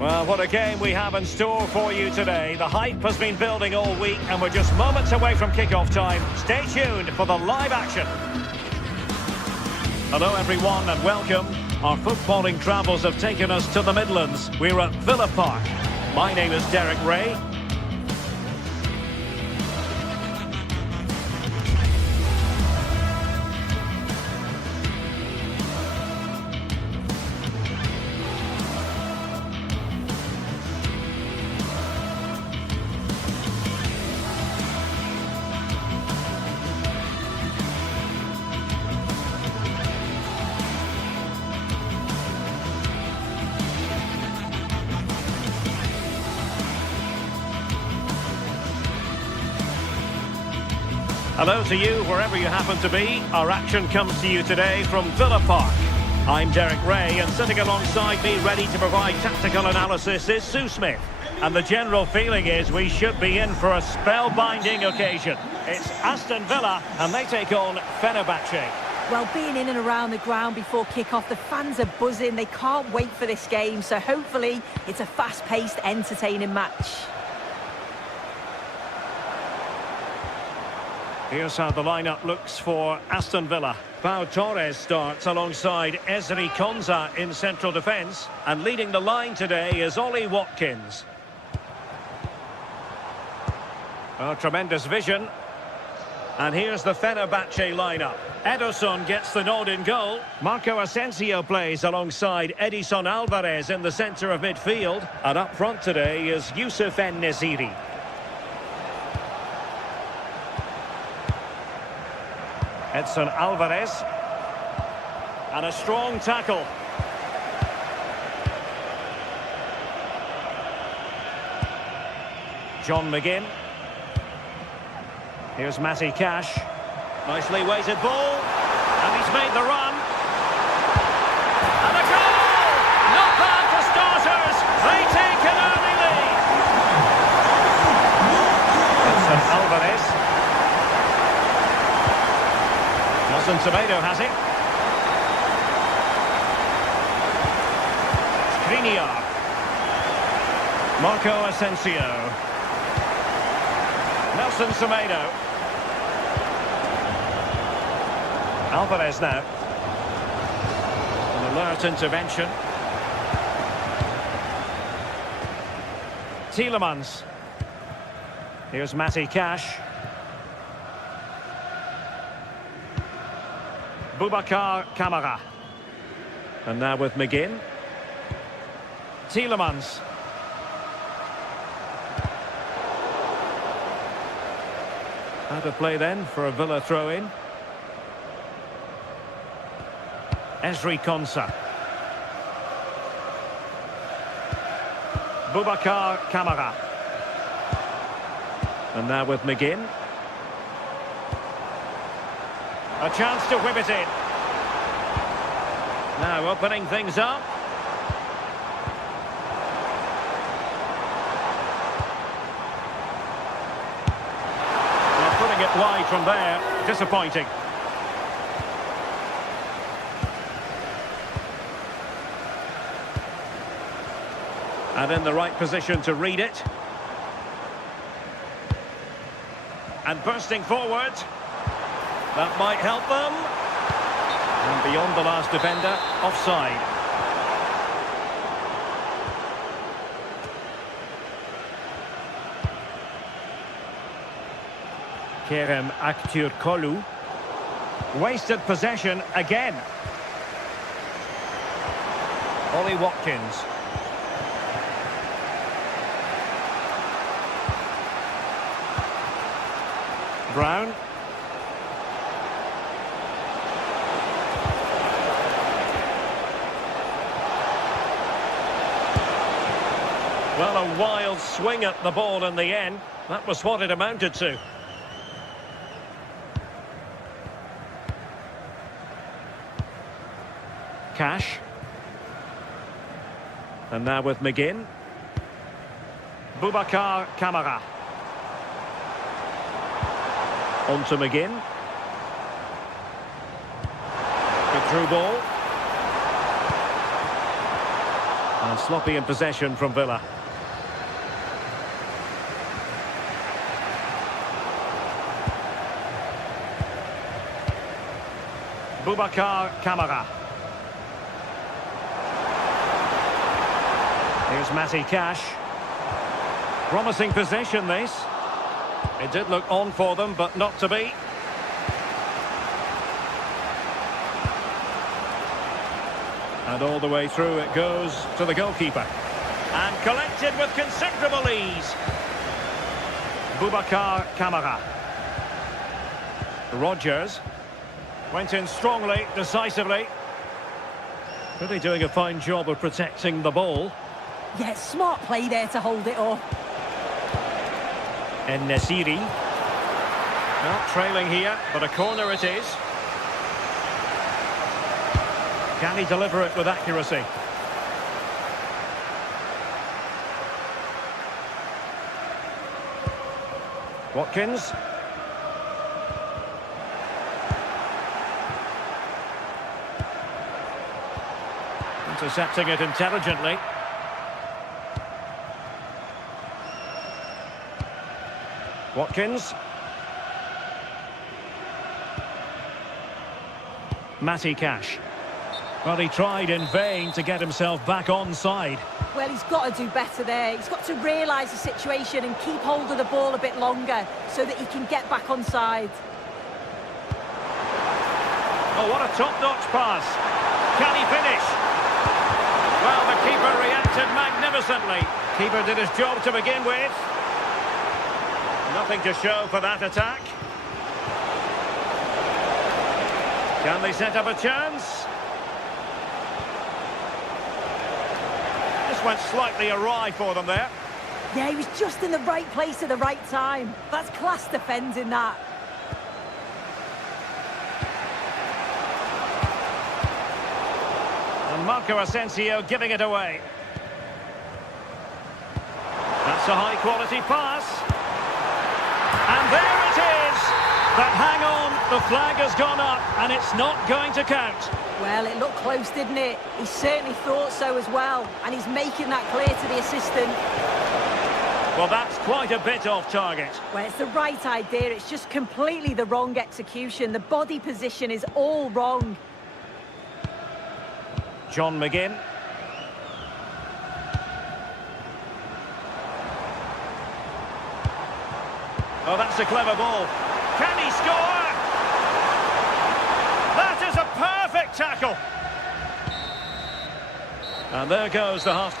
Well, what a game we have in store for you today. The hype has been building all week and we're just moments away from kick-off time. Stay tuned for the live action. Hello everyone and welcome. Our footballing travels have taken us to the Midlands. We're at Villa Park. My name is Derek Ray. Hello to you, wherever you happen to be. Our action comes to you today from Villa Park. I'm Derek Ray, and sitting alongside me, ready to provide tactical analysis, is Sue Smith. And the general feeling is we should be in for a spellbinding occasion. It's Aston Villa, and they take on Fenerbahce. Well, being in and around the ground before kick-off, the fans are buzzing. They can't wait for this game, so hopefully it's a fast-paced, entertaining match. Here's how the lineup looks for Aston Villa. Pau Torres starts alongside Ezri Konsa in central defence. And leading the line today is Ollie Watkins. Oh, tremendous vision. And here's the Fenerbahce lineup. Ederson gets the nod in goal. Marco Asensio plays alongside Edison Alvarez in the centre of midfield. And up front today is Youssef En-Nesyri. Edson Alvarez. And a strong tackle. John McGinn. Here's Matty Cash. Nicely weighted ball. And he's made the run. And a goal! Not bad for starters. They take an early lead. Edson Alvarez. Nelson Tomato has it. Skriniar. Marco Asensio. Nelson Tomato. Alvarez now. An alert intervention. Tielemans. Here's Matty Cash. Boubacar Kamara. And now with McGinn. Tielemans. Out of play then for a Villa throw-in. Ezri Konsa. Boubacar Kamara. And now with McGinn. A chance to whip it in. Now opening things up. Well, putting it wide from there. Disappointing. And in the right position to read it. And bursting forward. That might help them. And beyond the last defender, offside. Kerem Aktürkoğlu. Wasted possession again. Ollie Watkins. Brown. Well, a wild swing at the ball in the end. That was what it amounted to. Cash. And now with McGinn. Boubacar Kamara. On to McGinn. Good through ball. And sloppy in possession from Villa. Boubacar Kamara. Here's Matty Cash. Promising possession, this. It did look on for them, but not to be. And all the way through it goes to the goalkeeper. And collected with considerable ease. Boubacar Kamara. Rodgers. Went in strongly, decisively. Really doing a fine job of protecting the ball. Yeah, smart play there to hold it up. And Nesiri. Not trailing here, but a corner it is. Can he deliver it with accuracy? Watkins. Intercepting it intelligently. Watkins. Matty Cash. Well, he tried in vain to get himself back onside. Well, he's got to do better there. He's got to realise the situation and keep hold of the ball a bit longer so that he can get back onside. Oh, what a top-notch pass. Can he finish? Well, the keeper reacted magnificently. Keeper did his job to begin with. Nothing to show for that attack. Can they set up a chance? This went slightly awry for them there. Yeah, he was just in the right place at the right time. That's class defending, that. And Marco Asensio giving it away. That's a high-quality pass. And there it is! But hang on, the flag has gone up, and it's not going to count. Well, it looked close, didn't it? He certainly thought so as well, and he's making that clear to the assistant. Well, that's quite a bit off target. Well, it's the right idea, it's just completely the wrong execution. The body position is all wrong. John McGinn. Oh, that's a clever ball. Can he score? That is a perfect tackle. And there goes the half.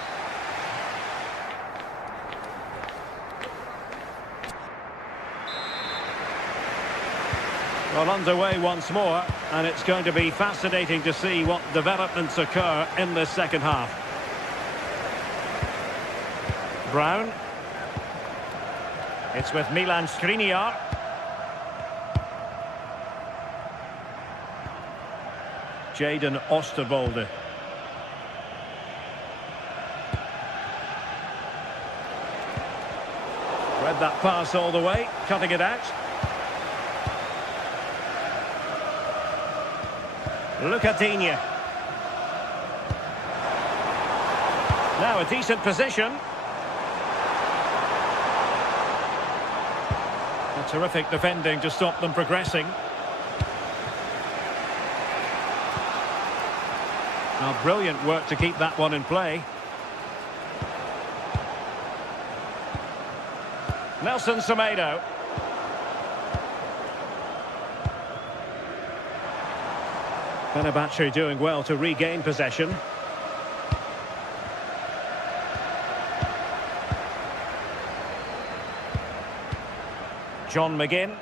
Well, underway once more, and it's going to be fascinating to see what developments occur in this second half. Brown. It's with Milan Skriniar. Jadon Oosterwolde. Read that pass all the way, cutting it out. Lucadinha. Now a decent position. A terrific defending to stop them progressing. Now, brilliant work to keep that one in play. Nelson Semedo. Fenerbahce doing well to regain possession. John McGinn.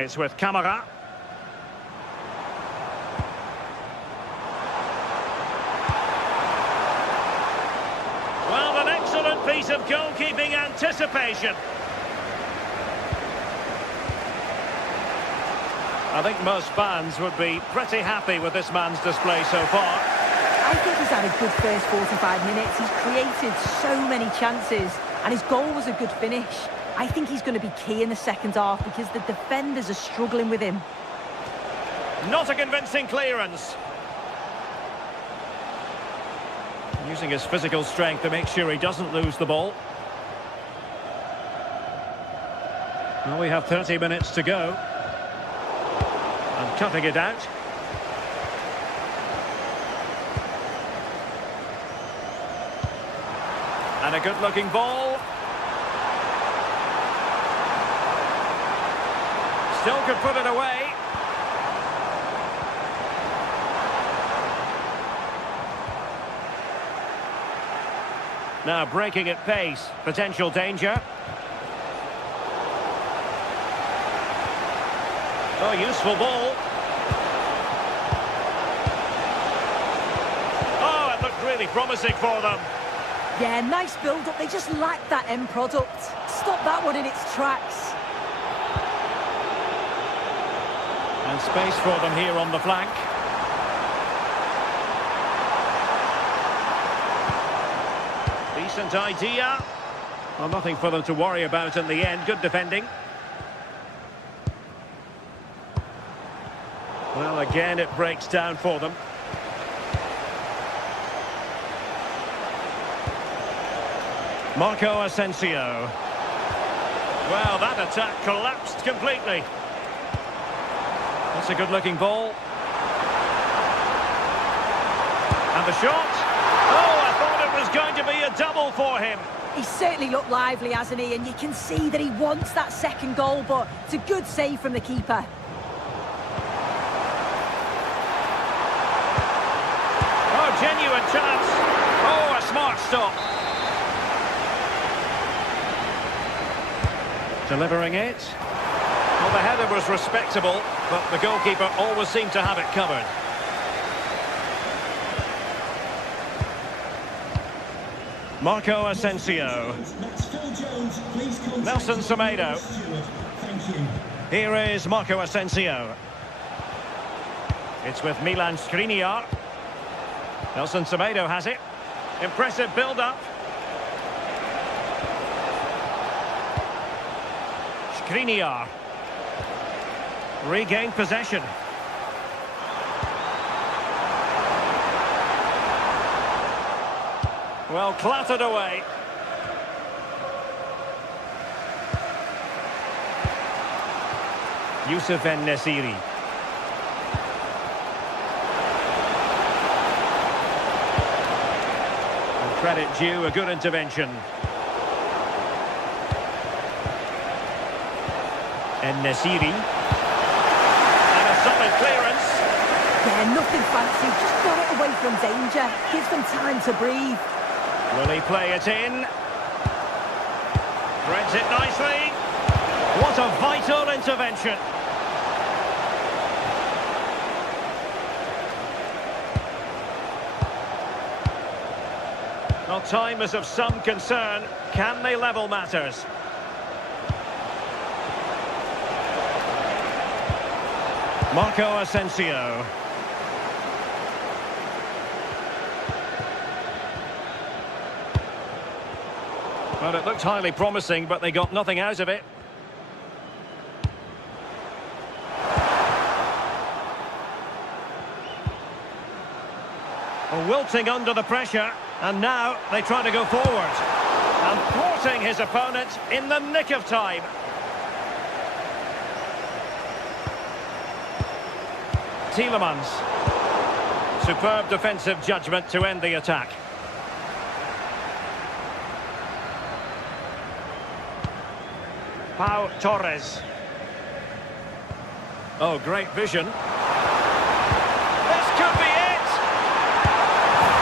It's with Kamara. Well, an excellent piece of goalkeeping anticipation. I think most fans would be pretty happy with this man's display so far. I think he's had a good first 45 minutes. He's created so many chances, and his goal was a good finish. I think he's going to be key in the second half because the defenders are struggling with him. Not a convincing clearance. Using his physical strength to make sure he doesn't lose the ball. Well, we have 30 minutes to go. And cutting it out. And a good-looking ball. Still could put it away. Now breaking at pace. Potential danger. Oh, useful ball. Oh, it looked really promising for them. Yeah, nice build-up. They just lacked that end product. Stop that one in its tracks. And space for them here on the flank. Decent idea. Well, nothing for them to worry about in the end. Good defending. Well, again, it breaks down for them. Marco Asensio. Well, that attack collapsed completely. That's a good-looking ball. And the shot. Oh, I thought it was going to be a double for him. He certainly looked lively, hasn't he? And you can see that he wants that second goal, but it's a good save from the keeper. Oh, genuine chance. Oh, a smart stop. Delivering it. Well, the header was respectable, but the goalkeeper always seemed to have it covered. Marco Asensio. Nelson Semedo. Here is Marco Asensio. It's with Milan Skriniar. Nelson Semedo has it. Impressive build-up. Skriniar. Regained possession. Well, clattered away. Youssef En-Nesyri. And credit due, a good intervention. En-Nesyri. And a solid clearance. Yeah, nothing fancy. Just got it away from danger. Gives them time to breathe. Will he play it in? Threads it nicely. What a vital intervention. Well, time is of some concern. Can they level matters? Marco Asensio. Well, it looked highly promising, but they got nothing out of it. Wilting under the pressure, and now they try to go forward. And thwarting his opponent in the nick of time. Tielemans. Superb defensive judgment to end the attack. Pau Torres. Oh, great vision. This could be it!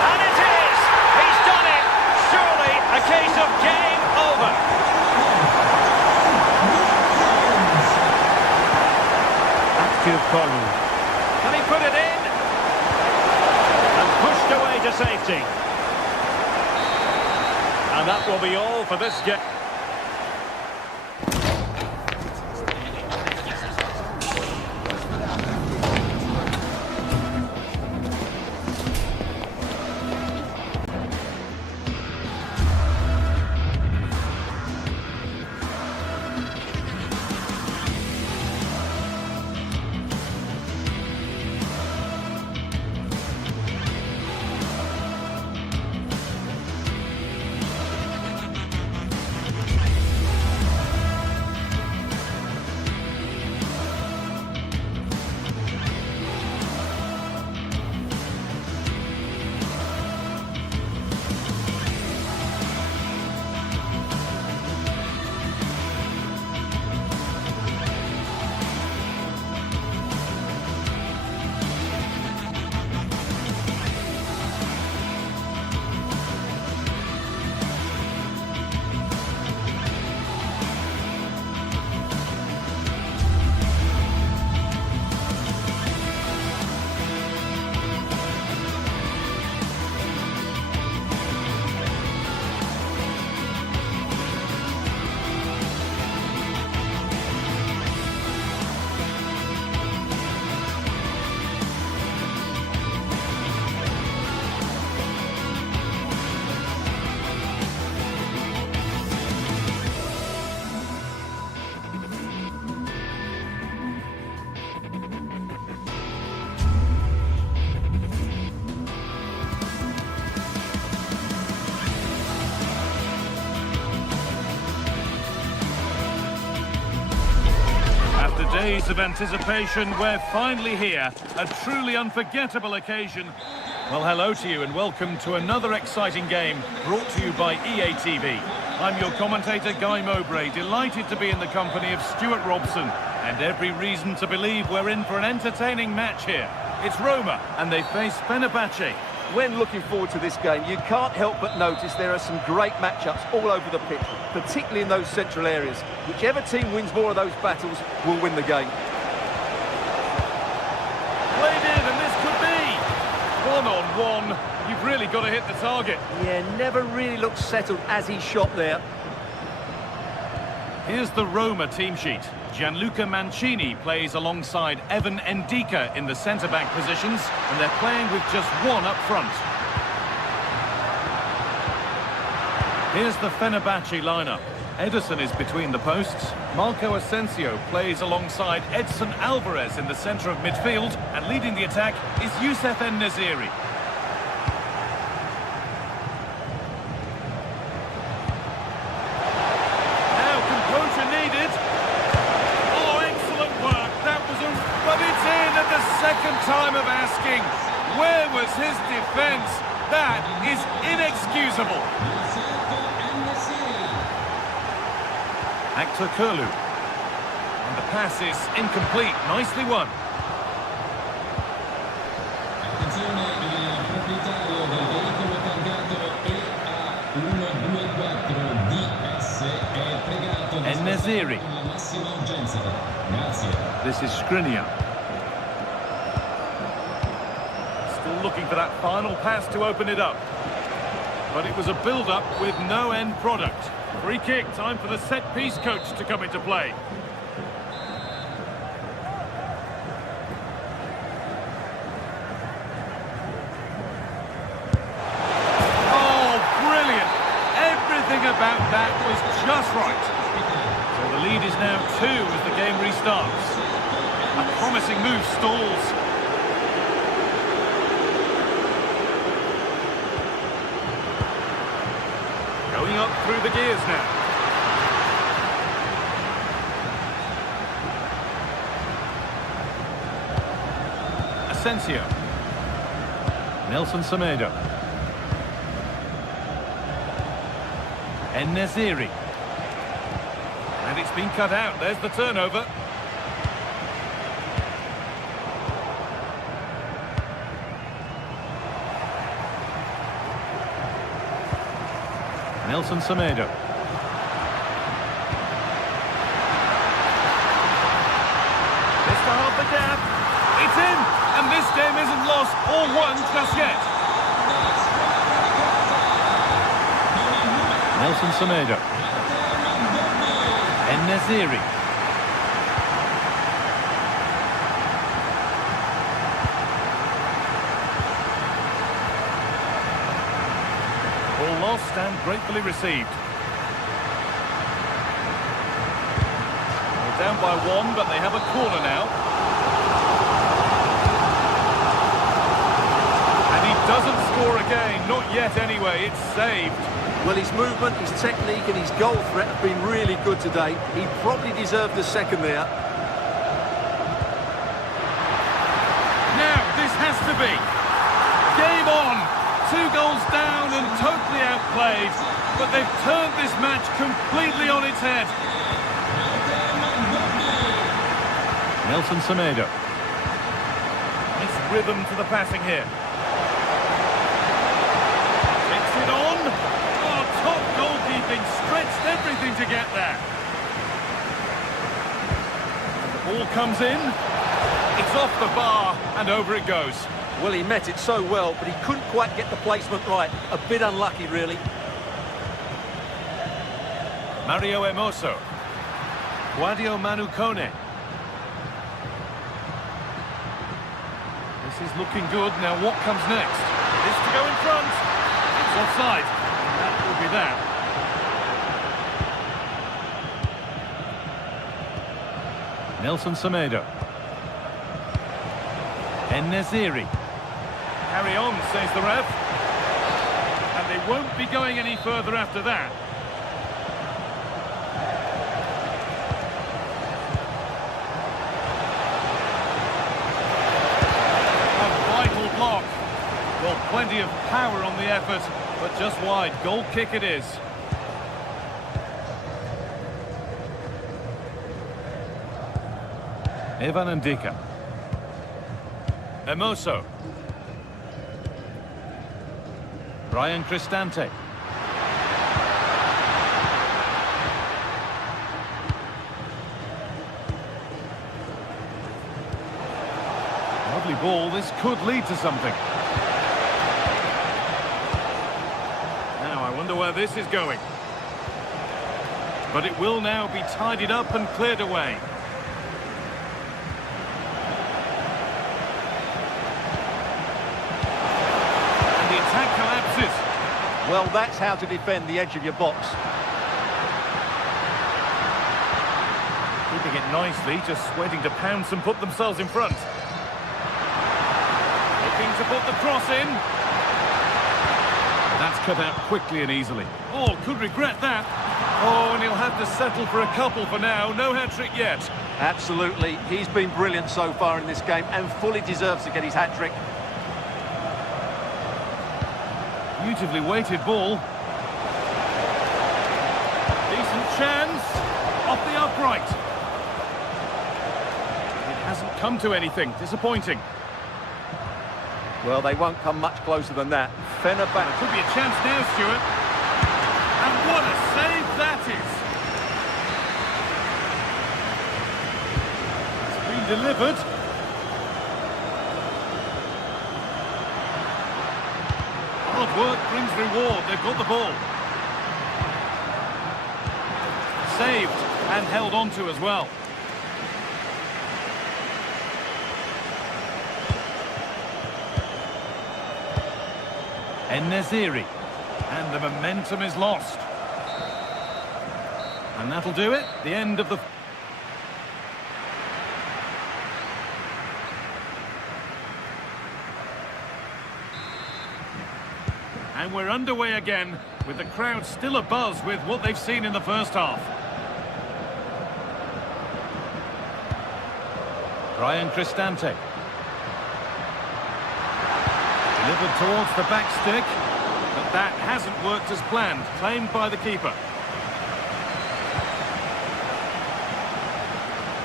And it is! He's done it! Surely a case of game over. Active Kolu. Can he put it in? And pushed away to safety. And that will be all for this game. Days of anticipation, we're finally here. A truly unforgettable occasion. Well, hello to you and welcome to another exciting game brought to you by EA TV. I'm your commentator, Guy Mowbray, delighted to be in the company of Stuart Robson, and every reason to believe we're in for an entertaining match here. It's Roma, and they face Fenerbahce. When looking forward to this game, you can't help but notice there are some great matchups all over the pitch, particularly in those central areas. Whichever team wins more of those battles will win the game. Played in, and this could be one-on-one. You've really got to hit the target. Yeah, never really looked settled as he shot there. Here's the Roma team sheet. Gianluca Mancini plays alongside Evan Ndika in the centre-back positions, and they're playing with just one up front. Here's the Fenerbahce lineup. Ederson is between the posts. Marco Asensio plays alongside Edson Alvarez in the centre of midfield, and leading the attack is Youssef En-Nesyri. Second time of asking, where was his defence? That is inexcusable. Actor Kurlu. And the pass is incomplete. Nicely won. En-Nesyri. This is Skriniar. Looking for that final pass to open it up. But it was a build-up with no end product. Free kick, time for the set-piece coach to come into play. Oh, brilliant! Everything about that was just right. So the lead is now 2 as the game restarts. A promising move stalls. Going up through the gears now. Asensio. Nelson Semedo. En-Nesyri. And it's been cut out. There's the turnover. Nelson Semedo. Missed half the gap. It's in, and this game isn't lost or won just yet. Nelson Semedo. En-Nesyri. Ball lost and gratefully received. Well, down by 1, but they have a corner now. And he doesn't score again, not yet anyway, it's saved. Well, his movement, his technique and his goal threat have been really good today. He probably deserved a second there. Now, this has to be. Game on! 2 goals down and totally outplayed, but they've turned this match completely on its head. Nelson Semedo. Nice rhythm to the passing here. Takes it on. Oh, top goalkeeping, stretched everything to get there. The ball comes in. It's off the bar and over it goes. Well, he met it so well, but he couldn't quite get the placement right. A bit unlucky, really. Mario Hermoso. Guadio Manukone. This is looking good. Now what comes next? It's to go in front. It's offside. That will be that. Nelson Semedo. En-Nesyri. Carry on, says the ref. And they won't be going any further after that. Plenty of power on the effort, but just wide. Goal kick it is. Evan Ndika. Emoso. Brian Cristante. Lovely ball. This could lead to something. Now, I wonder where this is going. But it will now be tidied up and cleared away. And the attack collapses. Well, that's how to defend the edge of your box. Keeping it nicely, just waiting to pounce and put themselves in front. Looking to put the cross in. That's cut out quickly and easily. Oh, could regret that. Oh, and he'll have to settle for a couple for now. No hat-trick yet. Absolutely. He's been brilliant so far in this game and fully deserves to get his hat-trick. Beautifully weighted ball. Decent chance. Off the upright. It hasn't come to anything. Disappointing. Well, they won't come much closer than that. Fenner back. There could be a chance now, Stuart. And what a save that is. It's been delivered. Hard work brings reward. They've got the ball. Saved and held on to as well. En-Nesyri. And the momentum is lost. And that'll do it. The end of the... And we're underway again, with the crowd still abuzz with what they've seen in the first half. Brian Cristante. Delivered towards the back stick, but that hasn't worked as planned. Claimed by the keeper.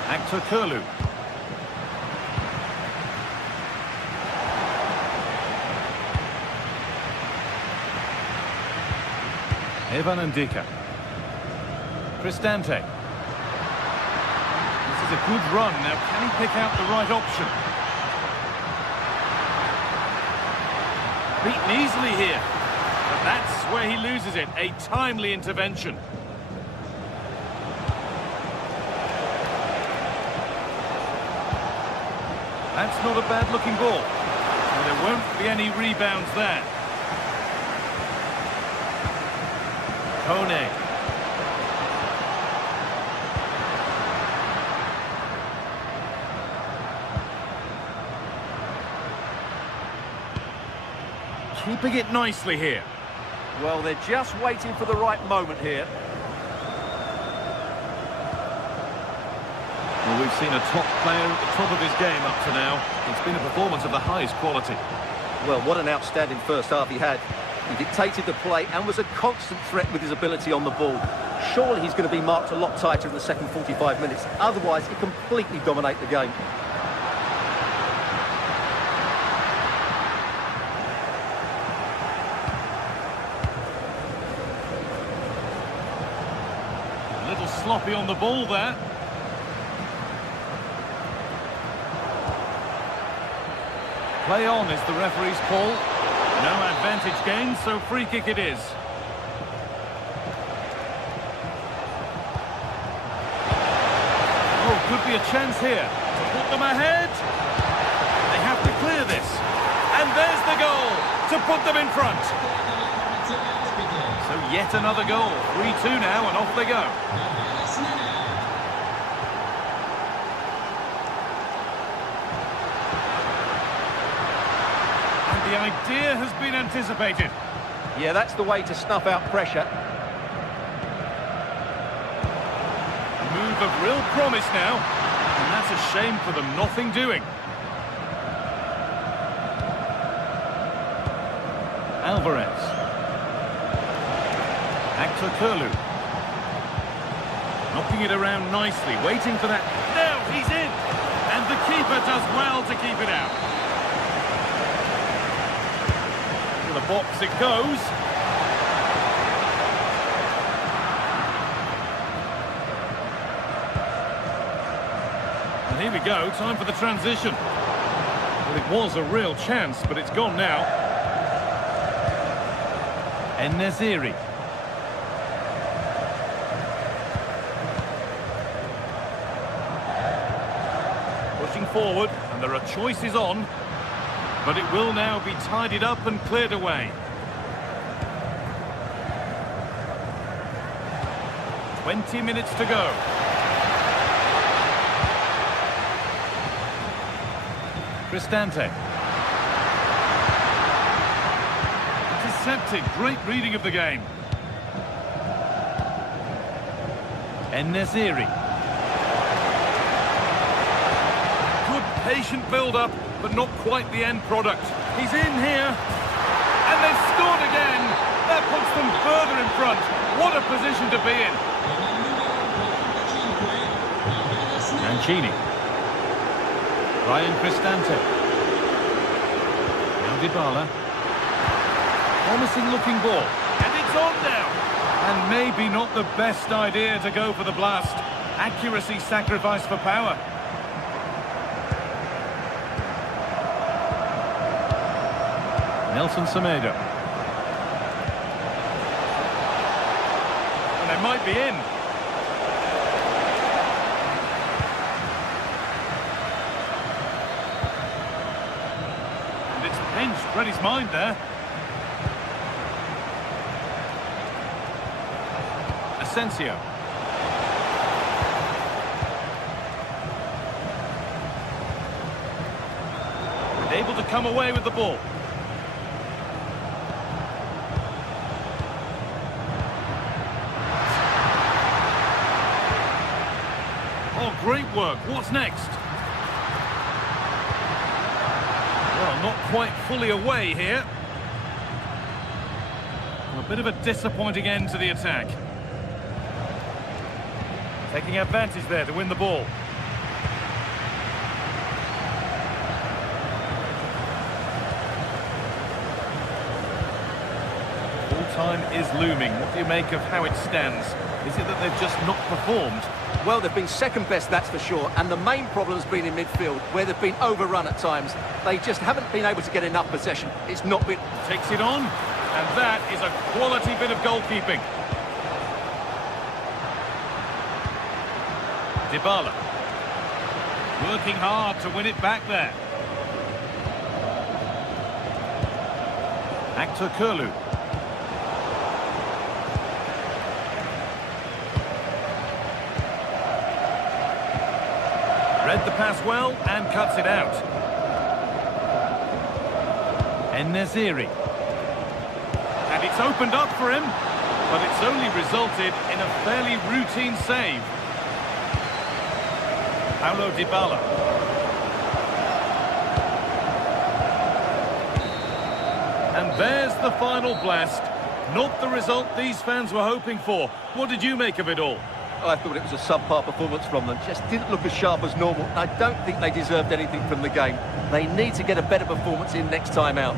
Actor Kurlu. Evan Ndika. Cristante. This is a good run. Now, can he pick out the right option? Beaten easily here. But that's where he loses it. A timely intervention. That's not a bad-looking ball. And there won't be any rebounds there. Kone. Keeping it nicely here. Well, they're just waiting for the right moment here. Well, we've seen a top player at the top of his game up to now. It's been a performance of the highest quality. Well, what an outstanding first half he had. He dictated the play and was a constant threat with his ability on the ball. Surely he's going to be marked a lot tighter in the second 45 minutes. Otherwise, he completely dominate the game. A little sloppy on the ball there. Play on is the referee's call. No advantage gained, so free kick it is. Oh, could be a chance here to put them ahead. They have to clear this. And there's the goal to put them in front. So yet another goal. 3-2 now, and off they go. The idea has been anticipated. Yeah, that's the way to snuff out pressure. A move of real promise now. And that's a shame for them, nothing doing. Alvarez. Actor Curlew. Knocking it around nicely, waiting for that. Now he's in! And the keeper does well to keep it out. To the box it goes. And here we go, time for the transition. Well, it was a real chance, but it's gone now. En-Nesyri. Pushing forward, and there are choices on, but it will now be tidied up and cleared away. 20 minutes to go. Cristante. Intercepted, great reading of the game. En-Nesyri. Good patient build-up, but not quite the end product. He's in here, and they've scored again. That puts them further in front. What a position to be in. Mancini. Ryan Cristante. Now Dybala. Promising looking ball. And it's on now. And maybe not the best idea to go for the blast. Accuracy sacrificed for power. Nelson Semedo. And they might be in. And it's pinched, read his mind there. Asensio. And able to come away with the ball. Oh, great work. What's next? Well, not quite fully away here. A bit of a disappointing end to the attack. Taking advantage there to win the ball. Full time is looming. What do you make of how it stands? Is it that they've just not performed? Well, they've been second best, that's for sure. And the main problem's been in midfield, where they've been overrun at times. They just haven't been able to get enough possession. It's not been... Takes it on. And that is a quality bit of goalkeeping. Dybala. Working hard to win it back there. Actor Curlew. Read the pass well and cuts it out. En-Nesyri. And it's opened up for him, but it's only resulted in a fairly routine save. Paulo Dybala. And there's the final blast. Not the result these fans were hoping for. What did you make of it all? I thought it was a subpar performance from them. Just didn't look as sharp as normal. I don't think they deserved anything from the game. They need to get a better performance in next time out.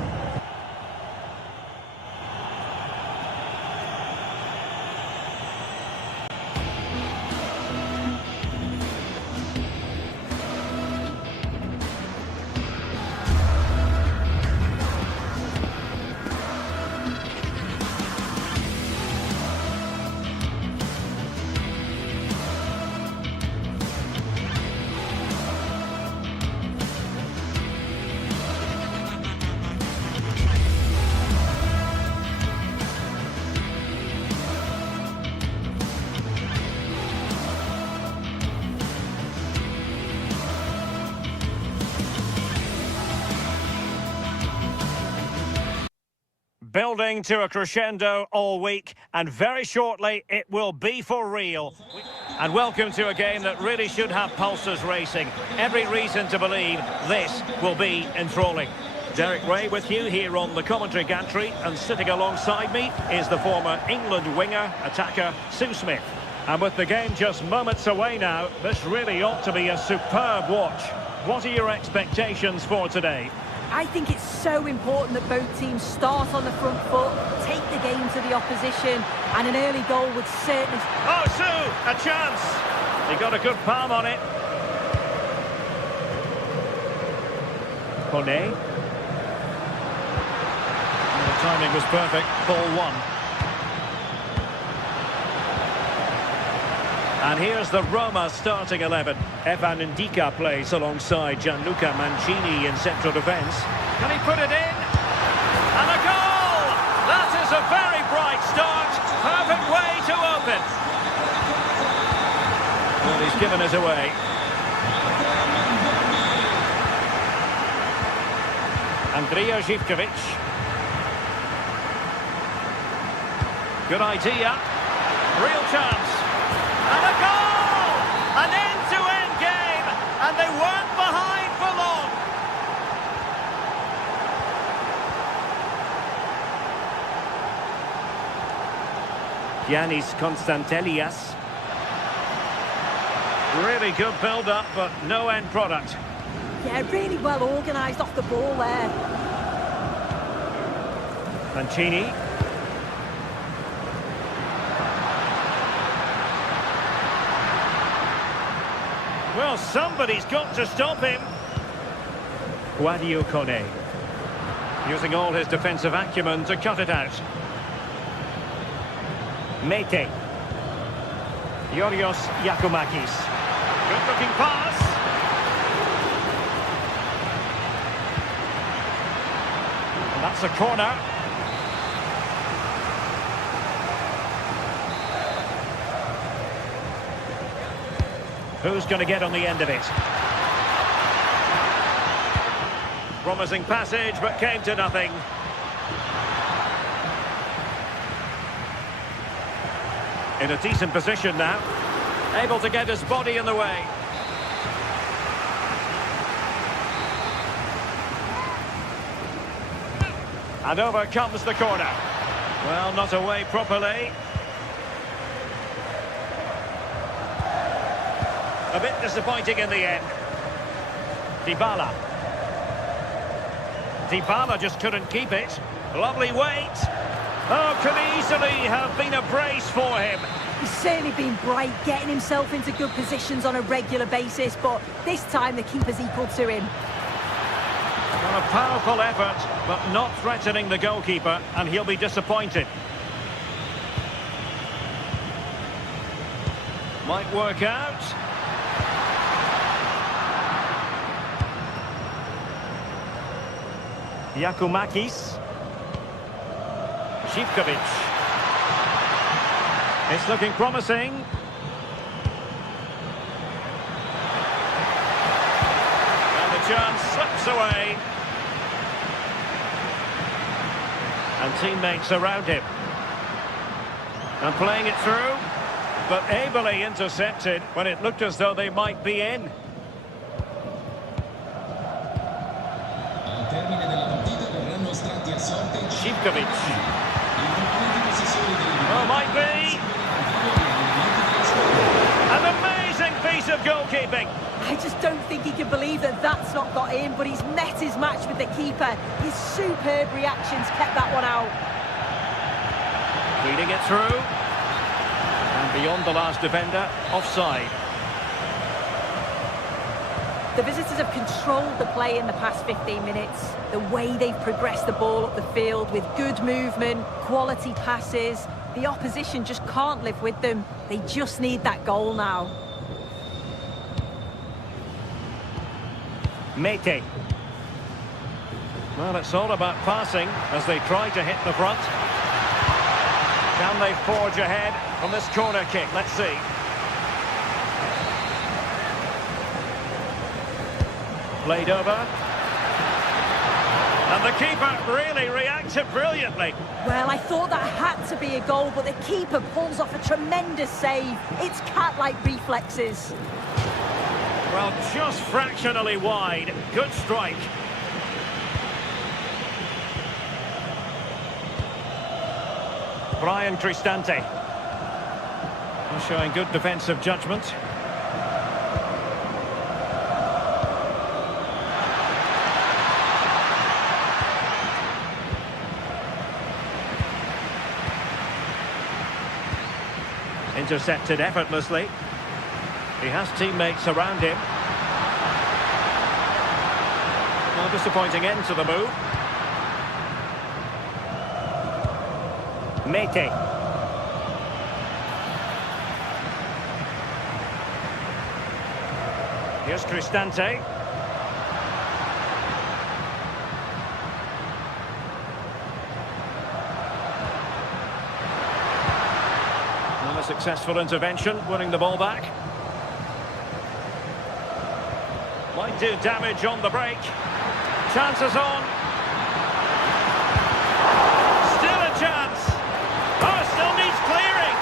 Building to a crescendo all week, and very shortly it will be for real. And welcome to a game that really should have pulses racing. Every reason to believe this will be enthralling. Derek Ray with you here on the commentary gantry, and sitting alongside me is the former England winger, attacker, Sue Smith. And with the game just moments away now, this really ought to be a superb watch. What are your expectations for today? I think it's so important that both teams start on the front foot, take the game to the opposition, and an early goal would certainly... Oh, Sue, a chance! He got a good palm on it. Kone. The timing was perfect. Ball one. And here's the Roma starting 11. Evan Ndika plays alongside Gianluca Mancini in central defence. Can he put it in? And a goal! That is a very bright start. Perfect way to open. Well, he's given it away. Andrija Živković. Good idea. Real chance. And a goal! An end-to-end game, and they weren't behind for long. Giannis Konstantelias. Really good build-up, but no end product. Yeah, really well organised off the ball there. Mancini. Well, somebody's got to stop him. Guadio Kone. Using all his defensive acumen to cut it out. Mete. Yorios Yakumakis. Good-looking pass. And that's a corner. Who's going to get on the end of it? Promising passage, but came to nothing. In a decent position now. Able to get his body in the way. And over comes the corner. Well, not away properly. A bit disappointing in the end. Dybala. Dybala just couldn't keep it. Lovely weight. Oh, could easily have been a brace for him. He's certainly been bright, getting himself into good positions on a regular basis, but this time the keeper's equal to him. Well, a powerful effort, but not threatening the goalkeeper, and he'll be disappointed. Might work out. Yakumakis. Živković. It's looking promising. And the chance slips away. And teammates around him. And playing it through, but ably intercepted when it looked as though they might be in. Živković. Oh, might be. An amazing piece of goalkeeping. I just don't think he can believe that that's not got in, but he's met his match with the keeper. His superb reactions kept that one out. Feeding it through. And beyond the last defender, offside. The visitors have controlled the play in the past 15 minutes. The way they've progressed the ball up the field with good movement, quality passes. The opposition just can't live with them. They just need that goal now. Mete. Well, it's all about passing as they try to hit the front. Can they forge ahead from this corner kick? Let's see. Played over. And the keeper really reacted brilliantly. Well, I thought that had to be a goal, but the keeper pulls off a tremendous save. It's cat-like reflexes. Well, just fractionally wide. Good strike. Brian Cristante. Showing good defensive judgment. Intercepted effortlessly. He has teammates around him. No disappointing end to the move. Mete. Here's Cristante. Well, a successful intervention, winning the ball back. Might do damage on the break. Chances on. Still a chance. Oh, still needs clearing.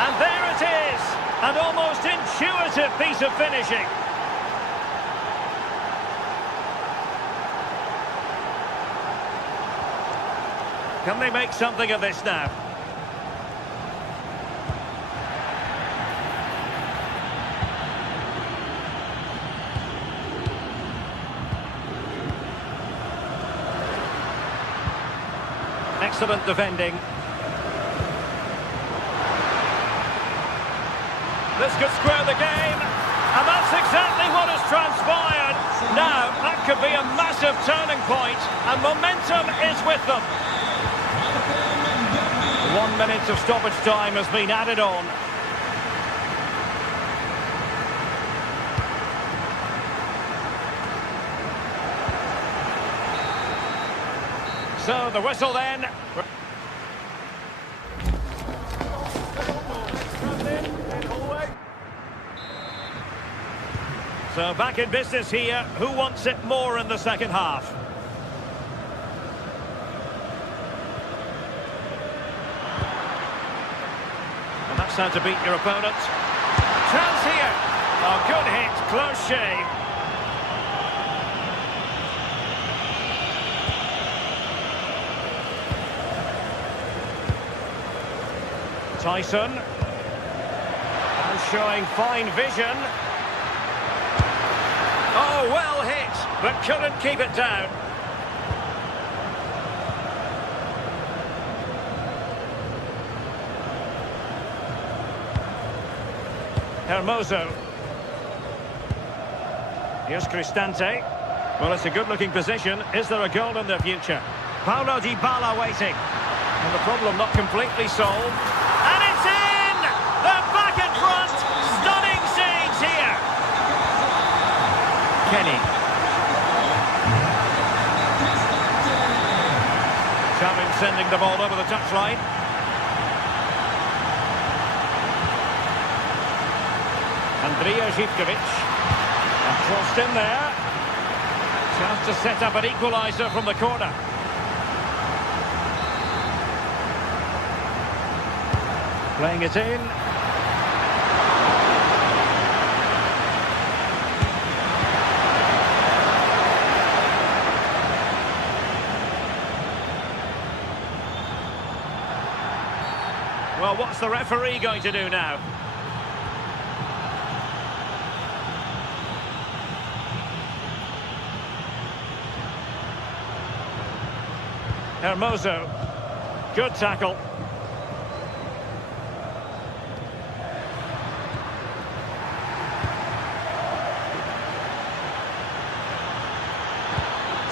And there it is. An almost intuitive piece of finishing. Can they make something of this now? Excellent defending. This could square the game, and that's exactly what has transpired. Now, that could be a massive turning point, and momentum is with them. 1 minute of stoppage time has been added on. So the whistle then. So back in business here. Who wants it more in the second half? And that's how to beat your opponent. Chance here. Oh, good hit. Close shave. Tyson. And showing fine vision. Oh, well hit, but couldn't keep it down. Hermoso. Here's Cristante. Well, it's a good-looking position. Is there a goal in the future? Paulo Dybala waiting. And the problem not completely solved. And it's in! They're back in front! Stunning scenes here! Kenny. Xavi sending the ball over the touchline. Andrija Zivkovic. And crossed in there. Chance to set up an equaliser from the corner. Playing it in. Well, what's the referee going to do now? Hermoso. Good tackle.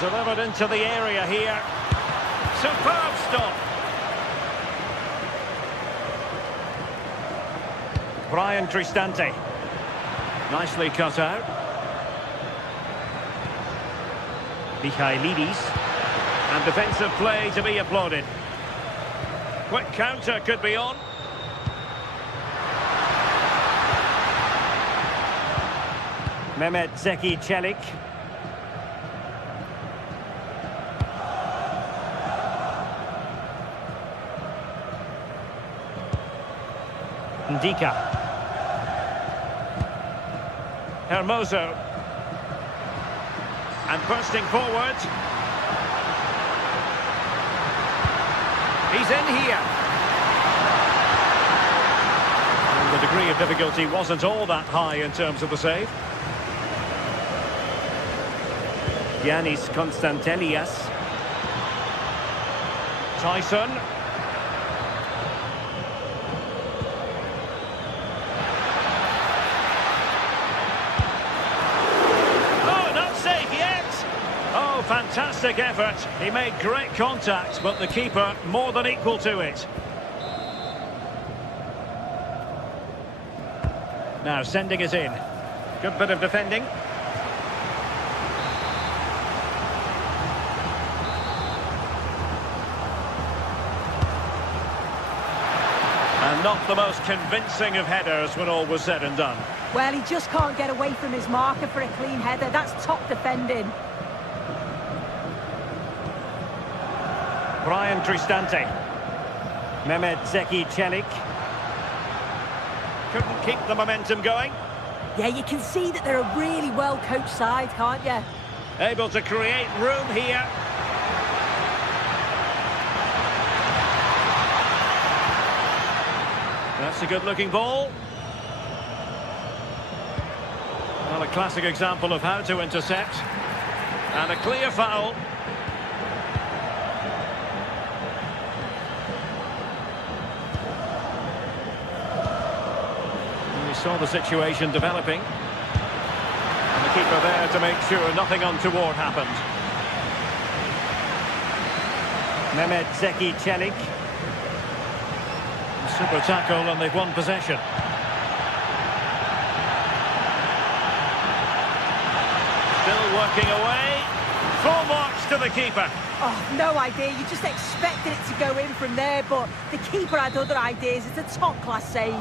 Delivered into the area here. Superb stop. Brian Cristante. Nicely cut out. Michailidis. And defensive play to be applauded. Quick counter could be on. Mehmet Zeki Çelik. Ndika. Hermoso. And bursting forward. He's in here. degree of difficulty wasn't all that high in terms of the save. Giannis Constantelias. Tyson. Oh, not safe yet. Oh, fantastic effort. He made great contact, but the keeper more than equal to it. Now sending it in. Good bit of defending. And not the most convincing of headers when all was said and done. Well, he just can't get away from his marker for a clean header. That's top defending. Brian Cristante. Mehmet Zeki Çelik. Couldn't keep the momentum going. Yeah, you can see that they're a really well-coached side, can't you? Able to create room here. That's a good-looking ball. Well, a classic example of how to intercept. And a clear foul. We saw the situation developing. And the keeper there to make sure nothing untoward happened. Mehmet Zeki Çelik. Super tackle and they've won possession. Still working away. Full marks to the keeper. Oh, no idea. You just expected it to go in from there, but the keeper had other ideas. It's a top-class save.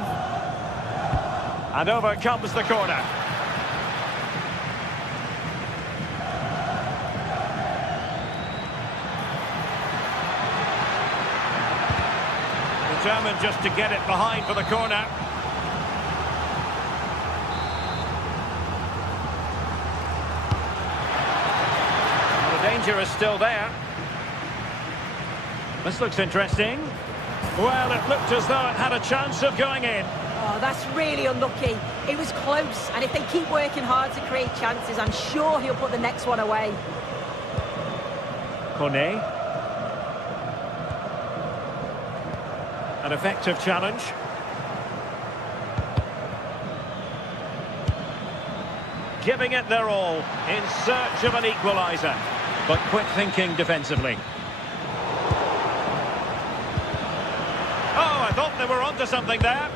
And over comes the corner. Determined just to get it behind for the corner. Well, the danger is still there. This looks interesting. Well, it looked as though it had a chance of going in. Oh, that's really unlucky. It was close, and if they keep working hard to create chances, I'm sure he'll put the next one away. Kone. An effective challenge. Giving it their all in search of an equaliser, but quick thinking defensively. Oh, I thought they were onto something there.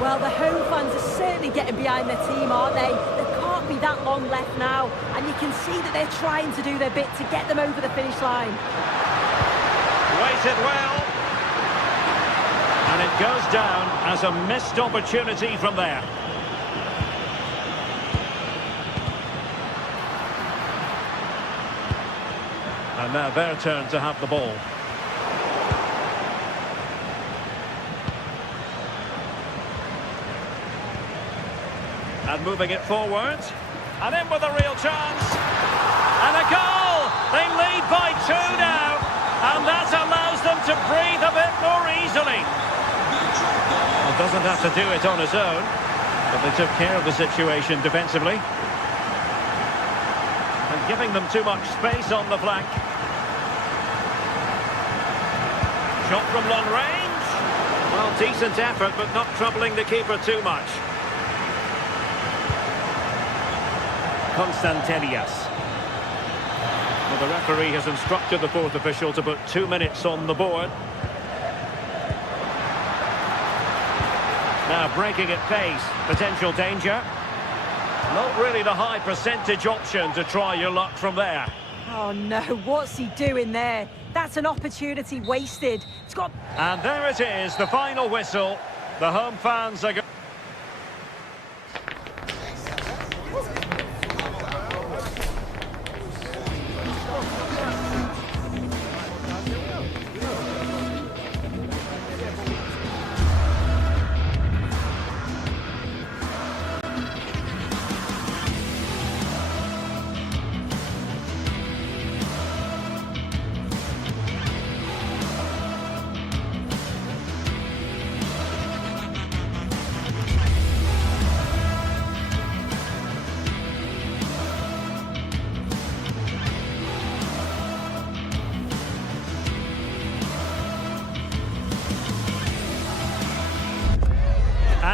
Well, the home fans are certainly getting behind their team, aren't they? There can't be that long left now, and you can see that they're trying to do their bit to get them over the finish line. Waited well. And it goes down as a missed opportunity from there. And now their turn to have the ball. And moving it forward. And in with a real chance. And a goal! They lead by 2 now. And that allows them to breathe a bit more easily. Well, doesn't have to do it on his own. But they took care of the situation defensively. And giving them too much space on the flank. Shot from long range. Well, decent effort, but not troubling the keeper too much. Constantelias. Well, the referee has instructed the fourth official to put 2 minutes on the board. Now breaking at pace, potential danger. Not really the high percentage option to try your luck from there. Oh no, what's he doing there? That's an opportunity wasted. It's got... And there it is, the final whistle. The home fans are going...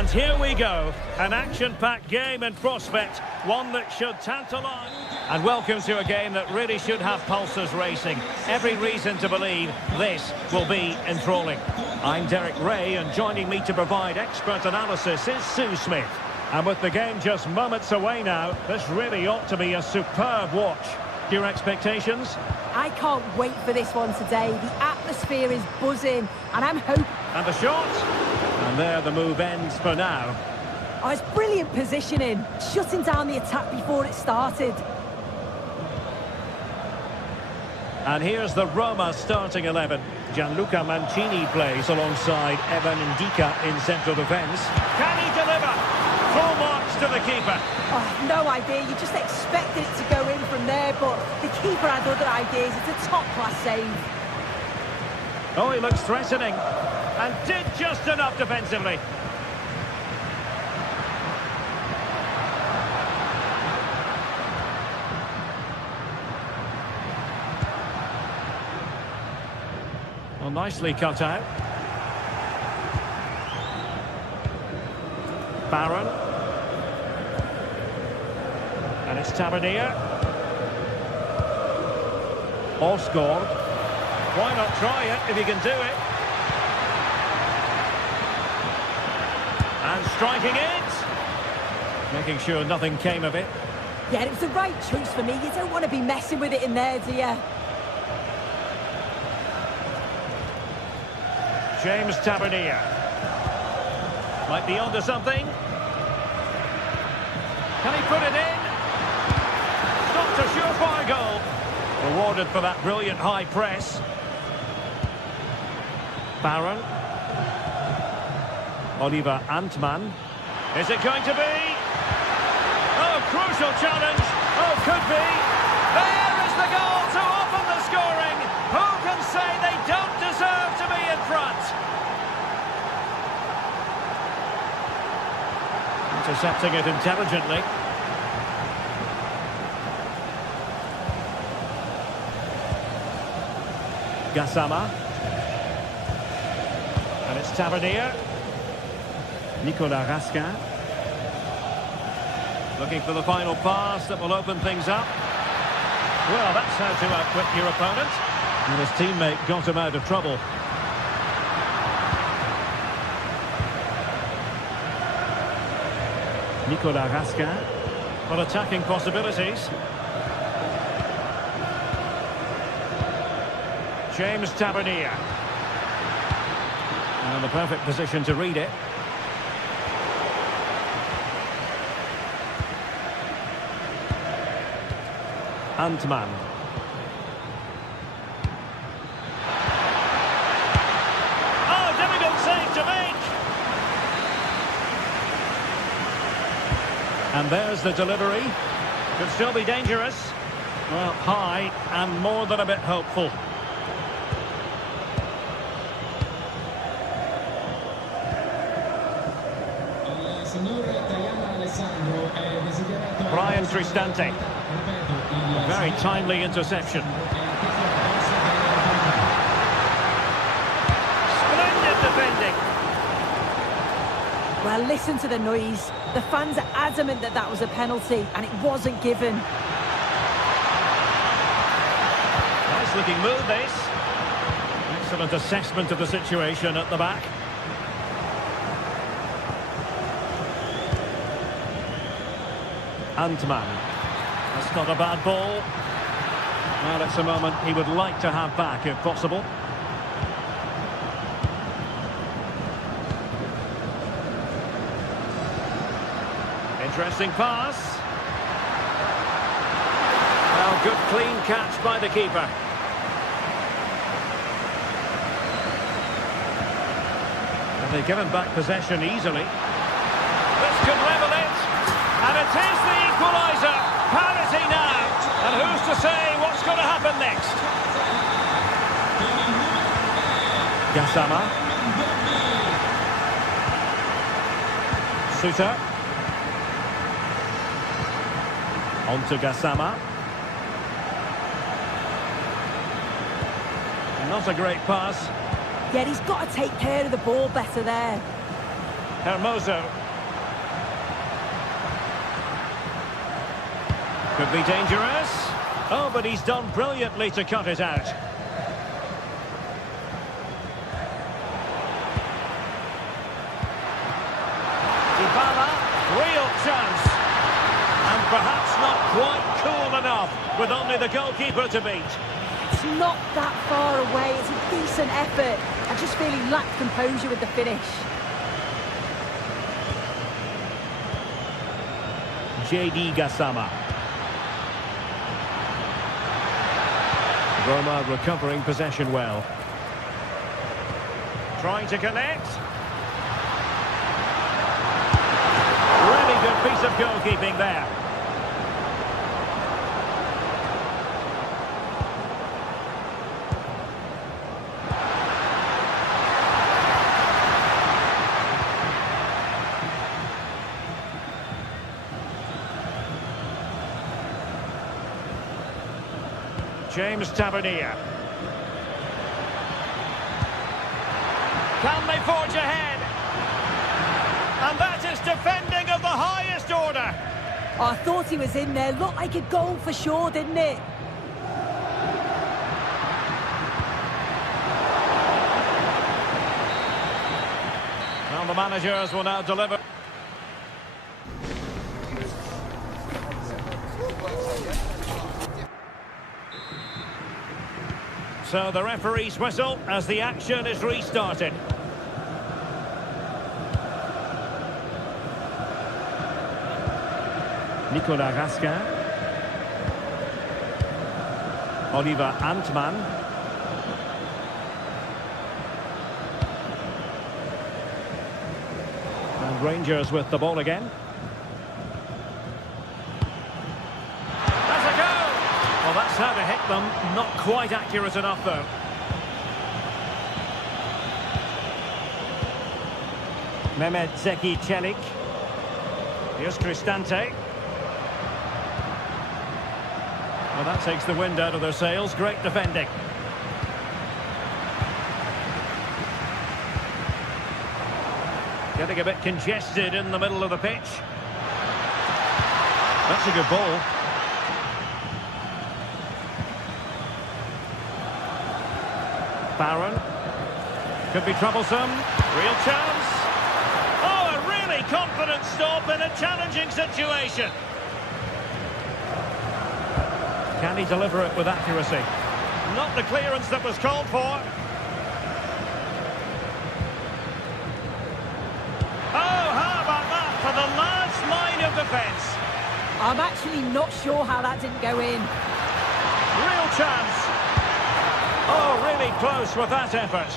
And here we go, an action-packed game in prospect, one that should tantalise. And welcome to a game that really should have pulses racing. Every reason to believe this will be enthralling. I'm Derek Ray, and joining me to provide expert analysis is Sue Smith. And with the game just moments away now, this really ought to be a superb watch. Your expectations? I can't wait for this one today. The atmosphere is buzzing, and I'm hoping... And the shot? And there the move ends for now. Oh, it's brilliant positioning, shutting down the attack before it started. And here's the Roma starting 11. Gianluca Mancini plays alongside Evan Ndika in central defence. Can he deliver? Full marks to the keeper. Oh, no idea. You just expected it to go in from there, but the keeper had other ideas. It's a top-class save. Oh, he looks threatening. And did just enough defensively. Well, nicely cut out. Barron. And it's Tavernier. Osgård. Why not try it if you can do it? And striking it. Making sure nothing came of it. Yeah, it was the right choice for me. You don't want to be messing with it in there, do you? James Tavernier. Might be onto something. Can he put it in? Stopped a surefire goal. Rewarded for that brilliant high press. Barron. Oliver Antman. Is it going to be? Oh, crucial challenge. Oh, could be. There is the goal to open the scoring. Who can say they don't deserve to be in front? Intercepting it intelligently. Gassama. And it's Tavernier. Nicolas Raskin. Looking for the final pass that will open things up. Well, that's how to outwit your opponent. And his teammate got him out of trouble. Nicolas Raskin. Well, attacking possibilities. James Tavernier. And the perfect position to read it. Antman. Oh, difficult save to make. And there's the delivery. Could still be dangerous. Well, high and more than a bit hopeful. Brian Cristante. Very timely interception. Splendid defending. Well, listen to the noise. The fans are adamant that that was a penalty, and it wasn't given. Nice looking move, this. Excellent assessment of the situation at the back. Antman. That's not a bad ball. Well, it's a moment he would like to have back, if possible. Interesting pass. Well, good clean catch by the keeper. And they've given back possession easily. This could level it. And it is the equaliser. Parity now. And who's to say what's going to happen next? Gassama. Suter. On to Gassama. Not a great pass. Yeah, he's got to take care of the ball better there. Hermoso. Could be dangerous. Oh, but he's done brilliantly to cut it out. Dybala, real chance. And perhaps not quite cool enough, with only the goalkeeper to beat. It's not that far away. It's a decent effort. I just feel he lacked composure with the finish. JD Gassama. Roma recovering possession well. Trying to connect. Really good piece of goalkeeping there. James Tavernier. Can they forge ahead? And that is defending of the highest order. I thought he was in there. Looked like a goal for sure, didn't it? Well, the managers will now deliver. So the referee's whistle as the action is restarted. Nicolas Raskin. Oliver Antman. And Rangers with the ball again. Well, that's how to hit them. Not quite accurate enough, though. Mehmet Zeki Çelik. Here's Cristante. Well, that takes the wind out of their sails. Great defending. Getting a bit congested in the middle of the pitch. That's a good ball. Barron. Could be troublesome. Real chance. Oh, a really confident stop in a challenging situation. Can he deliver it with accuracy? Not the clearance that was called for. Oh, how about that for the last line of defence? I'm actually not sure how that didn't go in. Real chance. Oh, really close with that effort.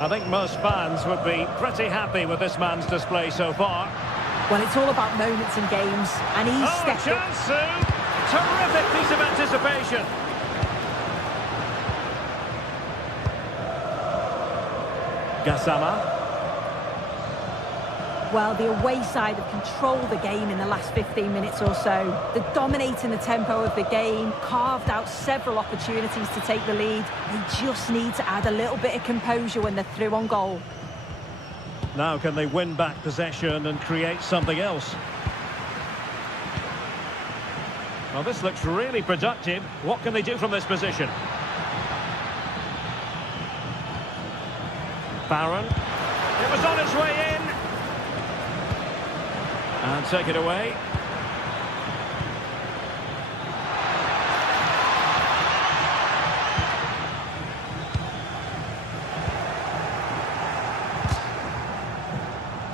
I think most fans would be pretty happy with this man's display so far. Well, it's all about moments in games, and he's stepped up. Chance soon. Terrific piece of anticipation. Gassama. Well, the away side have controlled the game in the last 15 minutes or so. They're dominating the tempo of the game, carved out several opportunities to take the lead. They just need to add a little bit of composure when they're through on goal. Now can they win back possession and create something else? Well, this looks really productive. What can they do from this position? Barron. It was on its way in. And take it away.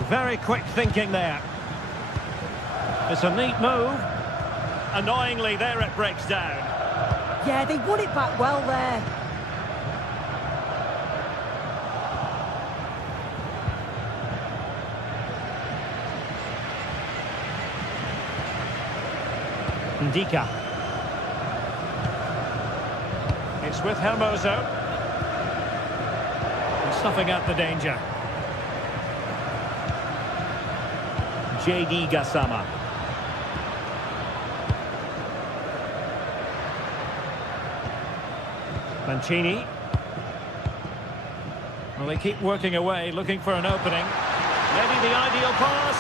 Very quick thinking there. It's a neat move. Annoyingly, there it breaks down. Yeah, they won it back well there. Ndika. It's with Hermoso. And snuffing out the danger. JD Gassama. Mancini. Well, they keep working away, looking for an opening. Maybe the ideal pass.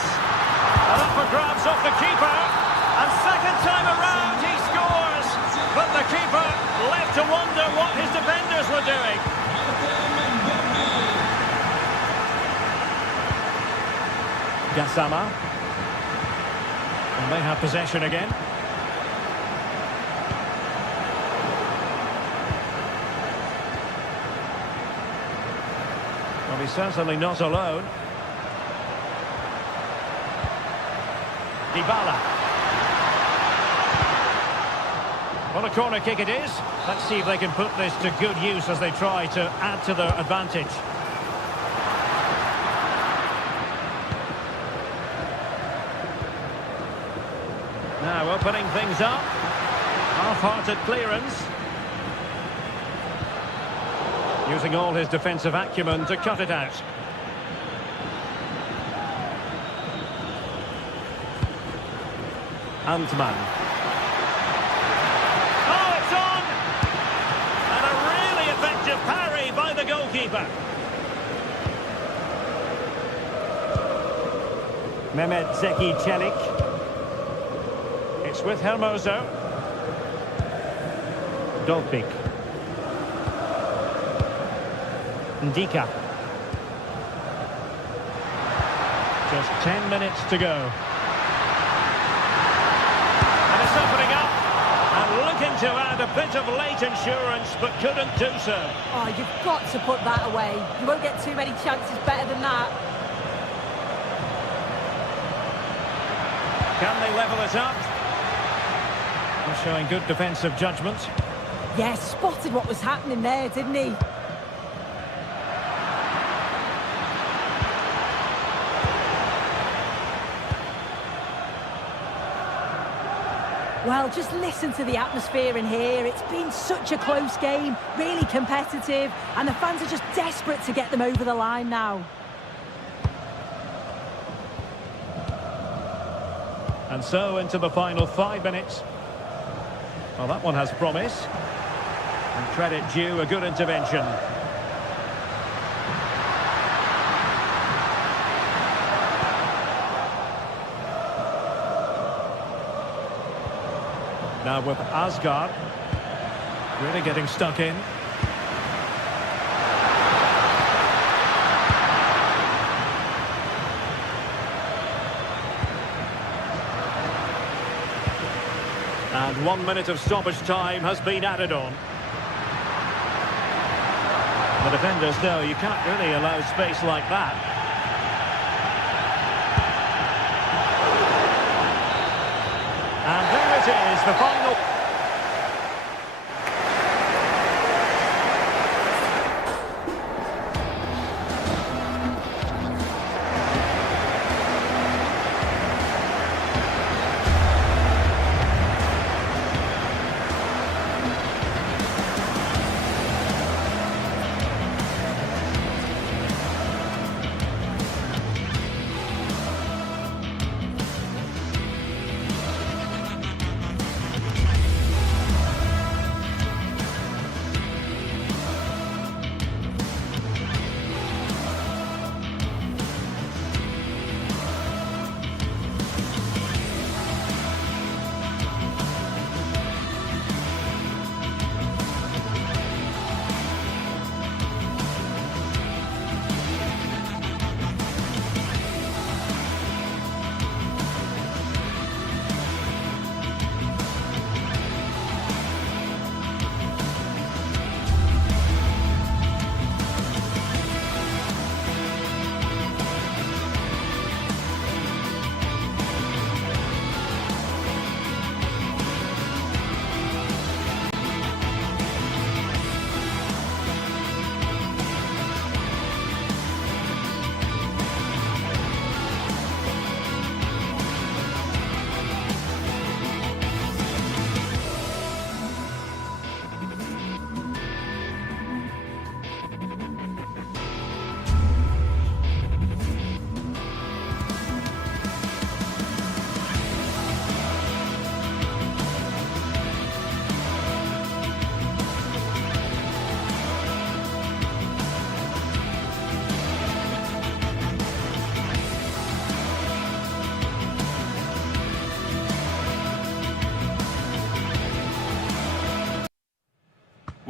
And up for grabs off the keeper. And second time around, he scores. But the keeper left to wonder what his defenders were doing. Gassama. And they have possession again. Well, he's certainly not alone. Dybala. Well, a corner kick it is. Let's see if they can put this to good use as they try to add to their advantage. Now opening things up. Half-hearted clearance. Using all his defensive acumen to cut it out. Antman. Oh, it's on! And a really effective parry by the goalkeeper. Mehmet Zeki Çelik. It's with Hermoso. Dolpik. Ndika. Just 10 minutes to go. And it's opening up. And looking to add a bit of late insurance, but couldn't do so. Oh, you've got to put that away. You won't get too many chances better than that. Can they level it up? They're showing good defensive judgment. Yes, spotted what was happening there, didn't he? Well, just listen to the atmosphere in here. It's been such a close game, really competitive, and the fans are just desperate to get them over the line now. And so into the final 5 minutes. Well, that one has promise. And credit due, a good intervention. Now with Asgard, really getting stuck in. And 1 minute of stoppage time has been added on. The defenders know you can't really allow space like that. And there it is, the final.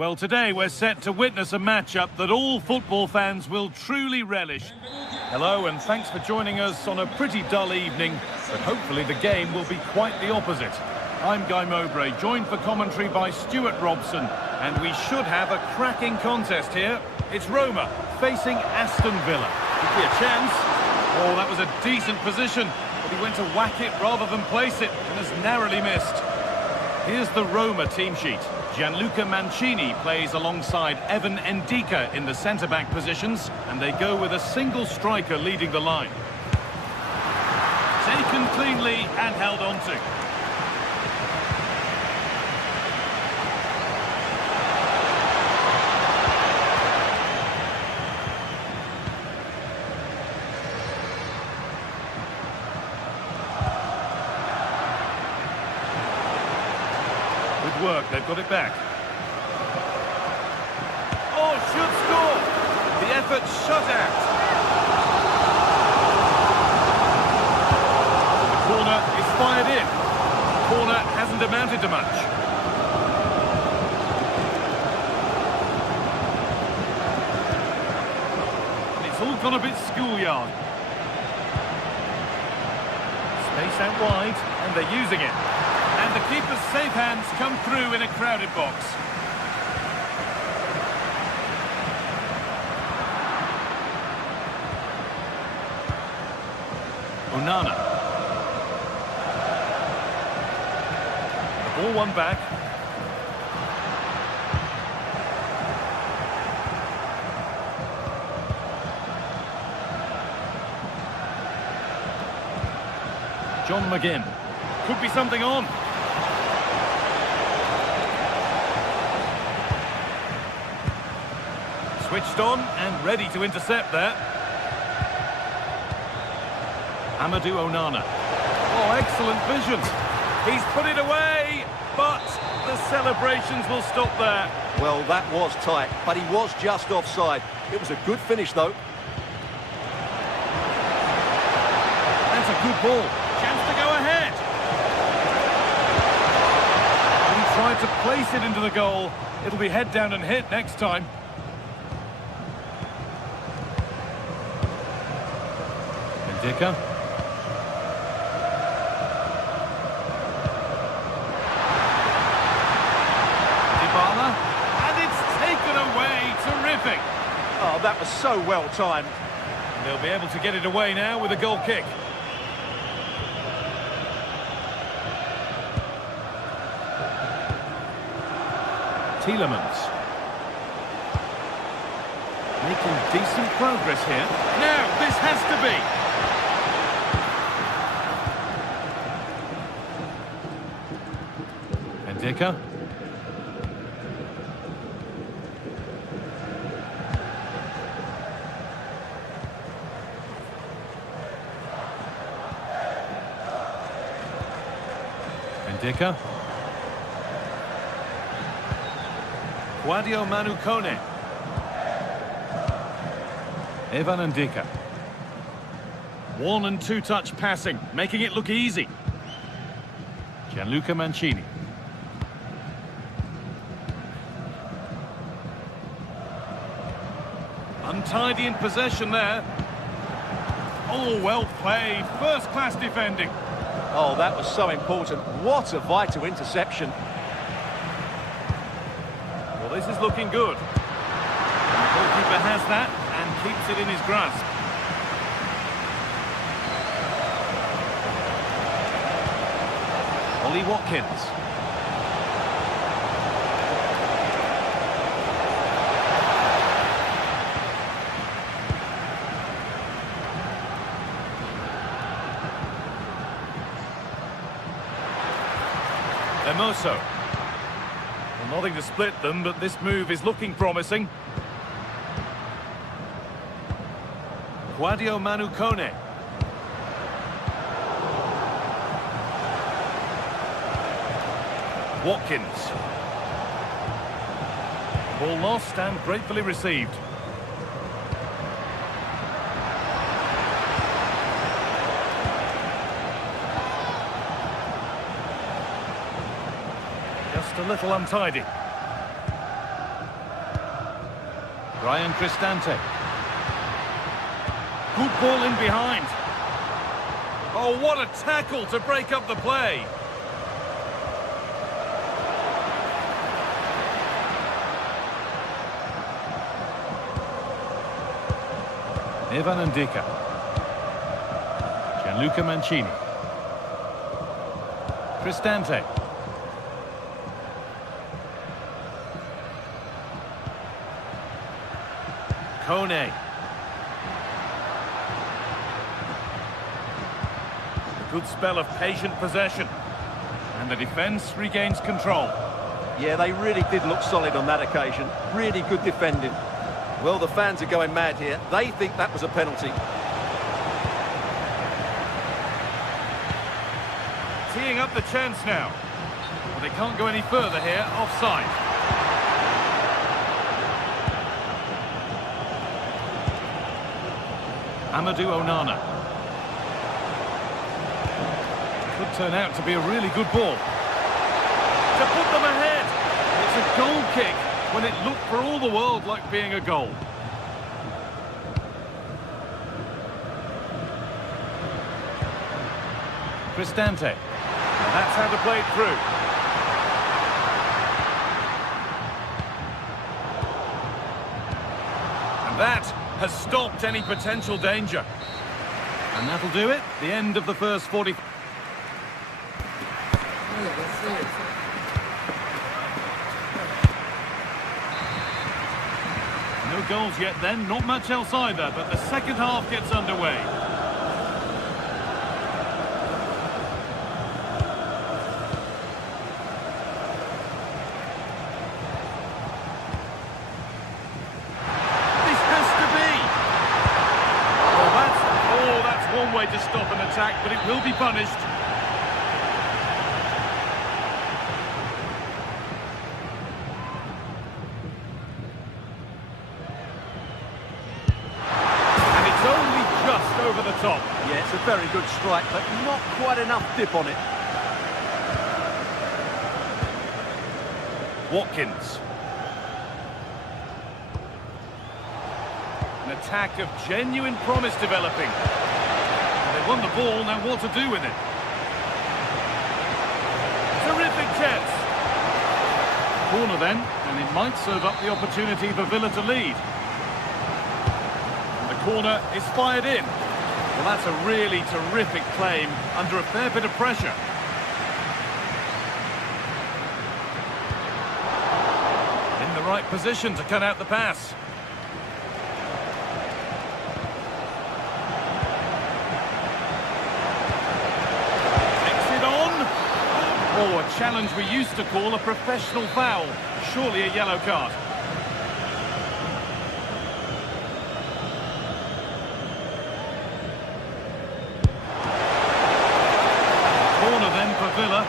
Well, today we're set to witness a matchup that all football fans will truly relish. Hello, and thanks for joining us on a pretty dull evening, but hopefully the game will be quite the opposite. I'm Guy Mowbray, joined for commentary by Stuart Robson, and we should have a cracking contest here. It's Roma facing Aston Villa. Could be a chance. Oh, that was a decent position, but he went to whack it rather than place it, and has narrowly missed. Here's the Roma team sheet. Gianluca Mancini plays alongside Evan Ndika in the centre-back positions, and they go with a single striker leading the line. Taken cleanly and held on to. Good work, they've got it back. Oh, should score! The effort shut out. The corner is fired in. The corner hasn't amounted to much. And it's all gone a bit schoolyard. Space out wide, and they're using it. And the keeper's safe hands come through in a crowded box. Onana. The ball won back. John McGinn. Could be something on. Switched on and ready to intercept there. Amadou Onana. Oh, excellent vision. He's put it away, but the celebrations will stop there. Well, that was tight, but he was just offside. It was a good finish, though. That's a good ball. Chance to go ahead. And he tried to place it into the goal. It'll be head down and hit next time. Ndika. And it's taken away. Terrific. Oh, that was so well timed. They'll be able to get it away now with a goal kick. Tielemans. Making decent progress here. Now, this has to be. Ndika. Ndika. Guadio Manu Kone. Evan Ndika. One and two touch passing, making it look easy. Gianluca Mancini. Untidy in possession there. Oh, well played. First-class defending. Oh, that was so important. What a vital interception. Well, this is looking good. The goalkeeper has that and keeps it in his grasp. Ollie Watkins. Hermoso. Well, nothing to split them, but this move is looking promising. Guadio Manu Kone. Watkins. Ball lost and gratefully received. Just a little untidy. Cristante. Good ball in behind. Oh, what a tackle to break up the play. Ivan Ndika. Gianluca Mancini. Cristante. Kone. A good spell of patient possession. And the defence regains control. Yeah, they really did look solid on that occasion. Really good defending. Well, the fans are going mad here. They think that was a penalty. Teeing up the chance now. Well, they can't go any further here. Offside. Amadou Onana. Could turn out to be a really good ball. To put them ahead. It's a goal kick when it looked for all the world like being a goal. Cristante. And that's how to play it through. And that has stopped any potential danger. And that'll do it. The end of the first 40. No goals yet then, not much else either, but the second half gets underway. One way to stop an attack, but it will be punished. And it's only just over the top. Yeah, it's a very good strike, but not quite enough dip on it. Watkins. An attack of genuine promise developing. They've won the ball, now what to do with it? Terrific chance. Corner then, and it might serve up the opportunity for Villa to lead. And the corner is fired in. Well, that's a really terrific claim under a fair bit of pressure. In the right position to cut out the pass. Oh, a challenge we used to call a professional foul. Surely a yellow card. Corner then for Villa.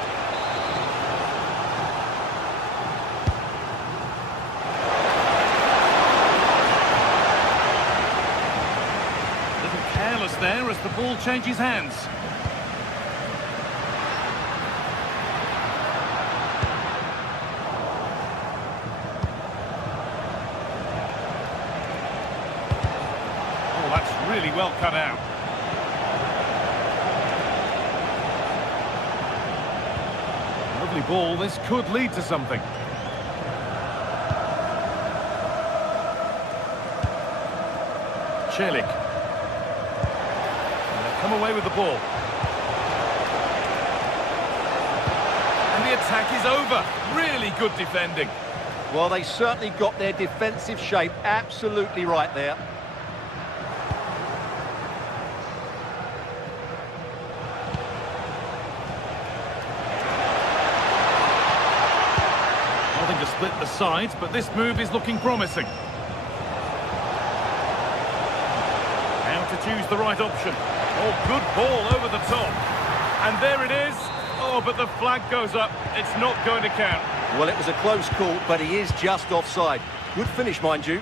A little careless there as the ball changes hands. Really well cut out. Lovely ball, this could lead to something. Celik. And they come away with the ball. And the attack is over. Really good defending. Well, they certainly got their defensive shape absolutely right there. To split the sides, but this move is looking promising. How to choose the right option. Oh, good ball over the top. And there it is. Oh, but the flag goes up. It's not going to count. Well, it was a close call, but he is just offside. Good finish, mind you.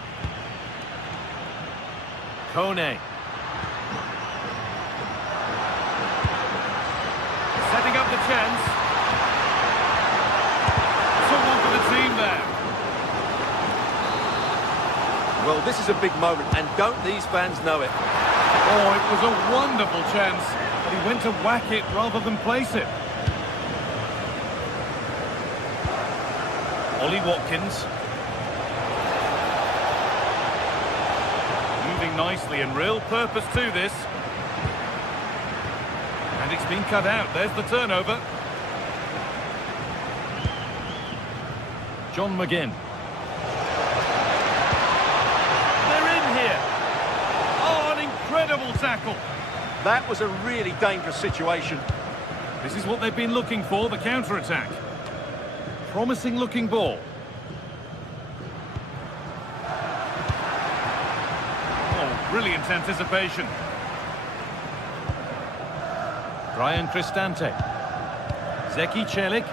Kone. Setting up the chance. Team there. Well, this is a big moment, and don't these fans know it? Oh, it was a wonderful chance, but he went to whack it rather than place it. Ollie Watkins. Moving nicely and real purpose to this. And it's been cut out. There's the turnover. John McGinn. They're in here. Oh, an incredible tackle. That was a really dangerous situation. This is what they've been looking for, the counter-attack. Promising looking ball. Oh, brilliant anticipation. Brian Cristante. Zeki Celik.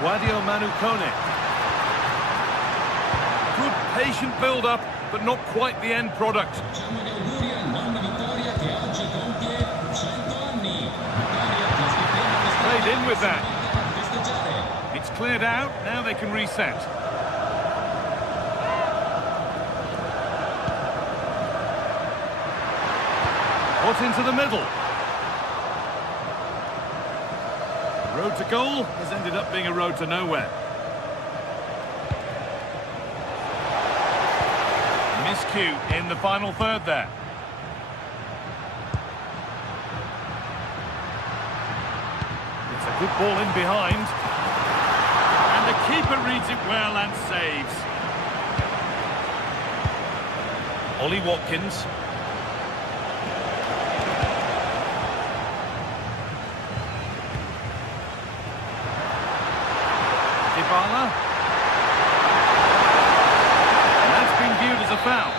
Guadio Manukone. Good patient build-up, but not quite the end product. Played in with that. It's cleared out, now they can reset. Put into the middle. Road to goal has ended up being a road to nowhere. Miscue in the final third there. It's a good ball in behind. And the keeper reads it well and saves. Ollie Watkins. Dybala. And that's been viewed as a foul.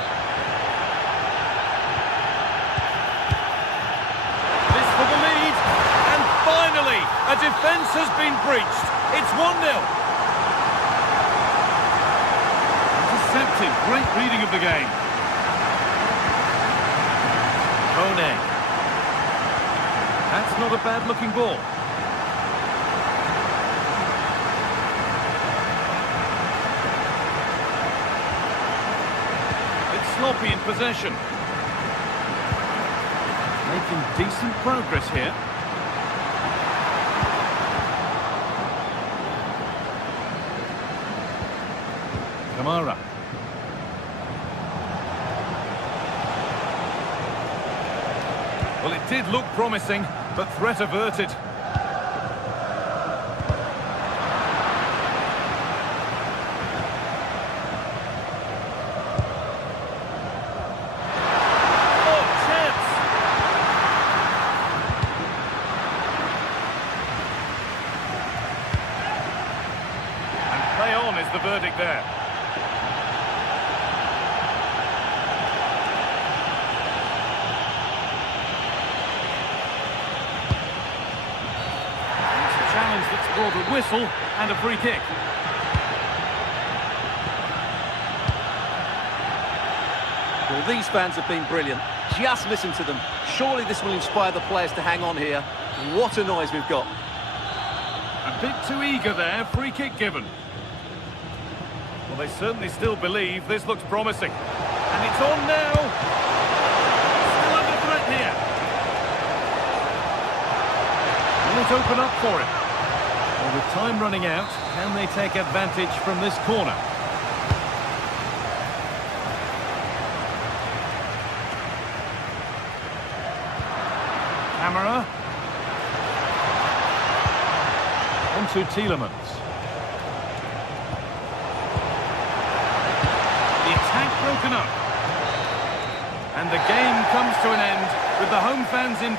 This for the lead. And finally, a defence has been breached. It's 1-0. Intercepted. Great reading of the game. Kone. That's not a bad-looking ball. Sloppy in possession. Making decent progress here. Kamara. Well, it did look promising, but threat averted. Is the verdict there. It's a challenge that's brought a whistle and a free kick. Well, these fans have been brilliant. Just listen to them. Surely this will inspire the players to hang on here. What a noise we've got. A bit too eager there, free kick given. Well, they certainly still believe this looks promising. And it's on now. Still under threat here. Will it open up for him? Well, with time running out, can they take advantage from this corner? Camera. Onto Tielemans. Broken up. And the game comes to an end with the home fans in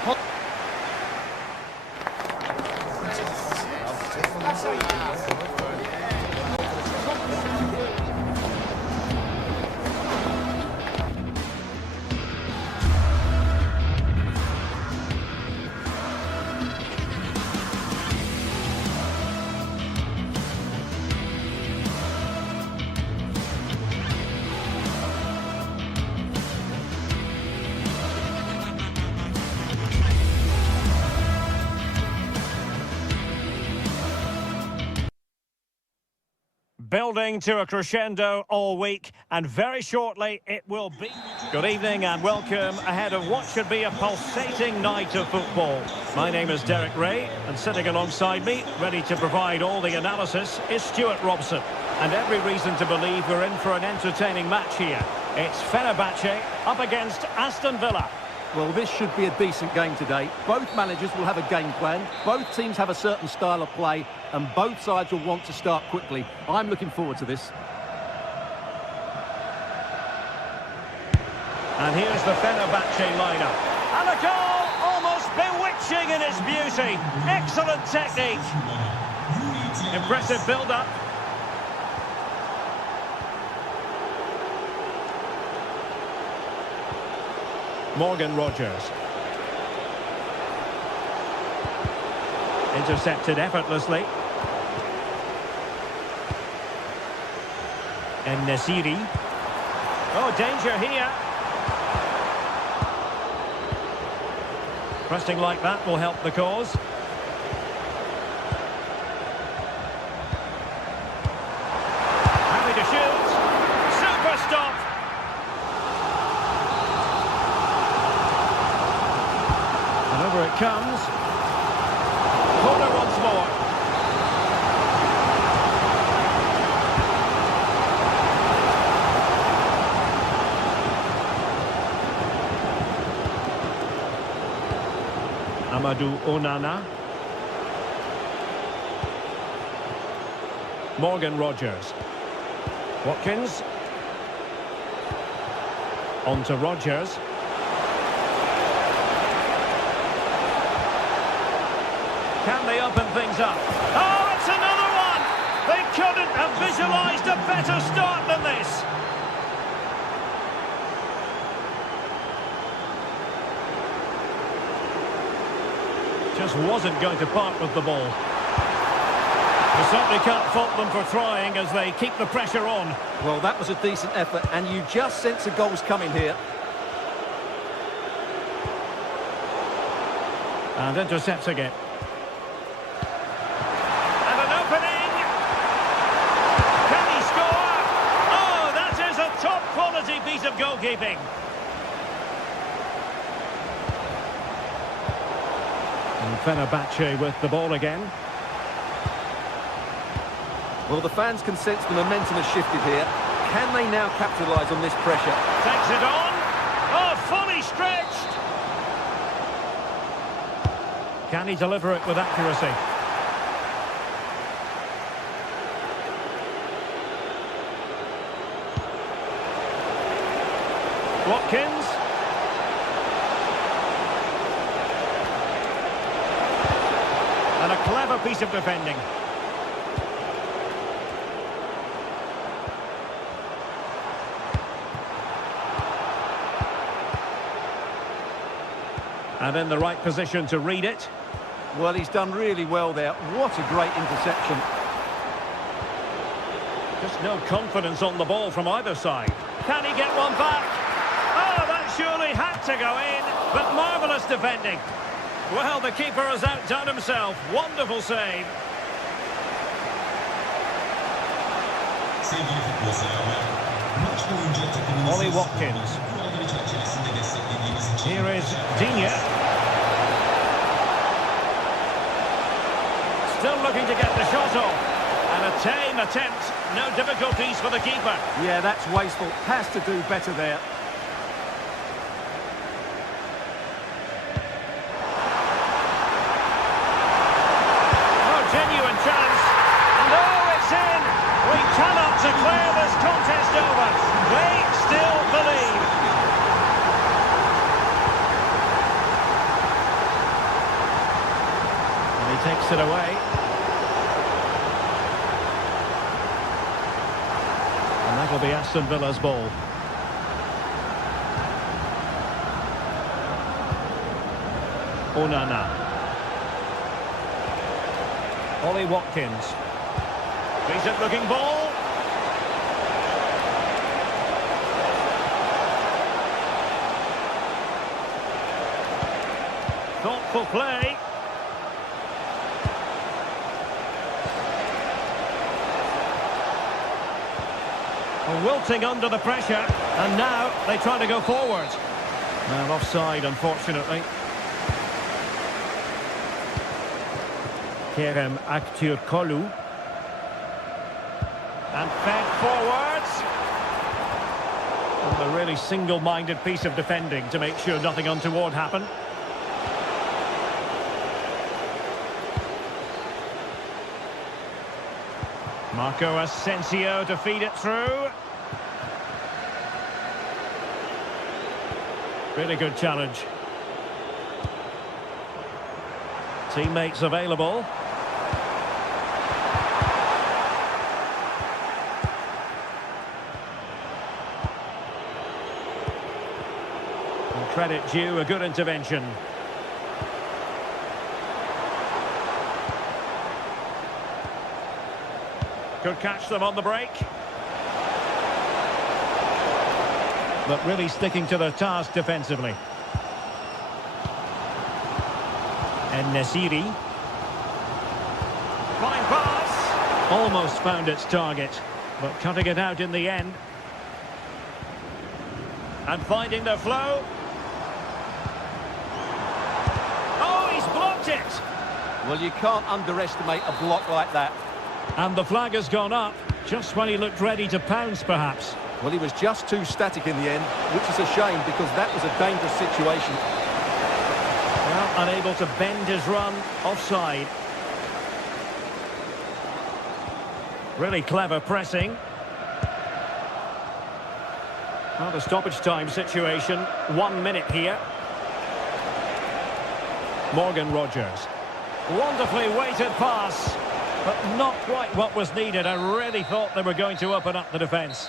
building to a crescendo all week, and very shortly it will be. Good evening and welcome ahead of what should be a pulsating night of football. My name is Derek Ray, and sitting alongside me, ready to provide all the analysis, is Stuart Robson. And every reason to believe we're in for an entertaining match here. It's Fenerbahce up against Aston Villa. Well, this should be a decent game today. Both managers will have a game plan. Both teams have a certain style of play, and both sides will want to start quickly. I'm looking forward to this. And here's the Fenerbahce lineup. And a goal, almost bewitching in its beauty. Excellent technique. Impressive build-up. Morgan Rogers. Intercepted effortlessly. And Nesiri. Oh, danger here. Pressing like that will help the cause. Happy to shoot. Super stop. And over it comes. Corner once more. Amadou Onana. Morgan Rogers. Watkins. On to Rogers. Can they open things up? Oh, it's another one! They couldn't have visualised a better start than this. Just wasn't going to part with the ball. You certainly can't fault them for trying as they keep the pressure on. Well, that was a decent effort, and you just sense a goal's coming here. And intercepts again. And an opening! Can he score? Oh, that is a top-quality piece of goalkeeping. And Fenerbahce with the ball again. Well, the fans can sense the momentum has shifted here. Can they now capitalise on this pressure? Takes it on. Oh, fully stretched. Can he deliver it with accuracy? Watkins. And a clever piece of defending. And in the right position to read it. Well, he's done really well there. What a great interception. Just no confidence on the ball from either side. Can he get one back? Oh, that surely had to go in, but marvellous defending. Well, the keeper has outdone himself. Wonderful save. Ollie Watkins. Here is Digne. Still looking to get the shot off. And a tame attempt. No difficulties for the keeper. Yeah, that's wasteful. Has to do better there. Genuine chance, and oh, it's in! We cannot declare this contest over. They still believe. And he takes it away. And that'll be Aston Villa's ball. Onana. Ollie Watkins. Decent looking ball. Thoughtful play. Wilting under the pressure, and now they try to go forward. And offside, unfortunately. Kerem Aktürkoğlu. And fed forwards. And a really single-minded piece of defending to make sure nothing untoward happened. Marco Asensio to feed it through. Really good challenge. Teammates available. And credit due, a good intervention. Could catch them on the break. But really sticking to their task defensively. En-Nesyri. Fine pass. Almost found its target, but cutting it out in the end. And finding the flow. Oh, he's blocked it! Well, you can't underestimate a block like that. And the flag has gone up, just when he looked ready to pounce, perhaps. Well, he was just too static in the end, which is a shame because that was a dangerous situation. Well, unable to bend his run, offside. Really clever pressing. Well, the stoppage time situation, 1 minute here. Morgan Rogers. Wonderfully weighted pass. But not quite what was needed. I really thought they were going to open up the defence.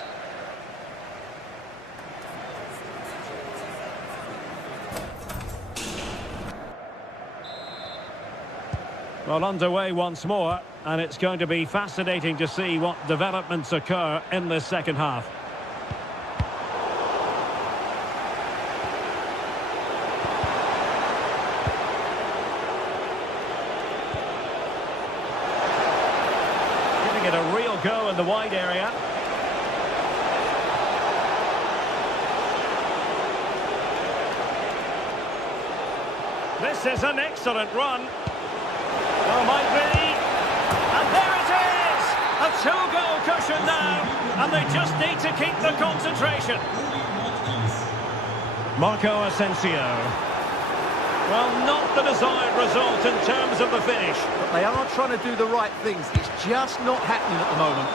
Well, underway once more, and it's going to be fascinating to see what developments occur in this second half. It a real go in the wide area. This is an excellent run. Oh, might be. And there it is! A two-goal cushion now, and they just need to keep the concentration. Marco Asensio. Well, not the desired result in terms of the finish. But they are trying to do the right things. It's just not happening at the moment.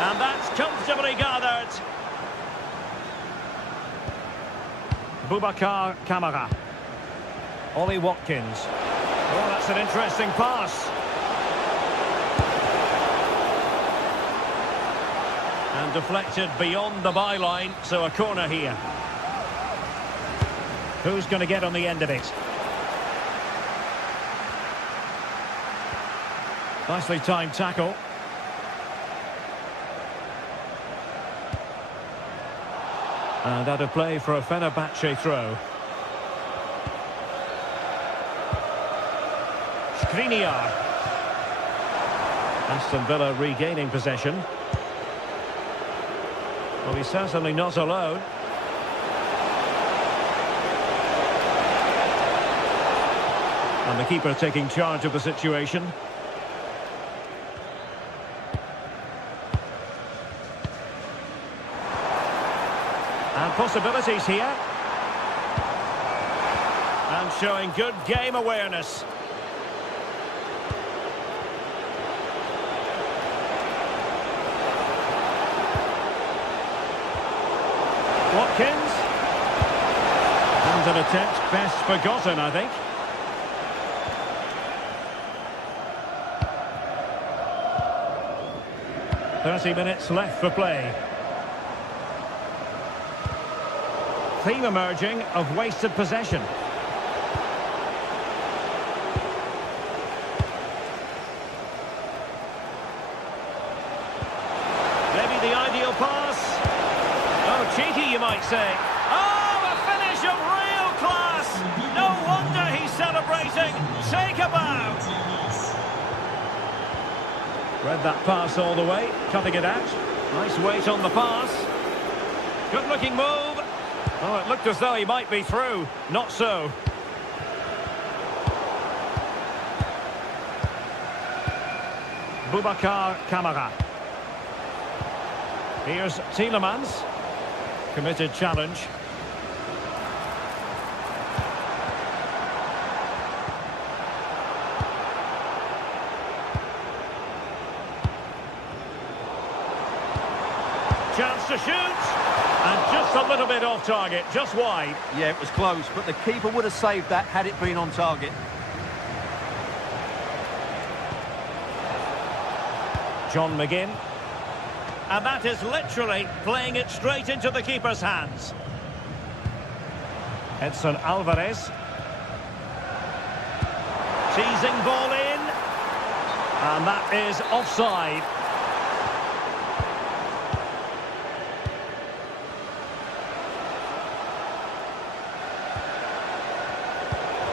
And that's comfortably gathered. Boubacar Kamara. Ollie Watkins. Oh, that's an interesting pass. And deflected beyond the byline, so a corner here. Who's going to get on the end of it? Nicely timed tackle. And out of play for a Fenerbahce throw. Skriniar. Aston Villa regaining possession. Well, he's certainly not alone. And the keeper taking charge of the situation. And possibilities here. And showing good game awareness. Watkins. And an attempt best forgotten, I think. "30 minutes left for play." Theme emerging of wasted possession. Maybe the ideal pass. Oh, cheeky, you might say. Oh, a finish of real class. No wonder he's celebrating. Take a bow. Read that pass all the way, cutting it out. Nice weight on the pass. Good-looking move. Oh, it looked as though he might be through. Not so. Boubacar Kamara. Here's Tielemans. Committed challenge. Chance to shoot. And just a little bit off target, just wide. Yeah, it was close, but the keeper would have saved that had it been on target. John McGinn. And that is literally playing it straight into the keeper's hands. Edson Alvarez. Teasing ball in. And that is offside.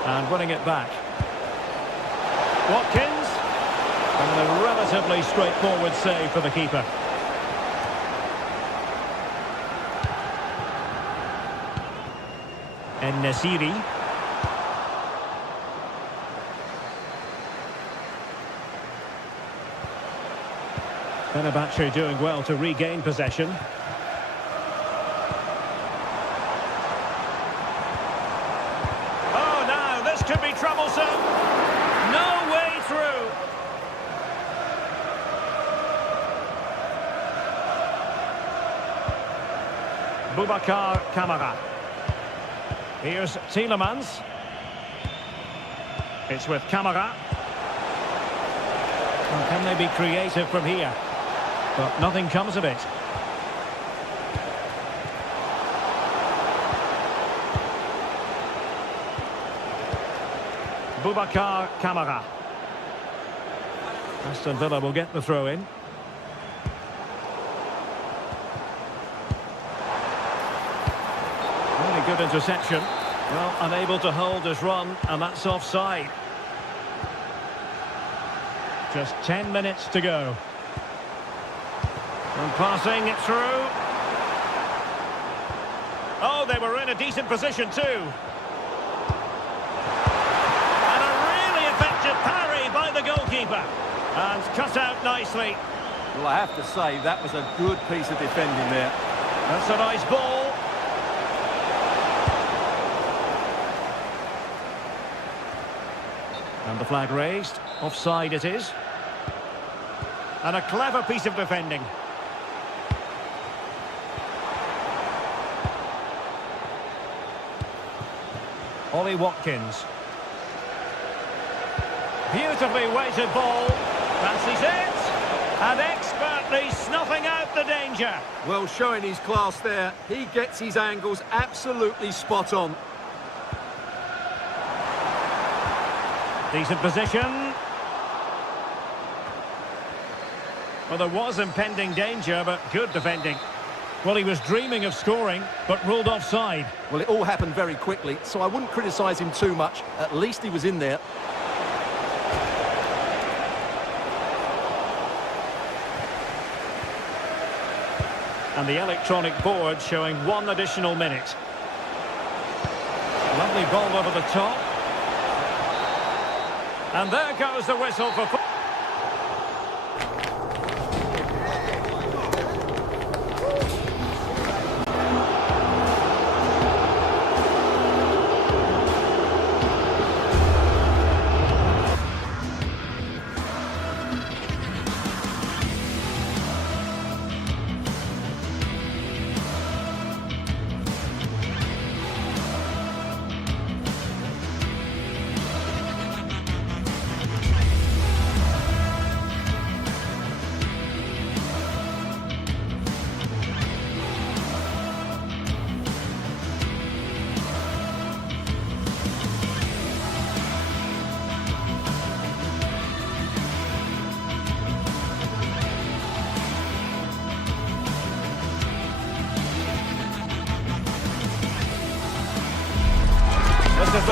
And winning it back. Watkins. And a relatively straightforward save for the keeper. En-Nesyri. Fenerbahce doing well to regain possession. Oh, now this could be troublesome. No way through. Boubacar Kamara. Here's Tielemans. It's with Kamara. Well, can they be creative from here? But nothing comes of it. Boubacar Kamara. Aston Villa will get the throw in. Really good interception. Well, unable to hold his run, and that's offside. Just 10 minutes to go. And passing it through. Oh, they were in a decent position too. And a really effective parry by the goalkeeper. And cut out nicely. Well, I have to say, that was a good piece of defending there. That's a nice ball. And the flag raised. Offside it is. And a clever piece of defending. Ollie Watkins. Beautifully weighted ball. Fancies it. And expertly snuffing out the danger. Well, showing his class there. He gets his angles absolutely spot on. Decent position. Well, there was impending danger, but good defending. Well, he was dreaming of scoring, but ruled offside. Well, it all happened very quickly, so I wouldn't criticise him too much. At least he was in there. And the electronic board showing 1 additional minute. Lovely ball over the top. And there goes the whistle for...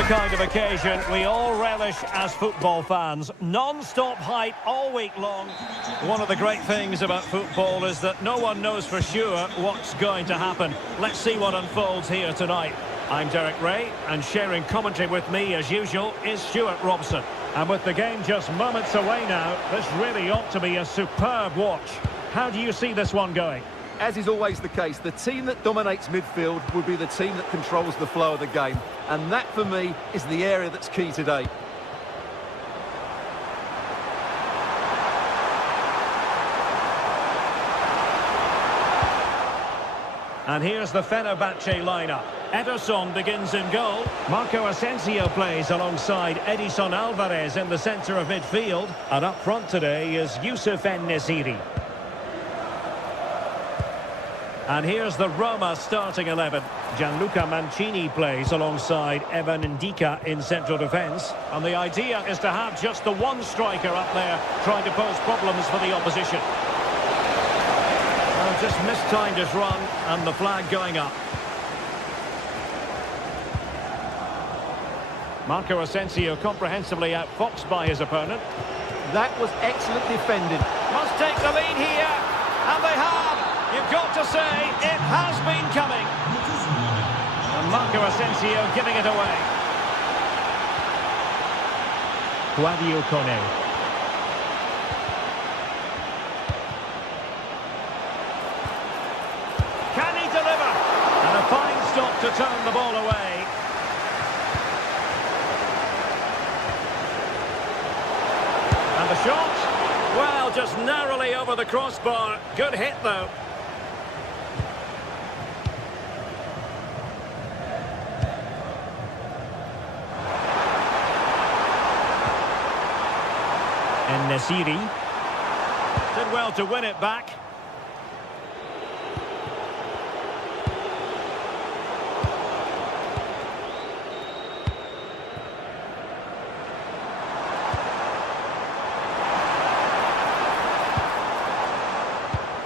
the kind of occasion we all relish as football fans. Non-stop hype all week long. One of the great things about football is that no one knows for sure what's going to happen. Let's see what unfolds here tonight. I'm Derek Ray, and sharing commentary with me, as usual, is Stuart Robson. And with the game just moments away now, this really ought to be a superb watch. How do you see this one going? As is always the case, the team that dominates midfield will be the team that controls the flow of the game. And that, for me, is the area that's key today. And here's the Fenerbahce lineup. Ederson begins in goal. Marco Asensio plays alongside Edison Alvarez in the centre of midfield. And up front today is Youssef En-Nesyri. And here's the Roma starting 11. Gianluca Mancini plays alongside Evan Ndika in central defence. And the idea is to have just the one striker up there trying to pose problems for the opposition. Well, just mistimed his run and the flag going up. Marco Asensio comprehensively outfoxed by his opponent. That was excellent defending. Must take the lead here, and they have. You've got to say, it has been coming. And Marco Asensio giving it away. Guadio Kone. Can he deliver? And a fine stop to turn the ball away. And the shot? Well, just narrowly over the crossbar. Good hit, though. En-Nesyri did well to win it back.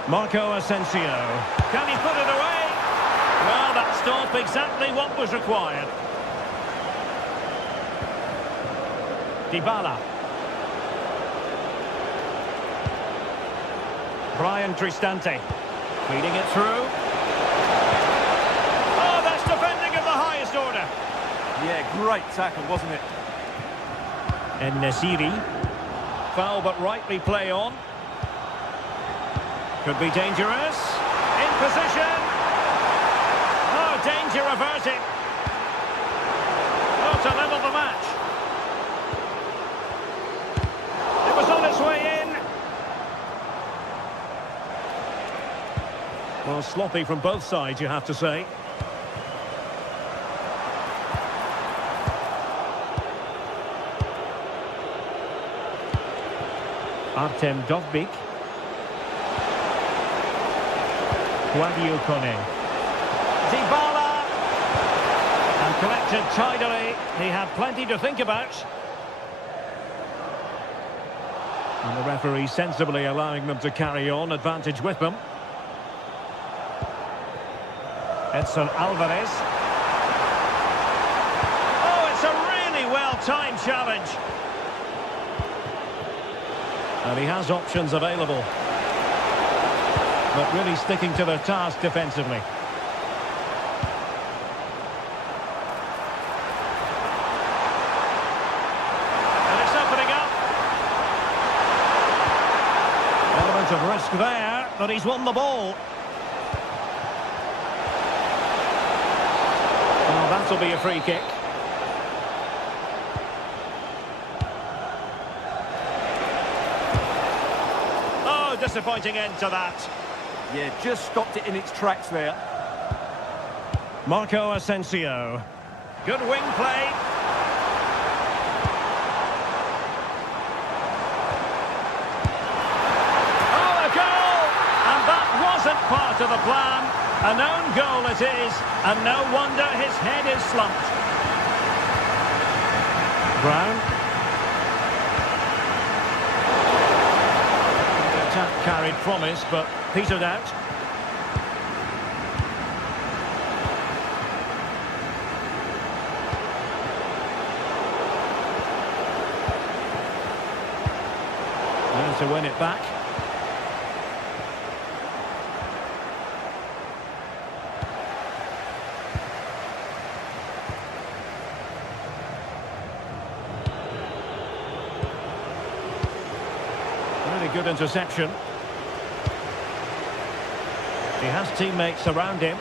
Marco Asensio. Can he put it away? Well, that stopped exactly what was required. Dybala. Brian Cristante feeding it through. Oh, that's defending of the highest order. Yeah, great tackle, wasn't it? En-Nesyri. Foul but rightly play on. Could be dangerous. In position. Oh, danger averted. Oh, to level the match. It was on its way in. Well, sloppy from both sides, you have to say. Artem Dovbyk. Guadio Kone. Dybala. And collected tidily. He had plenty to think about. And the referee sensibly allowing them to carry on, advantage with them. Edson Alvarez. Oh, it's a really well-timed challenge. And he has options available. But really sticking to their task defensively. And it's opening up. Element of risk there, but he's won the ball. Well, that'll be a free kick. Oh, disappointing end to that. Yeah, just stopped it in its tracks there. Marco Asensio. Good wing play. Oh, a goal! And that wasn't part of the plan. An own goal it is, and no wonder his head is slumped. Brown. The attack carried promise, but petered out. to win it back. Really good interception. He has teammates around him.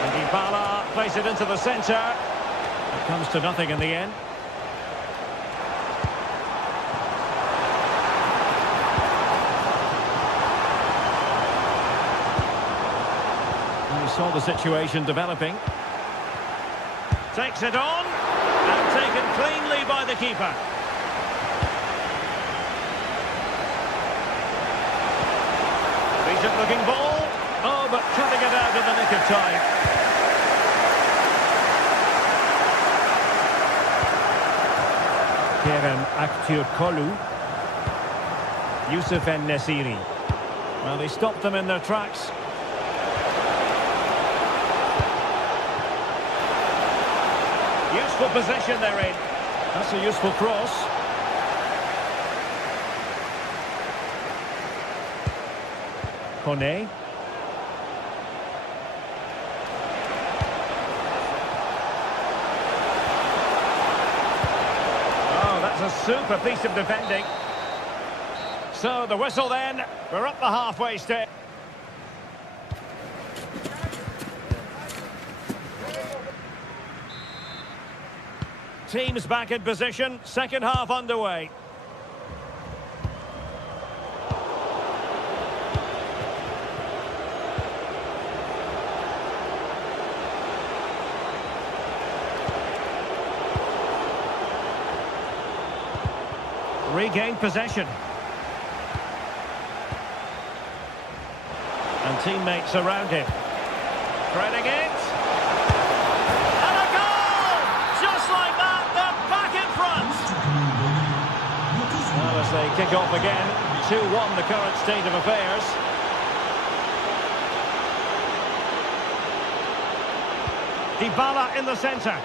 And Dybala plays it into the centre. It comes to nothing in the end. And we saw the situation developing. Takes it on. And taken cleanly by the keeper. Decent looking ball. Oh, but cutting it out in the nick of time. Kerem Aktürkoğlu. Yusuf En-Nesyri. Well, they stopped them in their tracks. Useful possession they're in. That's a useful cross. Kone. Oh, that's a super piece of defending. So the whistle then. We're up the halfway stage. Teams back in position. Second half underway. Regained possession. And teammates around him. Threading it. And a goal! Just like that, they're back in front. Well, as they kick off again, 2-1 the current state of affairs. Dybala in the centre.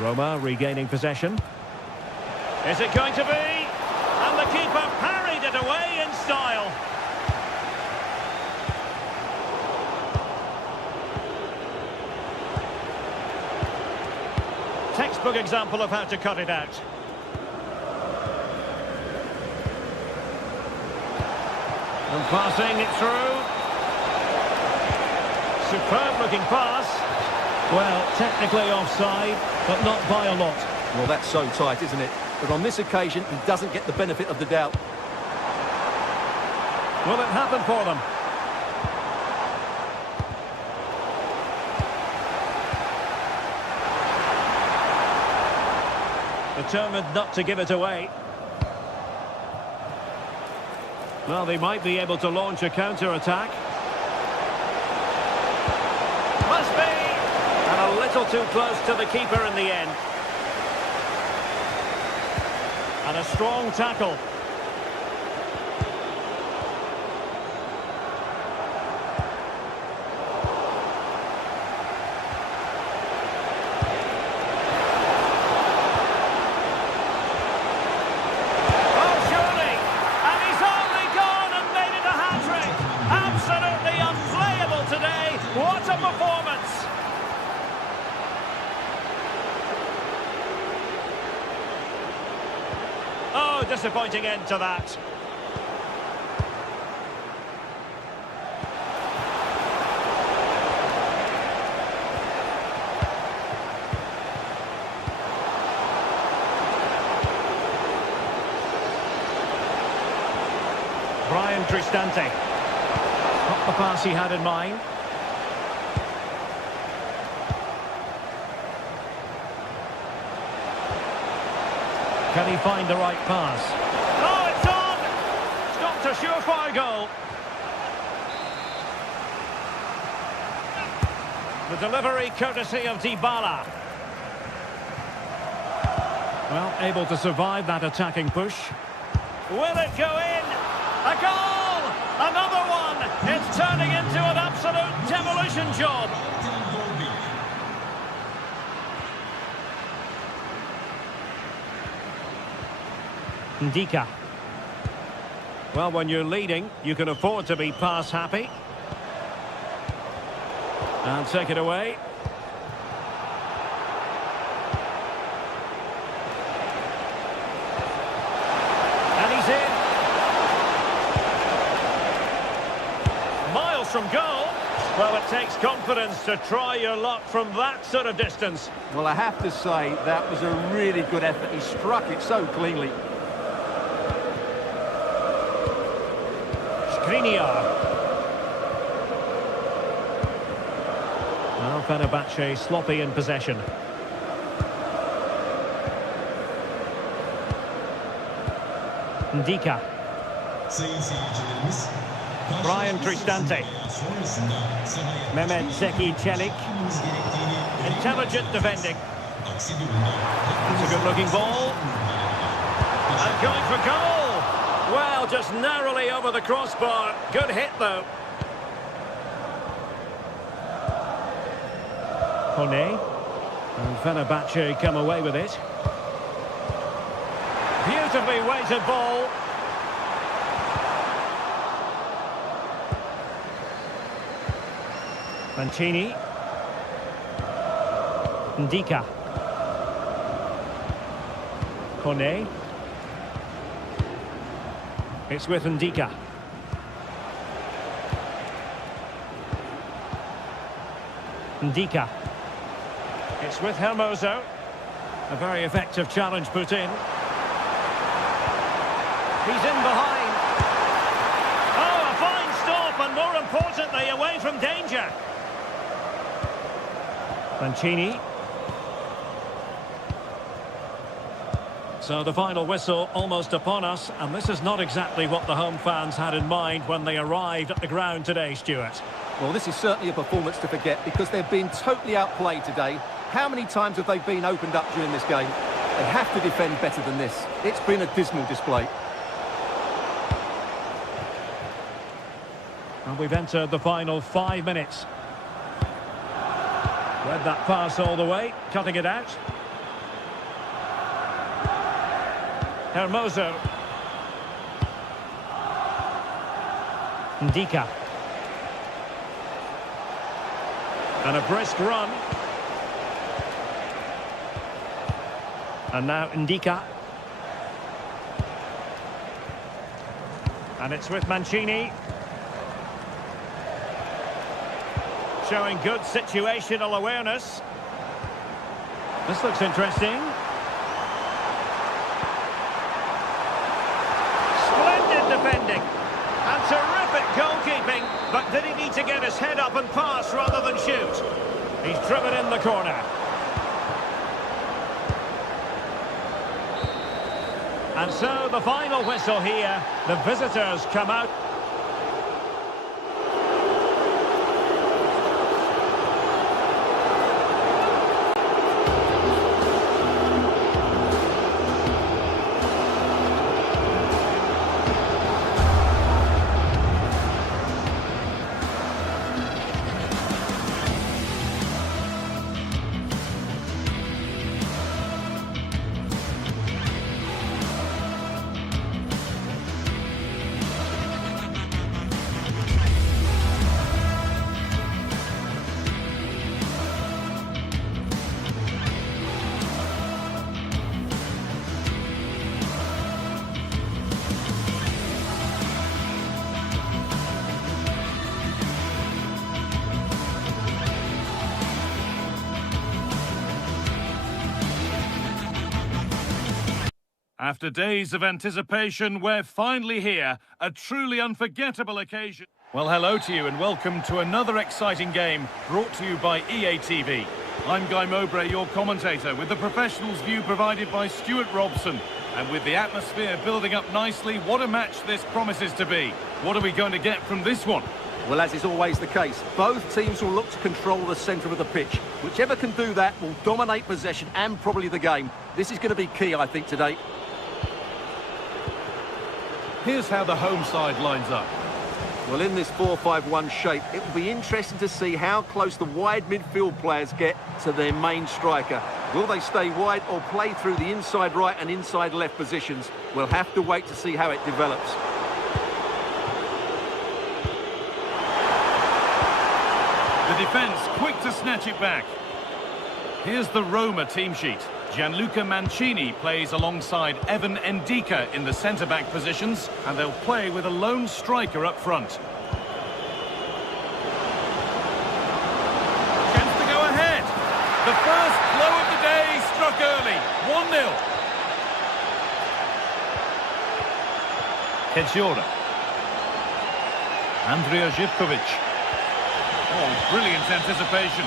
Roma regaining possession. Is it going to be? And the keeper parried it away in style. Textbook example of how to cut it out. And passing it through. Superb looking pass. Well, technically offside, but not by a lot. Well, that's so tight, isn't it? But on this occasion, he doesn't get the benefit of the doubt. Will it happen for them? Determined not to give it away. Well, they might be able to launch a counter-attack. Must be! And a little too close to the keeper in the end. And a strong tackle. Oh, surely! And he's only gone and made it a hat-trick! Absolutely unplayable today! What a performance! Oh, disappointing end to that. Brian Cristante. Not the pass he had in mind. Can he find the right pass? Oh, it's on! Stopped a surefire goal. The delivery courtesy of Dybala. Well, able to survive that attacking push. Will it go in? A goal! Another one! It's turning into an absolute demolition job. Ndika. Well, when you're leading, you can afford to be pass happy. And take it away. And he's in. Miles from goal. Well, it takes confidence to try your luck from that sort of distance. Well, I have to say, that was a really good effort. He struck it so cleanly. Skriniar. Well, Fenerbahce sloppy in possession. Ndika. Brian Cristante. Mehmet Zeki Çelik. Intelligent defending. It's a good-looking ball. And going for goal. Well, just narrowly over the crossbar. Good hit, though. Kone. And Fenerbahce come away with it. Beautifully weighted ball. Mancini. Ndika. Kone. It's with Ndika. Ndika. It's with Hermoso. A very effective challenge put in. He's in behind. Oh, a fine stop, and more importantly, away from danger. Mancini. So the final whistle almost upon us, and this is not exactly what the home fans had in mind when they arrived at the ground today, Stuart. Well, this is certainly a performance to forget because they've been totally outplayed today. How many times have they been opened up during this game? They have to defend better than this. It's been a dismal display. And we've entered the final 5 minutes. Read that pass all the way, cutting it out. Hermoso. Ndika. And a brisk run. And now Ndika. And it's with Mancini. Showing good situational awareness. This looks interesting. Splendid defending. And terrific goalkeeping. But did he need to get his head up and pass rather than shoot? He's driven in the corner. And so the final whistle here. The visitors come out. After days of anticipation, we're finally here. A truly unforgettable occasion. Well, hello to you and welcome to another exciting game brought to you by EA TV. I'm Guy Mowbray, your commentator, with the professionals' view provided by Stuart Robson. And with the atmosphere building up nicely, what a match this promises to be. What are we going to get from this one? Well, as is always the case, both teams will look to control the centre of the pitch. Whichever can do that will dominate possession and probably the game. This is going to be key, I think, today. Here's how the home side lines up. Well, in this 4-5-1 shape, it will be interesting to see how close the wide midfield players get to their main striker. Will they stay wide or play through the inside right and inside left positions? We'll have to wait to see how it develops. The defence quick to snatch it back. Here's the Roma team sheet. Gianluca Mancini plays alongside Evan Ndika in the centre-back positions, and they'll play with a lone striker up front. Chance to go ahead. The first blow of the day struck early. 1-0. Kedziora. Andrija Živković. Oh, brilliant anticipation.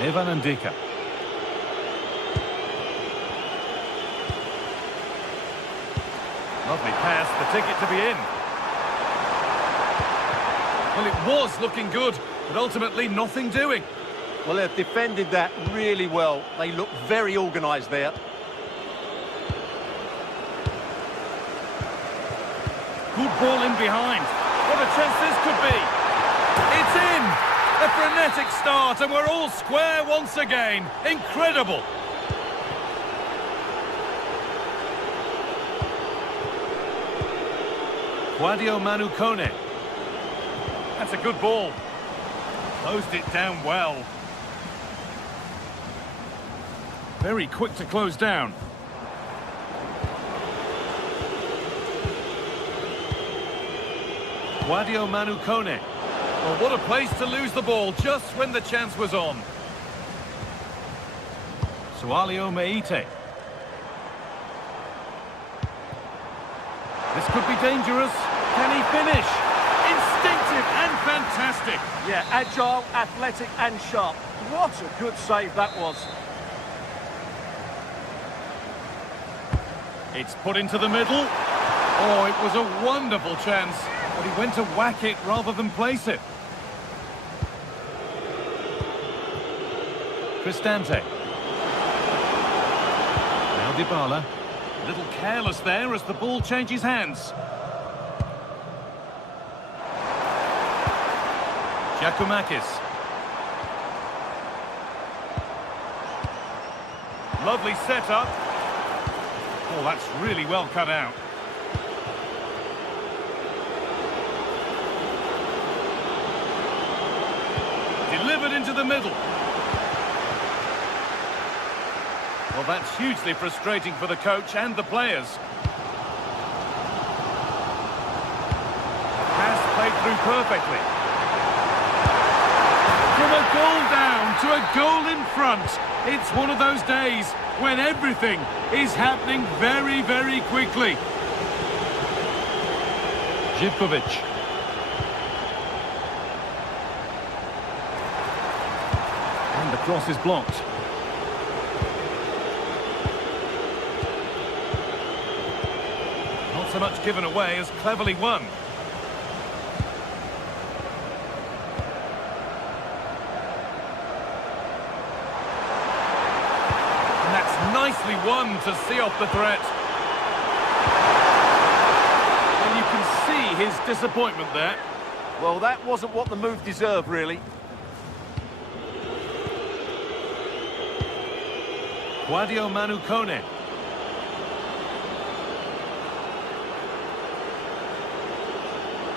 Evan Ndika. Lovely pass, the ticket to be in. Well, it was looking good, but ultimately nothing doing. Well, they've defended that really well. They look very organised there. Good ball in behind. What a chance this could be. It's in! A frenetic start, and we're all square once again. Incredible! Guadio Manu Kone. That's a good ball. Closed it down well. Very quick to close down. Guadio Manu Kone. Well, what a place to lose the ball just when the chance was on. Sualio Meite. This could be dangerous. Can he finish? Instinctive and fantastic. Yeah, agile, athletic and sharp. What a good save that was. It's put into the middle. Oh, it was a wonderful chance, but he went to whack it rather than place it. Cristante. Now Dybala. A little careless there as the ball changes hands. Giacomakis. Lovely setup. Oh, that's really well cut out. Delivered into the middle. Well, that's hugely frustrating for the coach and the players. Pass played through perfectly. From a goal down to a goal in front. It's one of those days when everything is happening very, very quickly. Živković. And the cross is blocked. Not so much given away as cleverly won. And that's nicely won to see off the threat. And you can see his disappointment there. Well, that wasn't what the move deserved, really. Guadio Manu Kone.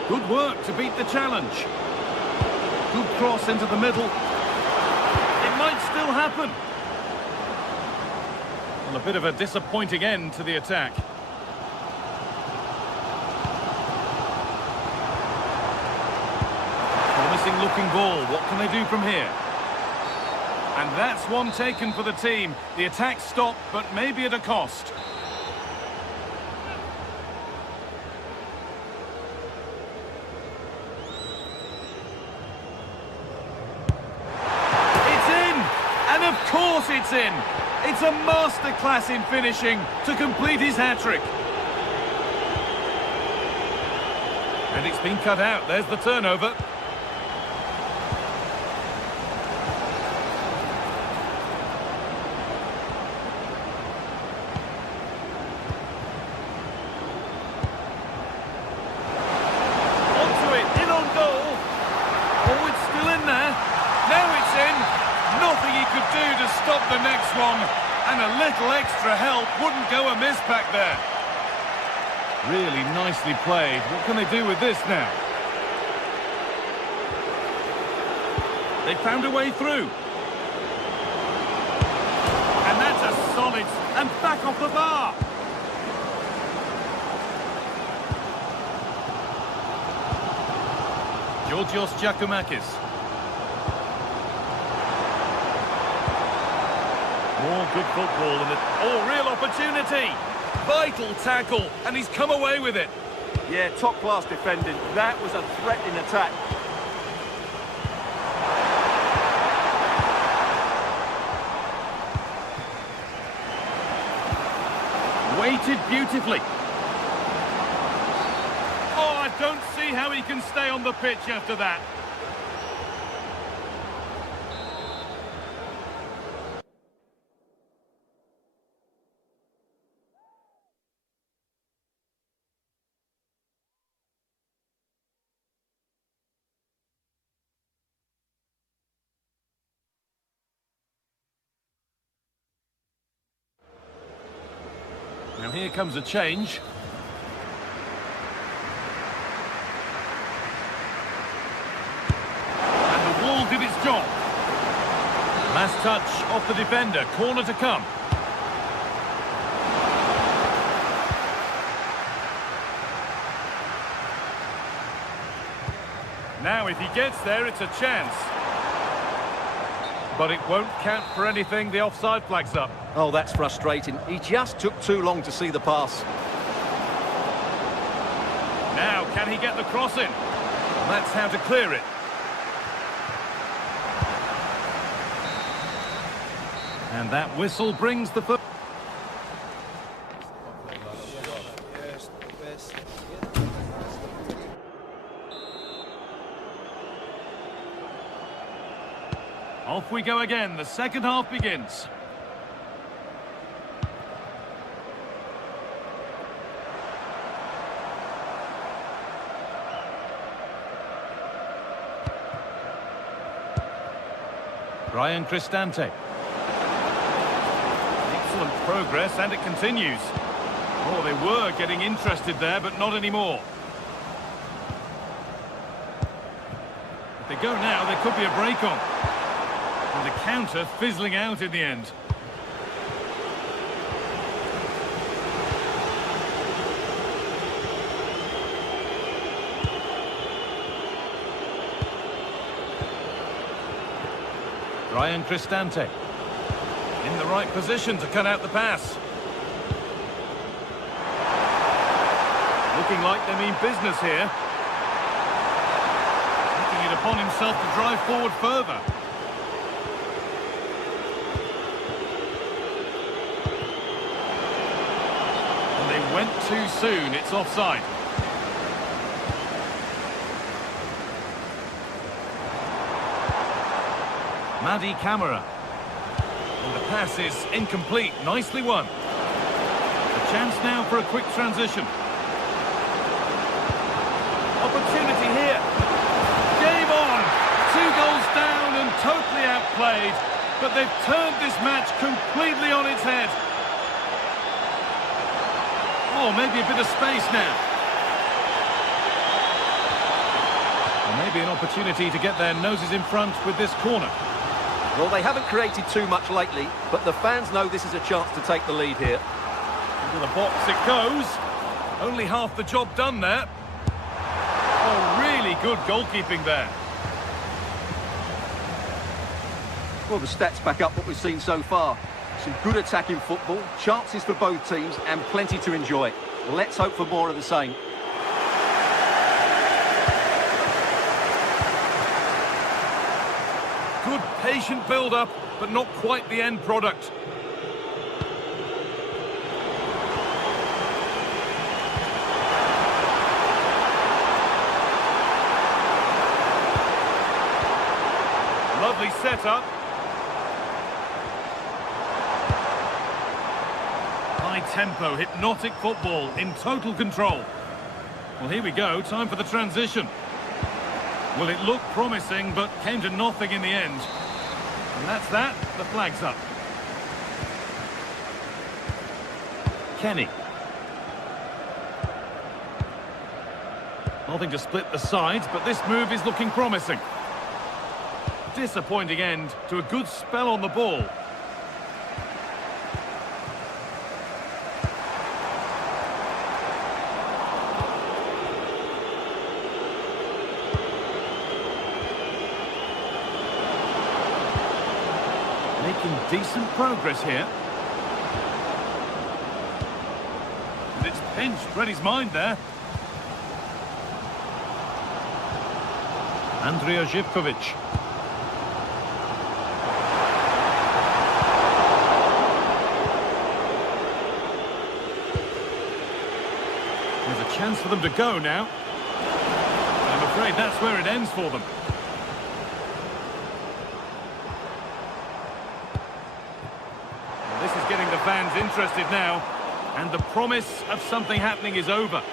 Good work to beat the challenge. Good cross into the middle. It might still happen. Well, a bit of a disappointing end to the attack. Promising looking ball. What can they do from here? And that's one taken for the team. The attack stopped, but maybe at a cost. It's in! And of course it's in! It's a masterclass in finishing to complete his hat-trick. And it's been cut out. There's the turnover. And a little extra help wouldn't go amiss back there. Really nicely played. What can they do with this now? They found a way through. And that's a solid... And back off the bar. Georgios Giacomakis. More good football and real opportunity. Vital tackle, and he's come away with it. Yeah, top-class defending. That was a threatening attack. Weighted beautifully. Oh, I don't see how he can stay on the pitch after that. Now here comes a change. And the wall did its job. Last touch off the defender. Corner to come. Now if he gets there, it's a chance. But it won't count for anything. The offside flag's up. Oh, that's frustrating. He just took too long to see the pass. Now, can he get the cross in? That's how to clear it. And that whistle brings the first. Off we go again. The second half begins. Brian Cristante. Excellent progress, and it continues. Oh, they were getting interested there, but not anymore. If they go now, there could be a break on. And the counter fizzling out in the end. Brian Cristante in the right position to cut out the pass. Looking like they mean business here. Taking it upon himself to drive forward further. And they went too soon. It's offside. Madi Camara. And the pass is incomplete. Nicely won. A chance now for a quick transition. Opportunity here. Game on. 2 goals down and totally outplayed. But they've turned this match completely on its head. Oh, maybe a bit of space now. And maybe an opportunity to get their noses in front with this corner. Well, they haven't created too much lately, but the fans know this is a chance to take the lead here. Into the box it goes. Only half the job done there. Oh, really good goalkeeping there. Well, the stats back up what we've seen so far. Some good attacking football, chances for both teams, and plenty to enjoy. Let's hope for more of the same. Good patient build-up, but not quite the end product. Lovely setup. High tempo, hypnotic football in total control. Well, here we go, time for the transition. Well, it looked promising, but came to nothing in the end. And that's that, the flag's up. Kenny. Nothing to split the sides, but this move is looking promising. Disappointing end to a good spell on the ball. Making decent progress here. And it's pinched, read his mind there. Andrija Živković. There's a chance for them to go now. I'm afraid that's where it ends for them. Well, this is getting the fans interested now, and the promise of something happening is over.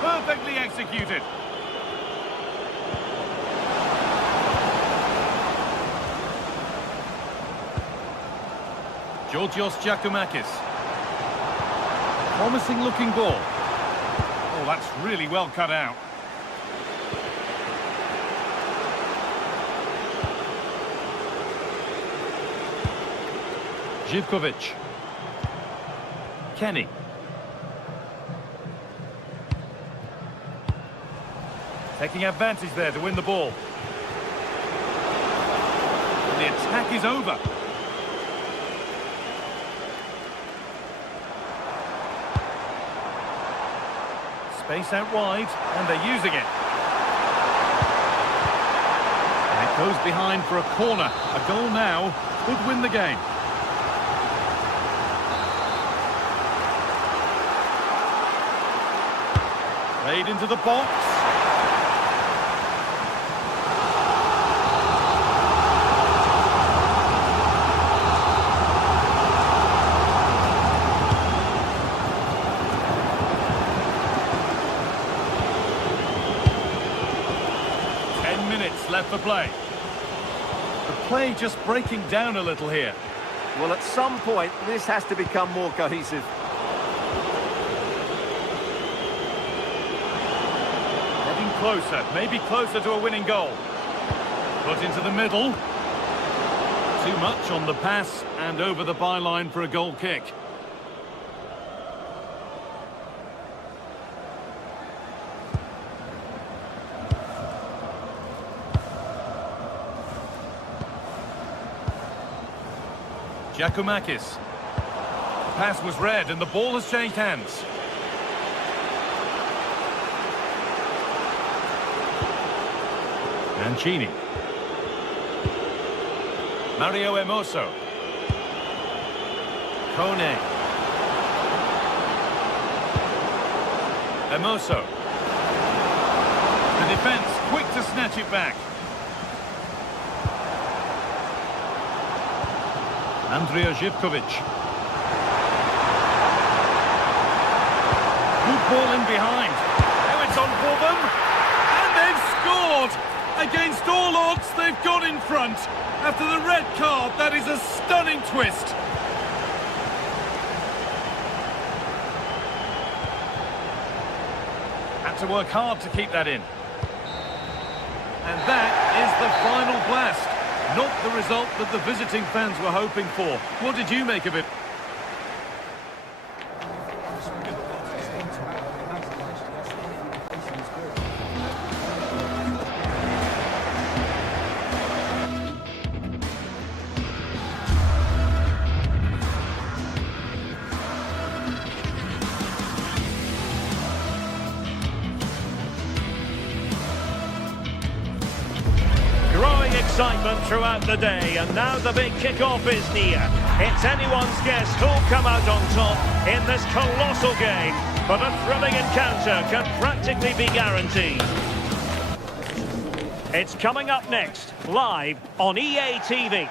Perfectly executed. Georgios Giacomakis. Promising looking ball. Oh, that's really well cut out. Živković. Kenny. Taking advantage there to win the ball. And the attack is over. Space out wide, and they're using it. And it goes behind for a corner. A goal now could win the game. Played into the box. Left for play. The play just breaking down a little here. Well, at some point, this has to become more cohesive. Getting closer, maybe closer to a winning goal. Put into the middle. Too much on the pass and over the byline for a goal kick. Giacomakis. The pass was read and the ball has changed hands. Mancini. Mario Hermoso. Kone. Hermoso. The defence quick to snatch it back. Andrija Živković. Good ball in behind. Now it's on for them. And they've scored! Against all odds, they've got in front. After the red card, that is a stunning twist. Had to work hard to keep that in. And that is the final blast. Not the result that the visiting fans were hoping for. What did you make of it? Excitement throughout the day, and now the big kick-off is near. It's anyone's guess who'll come out on top in this colossal game, but a thrilling encounter can practically be guaranteed. It's coming up next, live on EA TV.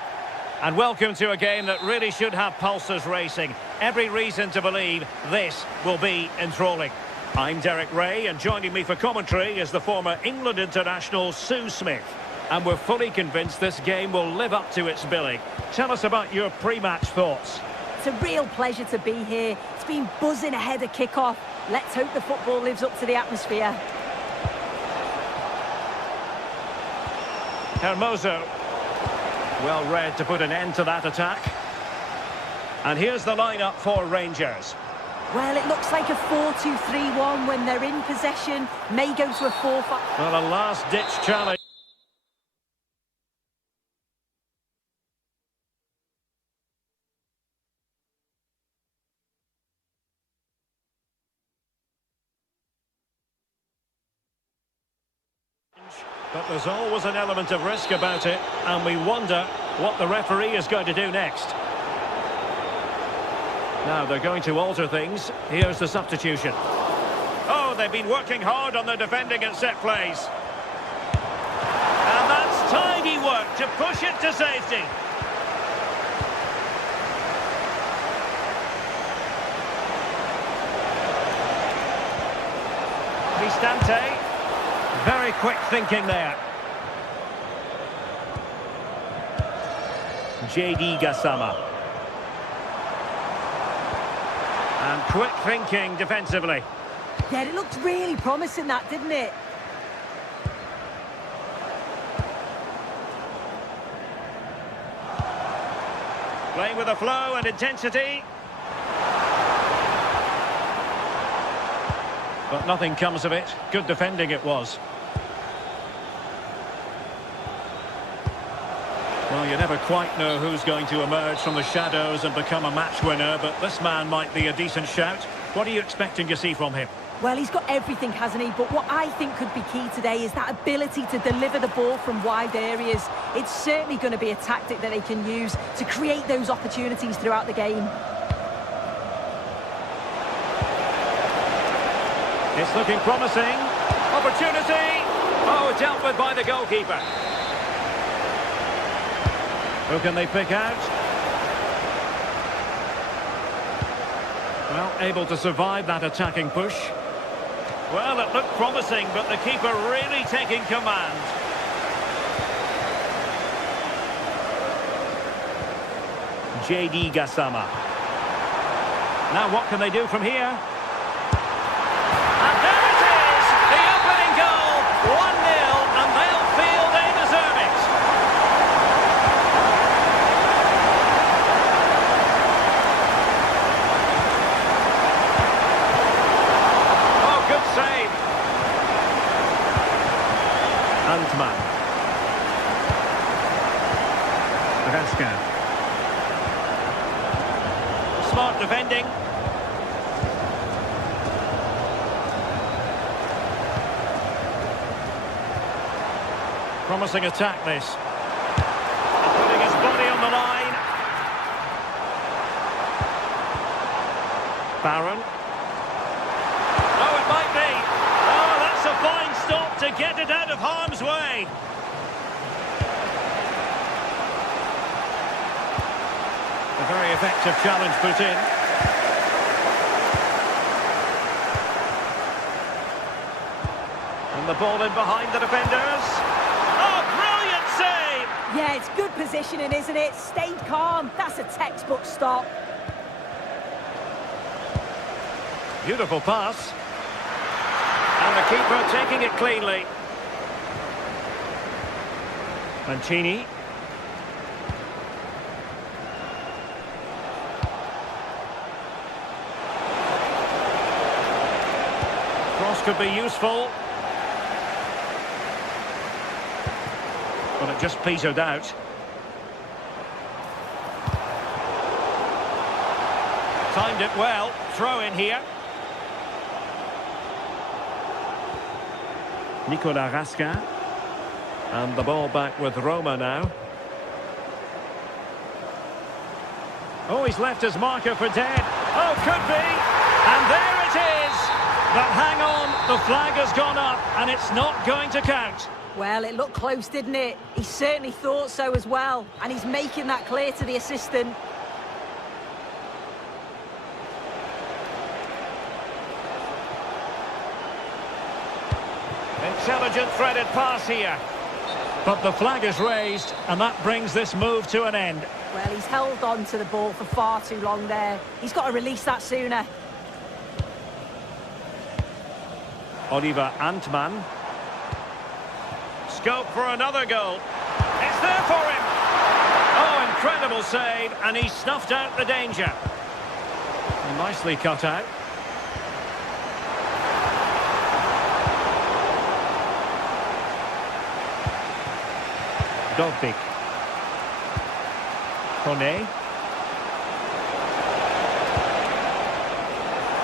And welcome to a game that really should have pulses racing. Every reason to believe this will be enthralling. I'm Derek Ray, and joining me for commentary is the former England international Sue Smith. And we're fully convinced this game will live up to its billing. Tell us about your pre-match thoughts. It's a real pleasure to be here. It's been buzzing ahead of kick-off. Let's hope the football lives up to the atmosphere. Hermoso. Well read to put an end to that attack. And here's the lineup for Rangers. Well, it looks like a 4-2-3-1 when they're in possession. May go to a 4-5. Well, a last-ditch challenge. But there's always an element of risk about it, and we wonder what the referee is going to do next. Now they're going to alter things. Here's the substitution. Oh, they've been working hard on their defending at set plays. And that's tidy work to push it to safety. Cristante. Very quick thinking there. JD Gassama. And quick thinking defensively. Yeah, it looked really promising, that, didn't it? Playing with a flow and intensity. But nothing comes of it. Good defending it was. Well, you never quite know who's going to emerge from the shadows and become a match winner, but this man might be a decent shout. What are you expecting to see from him? Well, he's got everything, hasn't he? But what I think could be key today is that ability to deliver the ball from wide areas. It's certainly going to be a tactic that they can use to create those opportunities throughout the game. It's looking promising. Opportunity. Oh, dealt with by the goalkeeper. Who can they pick out? Well, able to survive that attacking push. Well, it looked promising, but the keeper really taking command. JD Gassama. Now what can they do from here? And there it is! The opening goal! 1-0, and they'll feel they deserve it. Good save. Antman. Raska. Smart defending. Promising attack this. And putting his body on the line. Barron. A fine stop to get it out of harm's way. A very effective challenge put in. And the ball in behind the defenders. Oh, brilliant save! Yeah, it's good positioning, isn't it? Stayed calm. That's a textbook stop. Beautiful pass. And the keeper taking it cleanly. Mancini. Cross could be useful. But it just petered out. Timed it well. Throw in here. Nicolas Raska. And the ball back with Roma now. Oh, he's left his marker for dead. Oh, could be. And there it is. But hang on, the flag has gone up and it's not going to count. Well, it looked close, didn't it? He certainly thought so as well. And he's making that clear to the assistant. Intelligent threaded pass here. But the flag is raised, and that brings this move to an end. Well, he's held on to the ball for far too long there. He's got to release that sooner. Oliver Antman. Scope for another goal. It's there for him. Oh, incredible save, and he snuffed out the danger. Nicely cut out. Dovbik. Kone.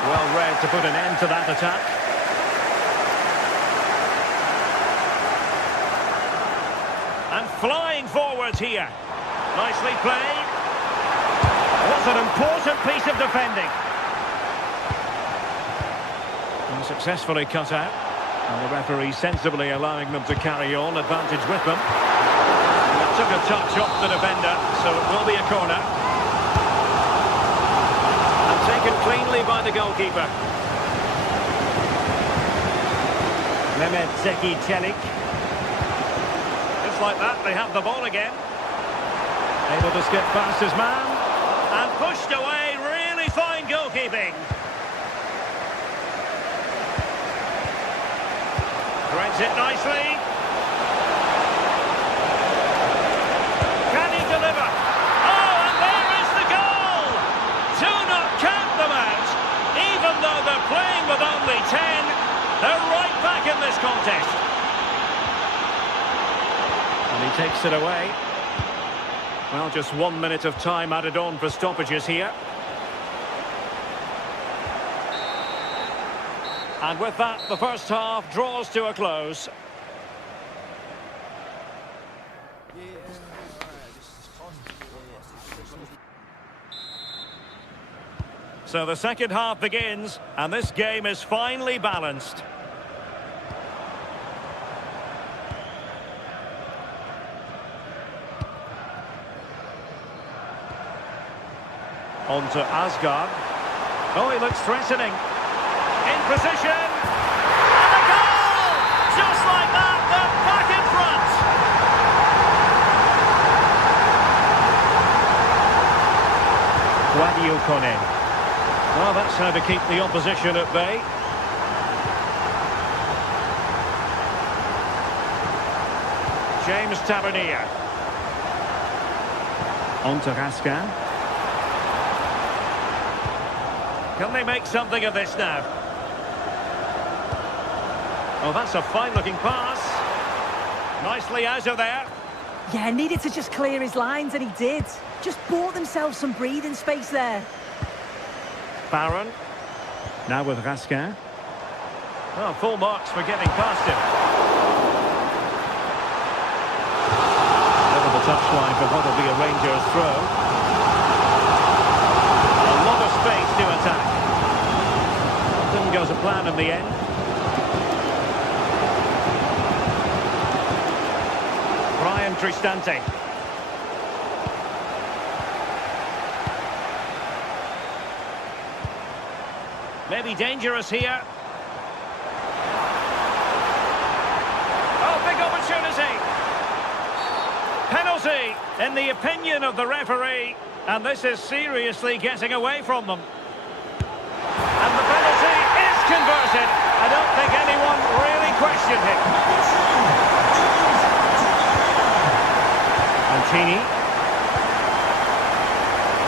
Well read to put an end to that attack. And flying forwards here. Nicely played. What an important piece of defending. And successfully cut out. And the referee sensibly allowing them to carry on, advantage with them. Took a touch off the defender, so it will be a corner. And taken cleanly by the goalkeeper. Mehmet Zeki Çelik. Just like that, they have the ball again. Able to skip past his man. And pushed away, really fine goalkeeping. Threads it nicely. Playing with only 10, they're right back in this contest. And he takes it away. Well, just 1 minute of time added on for stoppages here. And with that, the first half draws to a close. So the second half begins, and this game is finely balanced. On to Asgard. Oh, he looks threatening. In position. And a goal! Just like that, they're back in front. Guadio Kone. Well, that's how to keep the opposition at bay. James Tavernier. On to Raskin. Can they make something of this now? Oh, that's a fine-looking pass. Nicely out of there. Yeah, needed to just clear his lines, and he did. Just bought themselves some breathing space there. Barron. Now with Raskin. Oh, full marks for getting past him. Over the touchline for what will be a Rangers throw. A lot of space to attack. Didn't go to plan in the end. Brian Cristante. Maybe dangerous here. Oh, big opportunity. Penalty, in the opinion of the referee. And this is seriously getting away from them. And the penalty is converted. I don't think anyone really questioned it. Mancini.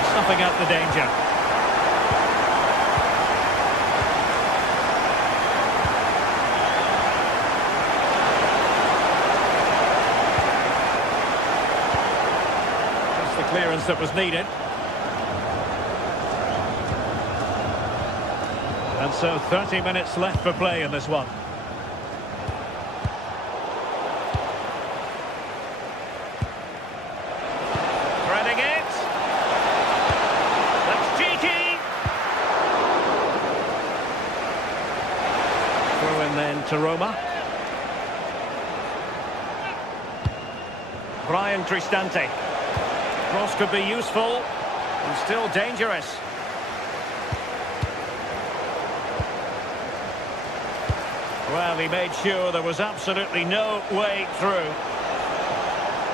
Snuffing out the danger. Clearance that was needed. And so 30 minutes left for play in this one. Threading it. That's cheeky. Throw in then to Roma. Brian Cristante. Cross could be useful, and still dangerous. Well, he made sure there was absolutely no way through.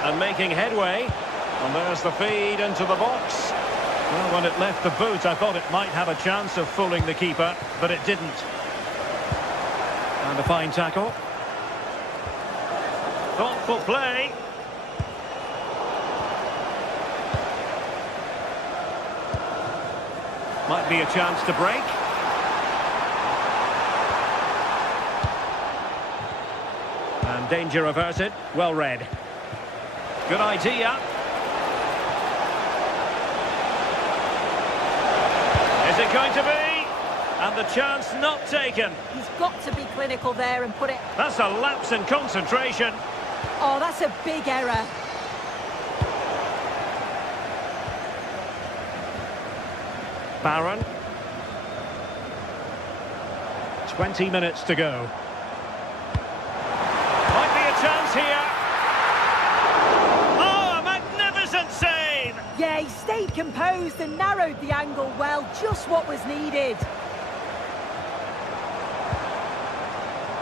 And making headway. And there's the feed into the box. Well, when it left the boot, I thought it might have a chance of fooling the keeper, but it didn't. And a fine tackle. Thoughtful play. Might be a chance to break. And danger averted. Well read. Good idea. Is it going to be? And the chance not taken. He's got to be clinical there and put it... That's a lapse in concentration. Oh, that's a big error. Barron. 20 minutes to go. Might be a chance here. Oh, a magnificent save! Yeah, he stayed composed and narrowed the angle well, just what was needed.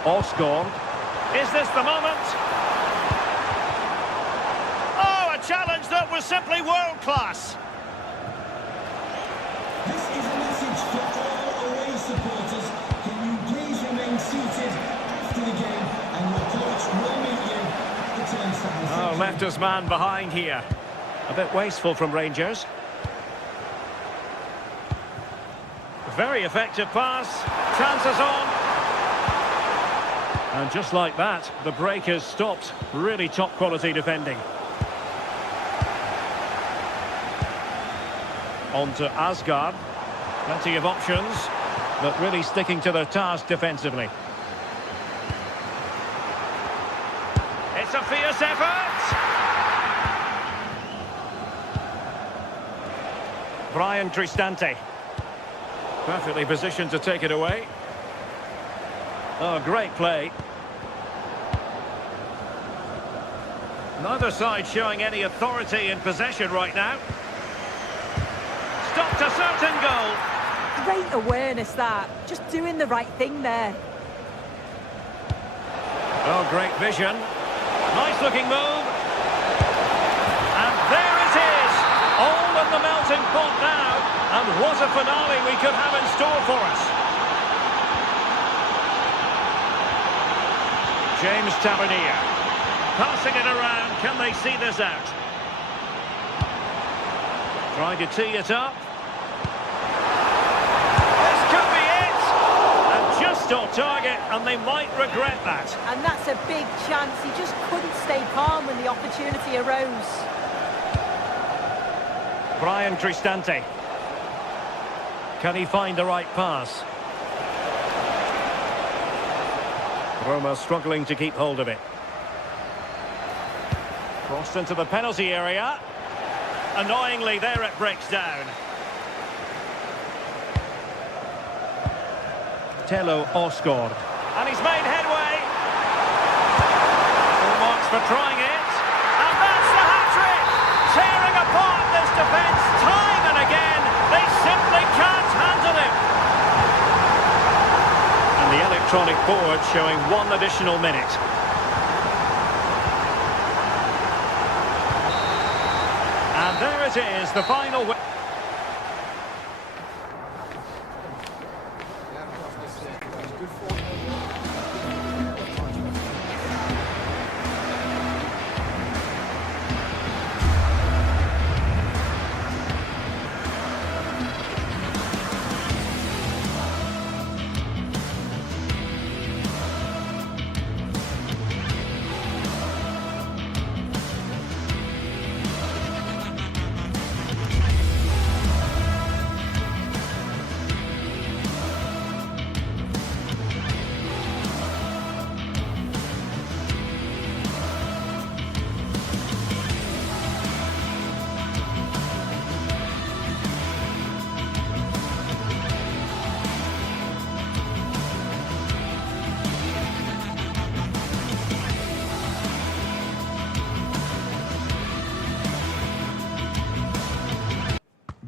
Osgård. Is this the moment? Oh, a challenge that was simply world-class. This is a message for all away supporters. Can you please remain seated after the game and your coach will meet you at the turnstile. Oh, left his man behind here. A bit wasteful from Rangers. Very effective pass. Chances on. And just like that, the break has stopped. Really top quality defending. On to Asgard. Plenty of options, but really sticking to their task defensively. It's a fierce effort! Brian Cristante. Perfectly positioned to take it away. Oh, great play. Neither side showing any authority in possession right now. Stopped a certain goal. Great awareness, that. Just doing the right thing there. Oh, great vision. Nice looking move. And there it is. All in the melting pot now. And what a finale we could have in store for us. James Tavernier. Passing it around. Can they see this out? Trying to tee it up. This could be it. And just on target, and they might regret that. And that's a big chance. He just couldn't stay calm when the opportunity arose. Brian Cristante. Can he find the right pass? Roma struggling to keep hold of it. Crossed into the penalty area. Annoyingly, there it breaks down. Tello Osgård. And he's made headway. Full marks for trying it. And that's the hat-trick! Tearing apart this defence time and again. They simply can't handle him. And the electronic board showing 1 additional minute. And there it is, the final...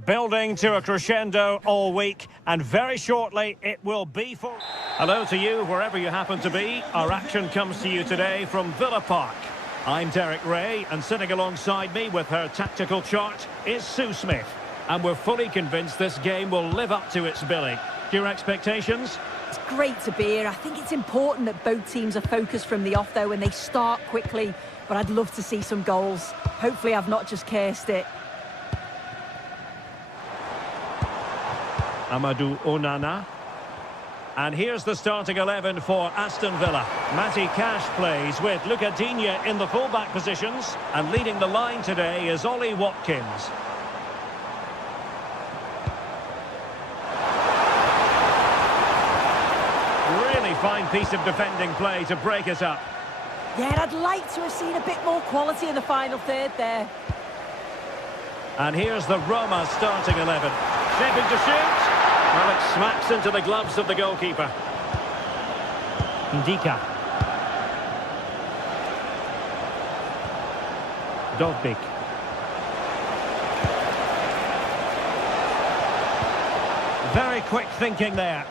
Building to a crescendo all week, and very shortly it will be for... Hello to you, wherever you happen to be. Our action comes to you today from Villa Park. I'm Derek Ray, and sitting alongside me with her tactical chart is Sue Smith. And we're fully convinced this game will live up to its billing. Your expectations? It's great to be here. I think it's important that both teams are focused from the off, though, and they start quickly. But I'd love to see some goals. Hopefully I've not just cursed it. Amadou Onana. And here's the starting 11 for Aston Villa. Matty Cash plays with Luca Digne in the full-back positions. And leading the line today is Ollie Watkins. Really fine piece of defending play to break us up. Yeah, and I'd like to have seen a bit more quality in the final third there. And here's the Roma starting 11. Shaping to shoot. Well, it smacks into the gloves of the goalkeeper. Ndika. Dovbik. Very quick thinking there.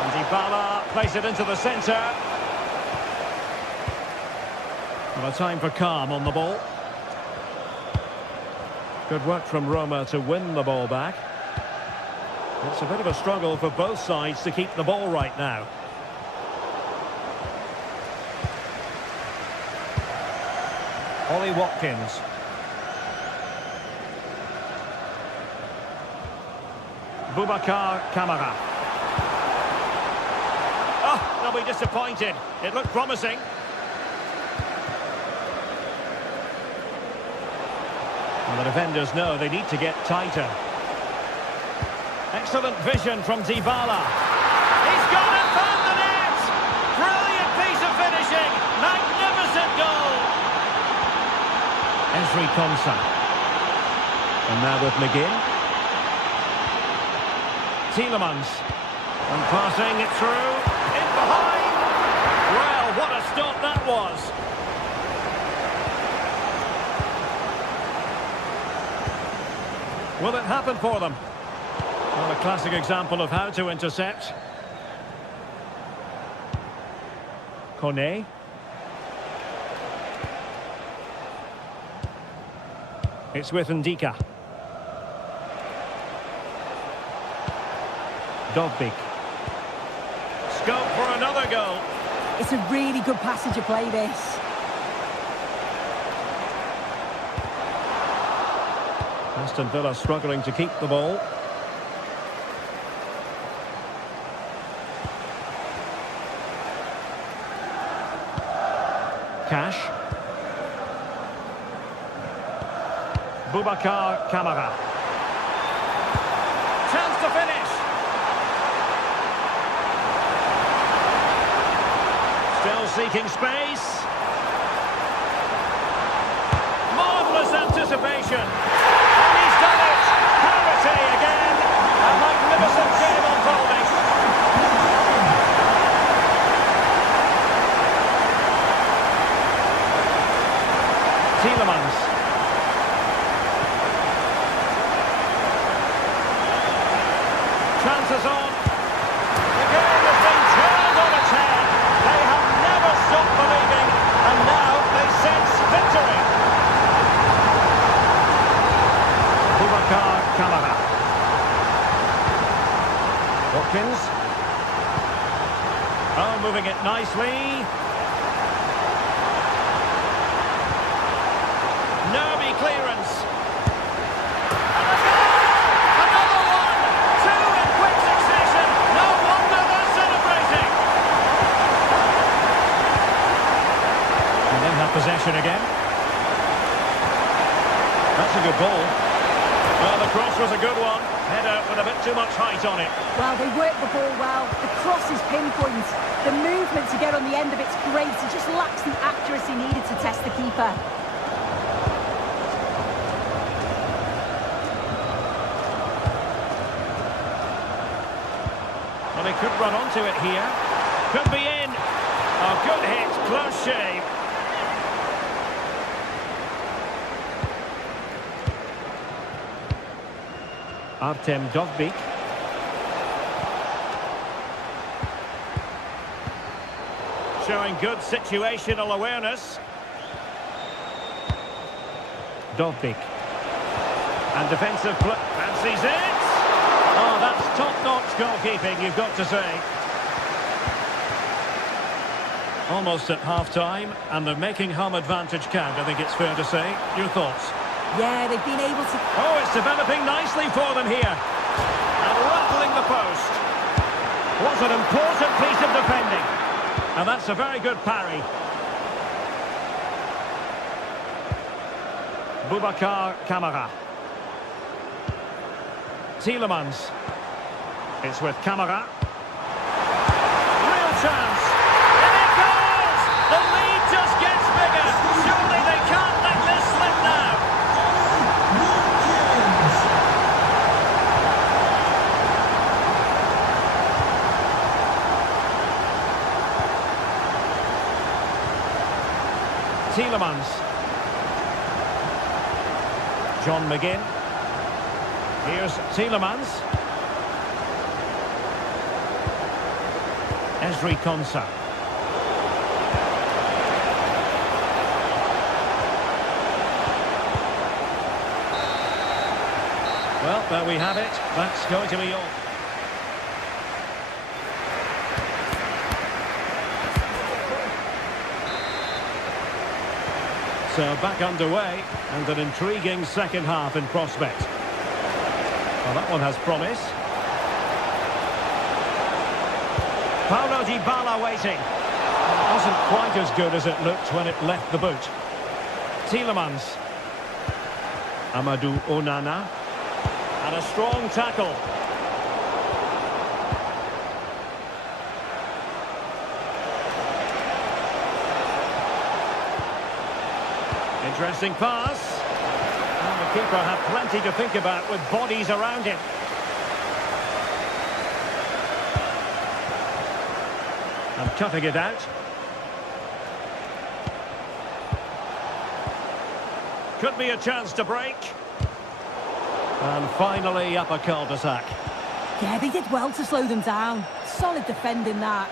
And Dybala plays it into the centre. Well, a time for calm on the ball. Good work from Roma to win the ball back. It's a bit of a struggle for both sides to keep the ball right now. Ollie Watkins. Boubacar Kamara. Oh, they'll be disappointed. It looked promising. And the defenders know they need to get tighter. Excellent vision from Dybala. He's gone and found the net! Brilliant piece of finishing! Magnificent goal! Ezri Konsa. And now with McGinn. Tielemans. And passing it through. In behind! Well, what a stop that was! Will it happen for them? Well, a classic example of how to intercept. Kone. It's with Ndika. Dovbik. Scope for another goal. It's a really good passage of play, this. Aston Villa struggling to keep the ball. Cash. Boubacar Kamara. Chance to finish. Still seeking space. Marvellous anticipation. Again, a magnificent game unfolding. Tielemans. Chances on. The game has been turned on its head. They have never stopped believing, and now they sense victory. Boubacar Kamara. Watkins. Oh, moving it nicely. Nervy clearance. And a goal! Another one! Two in quick succession. No wonder they're celebrating. And then have possession again. That's a good ball. Well, the cross was a good one. Header with a bit too much height on it. Well, they work the ball well. The cross is pinpoint. The movement to get on the end of it's great. It just lacks the accuracy needed to test the keeper. Well, he could run onto it here. Could be in. Oh, good hit. Close shave. Artem Dovbyk. Showing good situational awareness. Dovbyk. And defensive play. Fancies it! Oh, that's top-notch goalkeeping, you've got to say. Almost at half-time, and they're making home advantage count, I think it's fair to say. Your thoughts? Yeah, they've been able to... Oh, it's developing nicely for them here. And rattling the post. What an important piece of defending. And that's a very good parry. Boubacar Kamara. Tielemans. It's with Kamara. Real chance. And it goes! The lead just gets bigger. Surely they can't let this slip now. Tielemans. John McGinn. Here's Tielemans. Ezri Konsa. Well, there we have it. That's going to be all. So back underway, and an intriguing second half in prospect. Well, that one has promise. Paulo Dybala waiting. Wasn't quite as good as it looked when it left the boot. Tielemans. Amadou Onana. And a strong tackle. Interesting pass. And the keeper had plenty to think about with bodies around him. And cutting it out. Could be a chance to break. And finally up a cul-de-sac. Yeah, they did well to slow them down. Solid defending that.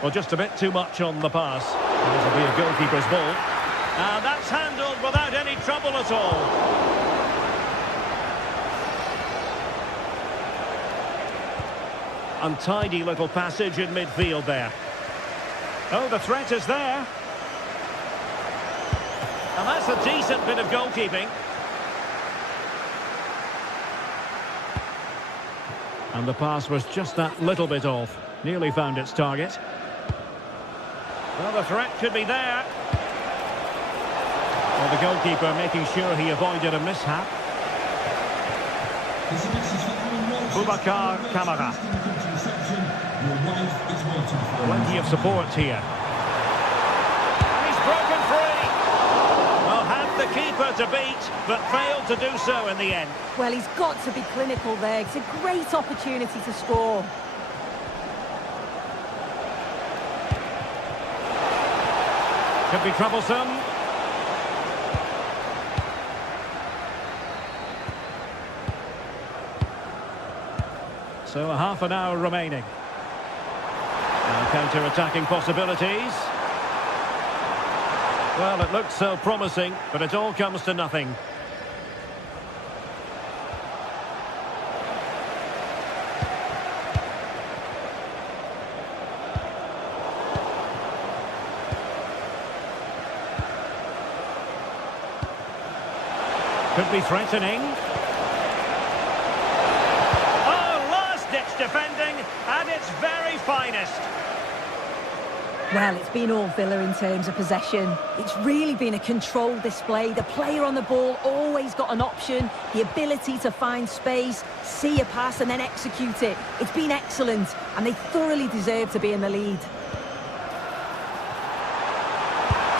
Well, just a bit too much on the pass. It'll be a goalkeeper's ball. And that's handled without any trouble at all. Untidy little passage in midfield there. Oh, the threat is there. And that's a decent bit of goalkeeping. And the pass was just that little bit off. Nearly found its target. Well, the threat could be there. Well, the goalkeeper making sure he avoided a mishap. Boubacar Kamara. Plenty of support here. And he's broken free. Well, had the keeper to beat, but failed to do so in the end. Well, he's got to be clinical there. It's a great opportunity to score. Could be troublesome. So a half an hour remaining. And counter-attacking possibilities. Well, it looks so promising, but it all comes to nothing. Could be threatening. Oh, last-ditch defending at its very finest. Well, it's been all Villa in terms of possession. It's really been a controlled display. The player on the ball always got an option, the ability to find space, see a pass and then execute it. It's been excellent, and they thoroughly deserve to be in the lead.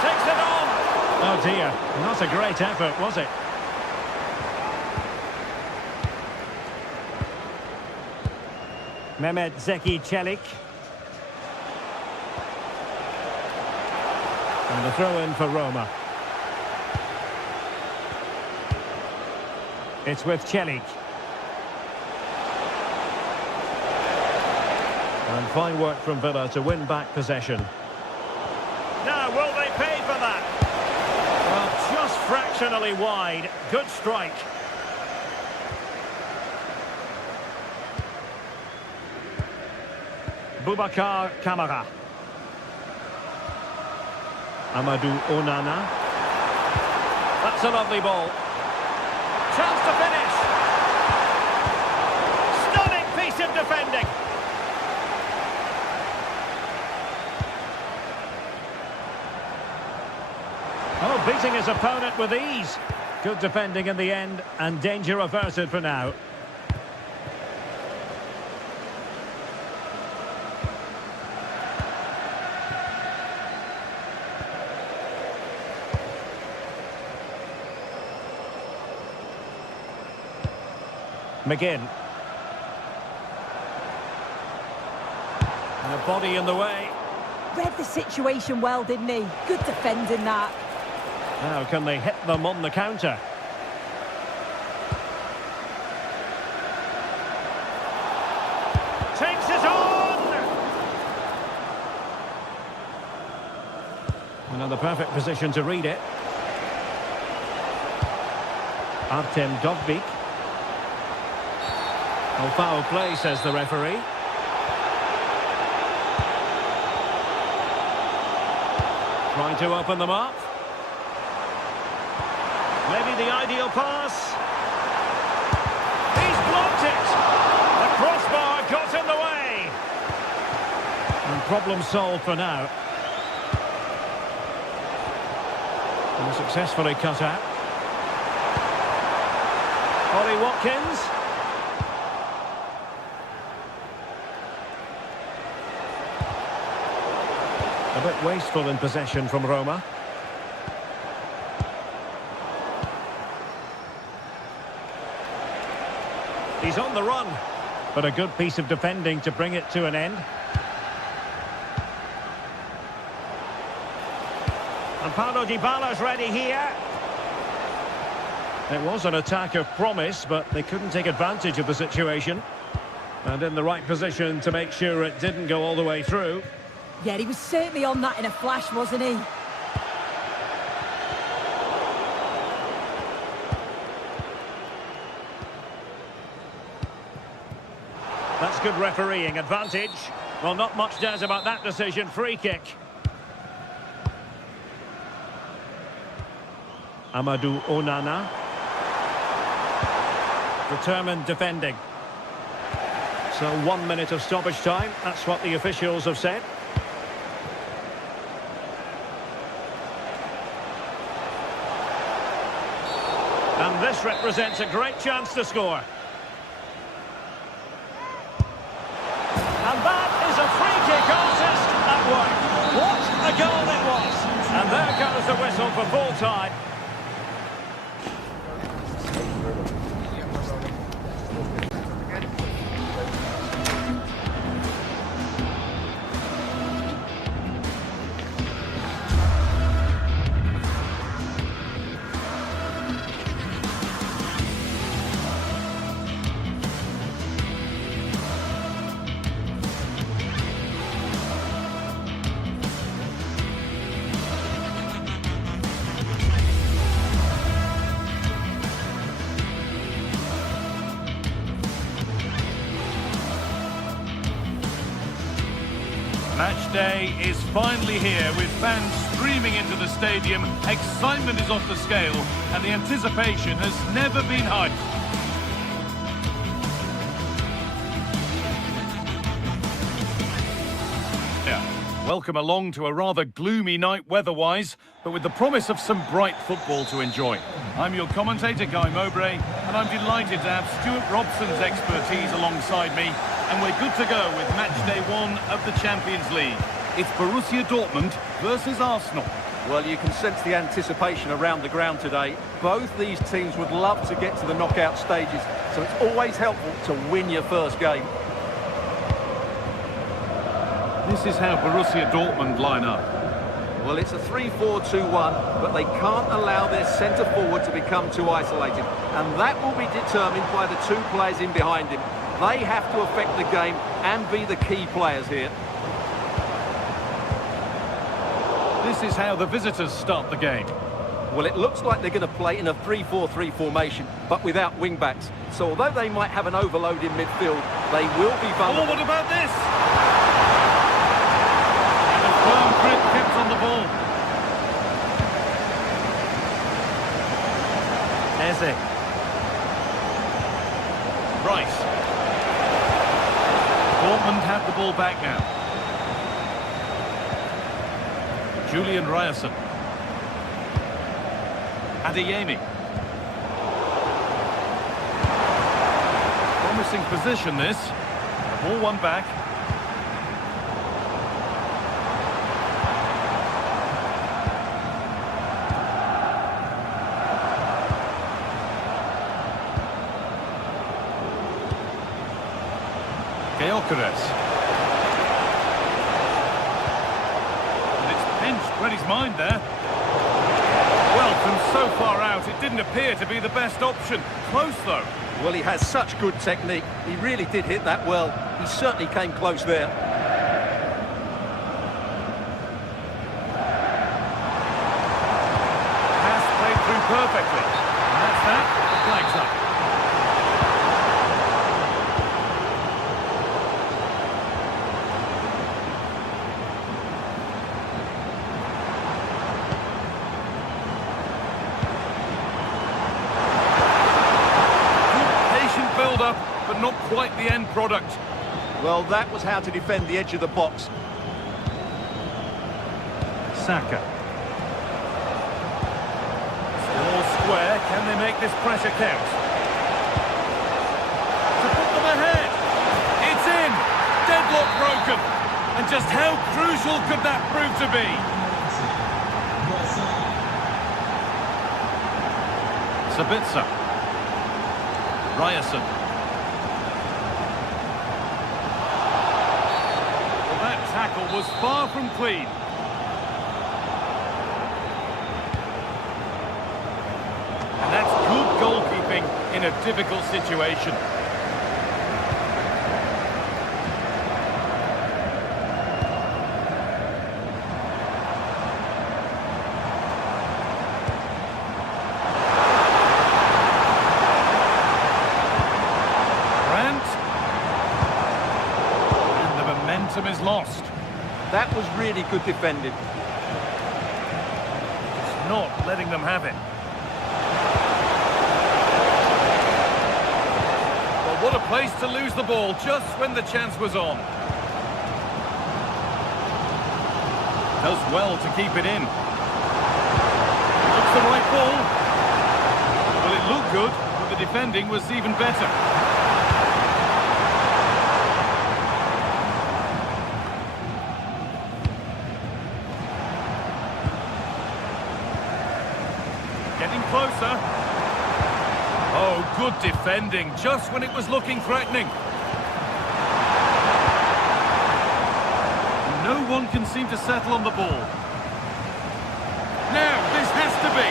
Takes it on. Oh dear, not a great effort, was it? Mehmet Zeki Çelik. And the throw-in for Roma. It's with Celik. And fine work from Villa to win back possession. Now, will they pay for that? Well, just fractionally wide. Good strike. Boubacar Kamara. Amadou Onana. That's a lovely ball. Chance to finish. Stunning piece of defending. Oh, beating his opponent with ease. Good defending in the end, and danger averted for now. McGinn. And a body in the way. Read the situation well, didn't he? Good defending that. Now can they hit them on the counter? Takes it on! Another perfect position to read it. Artem Dovbyk. Oh, foul play, says the referee. Trying to open them up. Maybe the ideal pass. He's blocked it. The crossbar got in the way. And problem solved for now. And successfully cut out. Ollie Watkins. A bit wasteful in possession from Roma. He's on the run, but a good piece of defending to bring it to an end. And Paulo Dybala's ready here. It was an attack of promise, but they couldn't take advantage of the situation. And in the right position to make sure it didn't go all the way through. Yeah, he was certainly on that in a flash, wasn't he? That's good refereeing. Advantage. Well, not much doubt about that decision. Free kick. Amadou Onana. Determined defending. So 1 minute of stoppage time. That's what the officials have said. And this represents a great chance to score. And that is a free kick assist at work. What a goal it was. And there goes the whistle for full time. Match day is finally here with fans streaming into the stadium. Excitement is off the scale and the anticipation has never been higher. Welcome along to a rather gloomy night weather-wise, but with the promise of some bright football to enjoy. I'm your commentator, Guy Mowbray, and I'm delighted to have Stuart Robson's expertise alongside me, and we're good to go with match day 1 of the Champions League. It's Borussia Dortmund versus Arsenal. Well, you can sense the anticipation around the ground today. Both these teams would love to get to the knockout stages, so it's always helpful to win your first game. This is how Borussia Dortmund line up. Well, it's a 3-4-2-1, but they can't allow their centre-forward to become too isolated. And that will be determined by the two players in behind him. They have to affect the game and be the key players here. This is how the visitors start the game. Well, it looks like they're going to play in a 3-4-3 formation, but without wing-backs. So although they might have an overload in midfield, they will be vulnerable. Oh, what about this? And a firm grip kept on the ball. Eze. Rice. Dortmund have the ball back now. Julian Ryerson. Adeyemi. Promising position this. The ball won back. Gyökeres. And it's pinched Reddy's mind there. Well, from so far out, it didn't appear to be the best option. Close, though. Well, he has such good technique. He really did hit that well. He certainly came close there. Pass played through perfectly. And that's that. The flag's up. Up, but not quite the end product. Well, that was how to defend the edge of the box. Saka. Still all square. Can they make this pressure count? To put them ahead. It's in. Deadlock broken. And just how crucial could that prove to be? Sabitzer. Ryerson. Tackle was far from clean. And that's good goalkeeping in a difficult situation. Brandt. And the momentum is lost. That was really good defending. It's not letting them have it. Well, what a place to lose the ball just when the chance was on. Does well to keep it in. Looks the right ball. Well, it looked good, but the defending was even better. Getting closer. Oh, good defending, just when it was looking threatening. No one can seem to settle on the ball. Now, this has to be.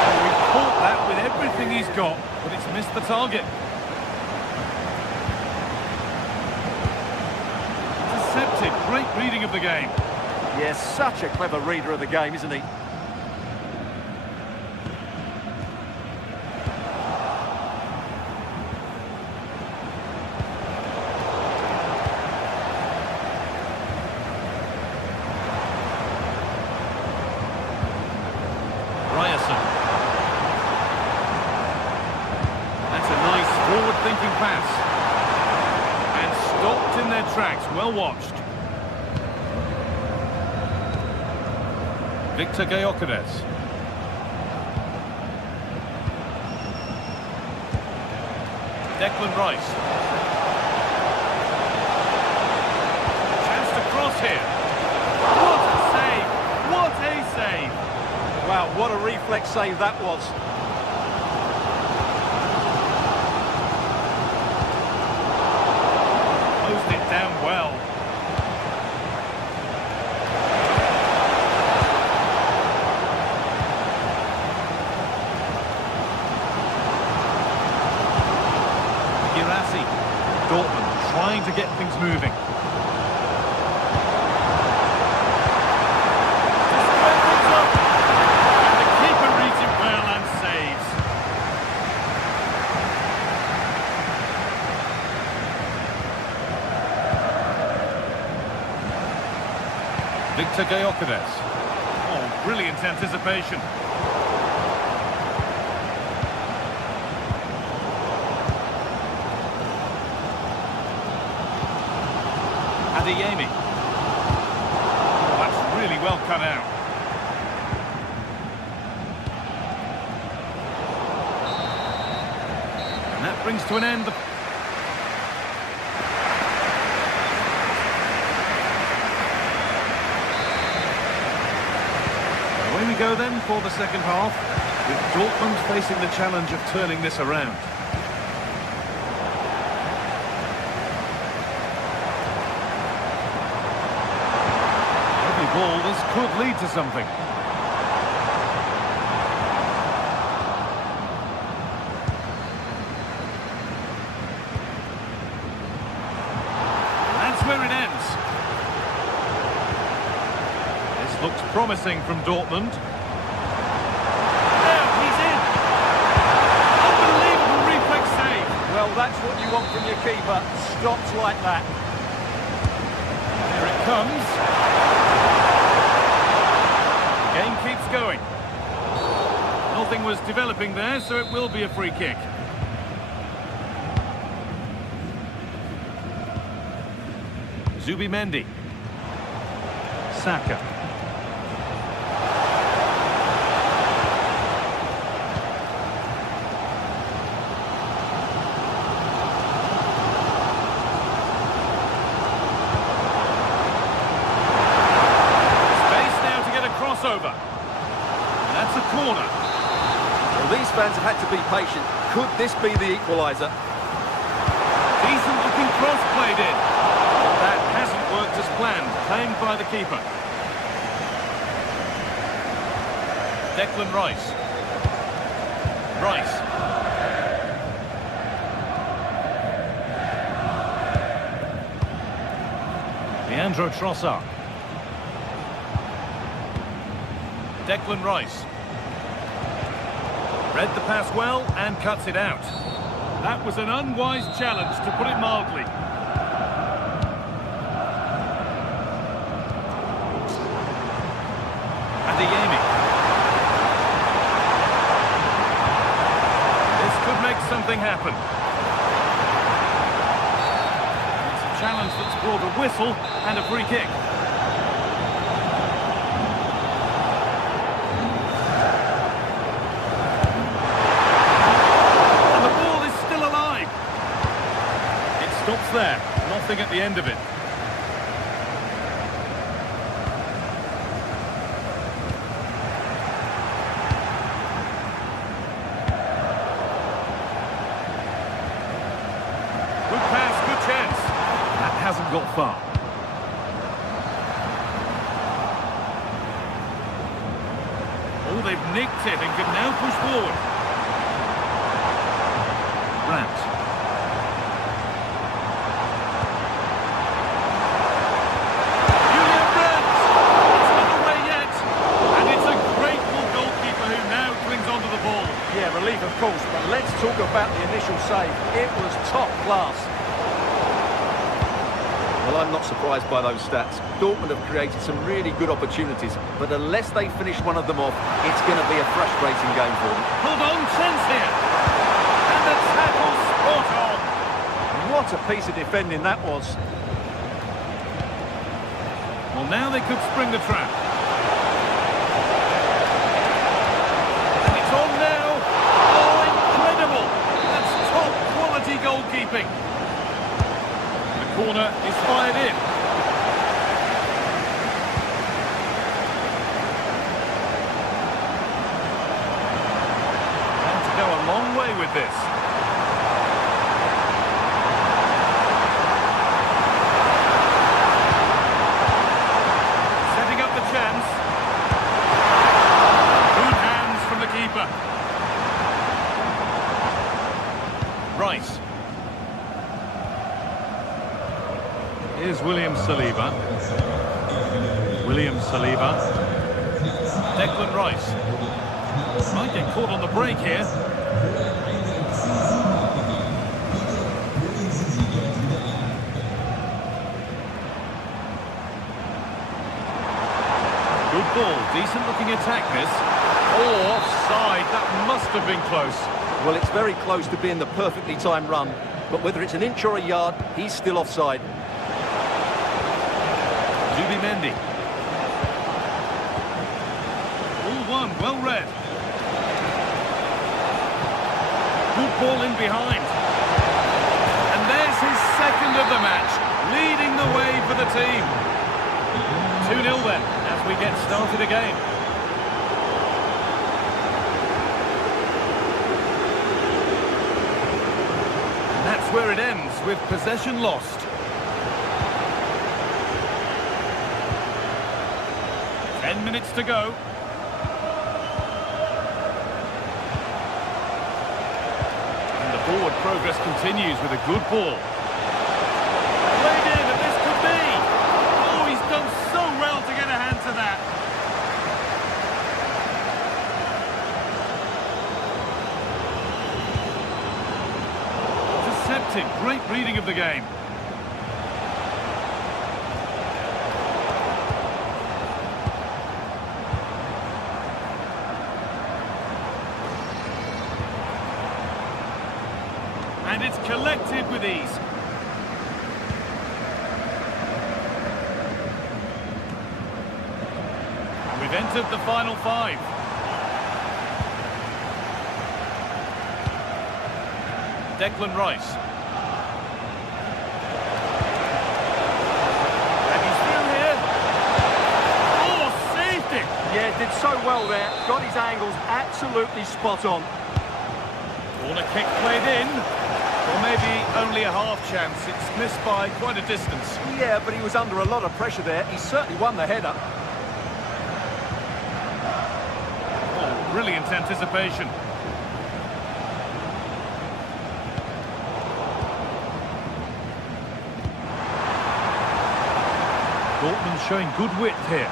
Oh, he caught that with everything he's got, but it's missed the target. Intercepted, great reading of the game. Yes, such a clever reader of the game, isn't he? Ryerson. That's a nice forward-thinking pass. And stopped in their tracks, well watched. Victor Gyökeres. Declan Rice. Chance to cross here. What a save! What a save! Wow, what a reflex save that was. Closed it down well. trying to get things moving. To square things up. And the keeper reads it well and saves. Victor Gyökeres. Oh, brilliant anticipation. Adeyemi. Oh, that's really well cut out. And that brings to an end the... Away we go then for the second half, with Dortmund facing the challenge of turning this around. Ball, this could lead to something. That's where it ends. This looks promising from Dortmund. Now he's in. Unbelievable reflex save. Well, that's what you want from your keeper. Stops like that. There it comes. Game keeps going. Nothing was developing there, so it will be a free kick. Zubimendi. Saka. Over. That's a corner. Well, these fans have had to be patient. Could this be the equaliser? Decent looking cross played in. But that hasn't worked as planned. Claimed by the keeper. Declan Rice. Rice. Leandro Trossard. Declan Rice. Read the pass well and cuts it out. That was an unwise challenge, to put it mildly. Adeyemi. This could make something happen. It's a challenge that's brought a whistle and a free kick. Stops there, nothing at the end of it. Good pass, good chance. That hasn't got far. Oh, they've nicked it and can now push forward. Brandt. Yeah, relief of course, but let's talk about the initial save. It was top class. Well, I'm not surprised by those stats. Dortmund have created some really good opportunities, but unless they finish one of them off, it's going to be a frustrating game for them. Hold on, chance here. And the tackle spot on. What a piece of defending that was. Well, now they could spring the trap. Goalkeeping. The corner is fired in. And to go a long way with this. Setting up the chance. Good hands from the keeper. Rice. Here's William Saliba. William Saliba. Declan Rice. Might get caught on the break here. Good ball, decent looking attack this. Oh, offside, that must have been close. Well, it's very close to being the perfectly timed run, but whether it's an inch or a yard, he's still offside. Mendy. All one, well read. Good ball in behind. And there's his second of the match, leading the way for the team. 2-0 then, as we get started again. And that's where it ends, with possession lost. 10 minutes to go. And the forward progress continues with a good ball. Played in, and this could be. Oh, he's done so well to get a hand to that. Intercepted, great reading of the game. And it's collected with ease. And we've entered the final five. Declan Rice. And he's through here. Oh, saved it! Yeah, did so well there. Got his angles absolutely spot on. Corner kick played in. Or maybe only a half chance. It's missed by quite a distance. Yeah, but he was under a lot of pressure there. He certainly won the header. Oh, brilliant anticipation. Dortmund showing good width here.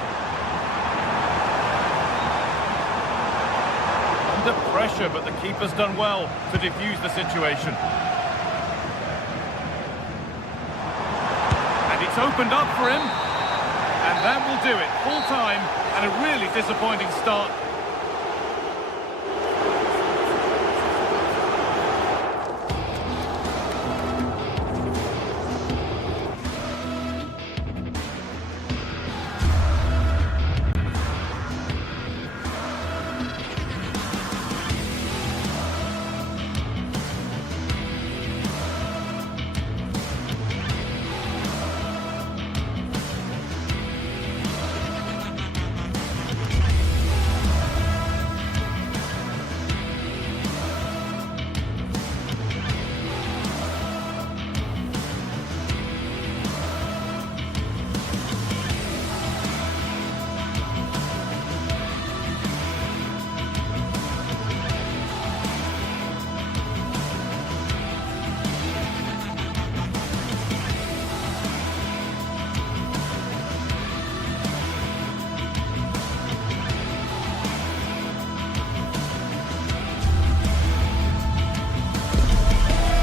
Under pressure, but the keeper's done well to defuse the situation. It's opened up for him, and that will do it. Full time, and a really disappointing start.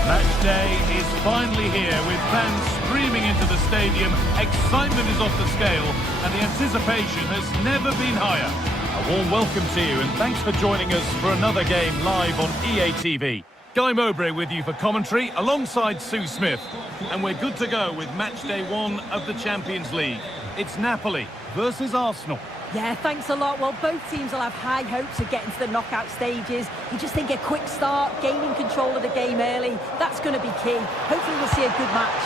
Match day is finally here with fans streaming into the stadium. Excitement is off the scale and the anticipation has never been higher. A warm welcome to you and thanks for joining us for another game live on EA TV. Guy Mowbray with you for commentary alongside Sue Smith. And we're good to go with match day 1 of the Champions League. It's Napoli versus Arsenal. Yeah, thanks a lot. Well, both teams will have high hopes of getting to the knockout stages. You just think a quick start, gaining control of the game early, that's going to be key. Hopefully we'll see a good match.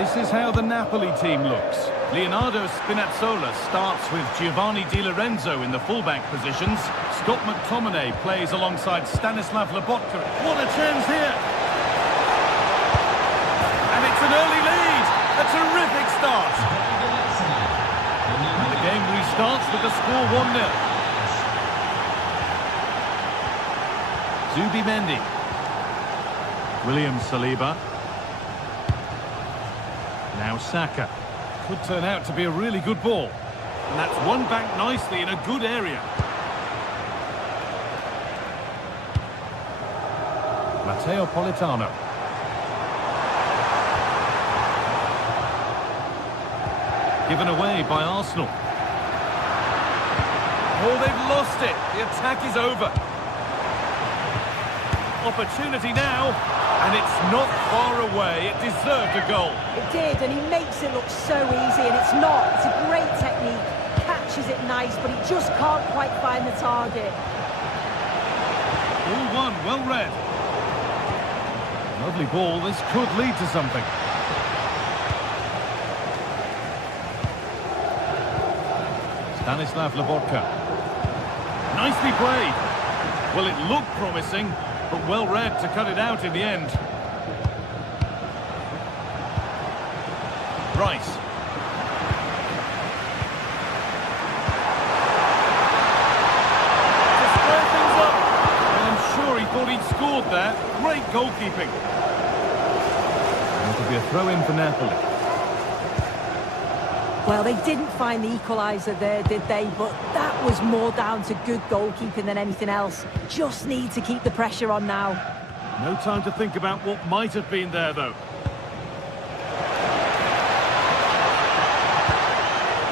This is how the Napoli team looks. Leonardo Spinazzola starts with Giovanni Di Lorenzo in the fullback positions. Scott McTominay plays alongside Stanislav Lobotka. What a chance here! And it's an early lead! A terrific start! And the game restarts with the score 1-0. Zubi Mendy. William Saliba. Now Saka. Could turn out to be a really good ball. And that's won back nicely in a good area. Matteo Politano. Given away by Arsenal. Oh, they've lost it. The attack is over. Opportunity now, and it's not far away. It deserved a goal. It did, and he makes it look so easy, and it's not. It's a great technique. Catches it nice, but he just can't quite find the target. All one, well read. Lovely ball. This could lead to something. Stanislav Lobotka. Nicely played. Well, it looked promising, but well read to cut it out in the end. Rice. To square things up. Well, I'm sure he thought he'd scored there. Great goalkeeping. It'll be a throw-in for Napoli. Well, they didn't find the equaliser there, did they? But that was more down to good goalkeeping than anything else. Just need to keep the pressure on now. No time to think about what might have been there, though.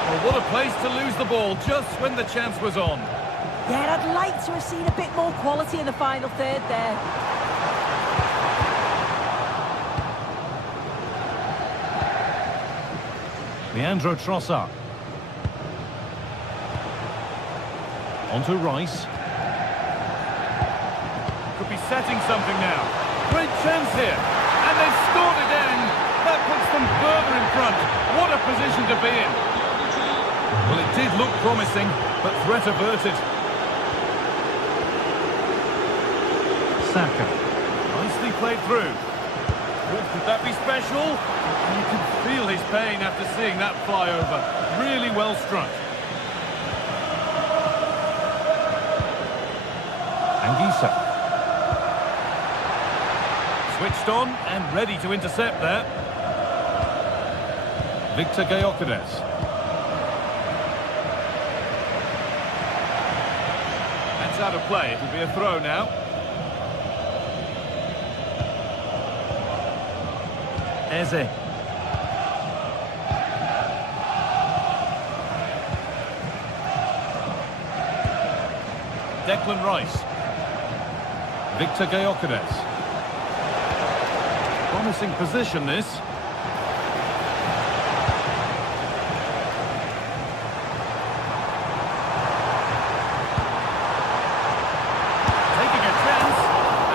Well, what a place to lose the ball just when the chance was on. Yeah, I'd like to have seen a bit more quality in the final third there. Leandro Trossard. On to Rice. Could be setting something now. Great chance here. And they've scored again. That puts them further in front. What a position to be in. Well, it did look promising, but threat averted. Saka. Nicely played through. Could that be special? You can feel his pain after seeing that fly over. Really well struck. Anguissa. Switched on and ready to intercept there. Victor Gyökeres. That's out of play. It'll be a throw now. Eze. Declan Rice. Victor Gyökeres. Promising position, this. Taking a chance,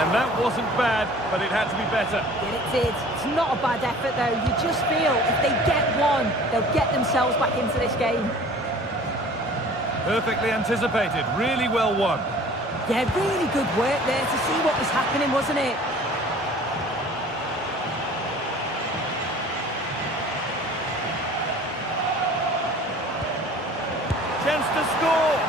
and that wasn't bad, but it had to be better. Yeah, it did. It's not a bad effort, though. You just feel if they get one, they'll get themselves back into this game. Perfectly anticipated. Really well won. Yeah, really good work there to see what was happening, wasn't it? Chance to score!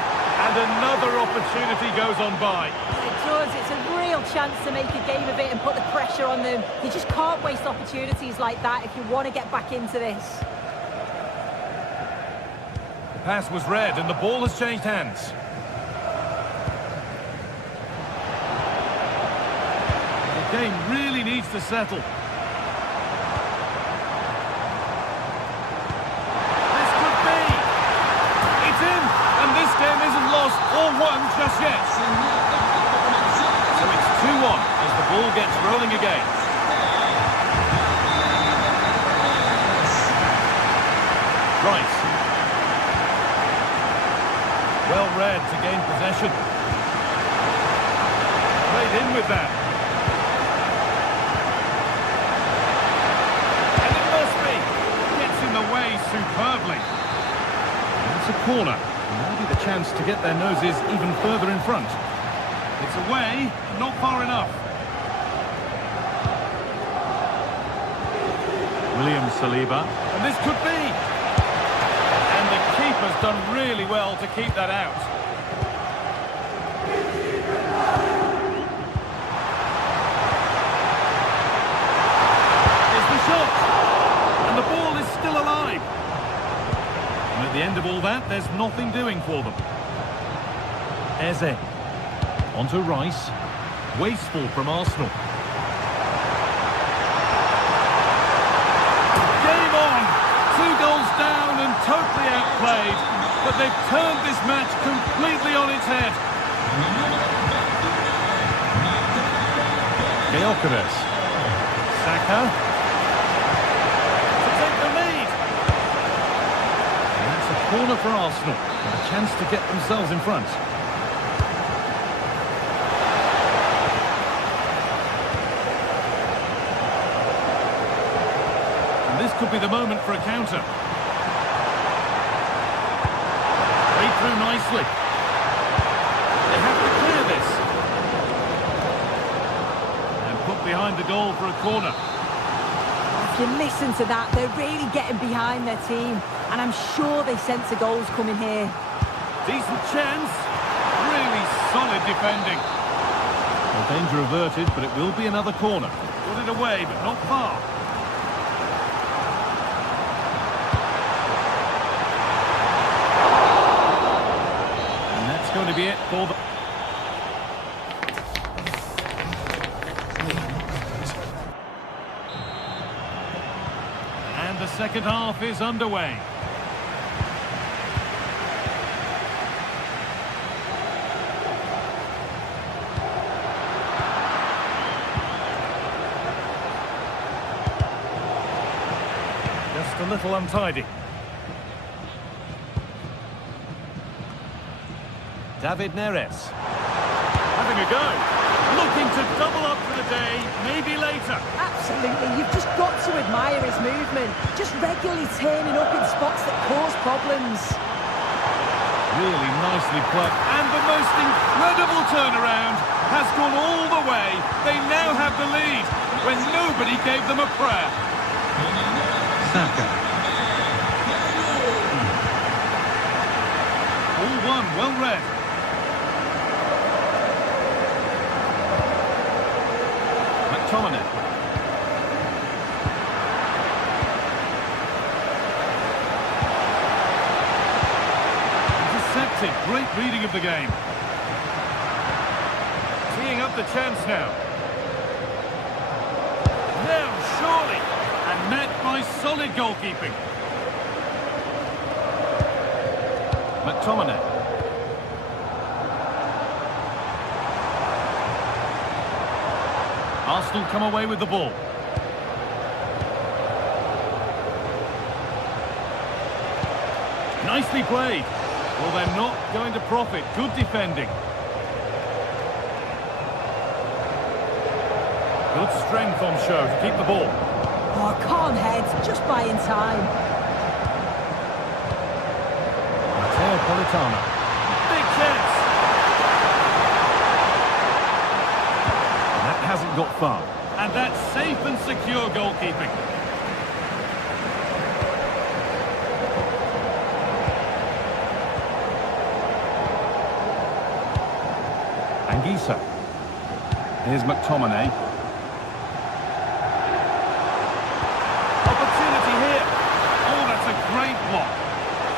And another opportunity goes on by. It does. It's a real chance to make a game of it and put the pressure on them. You just can't waste opportunities like that if you want to get back into this. The pass was read and the ball has changed hands. The game really needs to settle. This could be. It's in, and this game isn't lost or won just yet. So it's 2-1 as the ball gets rolling again. Rice. Well read to gain possession. Played in with that. And it must be. Gets in the way superbly. It's a corner. Maybe the chance to get their noses even further in front. It's away, not far enough. William Saliba. And this could be. And the keeper's done really well to keep that out. Here's the shot. And the ball is the end of all that, there's nothing doing for them. Eze. Onto Rice. Wasteful from Arsenal. Game on! 2 goals down and totally outplayed. But they've turned this match completely on its head. Gyökeres. Saka. To take the lead. And that's a corner for Arsenal. And a chance to get themselves in front. And this could be the moment for a counter. Played through nicely. They have to clear this. And put behind the goal for a corner. If you listen to that, they're really getting behind their team. And I'm sure they sense a goal's coming here. Decent chance. Really solid defending. Well, danger averted, but it will be another corner. Got it away, but not far. And that's going to be it for the... And the second half is underway. Just a little untidy. David Neres. Having a go. Looking to double up for the day, maybe later. Absolutely, you've just got to admire his movement. Just regularly turning up in spots that cause problems. Really nicely played. And the most incredible turnaround has gone all the way. They now have the lead when nobody gave them a prayer. Saka. All one, well read. McTominay. Intercepted, great reading of the game. Teeing up the chance now. Now, surely. And met by solid goalkeeping. McTominay. Arsenal come away with the ball. Nicely played. Well, they're not going to profit. Good defending. Good strength on show to keep the ball. Oh, can't head, just buying time. Politano. Big chance. That hasn't got far. And that's safe and secure goalkeeping. Anguissa. Here's McTominay. Opportunity here. Oh, that's a great block.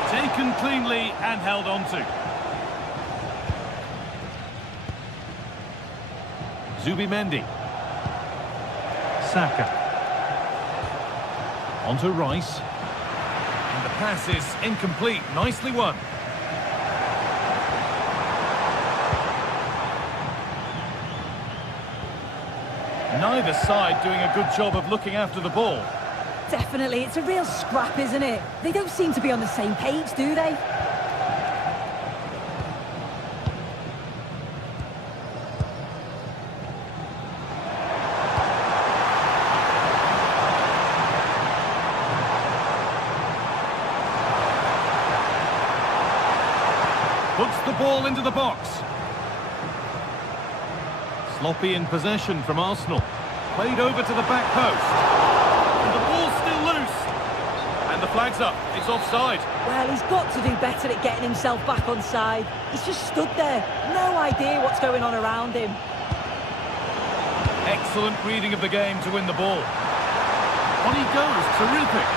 Taken cleanly and held on to. Zubimendi. Saka. Onto Rice. And the pass is incomplete. Nicely won. Neither side doing a good job of looking after the ball. Definitely, it's a real scrap, isn't it? They don't seem to be on the same page, do they? Puts the ball into the box. Sloppy in possession from Arsenal. Played over to the back post. And the ball's still loose. And the flag's up. It's offside. Well, he's got to do better at getting himself back on side. He's just stood there. No idea what's going on around him. Excellent reading of the game to win the ball. On he goes. Terrific.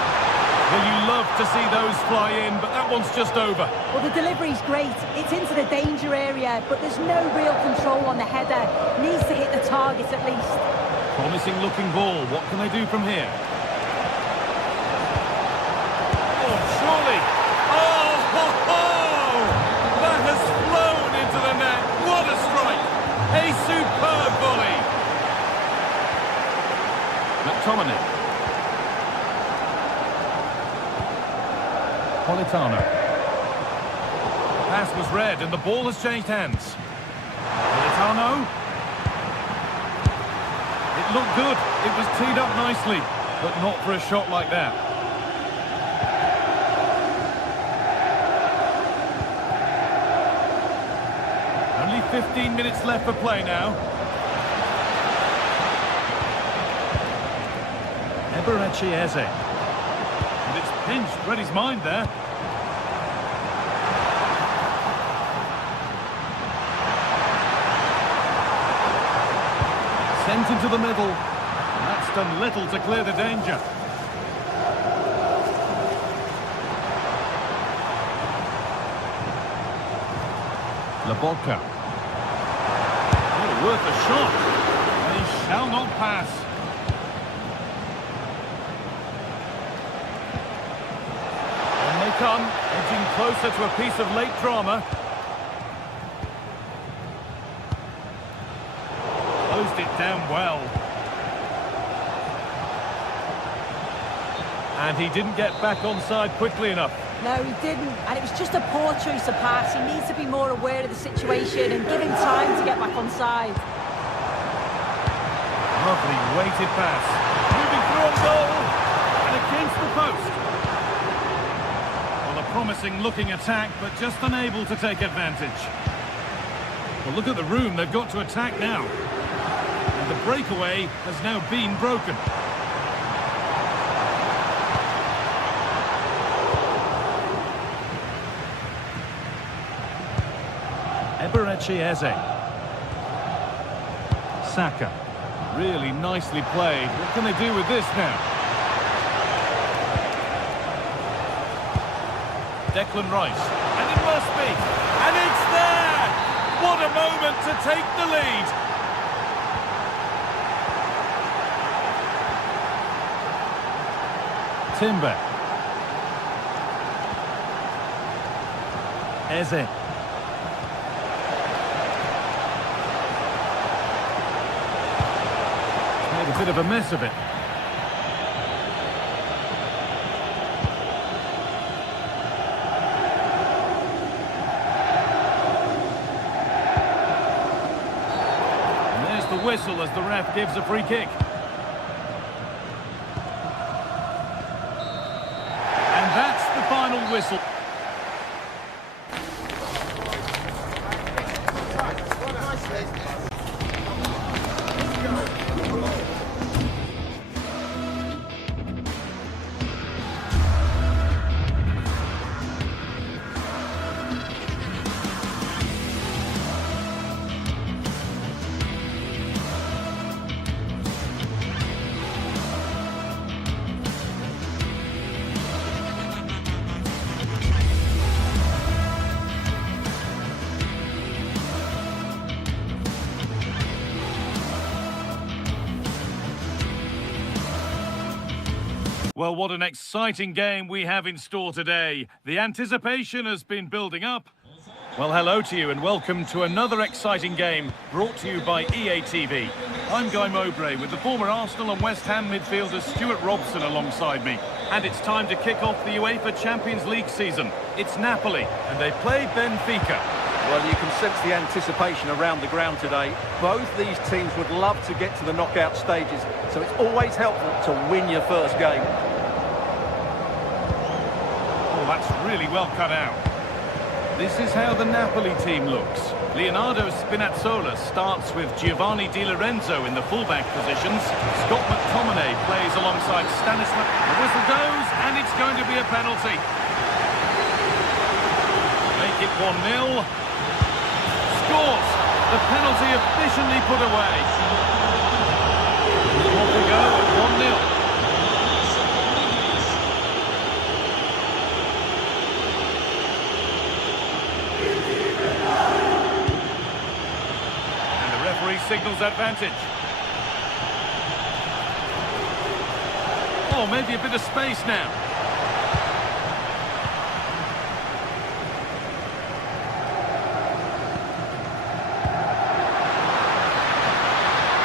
Well, you love to see those fly in, but that one's just over. Well, the delivery's great. It's into the danger area, but there's no real control on the header. Needs to hit the target at least. Promising looking ball. What can they do from here? Oh, surely. Oh, ho, ho! That has flown into the net. What a strike. A superb volley. McTominay. Politano. Pass was read and the ball has changed hands. Politano. It looked good. It was teed up nicely, but not for a shot like that. Only 15 minutes left for play now. Eberechi. And it's pinched, read his mind there. Sent into the middle. And that's done little to clear the danger. Lobotka. Oh, worth a shot. They shall not pass. And they come, edging closer to a piece of late drama. Closed it down well. And he didn't get back onside quickly enough. No, he didn't, and it was just a poor choice of pass. He needs to be more aware of the situation and give him time to get back onside. Lovely weighted pass. Moving through on goal, and against the post. Well, a promising looking attack, but just unable to take advantage. Well, look at the room they've got to attack now. And the breakaway has now been broken. Eberechi. Saka. Really nicely played. What can they do with this now? Declan Rice. And it must be. And it's there! What a moment to take the lead! Timber. Eze. Made a bit of a mess of it. And there's the whistle as the ref gives a free kick. And that's the final whistle. Well, what an exciting game we have in store today. The anticipation has been building up. Well, hello to you and welcome to another exciting game brought to you by EA TV. I'm Guy Mowbray with the former Arsenal and West Ham midfielder Stuart Robson alongside me. And it's time to kick off the UEFA Champions League season. It's Napoli and they play Benfica. Well, you can sense the anticipation around the ground today. Both these teams would love to get to the knockout stages, so it's always helpful to win your first game. Oh, that's really well cut out. This is how the Napoli team looks. Leonardo Spinazzola starts with Giovanni Di Lorenzo in the fullback positions. Scott McTominay plays alongside Stanislav. The whistle goes, and it's going to be a penalty. Make it 1-0. Scores! The penalty efficiently put away. Off we go, 1-0. referee signals advantage. Oh, maybe a bit of space now.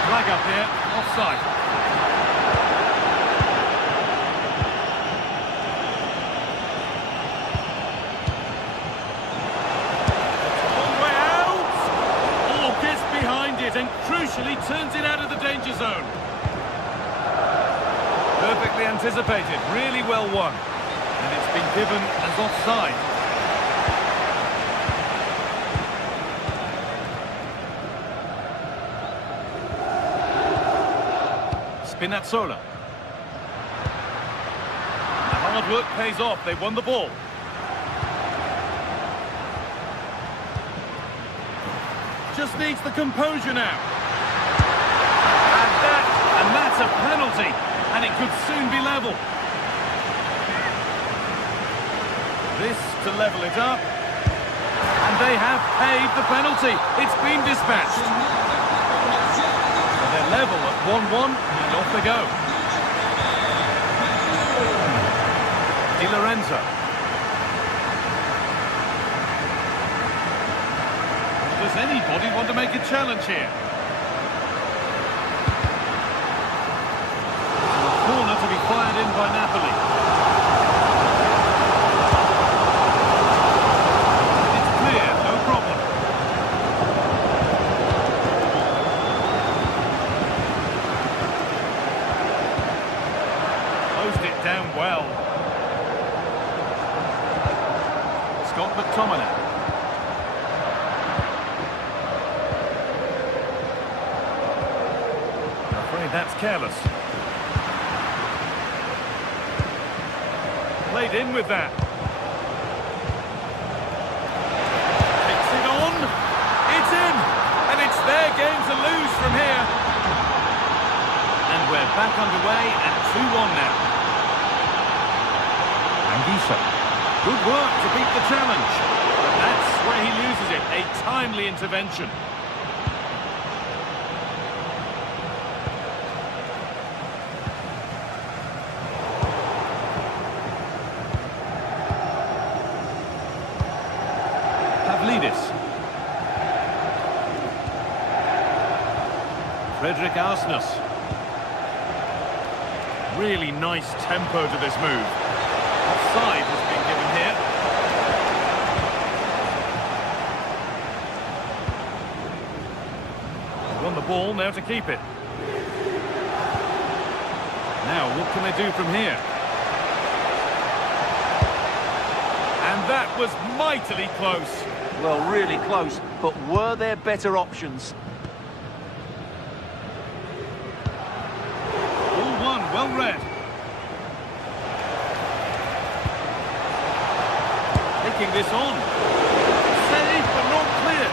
Flag up here, offside. Long way out! Oh, gets behind it and crucially turns it out of the danger zone. Perfectly anticipated, really well won. And it's been given as offside. Spinazzola. The hard work pays off, they won the ball. Just needs the composure now. And that's a penalty. And it could soon be level. This to level it up. And they have paid the penalty. It's been dispatched. So they're level at 1-1 and off they go. Di Lorenzo. Does anybody want to make a challenge here? Corner to be fired in by Napoli. It's clear, no problem. Closed it down well. Scott McTominay. I'm afraid that's careless. Played in with that. Takes it on. It's in. And it's their game to lose from here. And we're back underway at 2-1 now. Anguissa. Good work to beat the challenge. But that's where he loses it. A timely intervention. Frederick Arsnus. Really nice tempo to this move. Offside has been given here. Won the ball, now to keep it. Now, what can they do from here? And that was mightily close. Well, really close, but were there better options? Well read. Taking this on. Saved but not clear.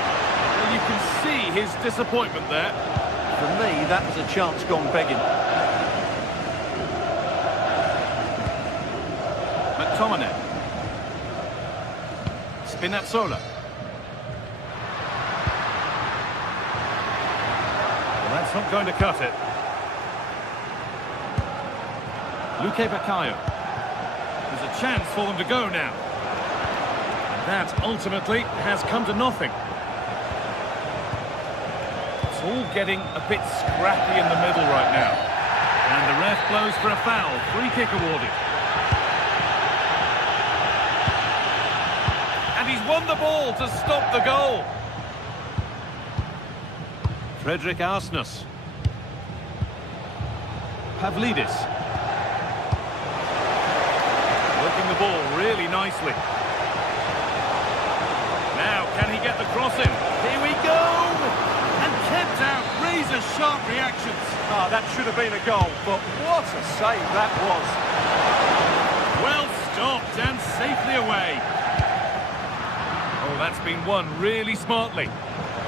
And you can see his disappointment there. For me, that was a chance gone begging. McTominay. Spinazzola. Well, that's not going to cut it. Luke Baccaio. There's a chance for them to go now. And that ultimately has come to nothing. It's all getting a bit scrappy in the middle right now. And the ref blows for a foul. Free kick awarded. And he's won the ball to stop the goal. Frederick Arsnus. Pavlidis. Working the ball really nicely. Now, can he get the cross in? Here we go! And kept out. Razor-sharp reactions. Ah, that should have been a goal, but what a save that was. Well stopped and safely away. Oh, that's been won really smartly.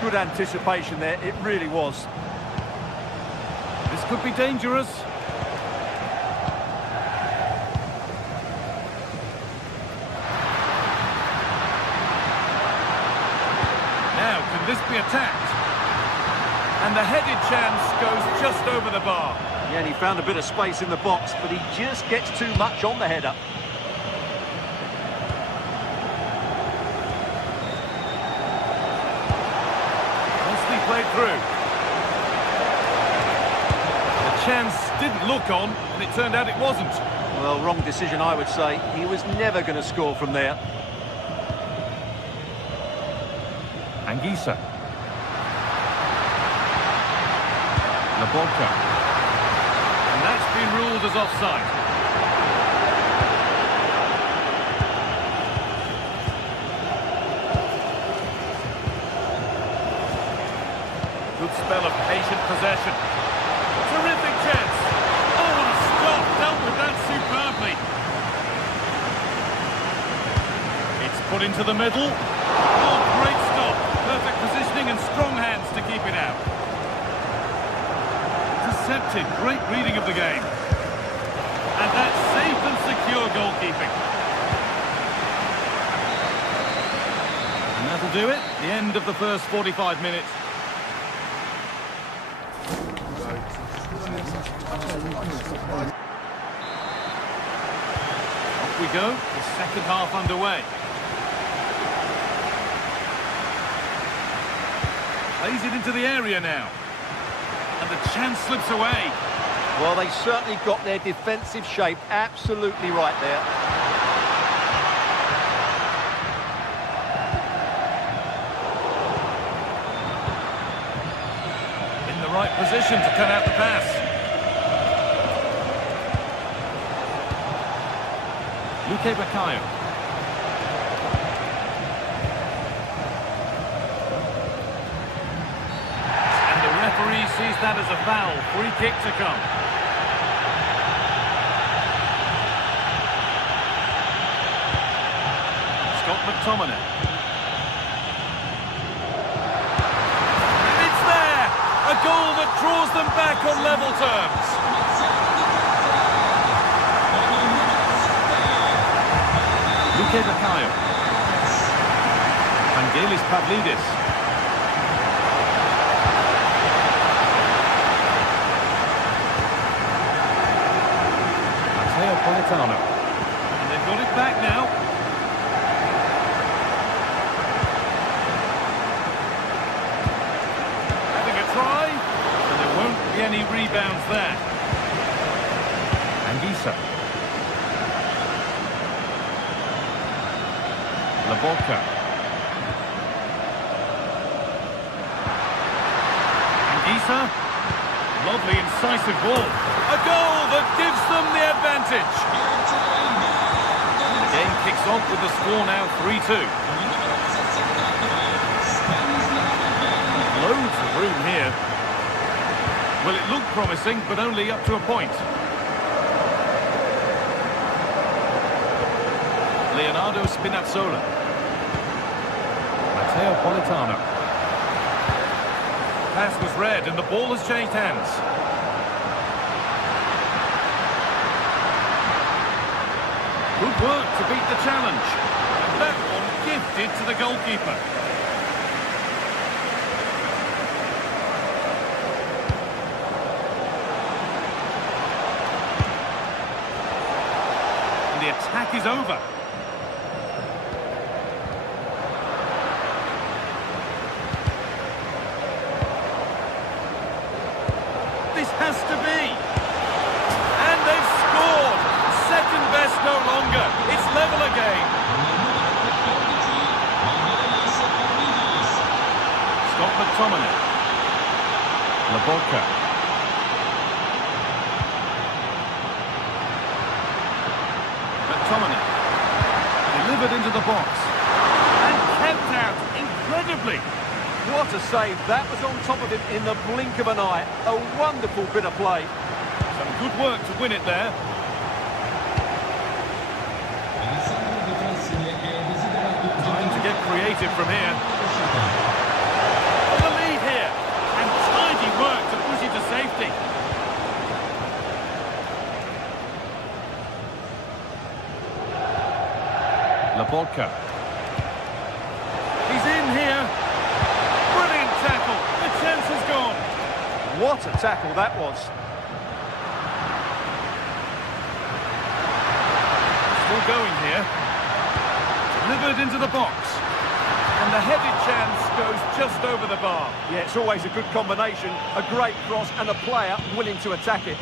Good anticipation there, it really was. This could be dangerous. Now, can this be attacked? And the headed chance goes just over the bar. Yeah, and he found a bit of space in the box, but he just gets too much on the header. Nicely played through. The chance didn't look on, and it turned out it wasn't. Well, wrong decision, I would say. He was never going to score from there. Anguissa. Labolka. And that's been ruled as offside. Good spell of patient possession. Terrific chance. Oh, what a stop. Dealt with that superbly. It's put into the middle. Oh, great stop. Perfect positioning and strong hands to keep it out. Intercepted. Great reading of the game. And that's safe and secure goalkeeping. And that'll do it. The end of the first 45 minutes. Off we go. The second half underway. Plays it into the area now. And the chance slips away. Well, they certainly got their defensive shape absolutely right there. In the right position to cut out the pass. Luque Baccaio. And the referee sees that as a foul. Free kick to come. Scott McTominay. And it's there! A goal that draws them back on level terms. Luque Baccaio. Vangelis Pavlidis. Matteo Politano. And they've got it back now. Having a try. And there won't be any rebounds there. Anguissa. Labolka. Anguissa. Lovely incisive ball. A goal that gives them the advantage. The game kicks off with the score now 3-2. Loads of room here. Well, it looked promising, but only up to a point. Leonardo Spinazzola. Matteo Politano. Pass was read and the ball has changed hands. Good work to beat the challenge. And that one gifted to the goalkeeper. And the attack is over. Has to be. And they've scored. Second best no longer. It's level again. Scott McTominay. Labolka. McTominay. Delivered into the box. And kept out incredibly. What a save. That was on top of him in the blink of an eye. A wonderful bit of play. Some good work to win it there. Time to get creative from here. The lead here. And tidy work to push it to safety. Labolka. He's in here. Brilliant tackle. The chance is gone. What a tackle that was. Still going here. Delivered into the box. And the headed chance goes just over the bar. Yeah, it's always a good combination. A great cross and a player willing to attack it.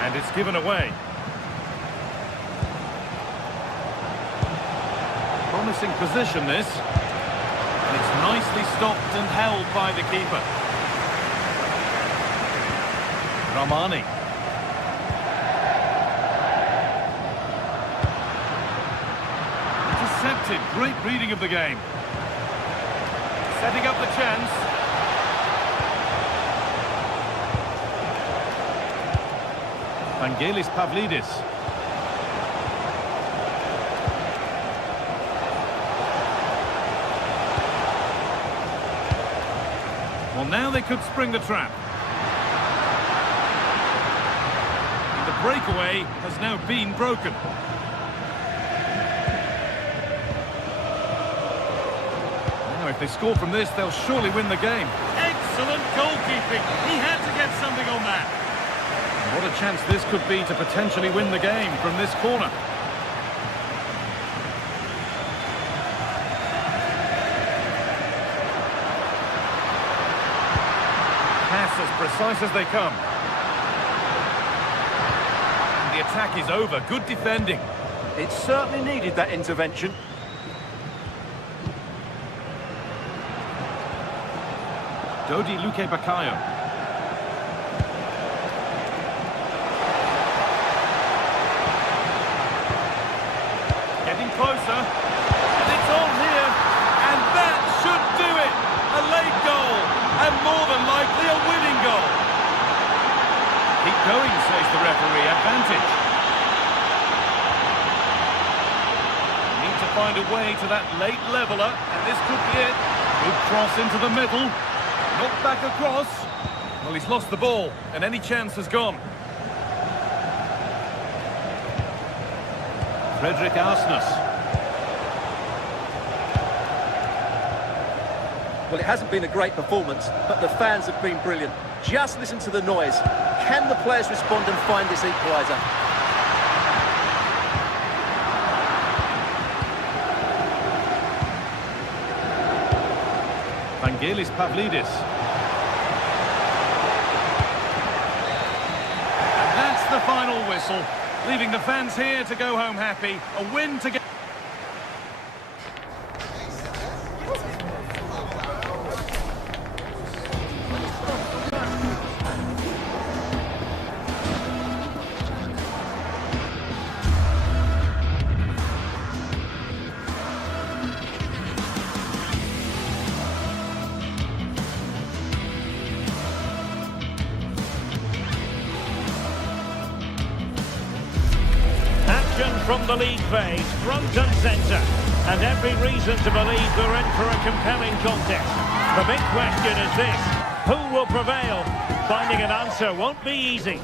And it's given away. Promising position, this. And it's nicely stopped and held by the keeper. Ramani. Intercepted. Great reading of the game. Setting up the chance. Vangelis Pavlidis. Well, now they could spring the trap. And the breakaway has now been broken. Now, if they score from this, they'll surely win the game. Excellent goalkeeping. He had to get something on that. What a chance this could be to potentially win the game from this corner. Pass as precise as they come. And the attack is over. Good defending. It certainly needed that intervention. Dodi Luque Bakayo. Closer, and it's on here, and that should do it. A late goal, and more than likely a winning goal. Keep going, says the referee. Advantage. Need to find a way to that late leveller, and this could be it. Good cross into the middle, not back across. Well, he's lost the ball, and any chance has gone. Fredrik Arsnes. Well, it hasn't been a great performance, but the fans have been brilliant. Just listen to the noise. Can the players respond and find this equaliser? Vangelis Pavlidis. And that's the final whistle, leaving the fans here to go home happy. A win to get... From the league phase, front and centre, and every reason to believe we're in for a compelling contest. The big question is this: who will prevail? Finding an answer won't be easy.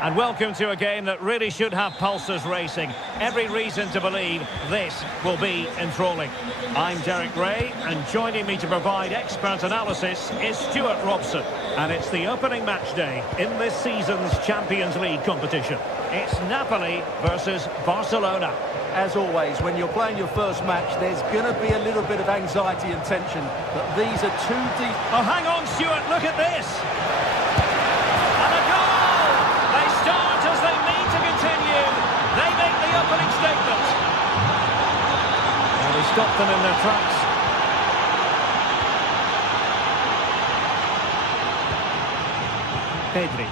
And welcome to a game that really should have pulses racing. Every reason to believe this will be enthralling. I'm Derek Ray, and joining me to provide expert analysis is Stuart Robson. And it's the opening match day in this season's Champions League competition. It's Napoli versus Barcelona. As always, when you're playing your first match, there's going to be a little bit of anxiety and tension, but these are two deep... Oh, hang on, Stuart, look at this! And a goal! They start as they mean to continue. They make the opening statement. And they stop them in their tracks. Pedri.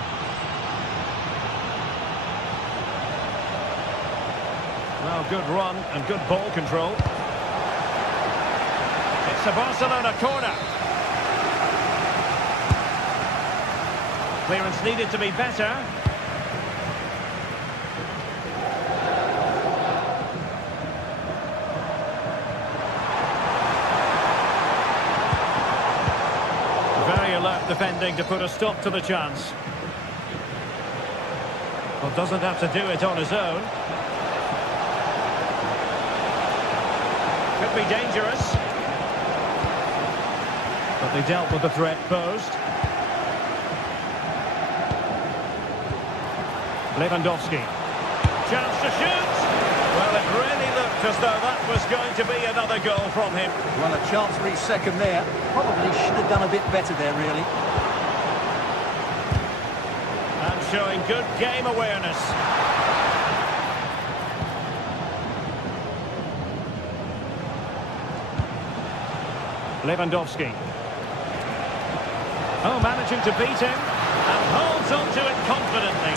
Well, good run and good ball control. It's a Barcelona corner. Clearance needed to be better. Very alert defending to put a stop to the chance. Well, doesn't have to do it on his own. Could be dangerous. But they dealt with the threat posed. Lewandowski. Chance to shoot. Well, it really looked as though that was going to be another goal from him. Well, a chance for his second there. Probably should have done a bit better there, really. And showing good game awareness. Lewandowski. Oh, managing to beat him. And holds on to it confidently.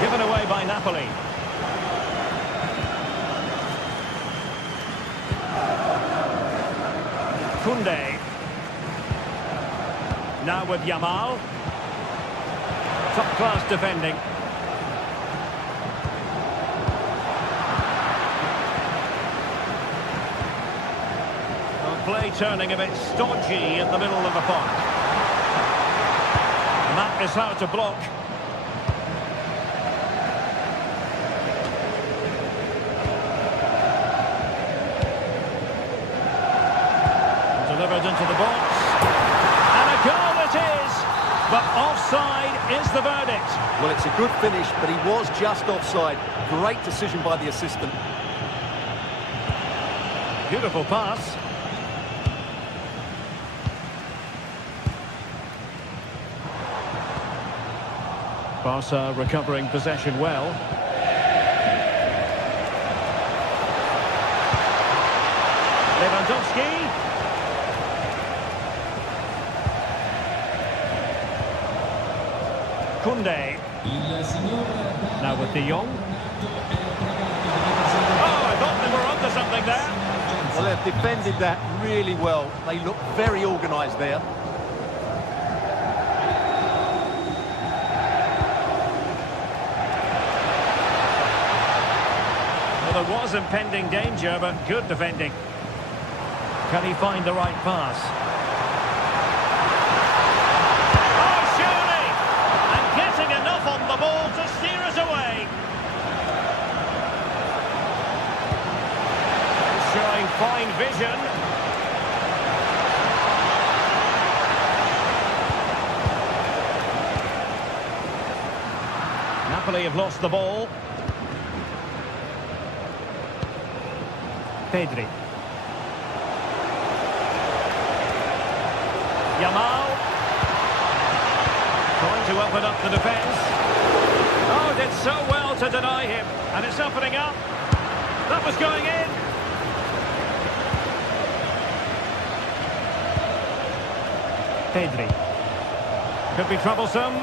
Given away by Napoli. Koundé. Now with Yamal. Top-class defending. Well, play turning a bit stodgy in the middle of the park. And that is how to block. Delivered into the box. And a goal it is! But offside is the verdict. Well, it's a good finish, but he was just offside. Great decision by the assistant. Beautiful pass. Barca recovering possession well. Lewandowski. Koundé. Now with De Jong. Oh, I thought they were onto something there. Well, they've defended that really well. They look very organised there. Well, there was impending danger, but good defending. Can he find the right pass? On the ball to steer us away. Showing fine vision. Napoli have lost the ball. Pedri. Yamal. Trying to open up the defence. Oh, did so well to deny him. And it's opening up. That was going in. Pedri. Could be troublesome.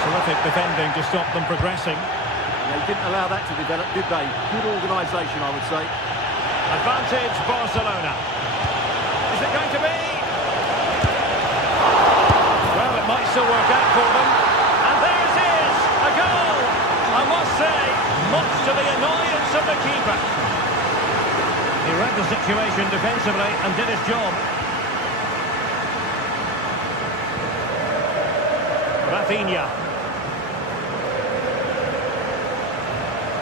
Terrific defending to stop them progressing. They didn't allow that to develop, did they? Good organisation, I would say. Advantage Barcelona. Is it going to be? Well, it might still work out for them. And there it is! A goal! I must say, much to the annoyance of the keeper. He read the situation defensively and did his job. Rafinha.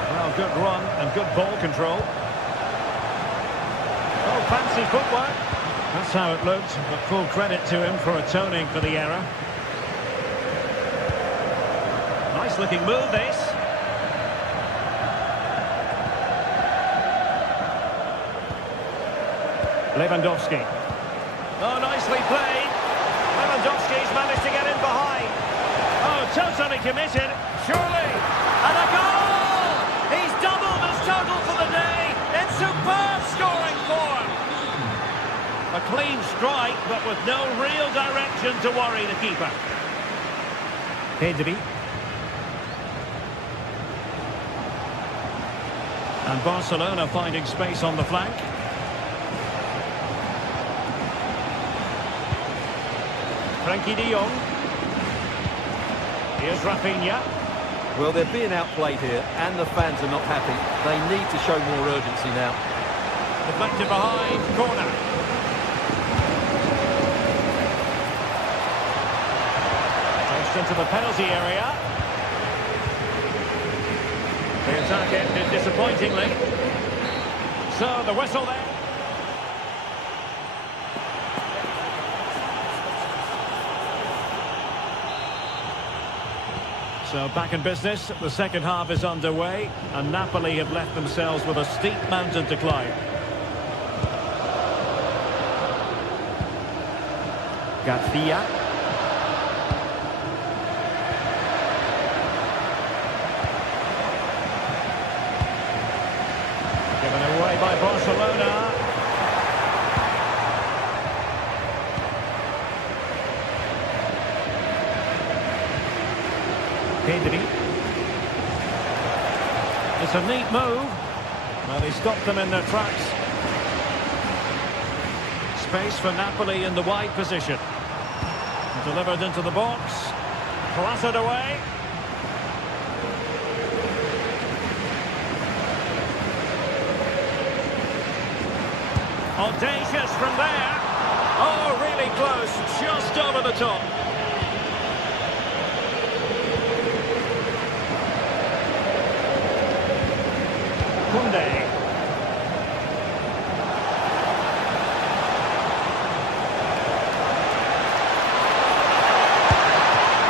Well, good run and good ball control. Oh, fancy footwork. That's how it looked, but full credit to him for atoning for the error. Nice looking move, this. Lewandowski. Oh, nicely played. Lewandowski's managed to get in behind. Oh, totally committed. Surely. And a goal! He's doubled his total for the day. It's superb scoring form. A clean strike, but with no real direction to worry the keeper. Pedri. And Barcelona finding space on the flank. Frankie de Jong. Here's Rafinha. Well, they're being outplayed here, and the fans are not happy. They need to show more urgency now. Deflected behind, corner. the penalty area. The attack ended disappointingly. So the whistle there. So back in business, the second half is underway, and Napoli have left themselves with a steep mountain to climb. Garcia. Given away by Barcelona. Pedri. It's a neat move. Well, he stopped them in their tracks. Space for Napoli in the wide position. Delivered into the box. Clattered away. Audacious from there. Oh, really close. Just over the top. Kunde.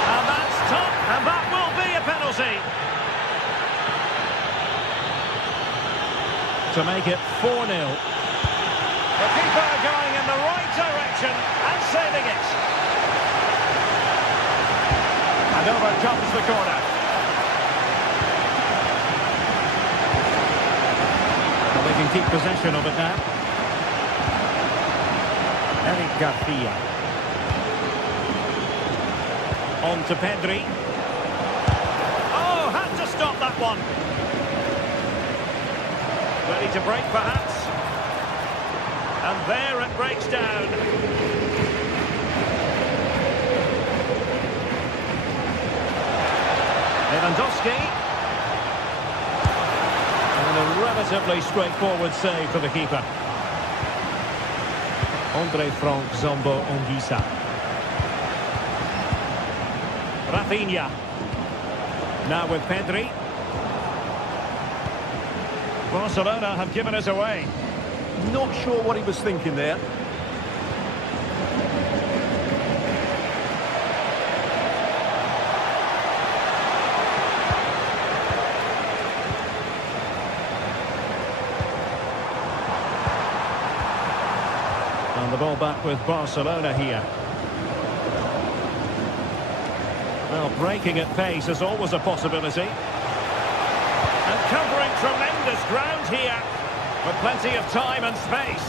And that's top, and that will be a penalty. To make it 4-0. The keeper going in the right direction and saving it. And over comes the corner. They can keep possession of it now. Eric Garcia. On to Pedri. Oh, had to stop that one. Ready to break perhaps. And there it breaks down. Lewandowski. A relatively straightforward save for the keeper. Andre Frank Zombo Ongisa. Rafinha. Now with Pedri. Barcelona have given us away. Not sure what he was thinking there. And the ball back with Barcelona here. Well, breaking at pace is always a possibility. And covering tremendous ground here, with plenty of time and space.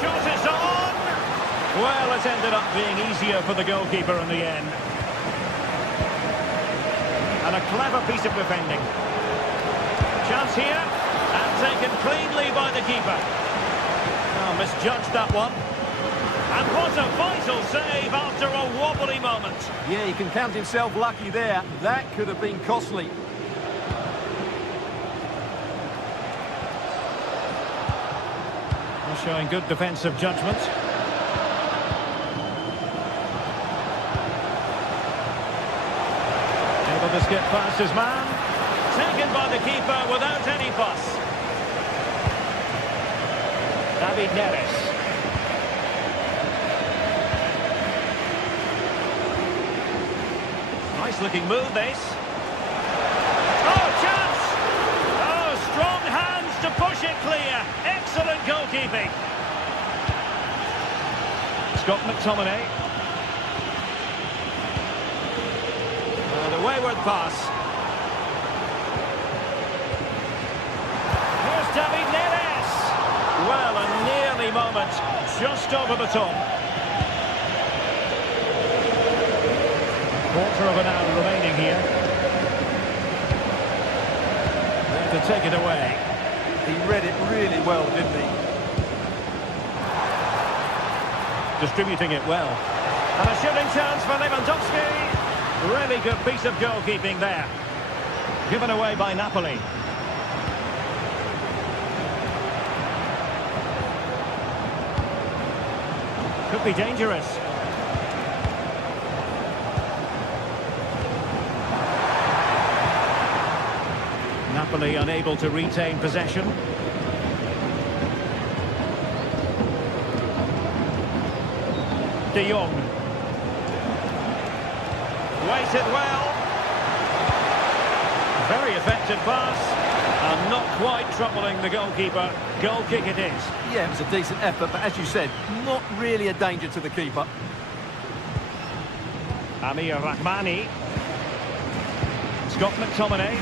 Shot is on! Well, it ended up being easier for the goalkeeper in the end. And a clever piece of defending. Chance here, and taken cleanly by the keeper. Oh, misjudged that one. And what a vital save after a wobbly moment. Yeah, he can count himself lucky there. That could have been costly. Well, showing good defensive judgment. Able to skip past his man. Taken by the keeper without any fuss. David Neres. Nice looking move this. Oh, chance! Oh, strong hands to push it clear. Excellent goalkeeping. Scott McTominay. And a wayward pass. Here's David Neres. Well, a nearly moment. Just over the top. Quarter of an hour remaining here. There to take it away. He read it really well, didn't he? Distributing it well. And a shooting chance for Lewandowski. Really good piece of goalkeeping there. Given away by Napoli. Could be dangerous. Napoli unable to retain possession. De Jong. Waited well. Very effective pass. And not quite troubling the goalkeeper. Goal kick it is. Yeah, it was a decent effort, but as you said, not really a danger to the keeper. Amir Rahmani. Scott McTominay.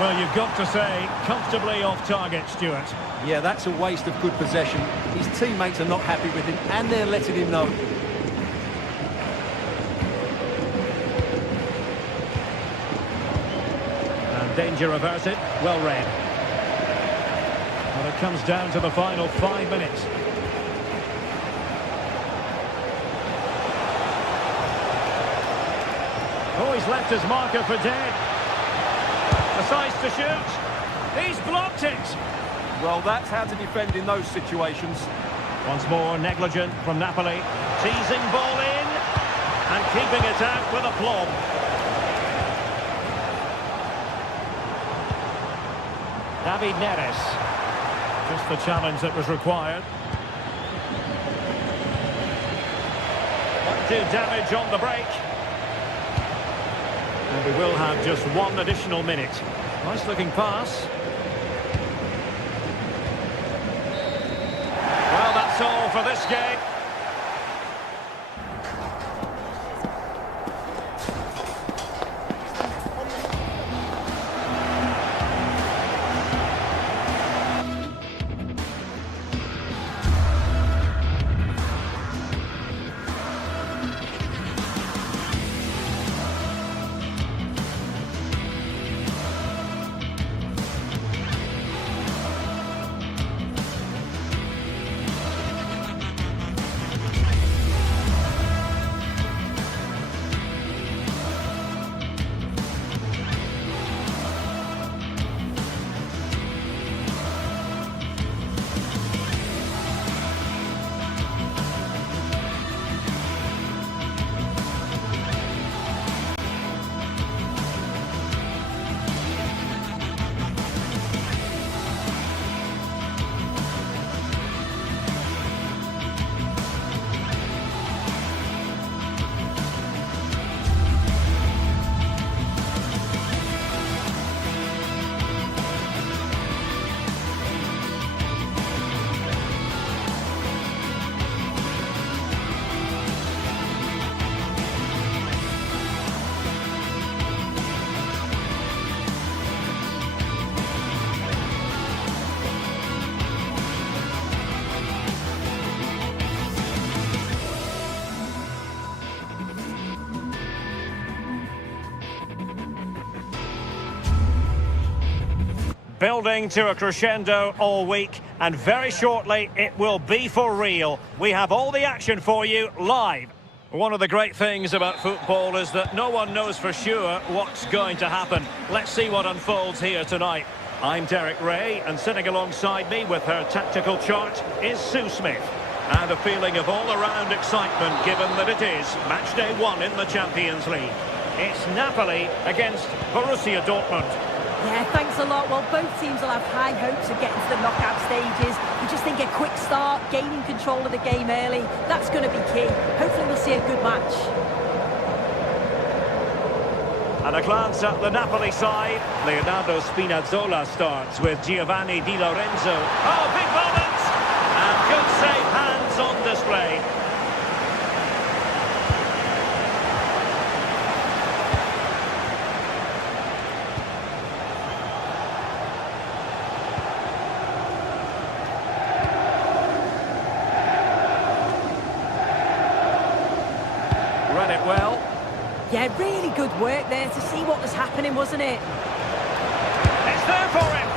Well, you've got to say, comfortably off target, Stuart. Yeah, that's a waste of good possession. His teammates are not happy with him, and they're letting him know. And danger averted, well read. Well, it comes down to the final 5 minutes. Oh, he's left his marker for dead. Decides to shoot. He's blocked it. Well, that's how to defend in those situations. Once more, negligent from Napoli. Teasing ball in. And keeping it out with aplomb. David Neres. Just the challenge that was required. Won't do damage on the break. And we will have just one additional minute. Nice looking pass. Well, that's all for this game. Building to a crescendo all week, and very shortly it will be for real. We have all the action for you live. One of the great things about football is that no one knows for sure what's going to happen. Let's see what unfolds here tonight. I'm Derek Ray, and sitting alongside me with her tactical chart is Sue Smith. And a feeling of all-around excitement given that it is match day 1 in the Champions League. It's Napoli against Borussia Dortmund. Yeah, thanks a lot. Well, both teams will have high hopes of getting to the knockout stages. We just think a quick start, gaining control of the game early, that's going to be key. Hopefully we'll see a good match. And a glance at the Napoli side. Leonardo Spinazzola starts with Giovanni Di Lorenzo. Oh, big moment! And good safe hands on display. Read it well. Yeah, really good work there to see what was happening, wasn't it? It's there for him.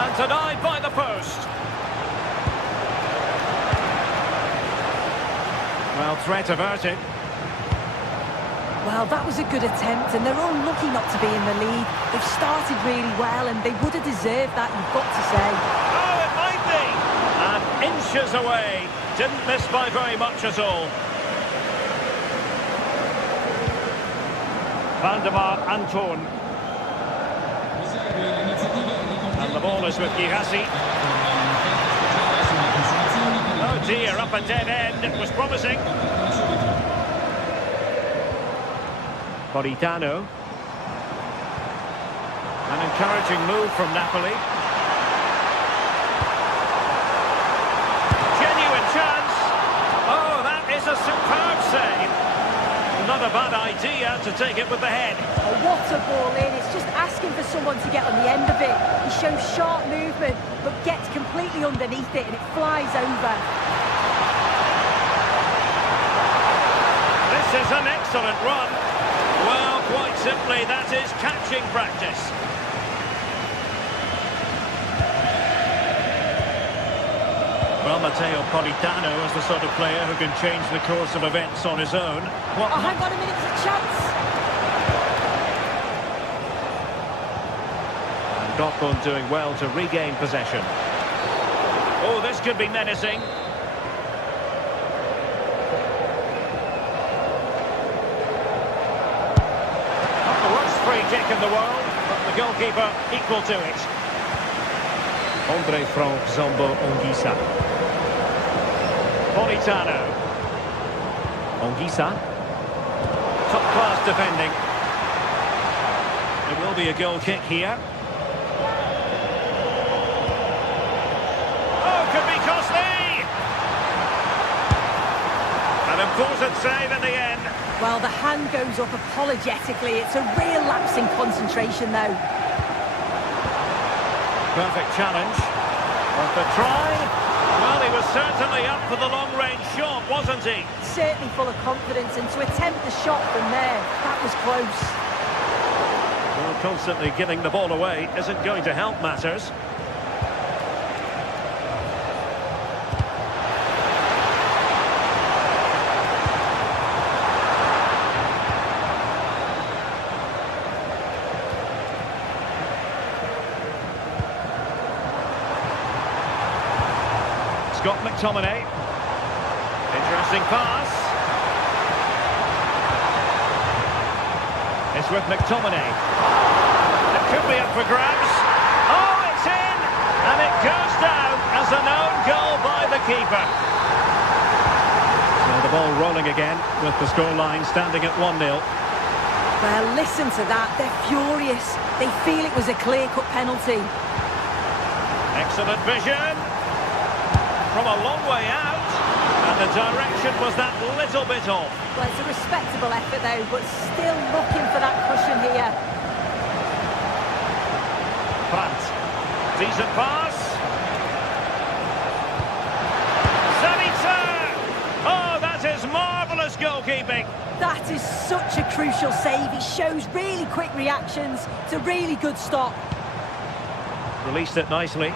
And denied by the post. Well, threat averted. Well, that was a good attempt, and they're unlucky not to be in the lead. They've started really well, and they would have deserved that, you've got to say. Oh, it might be. inches away. Didn't miss by very much at all. Van der Vaart, Anton. And the ball is with Girassi. Oh dear, up a dead end. It was promising. Politano. An encouraging move from Napoli. Genuine chance. Oh, that is a superb save. Not a bad idea to take it with the head. Oh, what a ball in. It's just asking for someone to get on the end of it. He shows sharp movement, but gets completely underneath it and it flies over. This is an excellent run. Well, quite simply, that is catching practice. Well, Matteo Politano is the sort of player who can change the course of events on his own. Oh, hang on a minute, there's a chance. And Dortmund doing well to regain possession. Oh, this could be menacing. Not the worst free kick in the world, but the goalkeeper equal to it. André Frank Zambo Anguissa. Politano. Anguissa. Top-class defending. It will be a goal kick here. Oh, could be costly! An important save in the end. Well, the hand goes up apologetically. It's a real lapse in concentration, though. Perfect challenge. But the try... Well, he was certainly up for the long-range shot, wasn't he? Certainly full of confidence, and to attempt the shot from there, that was close. Well, constantly giving the ball away isn't going to help matters. Scott McTominay. Interesting pass. It's with McTominay. It could be up for grabs. Oh, it's in! And it goes down as an own goal by the keeper. So the ball rolling again with the scoreline standing at 1-0. Well, listen to that. They're furious. They feel it was a clear-cut penalty. Excellent vision. From a long way out, and the direction was that little bit off. Well, it's a respectable effort, though, but still looking for that cushion here. Brandt. Decent pass. Sabitzer! Oh, that is marvellous goalkeeping. That is such a crucial save. It shows really quick reactions. It's a really good stop. Released it nicely.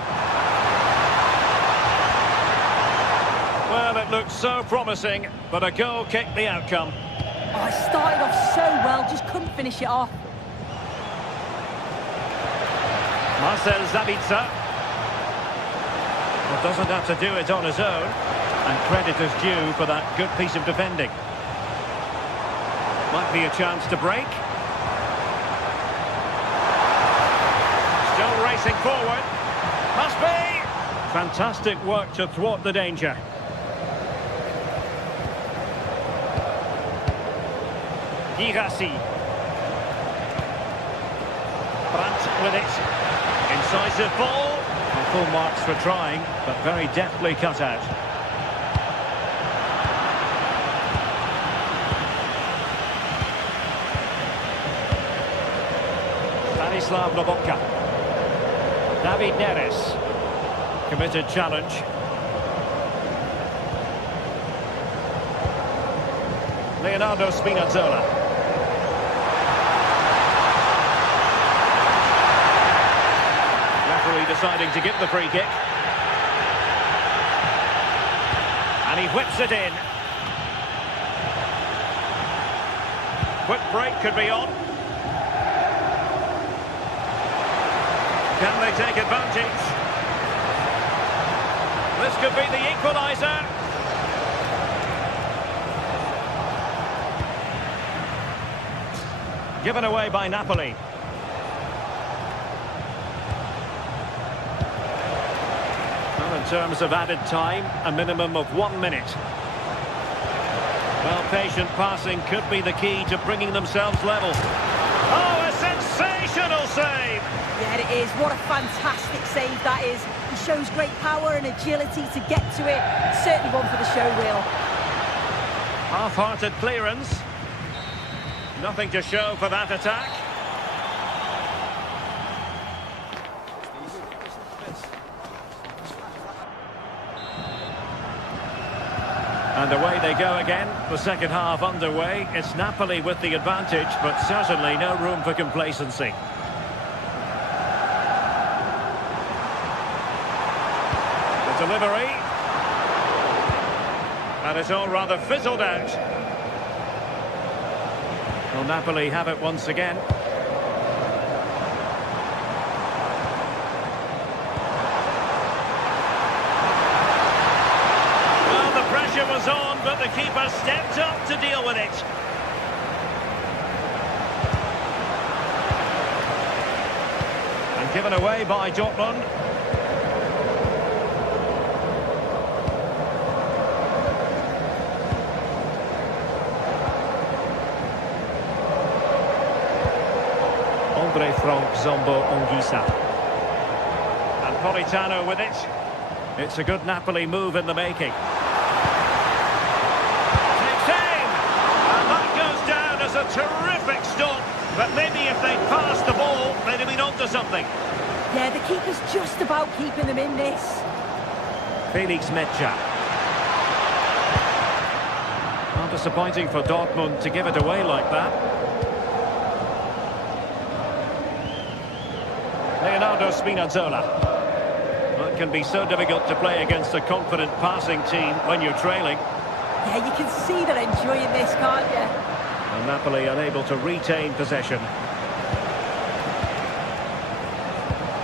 Well, it looked so promising, but a goal kicked the outcome. Oh, it started off so well, just couldn't finish it off. Marcel Sabitzer. Well, doesn't have to do it on his own. And credit is due for that good piece of defending. Might be a chance to break. Still racing forward. Must be! Fantastic work to thwart the danger. Girassi. Brandt with it. Incisive ball. And full marks for trying, but very deftly cut out. Stanislav Lobotka. David Neres. Committed challenge. Leonardo Spinazzola. Referee deciding to give the free kick. And he whips it in. Quick break could be on. Can they take advantage? This could be the equaliser. Given away by Napoli. Well, in terms of added time, a minimum of 1 minute. Well, patient passing could be the key to bringing themselves level. Oh, a sensational save! Yeah, it is. What a fantastic save that is. He shows great power and agility to get to it. Certainly one for the show reel. Half-hearted clearance. Nothing to show for that attack. And away they go again. The second half underway. It's Napoli with the advantage, but certainly no room for complacency. The delivery. And it's all rather fizzled out. Well, Napoli have it once again. Well, the pressure was on, but the keeper stepped up to deal with it. And given away by Dortmund. From Zombo Ongisa. And Politano with it. It's a good Napoli move in the making. Takes aim! And that goes down as a terrific stop. But maybe if they'd passed the ball, they'd have been onto something. Yeah, the keeper's just about keeping them in this. Felix Mecha. Well, disappointing for Dortmund to give it away like that. Leonardo Spinazzola. Well, it can be so difficult to play against a confident passing team when you're trailing. Yeah, you can see they're enjoying this, can't you? And Napoli unable to retain possession.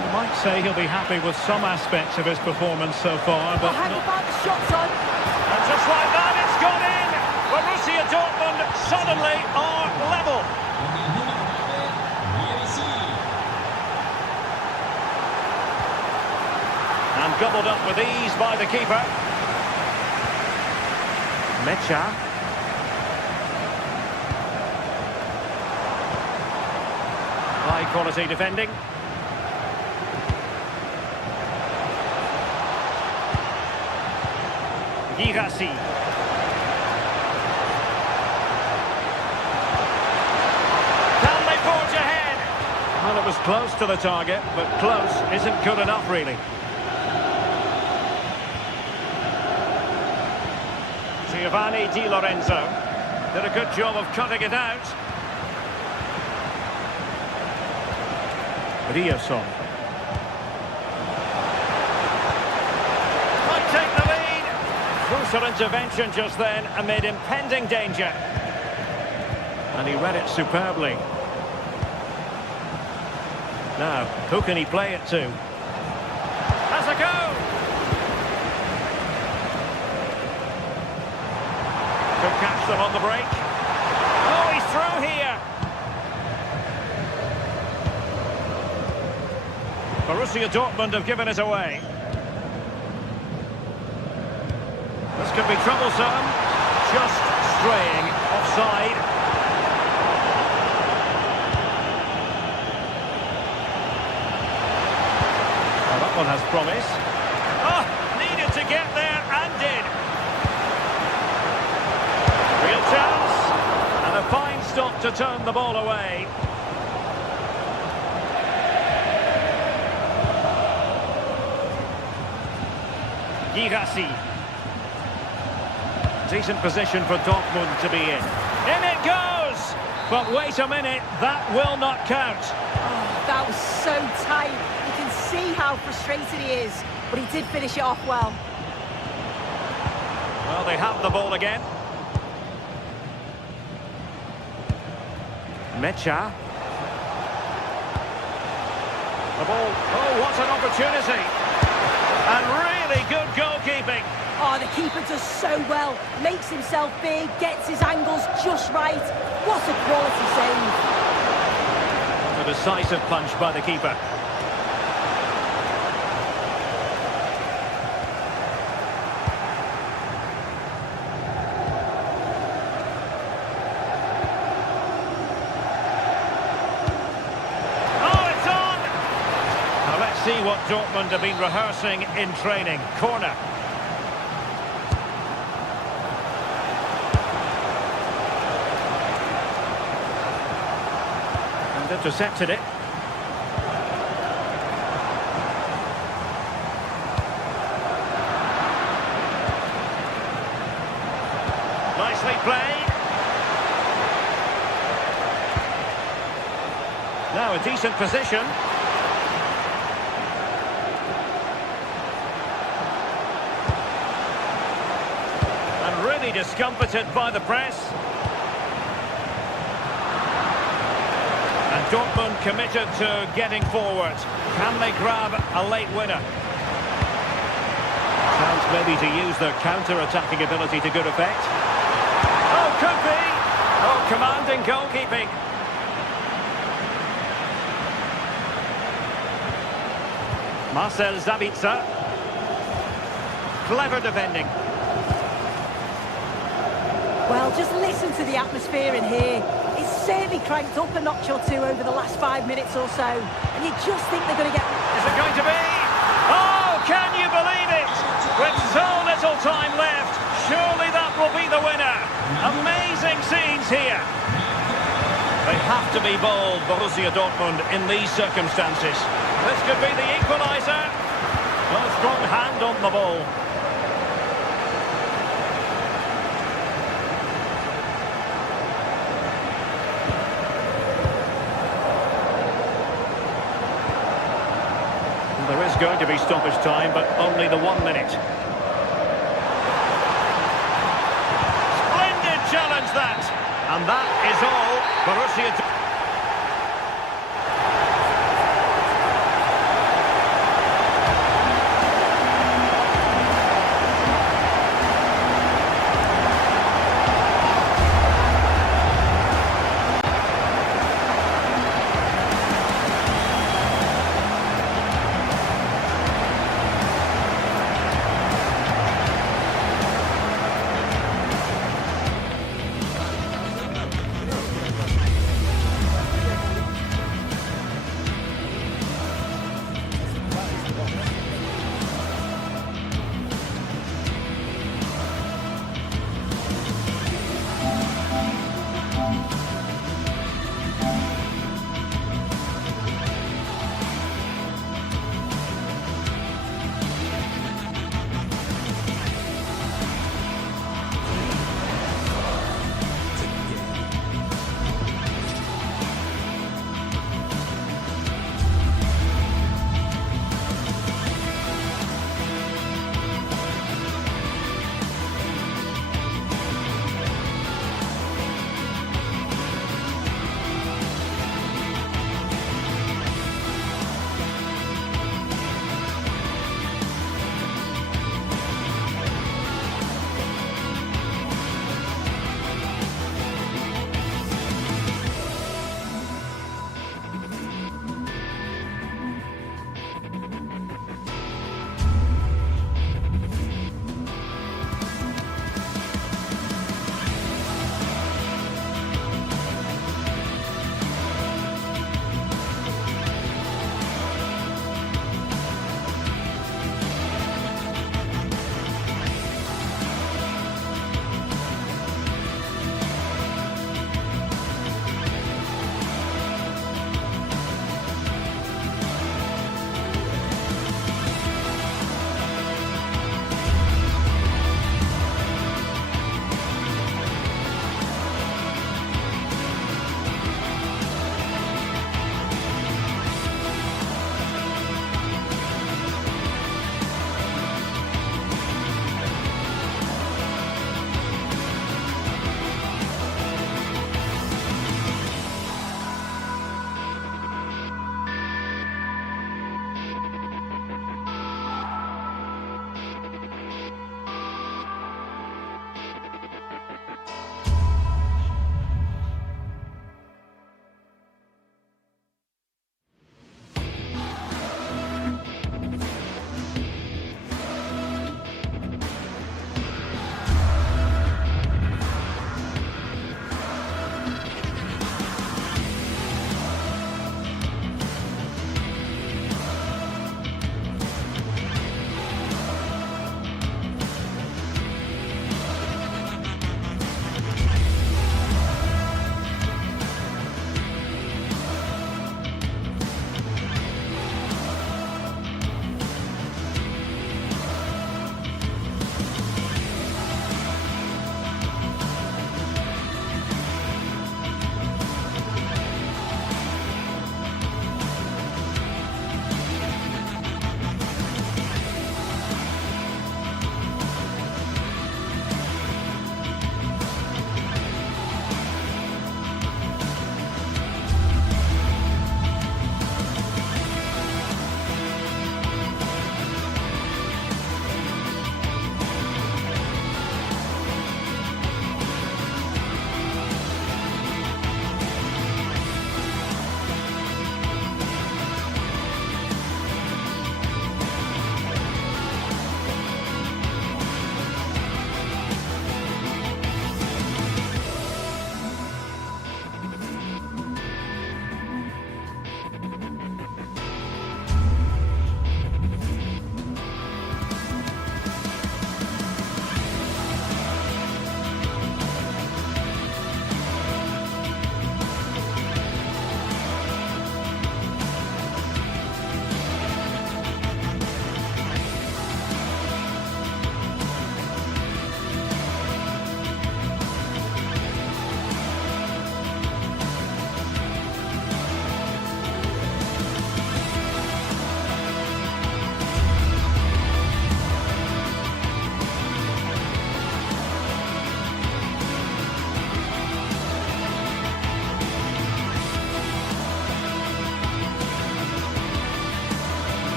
You might say he'll be happy with some aspects of his performance so far, but Hang about the shots on. And just like that, it's gone in! Borussia Dortmund suddenly are level. And gobbled up with ease by the keeper. Mecha. High quality defending. Girassi. Can they forge ahead? Well, it was close to the target, but close isn't good enough, really. Giovanni Di Lorenzo did a good job of cutting it out. Riosson. Might take the lead. Crucial intervention just then amid impending danger. And he read it superbly. Now, who can he play it to? Has a go! Could catch them on the break. Oh, he's through here. Borussia Dortmund have given it away. This could be troublesome. Just straying offside. Well, that one has promise. Oh, needed to get there and did. Real chance, and a fine stop to turn the ball away. Girassi. Decent position for Dortmund to be in. In it goes! But wait a minute, that will not count. Oh, that was so tight. You can see how frustrated he is, but he did finish it off well. Well, they have the ball again. Mecha. The ball. Oh, what an opportunity. And really good goalkeeping. Oh, the keeper does so well. Makes himself big, gets his angles just right. What a quality save. A decisive punch by the keeper. See what Dortmund have been rehearsing in training. Corner. And intercepted it. Nicely played. Now a decent position. Really discomfited by the press. And Dortmund committed to getting forward. Can they grab a late winner? Chance maybe to use their counter-attacking ability to good effect. Oh, could be! Oh, commanding goalkeeping. Marcel Sabitzer. Clever defending. Well, just listen to the atmosphere in here. It's certainly cranked up a notch or two over the last 5 minutes or so. And you just think they're going to get... Is it going to be? Oh, can you believe it? With so little time left, surely that will be the winner. Amazing scenes here. They have to be bold, Borussia Dortmund, in these circumstances. This could be the equaliser. A strong hand on the ball. There is going to be stoppage time, but only the 1 minute. Splendid challenge that! And that is all. Borussia...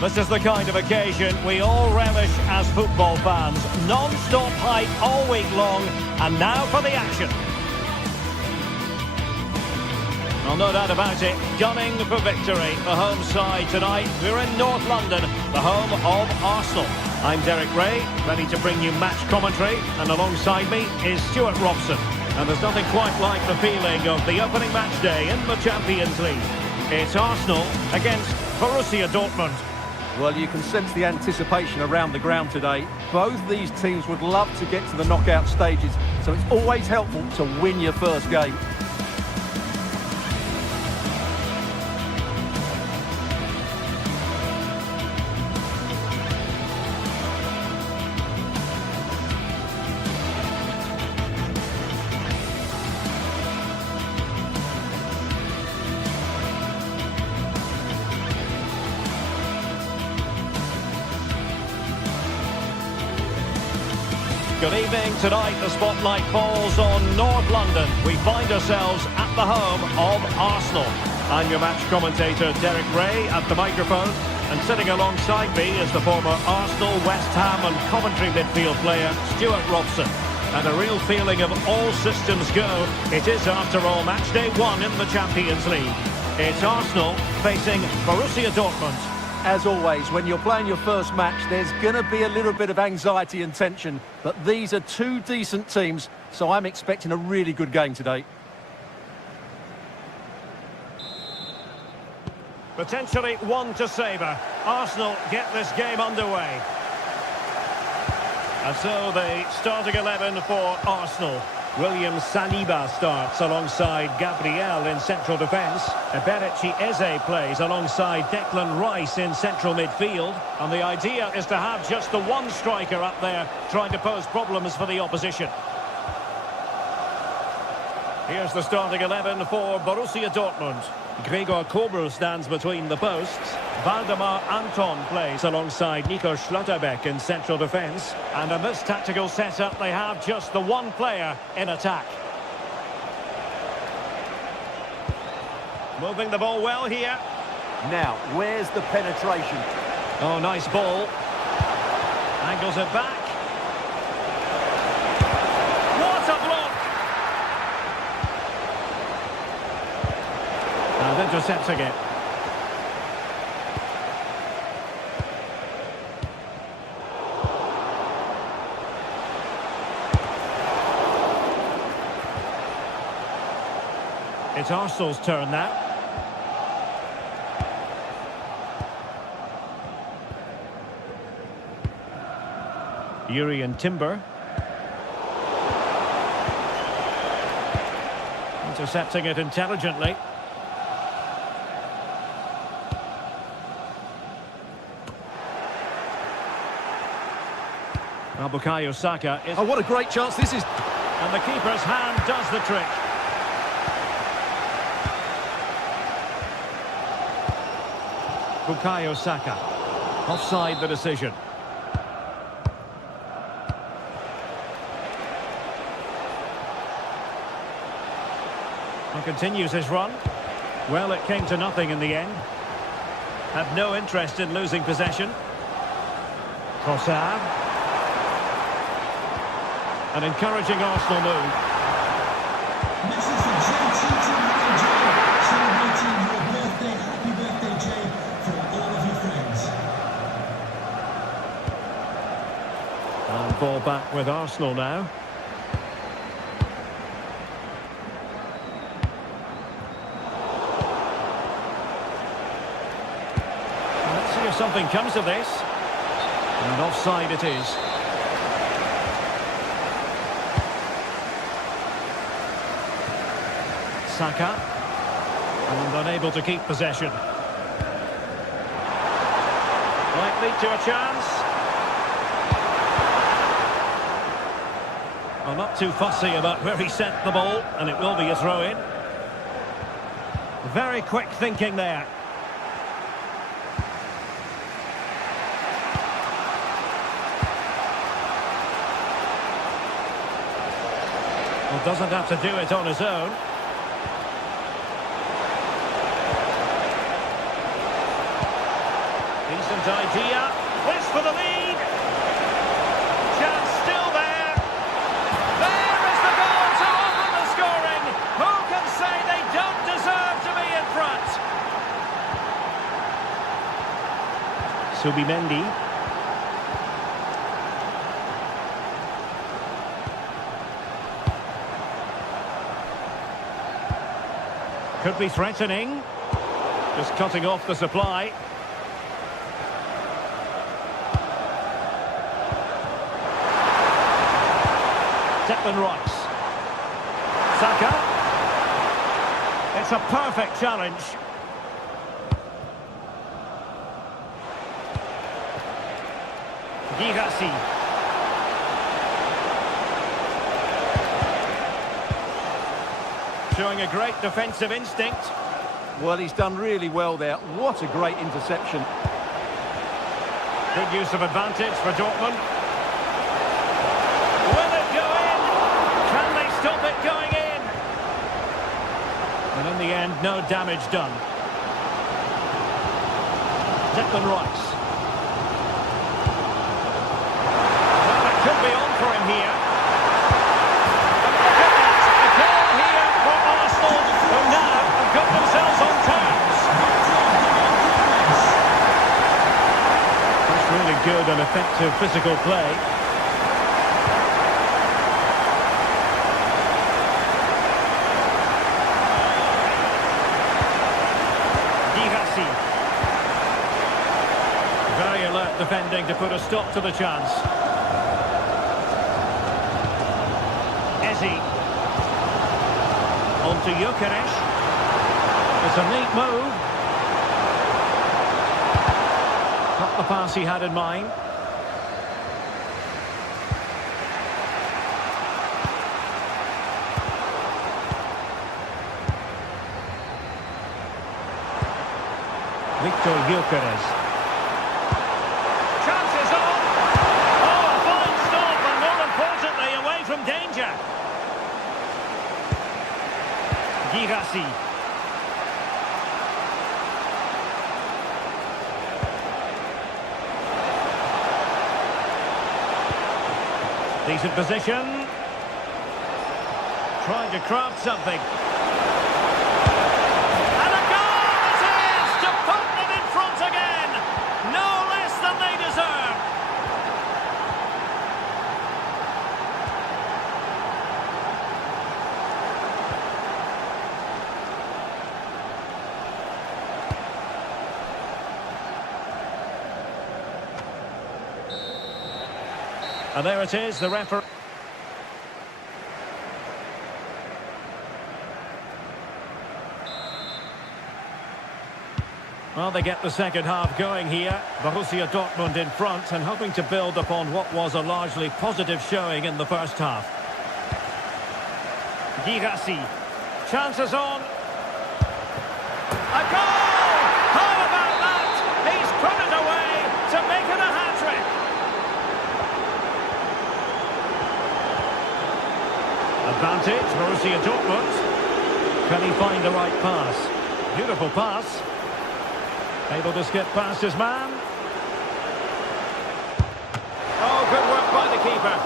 This is the kind of occasion we all relish as football fans. Non-stop hype all week long, and now for the action. Well, no doubt about it, gunning for victory. The home side tonight. We're in North London, the home of Arsenal. I'm Derek Ray, ready to bring you match commentary, and alongside me is Stuart Robson. And there's nothing quite like the feeling of the opening match day in the Champions League. It's Arsenal against Borussia Dortmund. Well, you can sense the anticipation around the ground today. Both these teams would love to get to the knockout stages, so it's always helpful to win your first game. Good evening. Tonight the spotlight falls on North London. We find ourselves at the home of Arsenal. I'm your match commentator Derek Ray at the microphone, and sitting alongside me is the former Arsenal, West Ham and Coventry midfield player Stuart Robson. And a real feeling of all systems go. It is, after all, match day one in the Champions League. It's Arsenal facing Borussia Dortmund. As always, when you're playing your first match, there's going to be a little bit of anxiety and tension. But these are two decent teams, so I'm expecting a really good game today. Potentially one to savour. Arsenal get this game underway. And so the starting 11 for Arsenal. William Saliba starts alongside Gabriel in central defence. Eberechi Eze plays alongside Declan Rice in central midfield. And the idea is to have just the one striker up there trying to pose problems for the opposition. Here's the starting 11 for Borussia Dortmund. Gregor Kobel stands between the posts. Valdemar Anton plays alongside Nico Schlotterbeck in central defence. And in this tactical setup, they have just the one player in attack. Moving the ball well here. Now, where's the penetration? Oh, nice ball. Angles it back. What a block! And intercepting it. It's Arsenal's turn now. Jurrien Timber. Intercepting it intelligently. Bukayo Saka is... Oh, what a great chance this is. And the keeper's hand does the trick. Bukayo Saka. Offside the decision. And continues his run. Well, it came to nothing in the end. Had no interest in losing possession. Trossard. An encouraging Arsenal move. Message from GTSports Leagues celebrating your birthday. Happy birthday, Jay, from all of your friends. And ball back with Arsenal now. Let's see if something comes of this. And offside it is. Saka, and unable to keep possession. Might lead to a chance. Well, not too fussy about where he sent the ball, and it will be a throw-in. Very quick thinking there. Well, doesn't have to do it on his own. Decent idea. This for the lead. Chance still there. There is the goal to open the scoring. Who can say they don't deserve to be in front? Subimendi. Could be threatening. Just cutting off the supply. Declan Rice. Saka. It's a perfect challenge. Girassi. Showing a great defensive instinct. Well, he's done really well there. What a great interception. Good use of advantage for Dortmund. Will it go in? Can they stop it going in? And in the end, no damage done. Declan Rice. Well, it could be on for him here. A goal here for Arsenal, who now have got themselves on terms. That's really good and effective physical play. Very alert defending to put a stop to the chance. Eze. On to Gyökeres. It's a neat move. Not the pass he had in mind. Victor Gyökeres. Chances on! Oh, a fine stop, and more importantly, away from danger. Girassi. Decent position. Trying to craft something. And a goal it is to put them in front again. No less than they deserve. And there it is, the referee. Well, they get the second half going here. Borussia Dortmund in front and hoping to build upon what was a largely positive showing in the first half. Girassi. Chances on. A goal! How about that? He's put it away to make it a hat-trick. Advantage, Borussia Dortmund. Can he find the right pass? Beautiful pass. Able to skip past his man. Oh, good work by the keeper.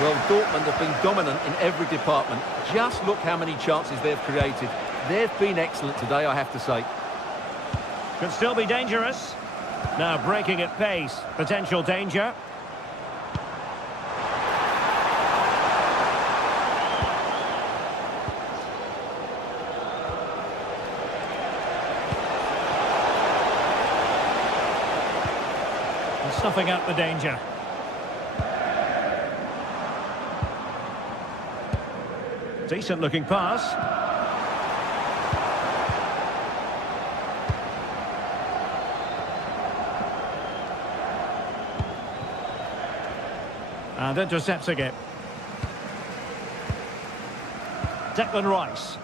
Well, Dortmund have been dominant in every department. Just look how many chances they've created. They've been excellent today, I have to say. Could still be dangerous. Now breaking at pace. Potential danger. Snuffing out the danger. Decent looking pass. And intercepting it. Declan Rice.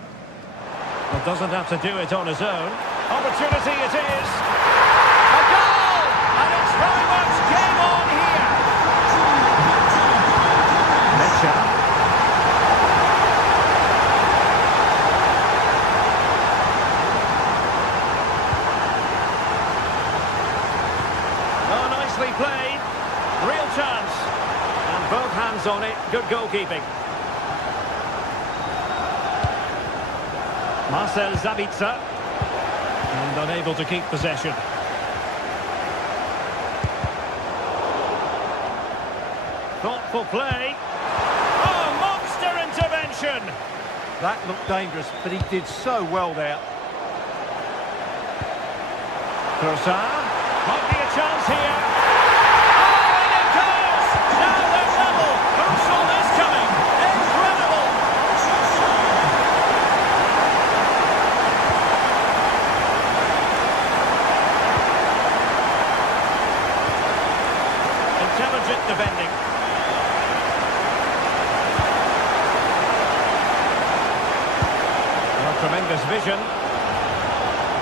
Well, doesn't have to do it on his own. Opportunity it is. A goal! And it's very much game on here. Mecha. hands on it. Good goalkeeping. Marcel Sabitzer. And unable to keep possession. Thoughtful play. Oh, monster intervention! That looked dangerous, but he did so well there. Trossard. Might be a chance here. Oh, and it goes! Now they're level. Who saw this coming? Incredible! Intelligent defending. Well, tremendous vision.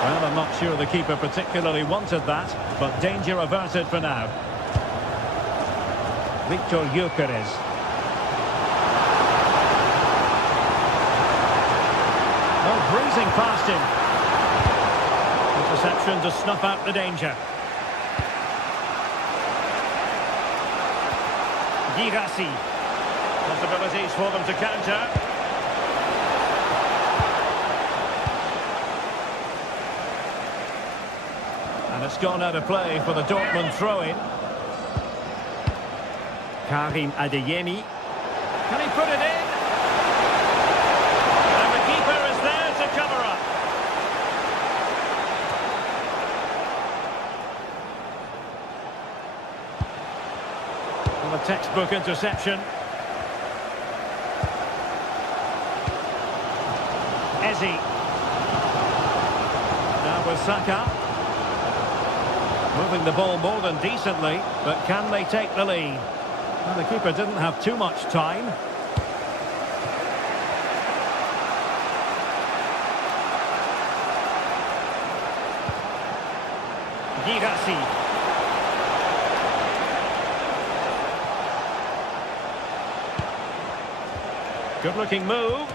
Well, I'm not sure the keeper particularly wanted that, but danger averted for now. Victor Gyökeres. Oh, breezing past him. Interception to snuff out the danger. Girassi. Possibilities for them to counter. And it's gone out of play for the Dortmund throw-in. Karim Adeyemi. Can he put it in? And the keeper is there to cover up. Well, a textbook interception. Ezi. Now with Saka. Moving the ball more than decently, but can they take the lead? Well, the keeper didn't have too much time. Girassi. Good-looking move.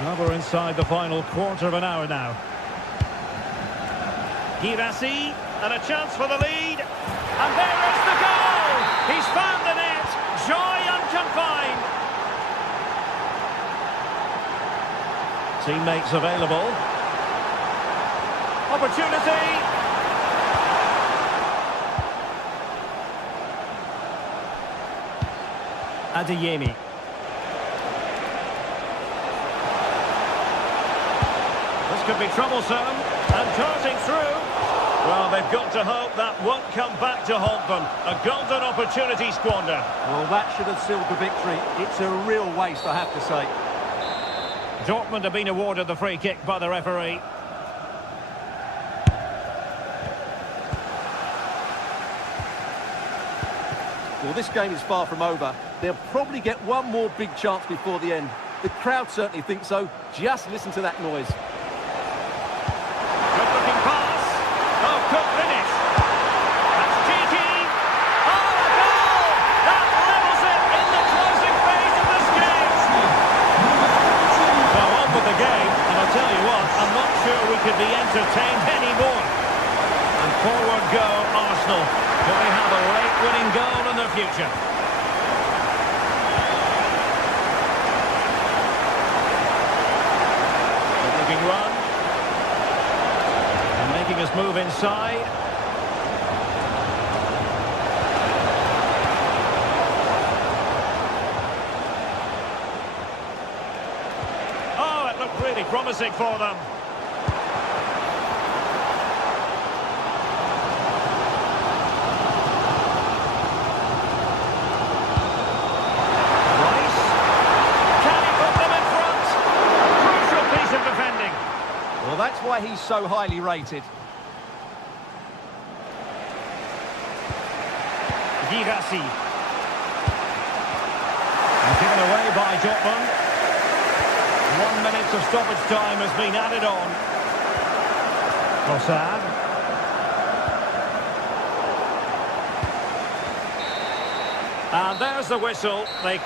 Well, we're inside the final quarter of an hour now. Girassi, and a chance for the lead. And there is the goal! He's found the net. Joy unconfined. Teammates available. Opportunity. Adeyemi. This could be troublesome. And darting through. Well, they've got to hope that won't come back to haunt them. A golden opportunity squandered. Well, that should have sealed the victory. It's a real waste, I have to say. Dortmund have been awarded the free kick by the referee. Well, this game is far from over. They'll probably get one more big chance before the end. The crowd certainly think so. Just listen to that noise. Good-looking pass. Oh, good finish. That's cheeky. Oh, a goal! That levels it in the closing phase of this game. So on with the game, and I'll tell you what, I'm not sure we could be entertained anymore. And forward go Arsenal. Do they have a late winning goal in their future? Good-looking run. And making us move inside. Oh, it looked really promising for them. Well, that's why he's so highly rated. Girassi. And given away by Dortmund. 1 minute of stoppage time has been added on. Trossard. And there's the whistle. They...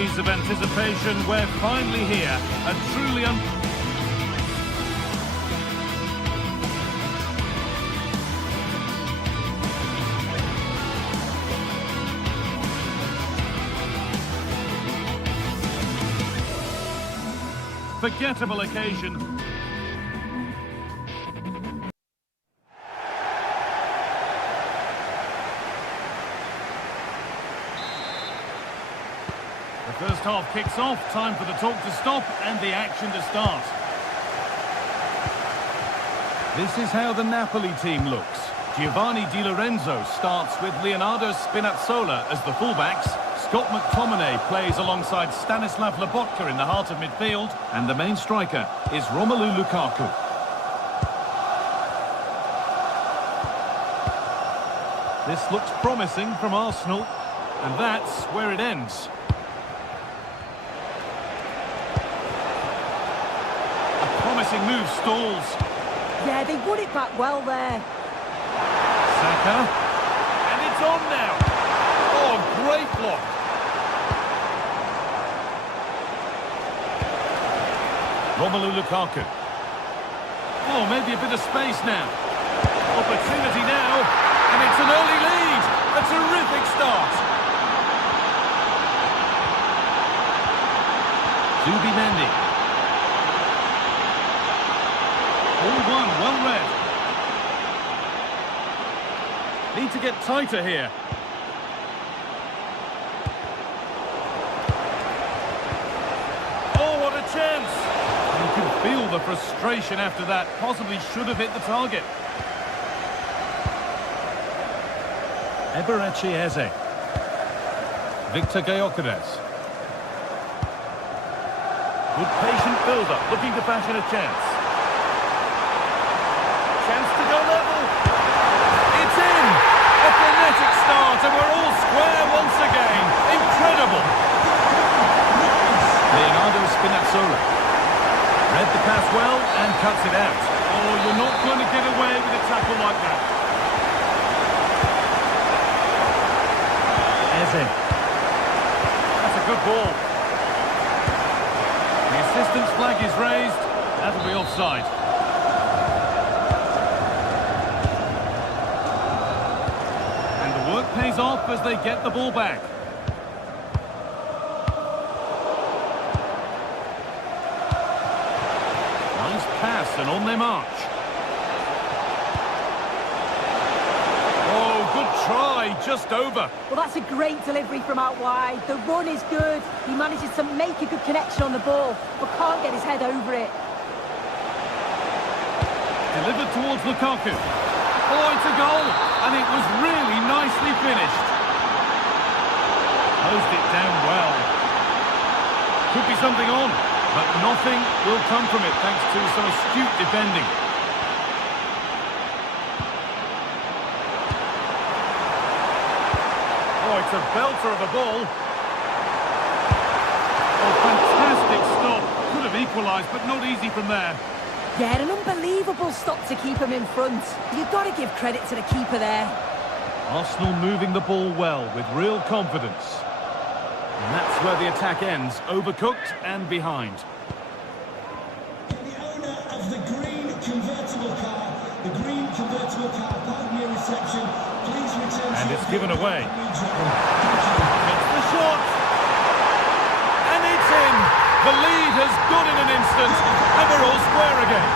days of anticipation, we're finally here. A truly unforgettable occasion. The first half kicks off, time for the talk to stop and the action to start. This is how the Napoli team looks. Giovanni Di Lorenzo starts with Leonardo Spinazzola as the fullbacks. Scott McTominay plays alongside Stanislav Lobotka in the heart of midfield, and the main striker is Romelu Lukaku. This looks promising from Arsenal, and that's where it ends. Promising move stalls. Yeah, they won it back well there. Saka. And it's on now. Oh, great block. Romelu Lukaku. Oh, maybe a bit of space now. Opportunity now. And it's an early lead. A terrific start. Zubimendi. All one, well read. Need to get tighter here. Oh, what a chance! You can feel the frustration after that. Possibly should have hit the target. Eberechi Eze. Victor Gyökeres. Good patient build-up, looking to fashion a chance. Chance to go level. It's in! A frenetic start, and we're all square once again. Incredible! Leonardo Spinazzola. Read the pass well and cuts it out. Oh, you're not going to get away with a tackle like that. Eze. That's a good ball. The assistant's flag is raised. That'll be offside. Work pays off as they get the ball back. Nice pass and on they march. Oh, good try, just over. Well, that's a great delivery from out wide. The run is good. He manages to make a good connection on the ball, but can't get his head over it. Delivered towards Lukaku. Oh, it's a goal, and it was really nicely finished. Closed it down well. Could be something on, but nothing will come from it thanks to some astute defending. Oh, it's a belter of a ball. Oh, fantastic stop. Could have equalised, but not easy from there. Yeah, an unbelievable stop to keep him in front. You've got to give credit to the keeper there. Arsenal moving the ball well with real confidence. And that's where the attack ends, overcooked and behind. The owner of the green convertible car parked near reception, please return. And it's given away. It's the shot. And it's in. The lead has gone in an instant, and we're all square again.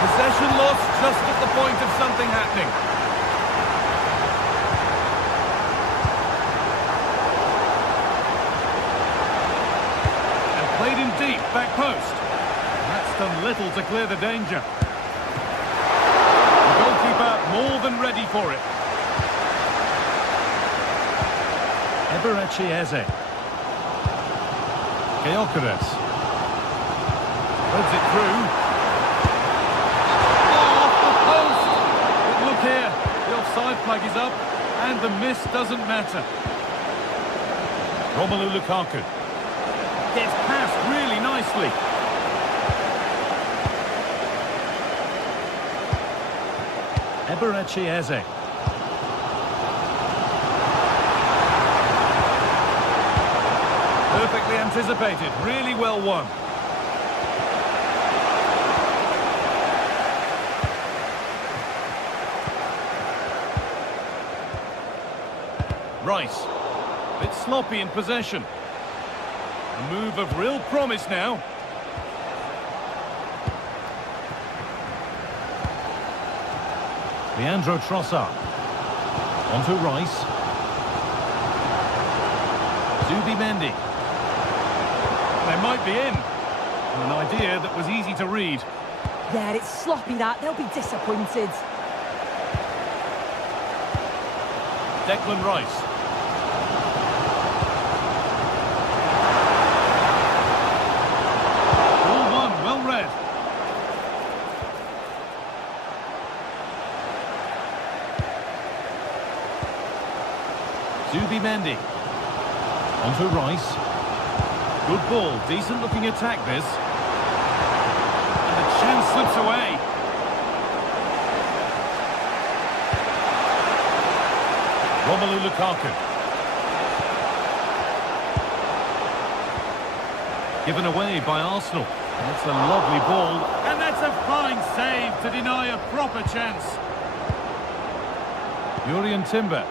Possession lost just at the point of something happening. And played in deep, back post. And that's done little to clear the danger. The goalkeeper more than ready for it. Eberechi Eze. Gyökeres. Threads it through. Oh, off the post! But look here, the offside flag is up, and the miss doesn't matter. Romelu Lukaku. Gets past really nicely. Eze. Perfectly anticipated, really well won. Rice. A bit sloppy in possession. A move of real promise now. Leandro Trossard. Onto Rice. Zubimendi. They might be in. An idea that was easy to read. Yeah, it's sloppy that. They'll be disappointed. Declan Rice. All one, well read. Zubimendi. Onto Rice. Good ball, decent looking attack this. And the chance slips away. Romelu Lukaku. Given away by Arsenal. That's a lovely ball. And that's a fine save to deny a proper chance. Jurriën Timber.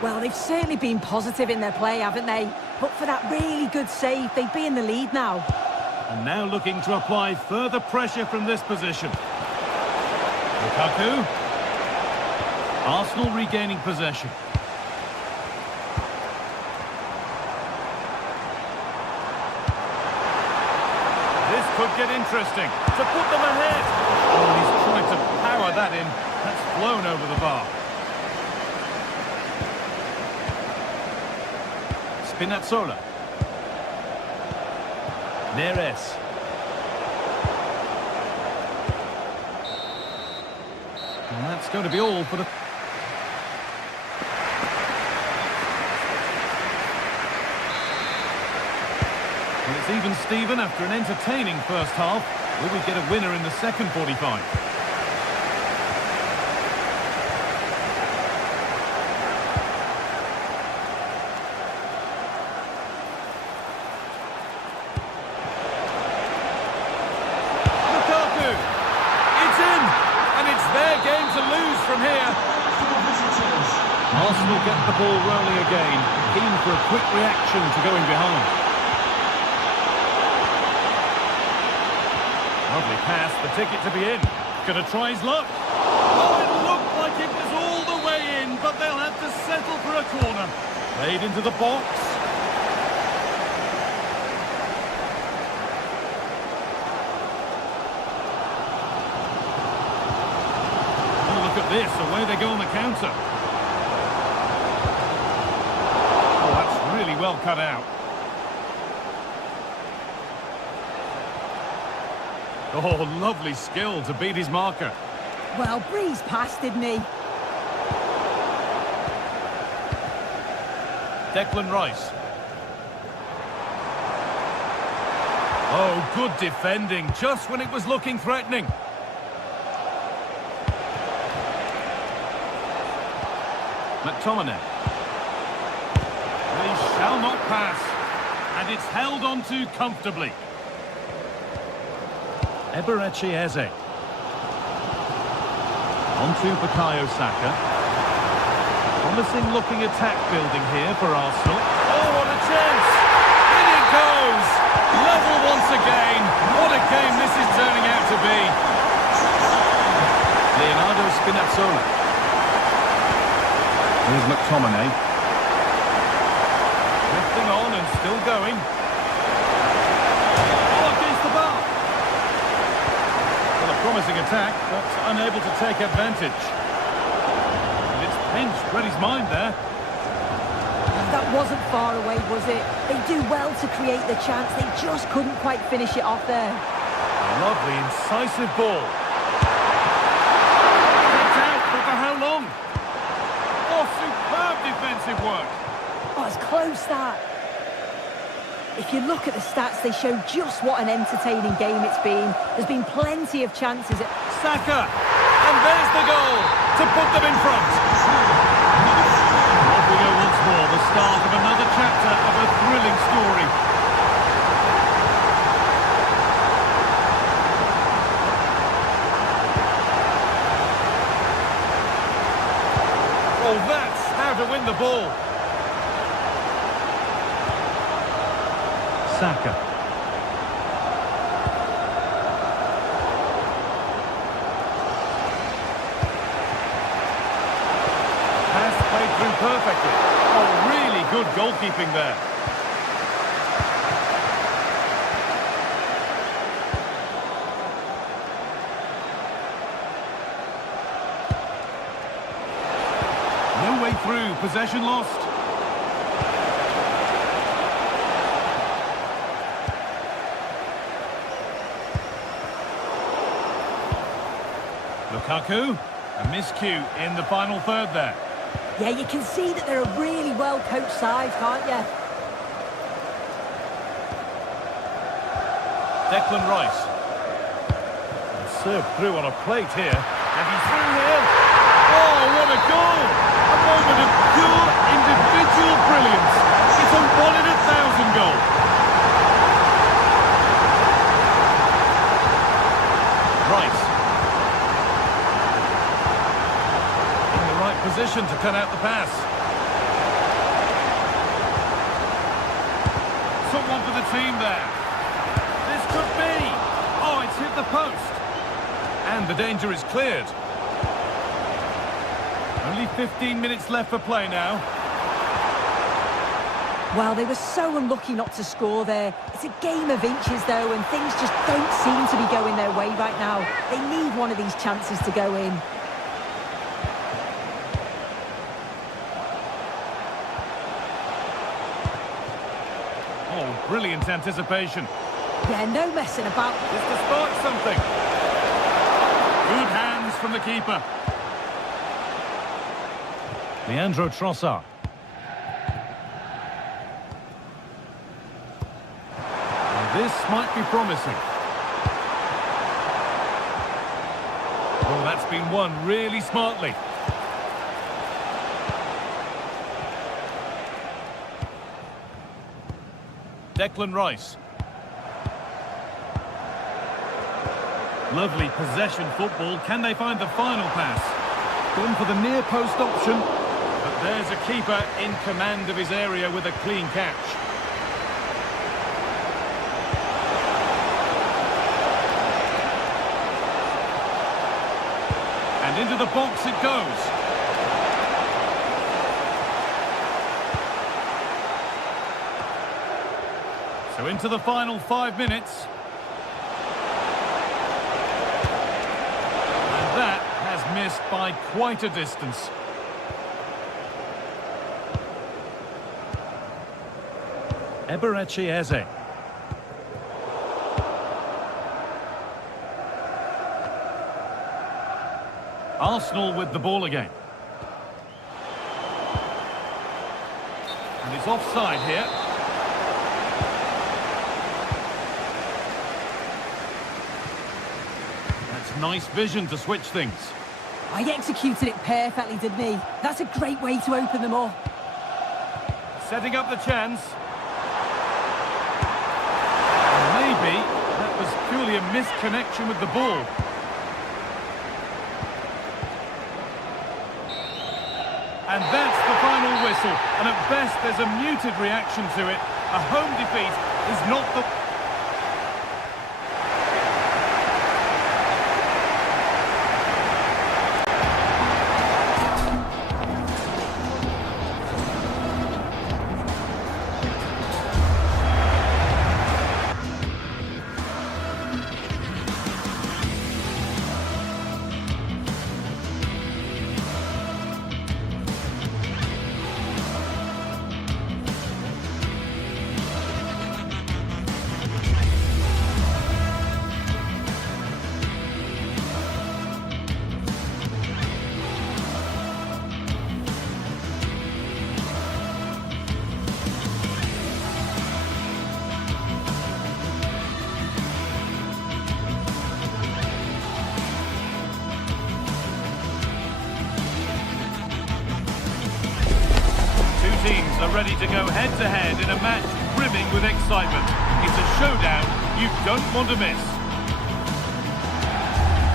Well, they've certainly been positive in their play, haven't they? But for that really good save, they'd be in the lead now. And now looking to apply further pressure from this position. Lukaku. Arsenal regaining possession. This could get interesting. To put them ahead. Oh, he's trying to power that in. That's flown over the bar. Spinazzola. Neres. And that's going to be all for the... Well, it's even Steven after an entertaining first half. Will we get a winner in the second 45? From here. Arsenal get the ball rolling again, keen for a quick reaction to going behind. Lovely pass, the ticket to be in. Gonna try his luck. Oh, it looked like it was all the way in, but they'll have to settle for a corner. Played into the box. This, away they go on the counter. Oh, that's really well cut out. Oh, lovely skill to beat his marker. Well, breezed past, didn't he? Declan Rice. Oh, good defending, just when it was looking threatening. McTominay. They shall not pass. And it's held on to comfortably. Eze. Onto Bukayo Saka. Promising looking attack building here for Arsenal. Oh, what a chance! In it goes! Level once again. What a game this is turning out to be. Leonardo Spinazzola. Here's McTominay. Drifting on and still going. Oh, against the bar. Well, a promising attack, but unable to take advantage. And it's pinched Reddy's mind there. That wasn't far away, was it? They do well to create the chance. They just couldn't quite finish it off there. A lovely, incisive ball. Kicked out, but for how long? Oh, superb defensive work. Oh, it's close, that. If you look at the stats, they show just what an entertaining game it's been. There's been plenty of chances. Saka! And there's the goal to put them in front. Off we go once more, the start of another chapter of a thrilling story. Oh, that's how to win the ball. Saka. Pass played through perfectly. Oh, really good goalkeeping there. No way through, possession lost. Lukaku, a miscue in the final third there. Yeah, you can see that they're a really well-coached side, can't you? Declan Rice. And served through on a plate here. And he's through here. Oh, what a goal! A moment of pure individual brilliance. It's a 1 in 1,000 goal. Rice. In the right position to cut out the pass. Someone for the team there. This could be. Oh, it's hit the post. And the danger is cleared. Only 15 minutes left for play now. Well, they were so unlucky not to score there. It's a game of inches, though, and things just don't seem to be going their way right now. They need one of these chances to go in. Oh, brilliant anticipation. Yeah, no messing about. Just to spark something. Good hands from the keeper. Leandro Trossard. And this might be promising. Oh, that's been won really smartly. Declan Rice. Lovely possession football. Can they find the final pass? Gone for the near post option. But there's a keeper in command of his area with a clean catch. And into the box it goes. So into the final 5 minutes. And that has missed by quite a distance. Eberechi Eze. Arsenal with the ball again. And it's offside here. That's nice vision to switch things. I executed it perfectly, didn't he? That's a great way to open them up. Setting up the chance. Maybe that was purely a misconnection with the ball. And that's the final whistle. And at best, there's a muted reaction to it. A home defeat is not the... are ready to go head-to-head in a match brimming with excitement. It's a showdown you don't want to miss.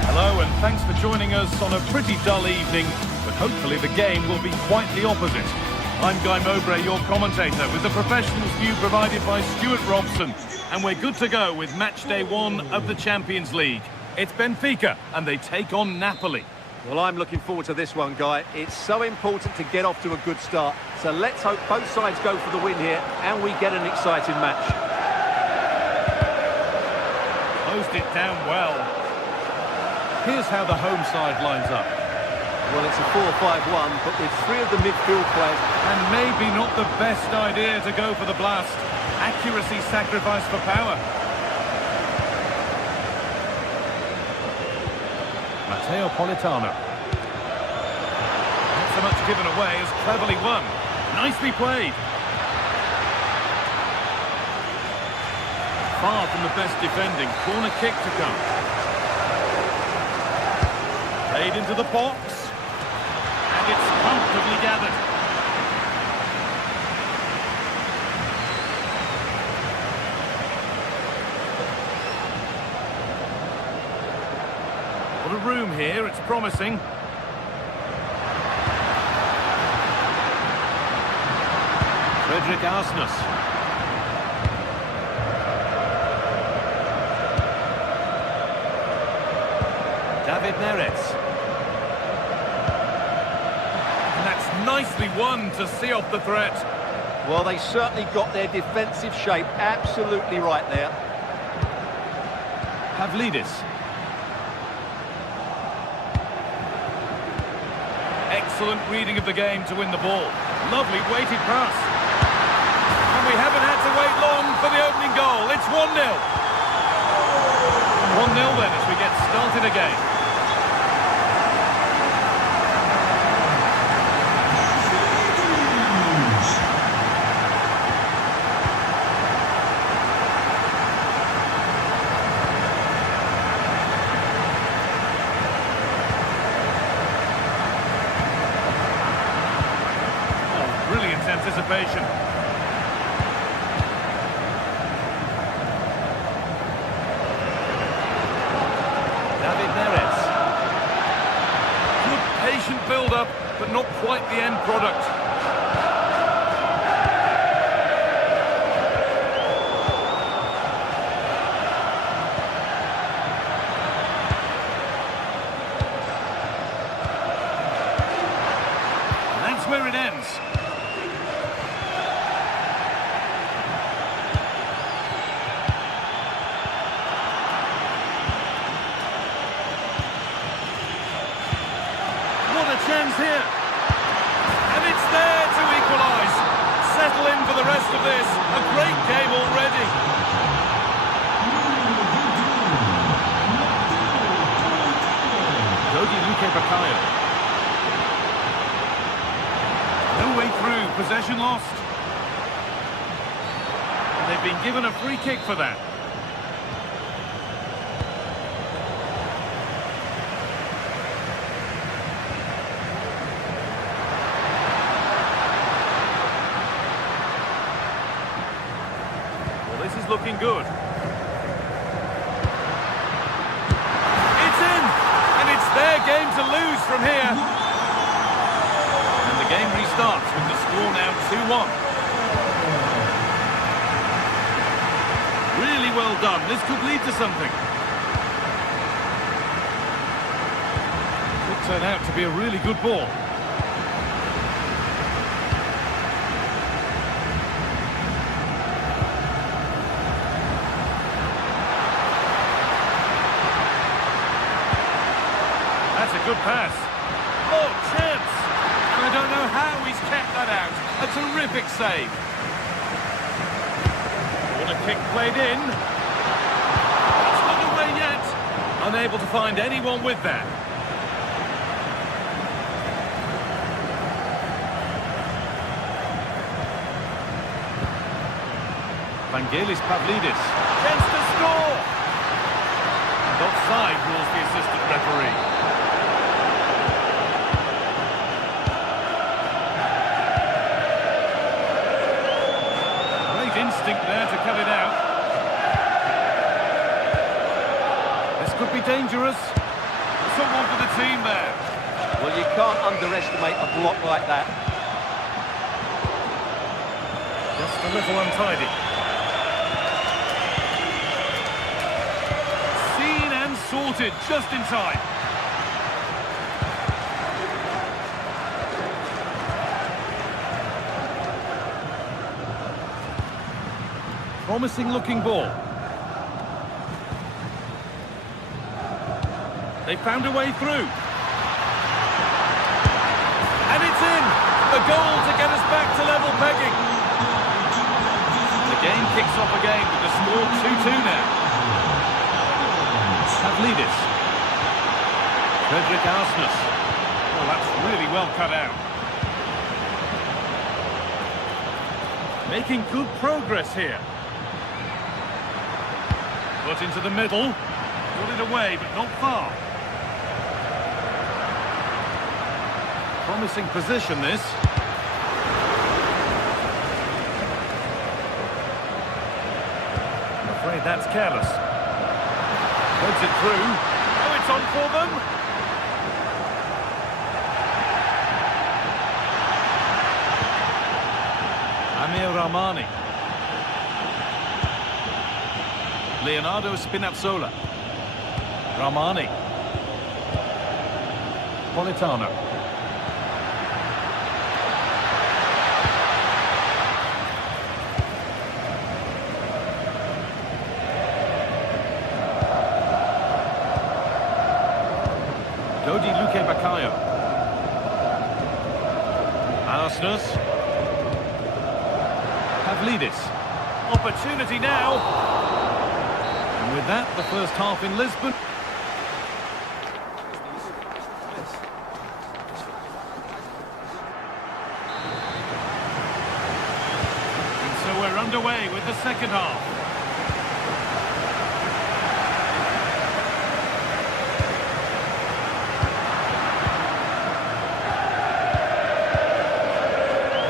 Hello, and thanks for joining us on a pretty dull evening, but hopefully the game will be quite the opposite. I'm Guy Mowbray, your commentator, with the professionals view provided by Stuart Robson, and we're good to go with match day 1 of the Champions League. It's Benfica, and they take on Napoli. Well, I'm looking forward to this one, Guy. It's so important to get off to a good start. So let's hope both sides go for the win here and we get an exciting match. Closed it down well. Here's how the home side lines up. Well, it's a 4-5-1, but with 3 of the midfield players. And maybe not the best idea to go for the blast. Accuracy sacrificed for power. Matteo Politano. Not so much given away as cleverly won. Nicely played. Far from the best defending. Corner kick to come. Played into the box. And it's comfortably gathered. What a room here, it's promising. Frederick Arsnus. David Neres. And that's nicely won to see off the threat. Well, they certainly got their defensive shape absolutely right there. Pavlidis. Excellent reading of the game to win the ball. Lovely weighted pass. And we haven't had to wait long for the opening goal. It's 1-0. 1-0 then as we get started again. Anticipation. David Neres. Good patient build-up, but not quite the end product. And that's where it ends. Chance here, and it's there to equalise. Settle in for the rest of this. A great game already. Dodi Luque Baccaio. No way through, possession lost. And they've been given a free kick for that. This is looking good. It's in! And it's their game to lose from here. And the game restarts with the score now 2-1. Really well done. This could lead to something. Could turn out to be a really good ball. That's a good pass. Oh, chance! And I don't know how he's kept that out. A terrific save. Corner kick played in. It's not away yet. Unable to find anyone with that. Vangelis Pavlidis. Chance to score! And offside rules the assistant referee. dangerous. Someone for the team there. Well, you can't underestimate a block like that. Just a little untidy. Seen and sorted just in time. Promising looking ball. They found a way through. And it's in! The goal to get us back to level pegging. The game kicks off again with the score 2-2 now. Pavlidis. Frederick Arsness. Oh, that's really well cut out. Making good progress here. Put into the middle. Got it away, but not far. Promising position, this. I'm afraid that's careless. Puts it through. Oh, it's on for them. Amir Rahmani. Leonardo Spinazzola. Rahmani. Politano. Dodi Luque Baccaio. Arsness. Pavlidis. Opportunity now. And with that, the first half in Lisbon. And so we're underway with the second half.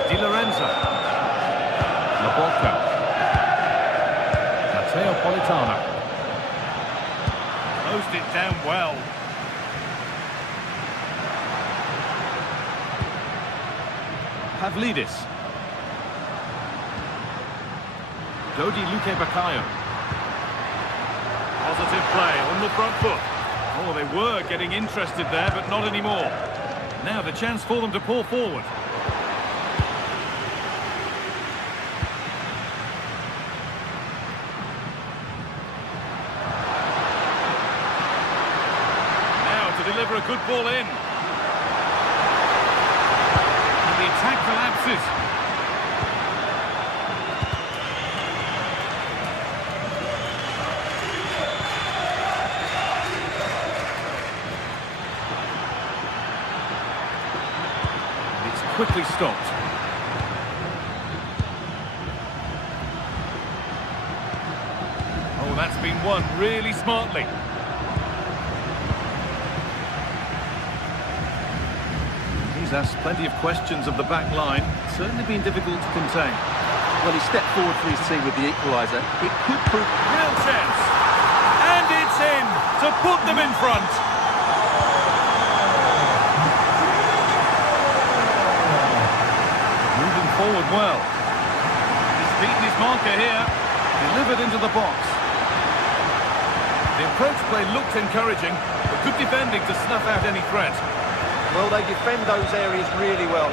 Di Lorenzo. Laporta. Matteo Politano. Closed it down well. Pavlidis. Dodi Luque Baccaio. Positive play on the front foot. Oh, they were getting interested there, but not anymore. Now the chance for them to pour forward. Deliver a good ball in. And the attack collapses. And it's quickly stopped. Oh, that's been won really smartly. Asked plenty of questions of the back line. It's certainly been difficult to contain. Well, he stepped forward for his team with the equaliser. It could prove... Real chance! And it's in to put them in front! Moving forward well. He's beaten his marker here. Delivered into the box. The approach play looked encouraging, but good defending to snuff out any threat. Well, they defend those areas really well.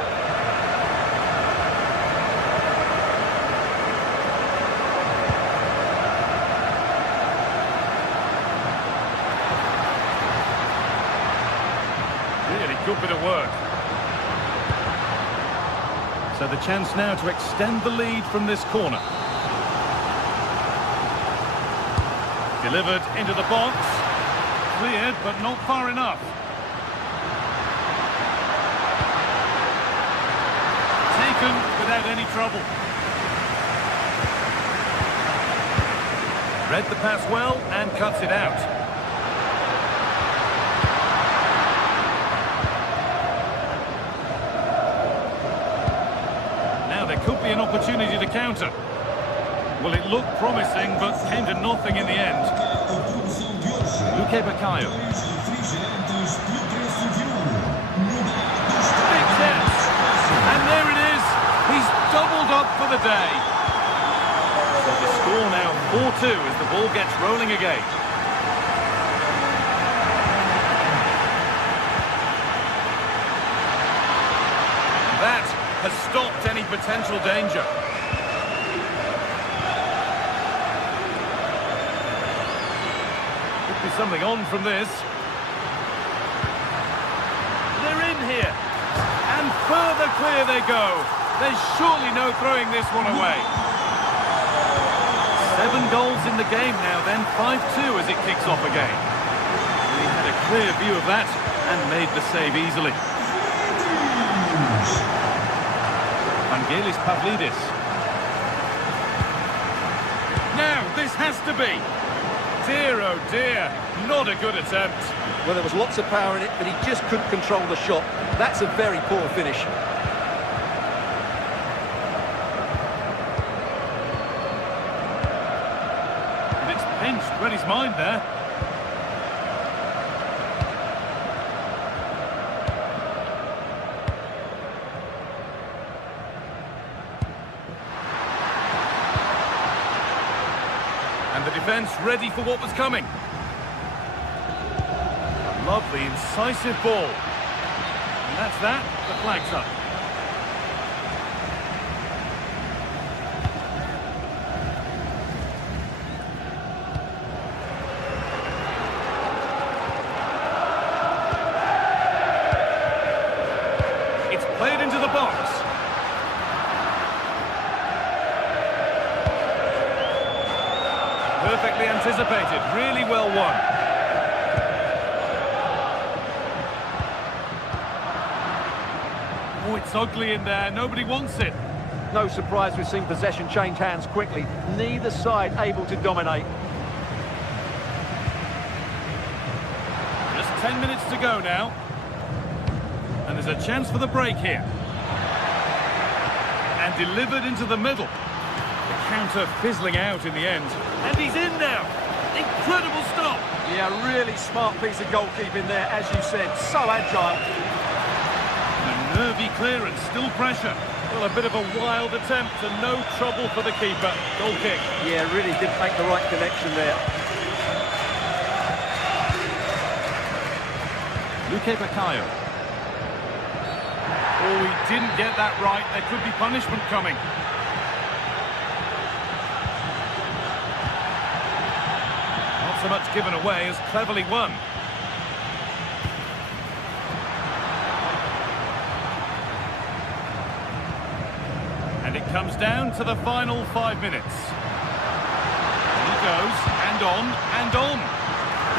Really good bit of work. So the chance now to extend the lead from this corner. Delivered into the box. Cleared, but not far enough. Without any trouble. Read the pass well and cuts it out. Now there could be an opportunity to counter. Well, it looked promising, but came to nothing in the end. Luque Baccaio. Big steps. And there it is. He's doubled up for the day. So the score now 4-2 as the ball gets rolling again. That has stopped any potential danger. Could be something on from this. They're in here. And further clear they go. There's surely no throwing this one away. 7 goals in the game now then, 5-2 as it kicks off again. He had a clear view of that and made the save easily. Vangelis Pavlidis. Now, this has to be. Dear, oh dear, not a good attempt. Well, there was lots of power in it, but he just couldn't control the shot. That's a very poor finish. And it's pinched, read his mind there. And the defence ready for what was coming. A lovely, incisive ball. And that's that. The flag's up. It's played into the box. Perfectly anticipated, really well won. Oh, it's ugly in there, nobody wants it. No surprise we've seen possession change hands quickly. Neither side able to dominate. Just 10 minutes to go now. And there's a chance for the break here. And delivered into the middle. The counter fizzling out in the end. And he's in now. Incredible stop. Yeah, really smart piece of goalkeeping there, as you said. So agile. A nervy clearance, still pressure. Well, a bit of a wild attempt and no trouble for the keeper. Goal kick. Yeah, really did make the right connection there. Luque Baccaio. Oh, he didn't get that right. There could be punishment coming. Not so much given away as cleverly won. And it comes down to the final 5 minutes. And he goes, and on, and on.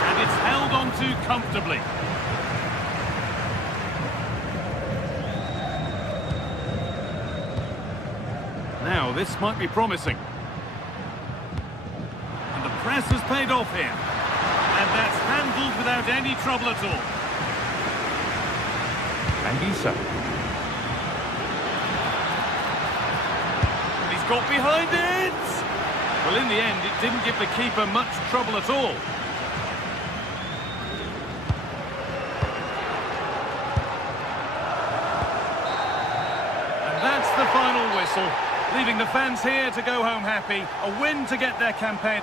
And it's held on to comfortably. Now, this might be promising. And the press has paid off here. And that's handled without any trouble at all. Anguissa. He's got behind it! Well, in the end, it didn't give the keeper much trouble at all. And that's the final whistle. Leaving the fans here to go home happy. A win to get their campaign.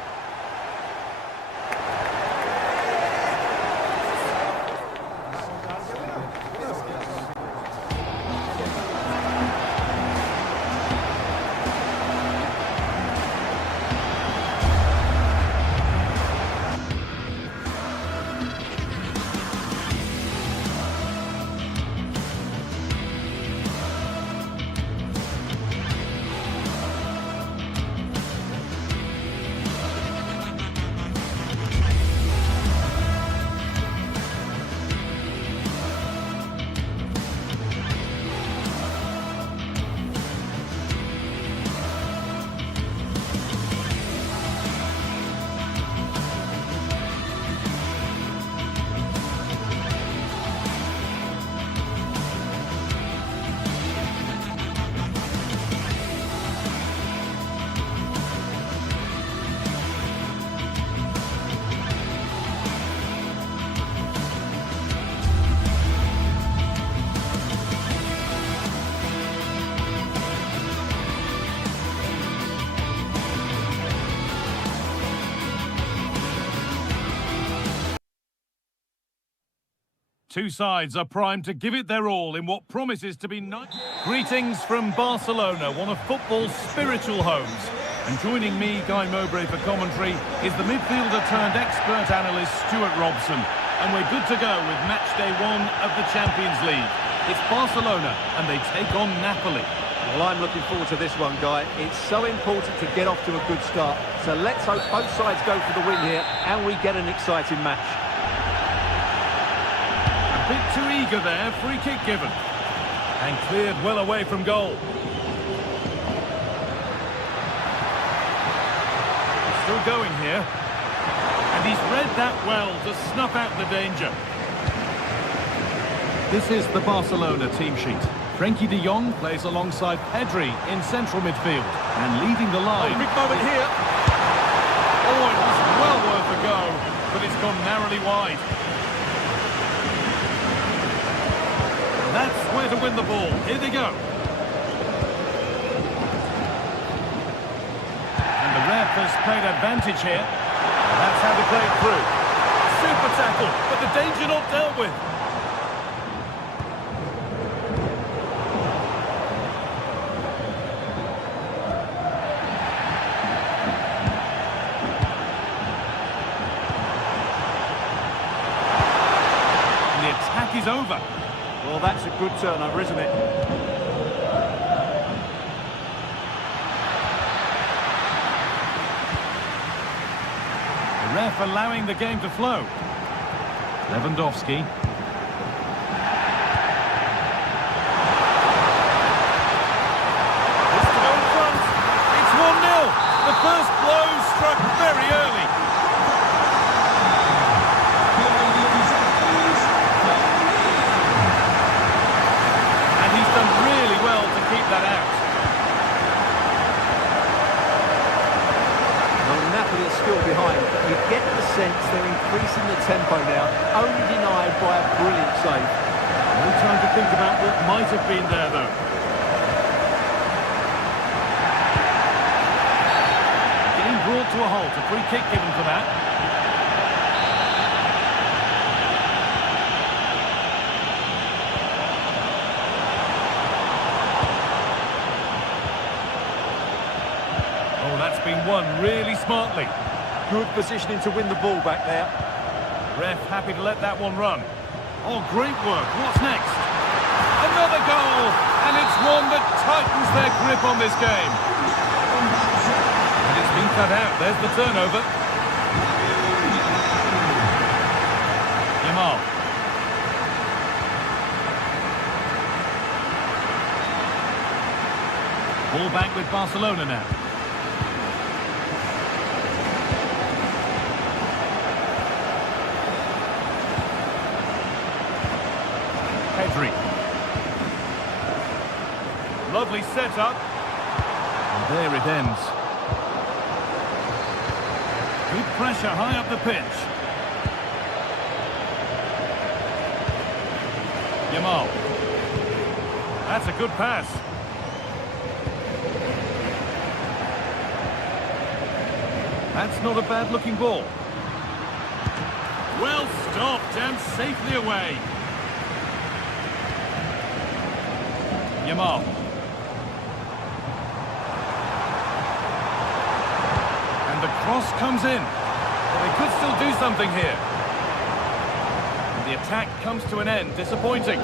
Two sides are primed to give it their all in what promises to be nice. Greetings from Barcelona, one of football's spiritual homes. And joining me, Guy Mowbray, for commentary is the midfielder-turned-expert analyst Stuart Robson. And we're good to go with match day 1 of the Champions League. It's Barcelona, and they take on Napoli. Well, I'm looking forward to this one, Guy. It's so important to get off to a good start. So let's hope both sides go for the win here, and we get an exciting match. A bit too eager there, free kick given. And cleared well away from goal. He's still going here. And he's read that well to snuff out the danger. This is the Barcelona team sheet. Frenkie de Jong plays alongside Pedri in central midfield. And leading the line... Oh, big moment here. Oh, it was well worth a go, but it's gone narrowly wide. That's where to win the ball. Here they go. And the ref has played advantage here. That's how they play it through. Super tackle, but the danger not dealt with. And the attack is over. Well, that's a good turnover, isn't it? The ref allowing the game to flow. Lewandowski. It's to go in front. It's 1-0. The first blow struck very early. And he's done really well to keep that out. Well, Napoli are still behind, but you get the sense they're increasing the tempo now, only denied by a brilliant save. No time to think about what might have been there, though. Game brought to a halt, a free kick given for that. Oh, that's been won really smartly. Good positioning to win the ball back there. Ref happy to let that one run. Oh, great work. What's next? Another goal! And it's one that tightens their grip on this game. And it's been cut out. There's the turnover. Yamal. Ball back with Barcelona now. Pedri. Lovely setup. And there it ends. Good pressure high up the pitch. Yamal. That's a good pass. That's not a bad looking ball. Well stopped and safely away. Yamal. And the cross comes in. But they could still do something here. And the attack comes to an end. Disappointing.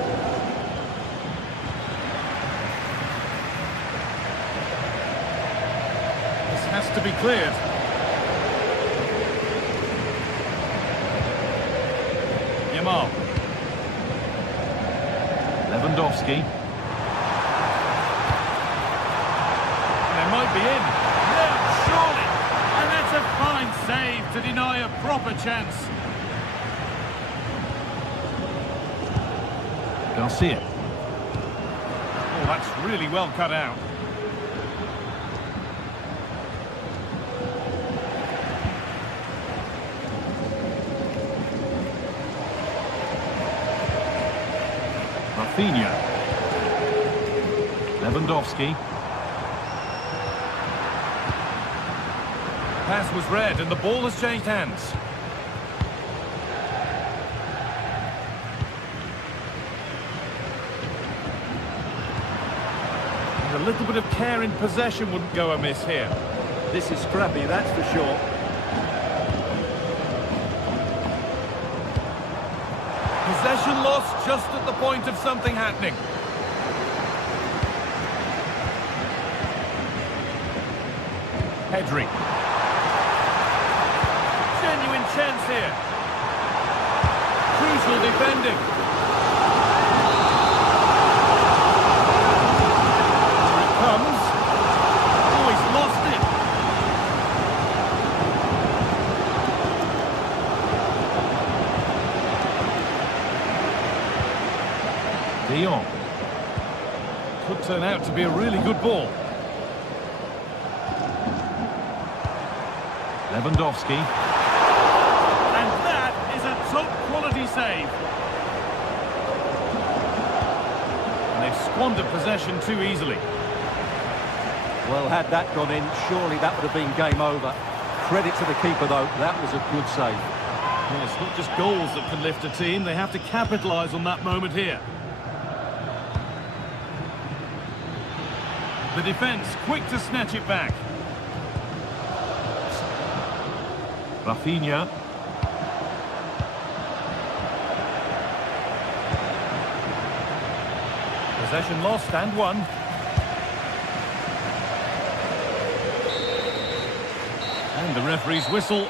This has to be cleared. Yamal. Lewandowski. Might be in. No, surely. And that's a fine save to deny a proper chance. Garcia. Oh, that's really well cut out. Rafinha. Lewandowski. Pass was read and the ball has changed hands. And a little bit of care in possession wouldn't go amiss here. This is scrappy, that's for sure. Possession lost just at the point of something happening. Pedri. Genuine chance here. Crucial defending. Here it comes. Oh, he's lost it. De Jong. Could turn out to be a really good ball. Lewandowski. And that is a top-quality save. And they've squandered possession too easily. Well, had that gone in, surely that would have been game over. Credit to the keeper, though. That was a good save. Yeah, it's not just goals that can lift a team. They have to capitalise on that moment here. The defence quick to snatch it back. Rafinha. Possession lost and won. And the referee's whistle.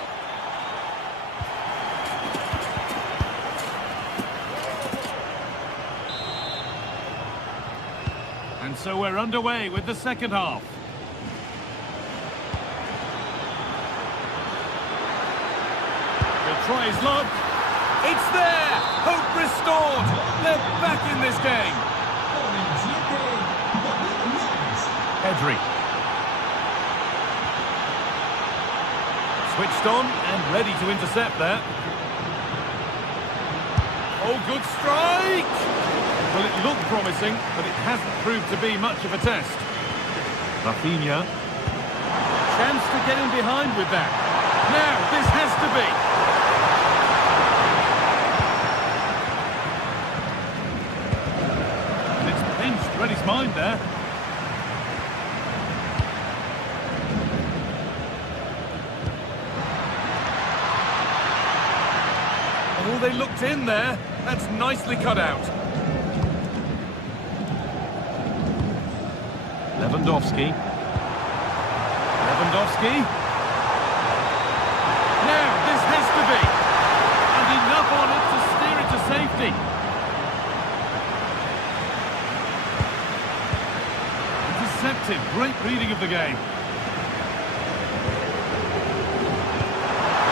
And so we're underway with the second half. He'll try his luck. It's there! Hope restored! They're back in this game. Pedri. Switched on and ready to intercept there. Oh, good strike! Well, it looked promising, but it hasn't proved to be much of a test. Rafinha. Chance to get in behind with that. Now, this has to be. And it's pinched, read his mind there. Oh, they looked in there. That's nicely cut out. Lewandowski. Lewandowski. Now, this has to be. And enough on it to steer it to safety. Intercepted. Great reading of the game.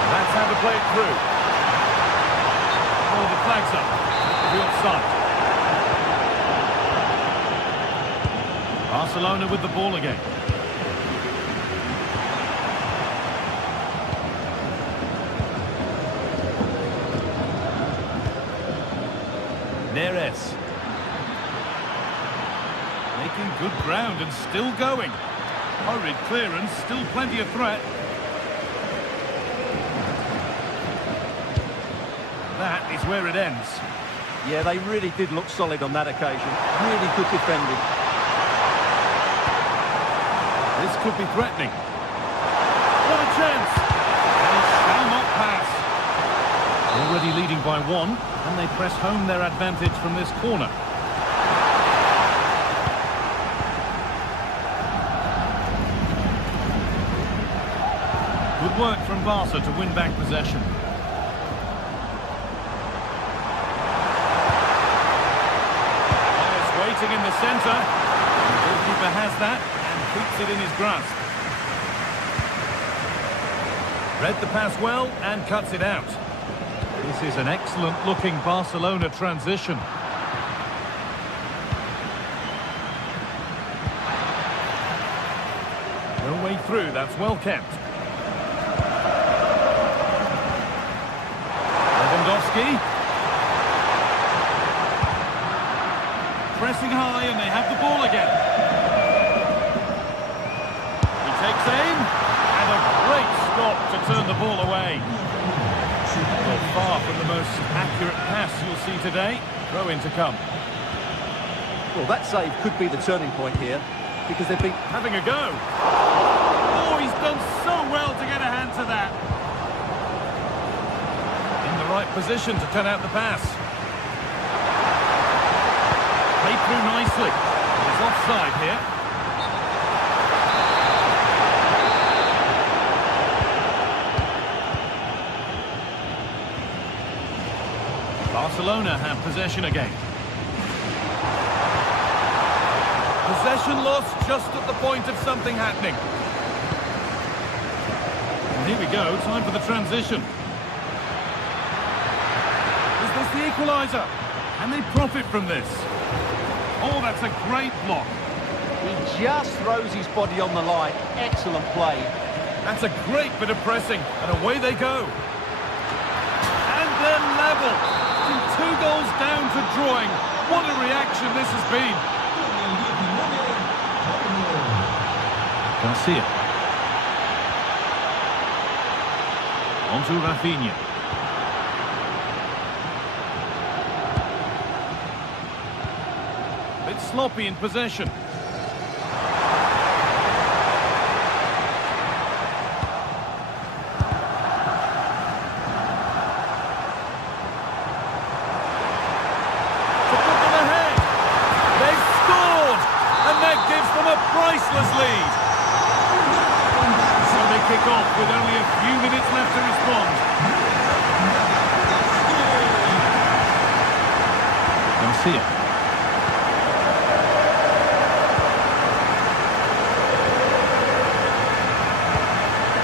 That's how to play it through. Oh, the flag's up. The offside. Barcelona with the ball again. Neres. Making good ground and still going. Hurried clearance, still plenty of threat. That is where it ends. Yeah, they really did look solid on that occasion. Really good defending. This could be threatening. What a chance! They shall not pass. Already leading by one, and they press home their advantage from this corner. Good work from Barca to win back possession. Players waiting in the centre. The goalkeeper has that. Keeps it in his grasp. Read the pass well and cuts it out. This is an excellent looking Barcelona transition. No way through, that's well kept. Lewandowski. Pressing high and they have the ball again. Takes aim, and a great stop to turn the ball away. Well, far from the most accurate pass you'll see today. Throw in to come. Well, that save could be the turning point here. because they've been... Having a go. Oh, he's done so well to get a hand to that. In the right position to turn out the pass. Played through nicely. He's offside here. Barcelona have possession again. Possession lost just at the point of something happening. And here we go, time for the transition. Is this the equaliser? Can they profit from this? Oh, that's a great block. He just throws his body on the line. Excellent play. That's a great bit of pressing, and away they go. And they're level. From 2 goals down to drawing. What a reaction this has been. Garcia. On to Rafinha. Bit sloppy in possession. To put them ahead. They've scored, and that gives them a priceless lead. So they kick off with only a few minutes left to respond. Garcia.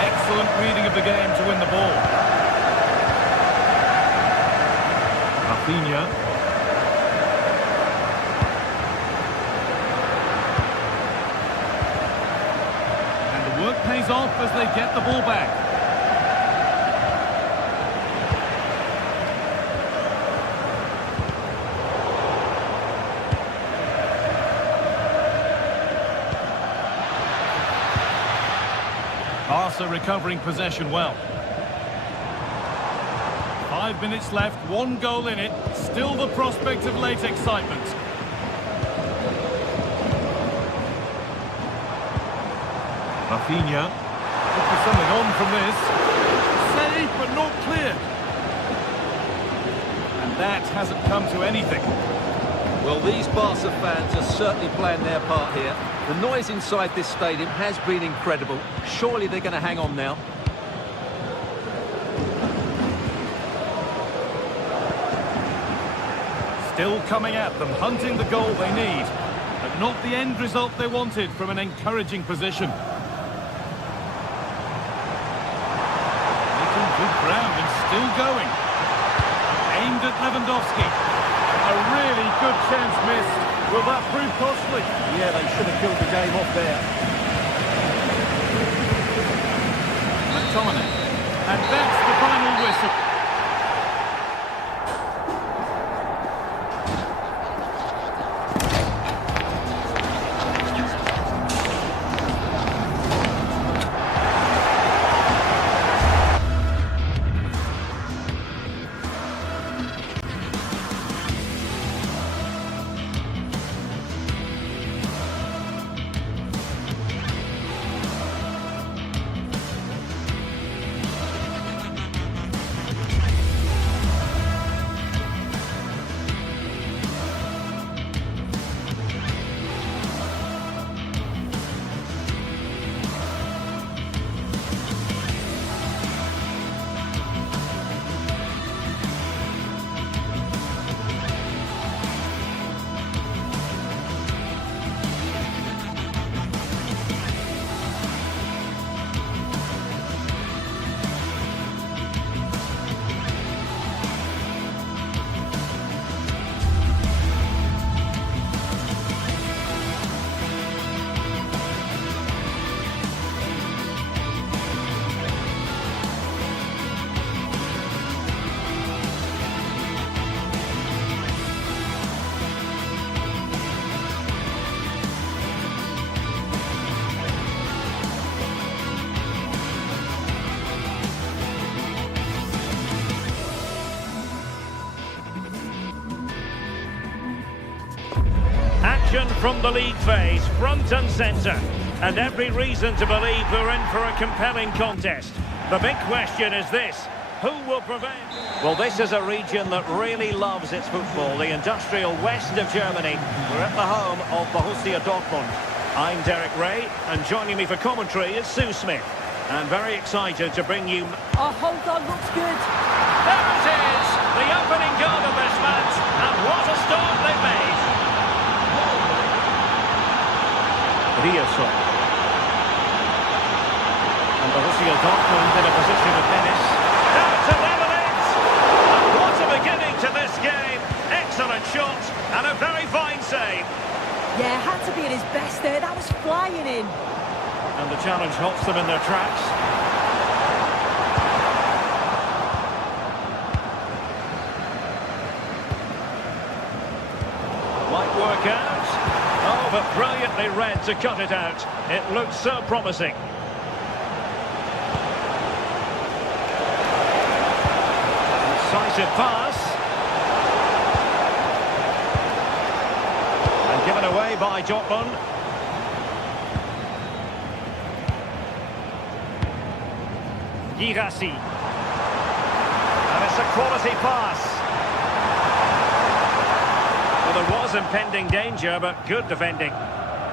Excellent reading of the game to win the ball. Rafinha. And the work pays off as they get the ball back. Barca recovering possession well. 5 minutes left, 1 goal in it. Still the prospect of late excitement. Rafinha. Could be something on from this. Save, but not clear. And that hasn't come to anything. Well, these Barca fans are certainly playing their part here. The noise inside this stadium has been incredible. Surely they're going to hang on now. Still coming at them, hunting the goal they need. But not the end result they wanted from an encouraging position. Making good ground and still going. Aimed at Lewandowski. A really good chance missed. Will that prove costly? Yeah, they should have killed the game off there. McTominay. And that's the final whistle. from the league phase, front and centre. And every reason to believe we're in for a compelling contest. The big question is this: who will prevail? Well, this is a region that really loves its football, the industrial west of Germany. We're at the home of Borussia Dortmund. I'm Derek Ray, and joining me for commentary is Sue Smith. And very excited to bring you... Oh, hold on, looks good. There it is! The opening goal of this match, and what a start they've made! Riasson. And Borussia Dortmund in a position of menace. Now to level it! And what a beginning to this game! Excellent shot, and a very fine save. Yeah, had to be at his best there. That was flying in. And the challenge halts them in their tracks. Might work out. Oh, but brilliantly read to cut it out. It looks so promising. Decisive pass. And given away by Dortmund. Girassi. And it's a quality pass. Well, there was impending danger, but good defending.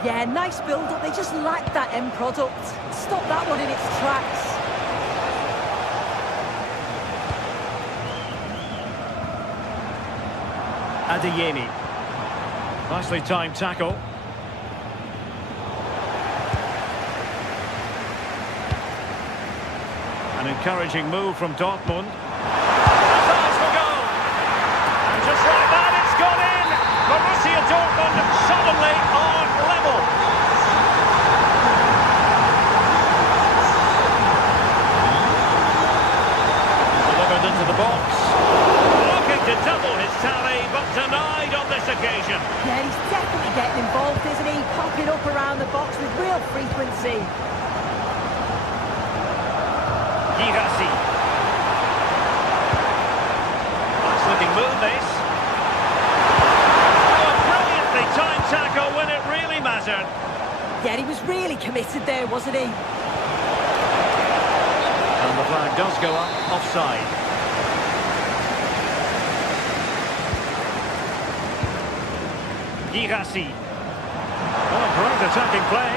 Yeah, nice build-up. They just lacked that end product. Stop that one in its tracks. Adeyemi. Nicely timed tackle. An encouraging move from Dortmund. That's for goal! And just like that, it's gone in! Borussia Dortmund suddenly on level. Delivered into the box. Looking to double his tally, but denied on this occasion. Yeah, he's definitely getting involved, isn't he? Popping up around the box with real frequency. Girassi. Nice looking move, this. Oh, a brilliantly timed tackle when it really mattered. Yeah, he was really committed there, wasn't he? And the flag does go up, offside. Girassi. Oh, great attacking play,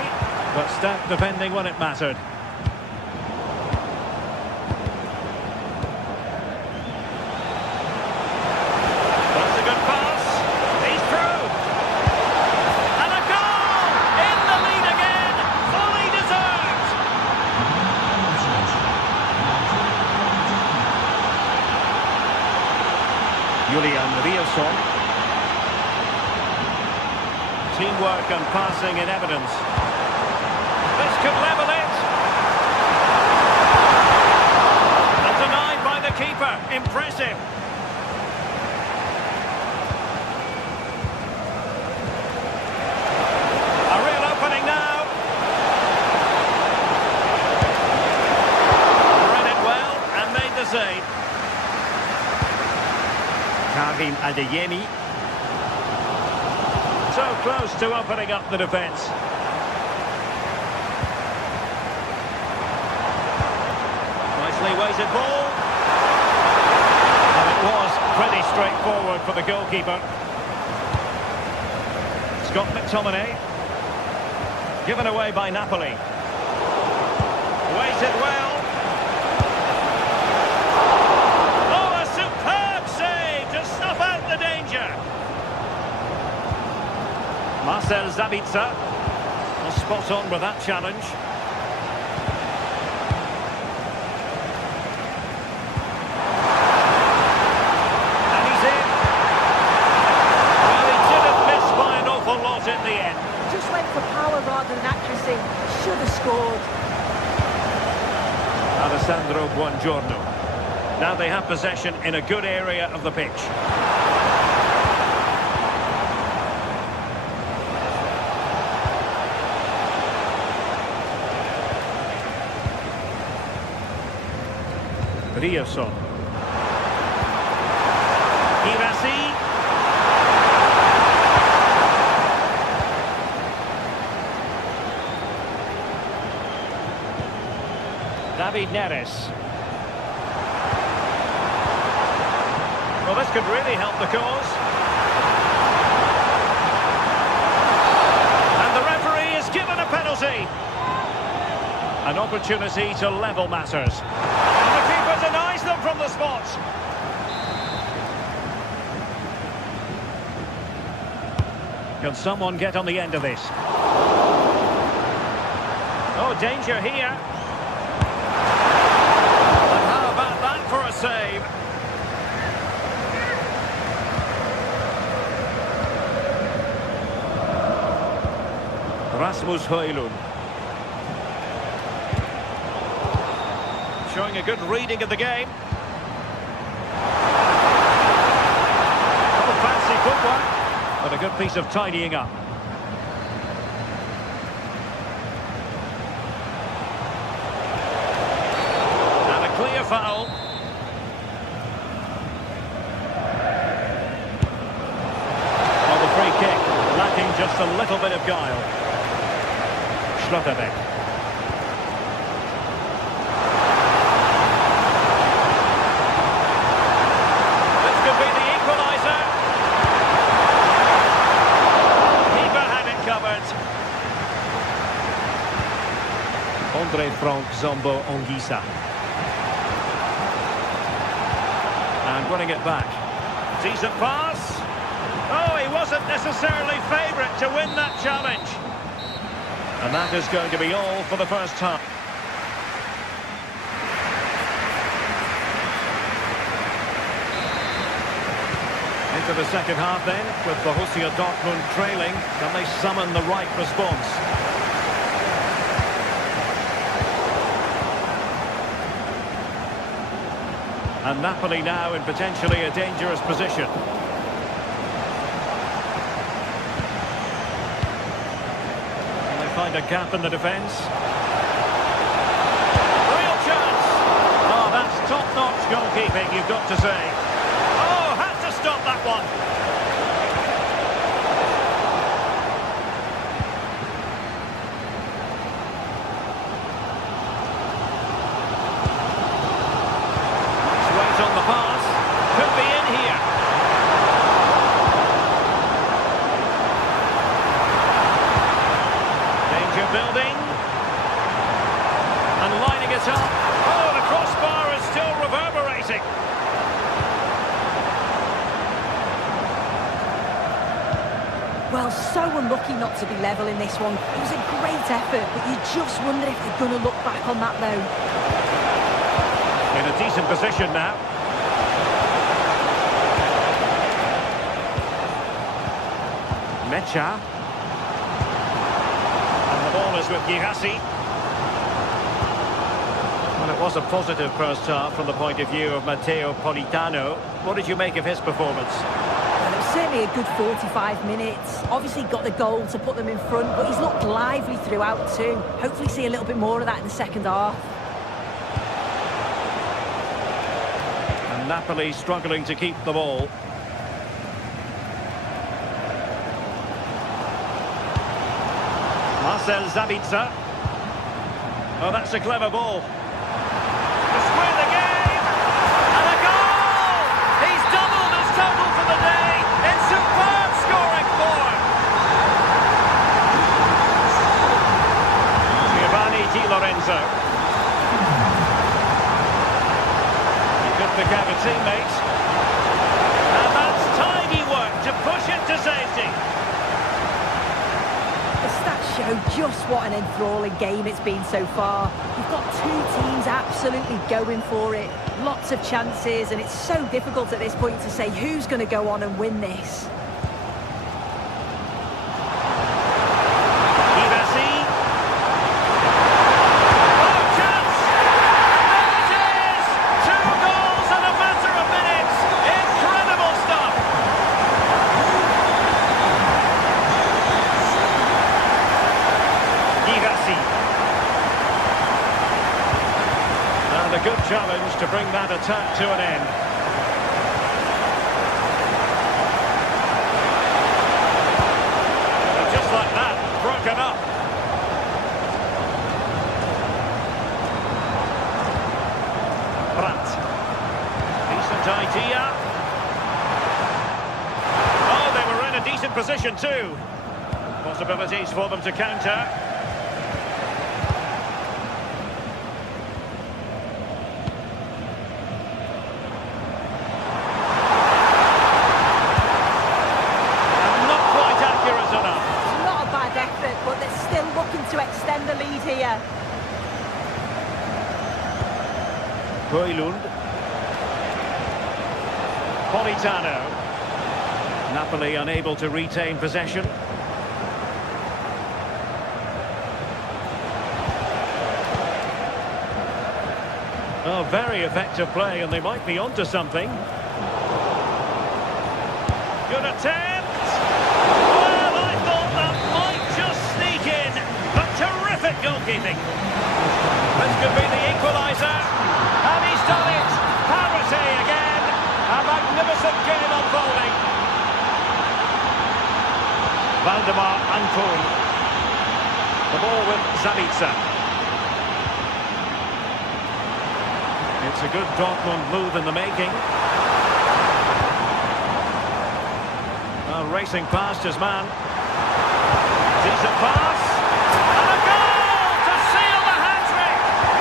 but stout defending when it mattered. That's a good pass. He's through. And a goal! In the lead again. Fully deserved. Julian Riasson. Teamwork and passing in evidence. This could level it. And denied by the keeper. Impressive. A real opening now. Read it well and made the save. Karim Adeyemi. So close to opening up the defence. Nicely weighted ball. And it was pretty straightforward for the goalkeeper. Scott McTominay. Given away by Napoli. Weighted well. Oh, a superb save to snuff out the danger. Marcel Sabitzer was spot on with that challenge. And he's in. Well, he didn't miss by an awful lot in the end. Just went for power rather than accuracy. Should have scored. Alessandro Buongiorno. Now they have possession in a good area of the pitch. Riasson. Girassi. David Neres. Well, this could really help the cause. And the referee is given a penalty. An opportunity to level matters. And the keeper denies them from the spot. Can someone get on the end of this? Oh, danger here. And how about that for a save? Rasmus Højlund. Showing a good reading of the game. Oh, fancy footwork, but a good piece of tidying up. And a clear foul. On the free kick, lacking just a little bit of guile. Schlotterbeck. This could be the equaliser. Keeper had it covered. Andre Frank Zombo Ongisa. And winning it back. Decent pass. Oh, he wasn't necessarily favourite to win that challenge. And that is going to be all for the first time. Into the second half then, with Borussia Dortmund trailing. Can they summon the right response? And Napoli now in potentially a dangerous position. Find a gap in the defence. Real chance. Oh, that's top-notch goalkeeping, you've got to say. Oh, had to stop that one. Let's wait on the pass. Could be in here. Building and lining it up. Oh, the crossbar is still reverberating. Well, so unlucky not to be level in this one. It was a great effort, but you just wonder if they're going to look back on that though. In a decent position now. Mecha. With Girassi. Well, it was a positive first half from the point of view of Matteo Politano. What did you make of his performance? Well, it was certainly a good 45 minutes. Obviously got the goal to put them in front, but he's looked lively throughout too. Hopefully see a little bit more of that in the second half. And Napoli struggling to keep the ball. Marcel Sabitzer. Oh, that's a clever ball. To square the game. And a goal! He's doubled his total for the day in superb scoring form. Giovanni Di Lorenzo. He could pick out a teammate. And that's tidy work to push it to safety. The stats show just what an enthralling game it's been so far. You've got two teams absolutely going for it. Lots of chances, and it's so difficult at this point to say who's going to go on and win this. And a good challenge to bring that attack to an end. And just like that, broken up. idea. Oh, they were in a decent position too. Possibilities for them to counter. But they're still looking to extend the lead here. Højlund. Politano. Napoli unable to retain possession. Oh, very effective play, and they might be onto something. Good attempt! Well, I thought that might just sneak in, but terrific goalkeeping. This could be the equaliser, and he's done it! Parity again! A magnificent game unfolding. Valdemar Anton. The ball with Zabitzer. It's a good Dortmund move in the making. Racing past his man. Decent pass. And a goal to seal the hat-trick!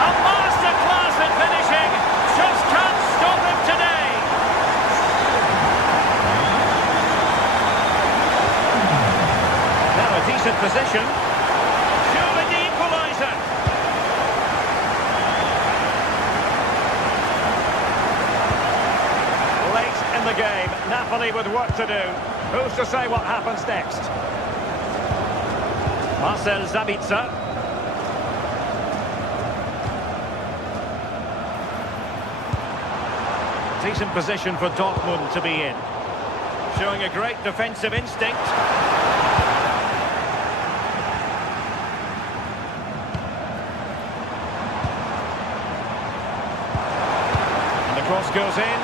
A masterclass in finishing. Just can't stop him today. Now a decent position. Surely the equaliser. Late in the game. Napoli with work to do. Who's to say what happens next? Marcel Zabitzer. Decent position for Dortmund to be in. Showing a great defensive instinct. And the cross goes in.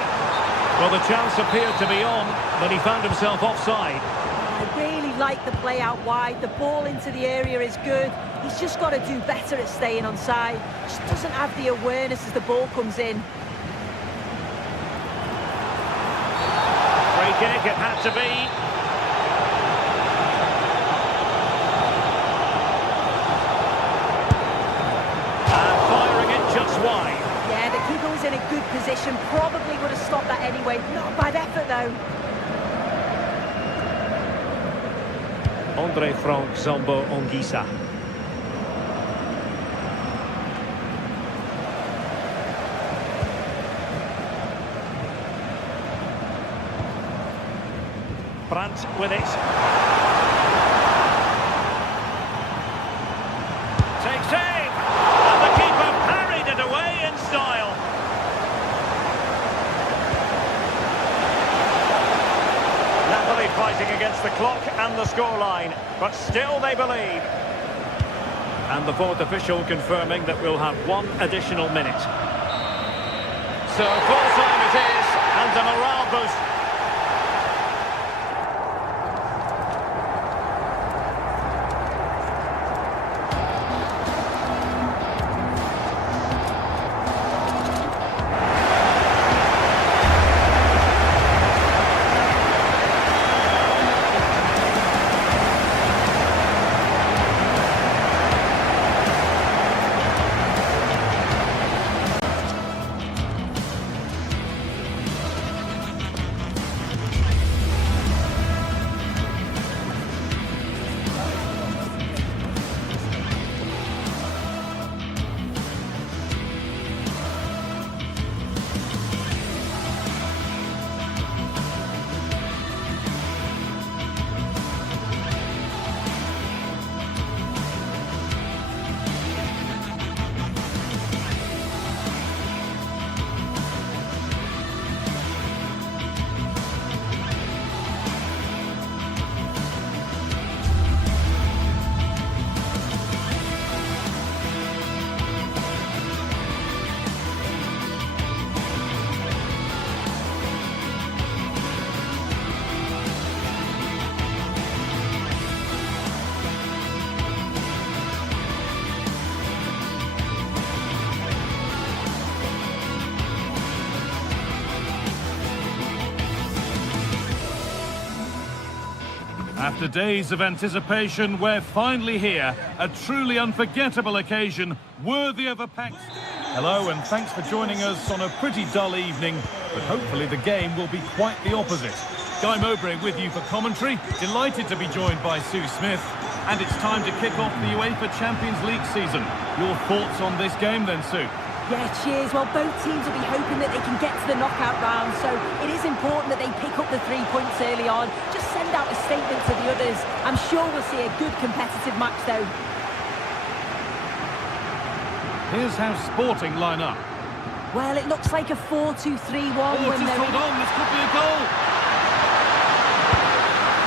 Well, the chance appeared to be on, but he found himself offside. I really like the play out wide. The ball into the area is good. He's just got to do better at staying onside. Just doesn't have the awareness as the ball comes in. Free kick, it had to be. And firing it just wide. Yeah, the keeper was in a good position. Probably would have stopped that anyway. Not a bad effort, though. Andre Frank Zambo Ongisa. Brandt with it. Takes aim! And the keeper parried it away in style. Napoli fighting against the clock and the scoreline, but still they believe. And the fourth official confirming that we'll have one additional minute. So full time it is, and a morale boost. After days of anticipation, we're finally here. A truly unforgettable occasion, worthy of a packed... Hello, and thanks for joining us on a pretty dull evening, but hopefully the game will be quite the opposite. Guy Mowbray with you for commentary. Delighted to be joined by Sue Smith. And it's time to kick off the UEFA Champions League season. Your thoughts on this game then, Sue? Yeah, cheers. Well, both teams will be hoping that they can get to the knockout round, so it is important that they pick up the 3 points early on. Just send out a statement to the others. I'm sure we'll see a good competitive match, though. Here's how Sporting line up. Well, it looks like a 4-2-3-1. Oh, just hold on, this could be a goal.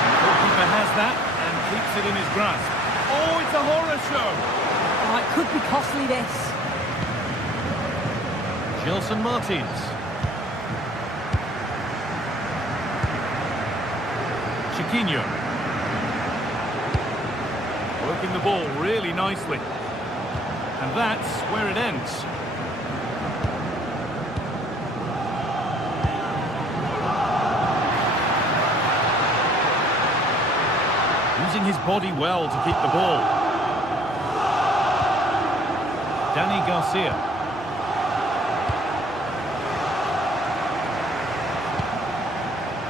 The goalkeeper has that and keeps it in his grasp. Oh, it's a horror show. Oh, it could be costly, this. Gelson Martins. Chiquinho. Working the ball really nicely. And that's where it ends. Using his body well to keep the ball. Danny Garcia.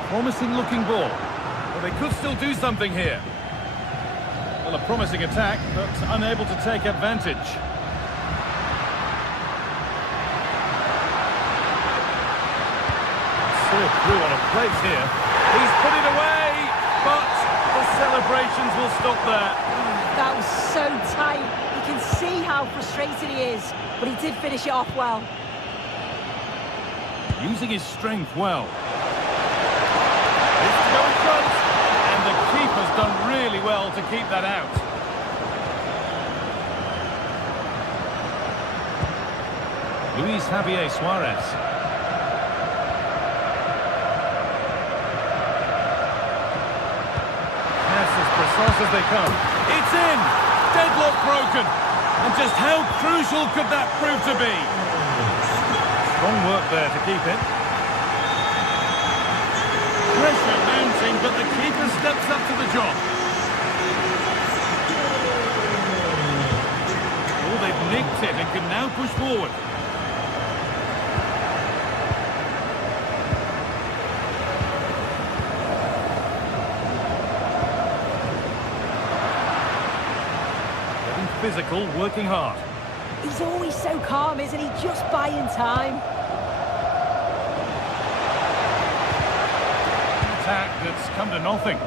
Promising looking ball. Well, they could still do something here. Well, a promising attack, but unable to take advantage. Saw through on a plate here. He's put it away, but the celebrations will stop there. That was so tight. You can see how frustrated he is, but he did finish it off well. Using his strength well. It's to go in front, and the keeper's done really well to keep that out. Luis Javier Suarez. That's as precise as they come. It's in! Deadlock broken! And just how crucial could that prove to be? Strong work there to keep it. Pressure mounting, but the keeper steps up to the job. Oh, they've nicked it and can now push forward. Getting physical, working hard. He's always so calm, isn't he? Just buying time. Attack that's come to nothing.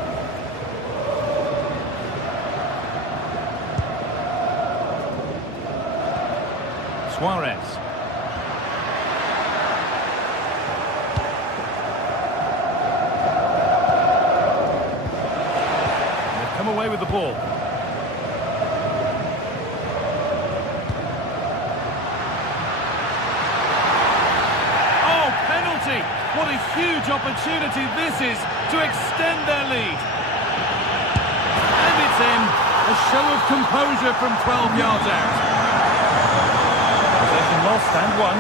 Suarez. They've come away with the ball. What a huge opportunity this is to extend their lead. And it's in. A show of composure from 12 yards out. Possession lost and won.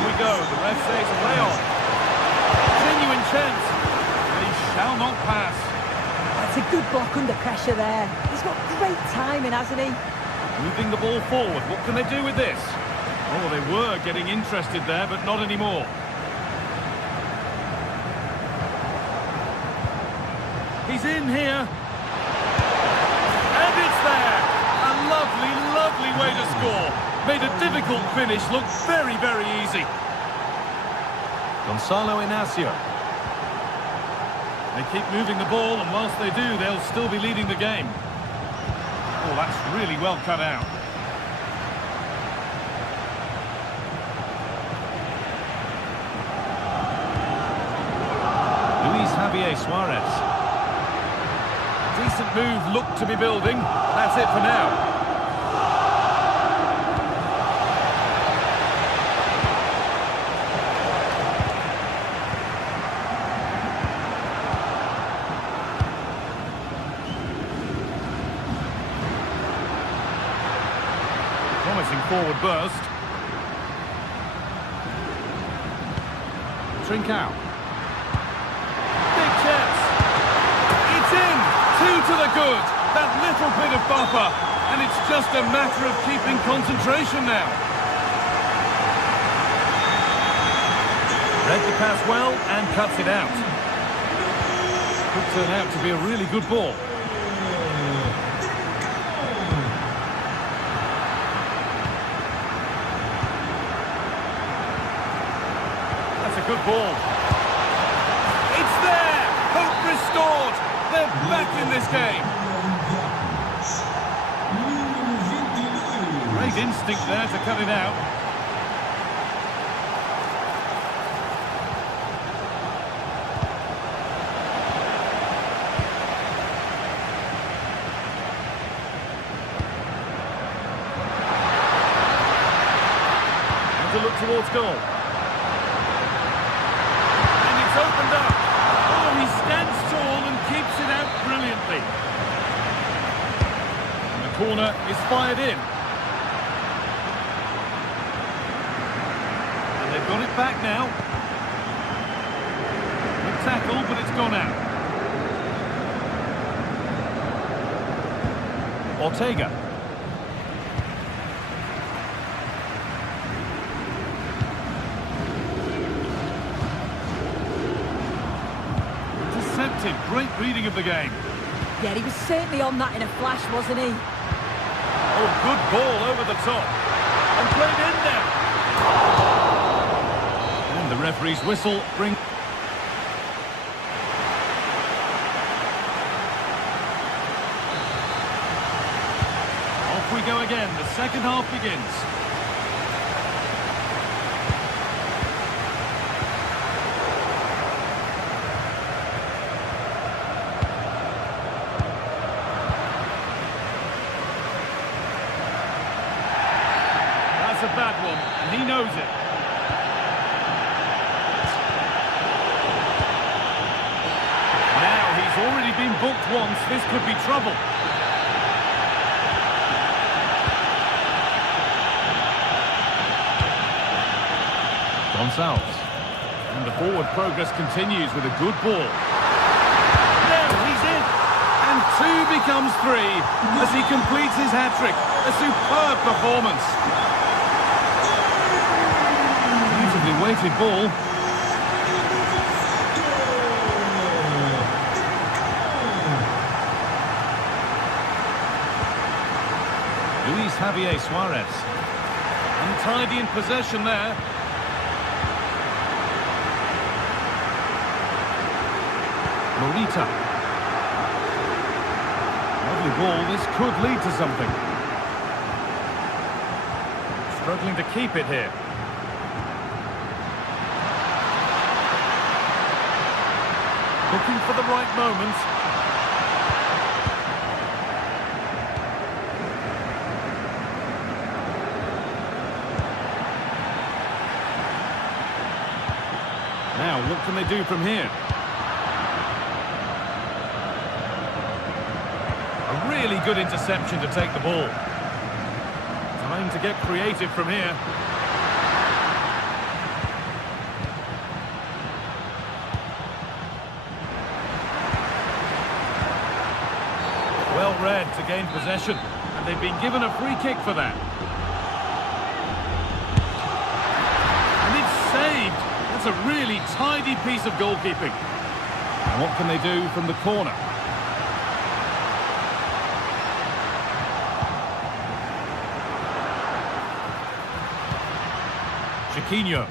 Here we go. The ref says play on. Genuine chance. They shall not pass. That's a good block under pressure there. He's got great timing, hasn't he? Moving the ball forward. What can they do with this? Oh, they were getting interested there, but not anymore. He's in here. And it's there. A lovely, lovely way to score. Made a difficult finish look very, very easy. Gonzalo Inacio. They keep moving the ball, and whilst they do, they'll still be leading the game. Oh, that's really well cut out. Luis Javier Suarez. Decent move, looked to be building. That's it for now. Promising forward burst. Trincao. Big chance. It's in. 2 to the good. That little bit of buffer. And it's just a matter of keeping concentration now. Read the pass well and cuts it out. Could turn out to be a really good ball. That's a good ball. It's there! Hope restored! They're back in this game. Great instinct there to cut it out. To look towards goal. And it's opened up. Oh, he stands tall and keeps it out brilliantly. And the corner is fired in. And they've got it back now. Good tackle, but it's gone out. Ortega. Great reading of the game. Yeah, he was certainly on that in a flash, wasn't he? Oh, good ball over the top. And played in there. And the referee's whistle brings... Off we go again. The second half begins. A bad one, and he knows it. Now he's already been booked once. This could be trouble. Gonçalves. And the forward progress continues with a good ball. There, he's in. And 2 becomes 3 as he completes his hat-trick. A superb performance. Weighted ball. Luis Javier Suarez. Untidy in possession there. Morita. Lovely ball. This could lead to something. Struggling to keep it here. Looking for the right moment. Now, what can they do from here? A really good interception to take the ball. Time to get creative from here. Well read to gain possession, and they've been given a free kick for that. And it's saved. That's a really tidy piece of goalkeeping. And what can they do from the corner? Chiquinho.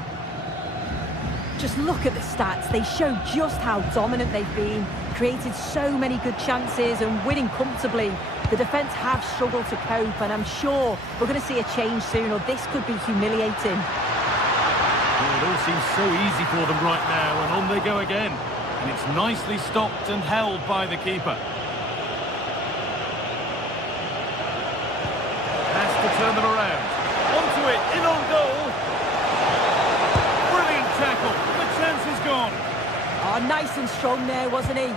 Just look at the stats. They show just how dominant they've been. Created so many good chances and winning comfortably. The defence have struggled to cope, and I'm sure we're going to see a change soon, or this could be humiliating. Well, it all seems so easy for them right now, and on they go again. And it's nicely stopped and held by the keeper. Has to turn them around. Onto it, in on goal. Brilliant tackle. The chance is gone. Oh, nice and strong there, wasn't he?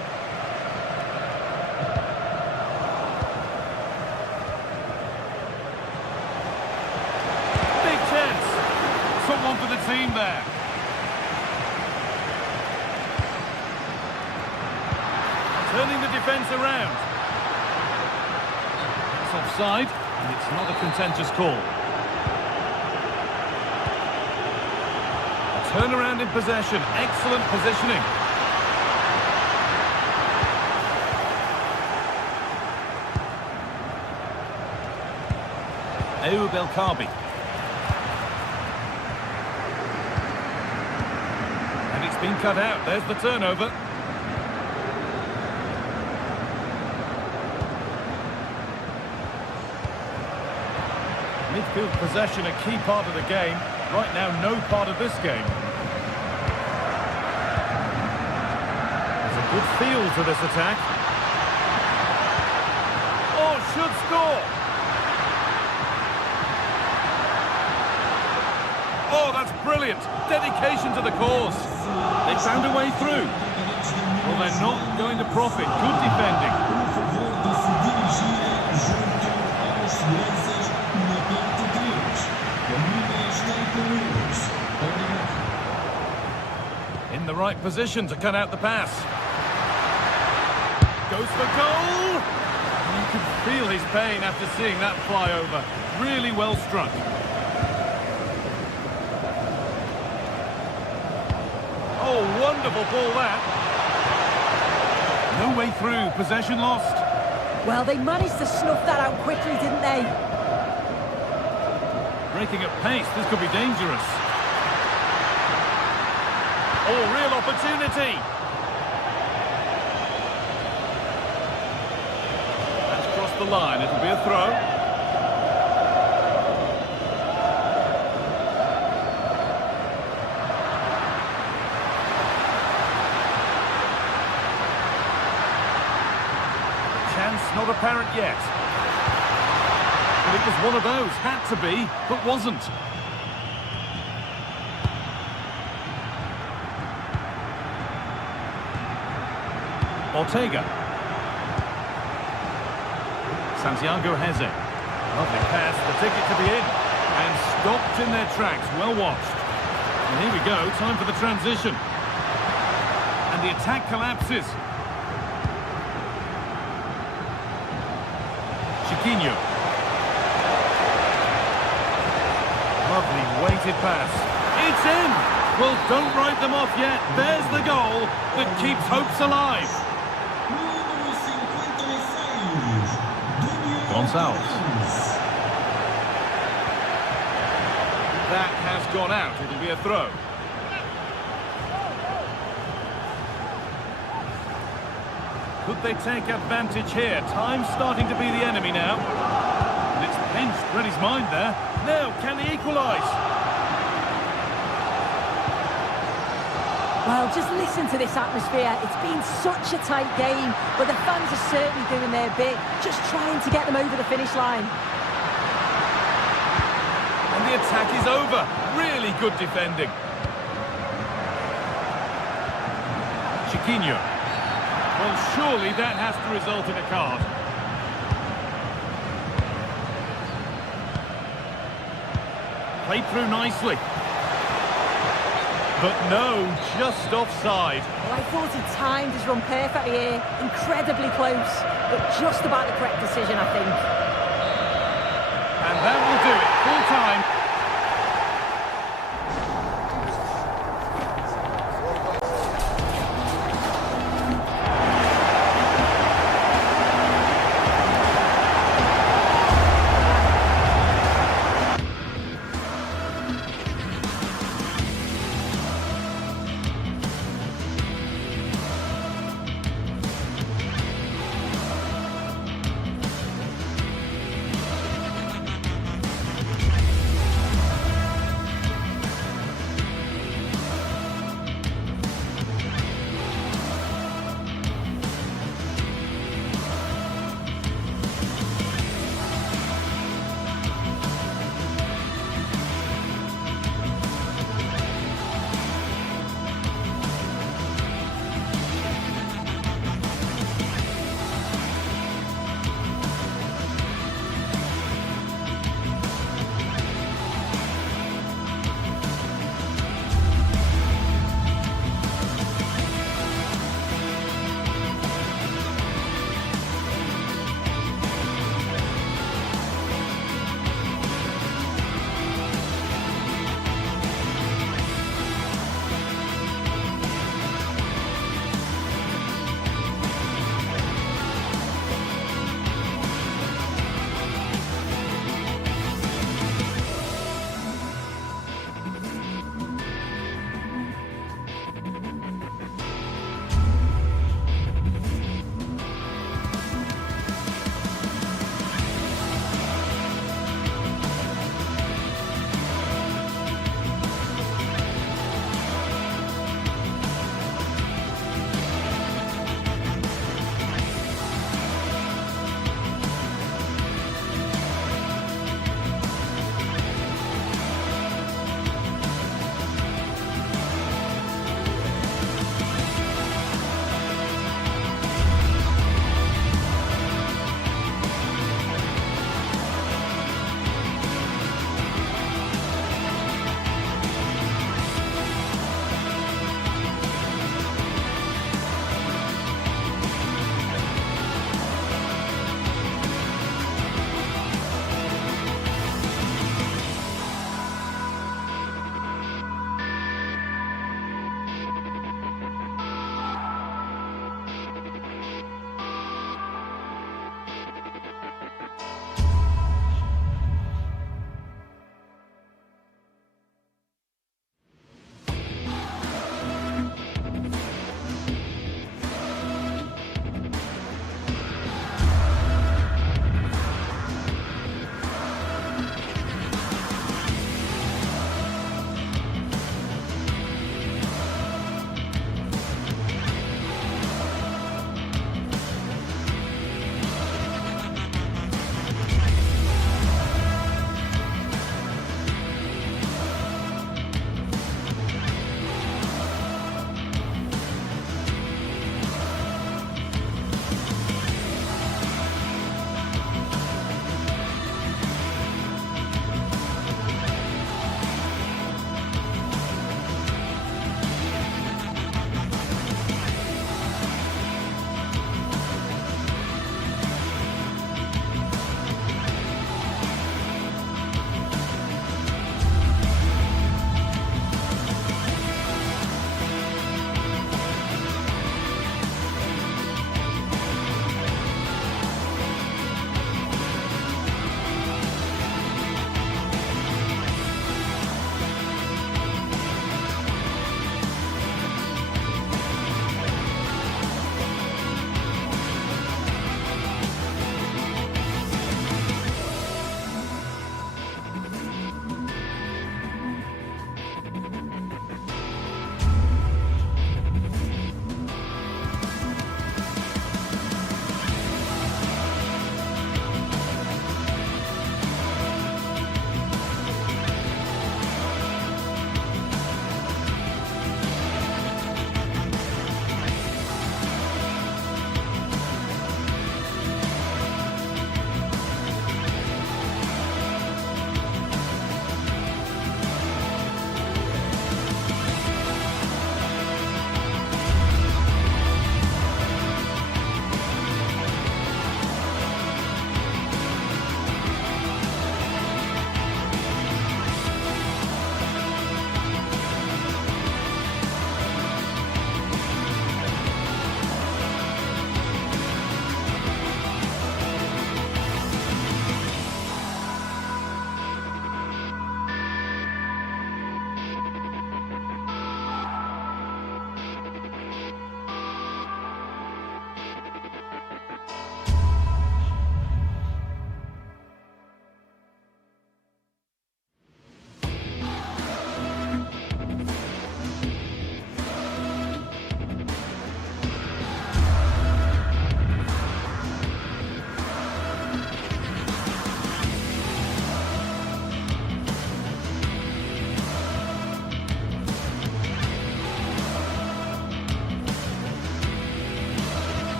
Big chance. Someone for the team there. turning the defence around. It's offside, and it's not a contentious call. A turnaround in possession, excellent positioning. Ayoub El Kabi. And it's been cut out. There's the turnover. Midfield possession, a key part of the game. Right now, no part of this game. There's a good feel to this attack. Oh, should score! Oh, that's brilliant. Dedication to the cause. They found a way through. Well, they're not going to profit. Good defending. In the right position to cut out the pass. Goes for goal! You can feel his pain after seeing that fly over. Really well struck. Oh, wonderful ball that. No way through, possession lost. Well, they managed to snuff that out quickly, didn't they? Breaking at pace, this could be dangerous. Oh, real opportunity. That's crossed the line, it'll be a throw. Not apparent yet. But it was one of those, had to be, but wasn't. Ortega. Santiago Heze. Lovely pass, the ticket to the in. And stopped in their tracks, well watched. And here we go, time for the transition. And the attack collapses. Chiquinho. Lovely weighted pass. It's in! Well, don't write them off yet. There's the goal that keeps hopes alive. Gonzalez. That has gone out. It'll be a throw. Could they take advantage here? Time's starting to be the enemy now. And it's pinched, read his mind there. Now, can he equalise? Well, just listen to this atmosphere. It's been such a tight game, but the fans are certainly doing their bit, just trying to get them over the finish line. And the attack is over. Really good defending. Chiquinho. Well, surely that has to result in a card. Played through nicely. But no, just offside. Well, I thought he timed his run perfectly here. Incredibly close, but just about the correct decision, I think. And that will do it. Full time.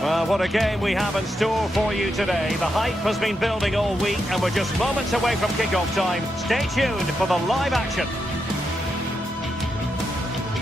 Well, what a game we have in store for you today. The hype has been building all week and we're just moments away from kick-off time. Stay tuned for the live action.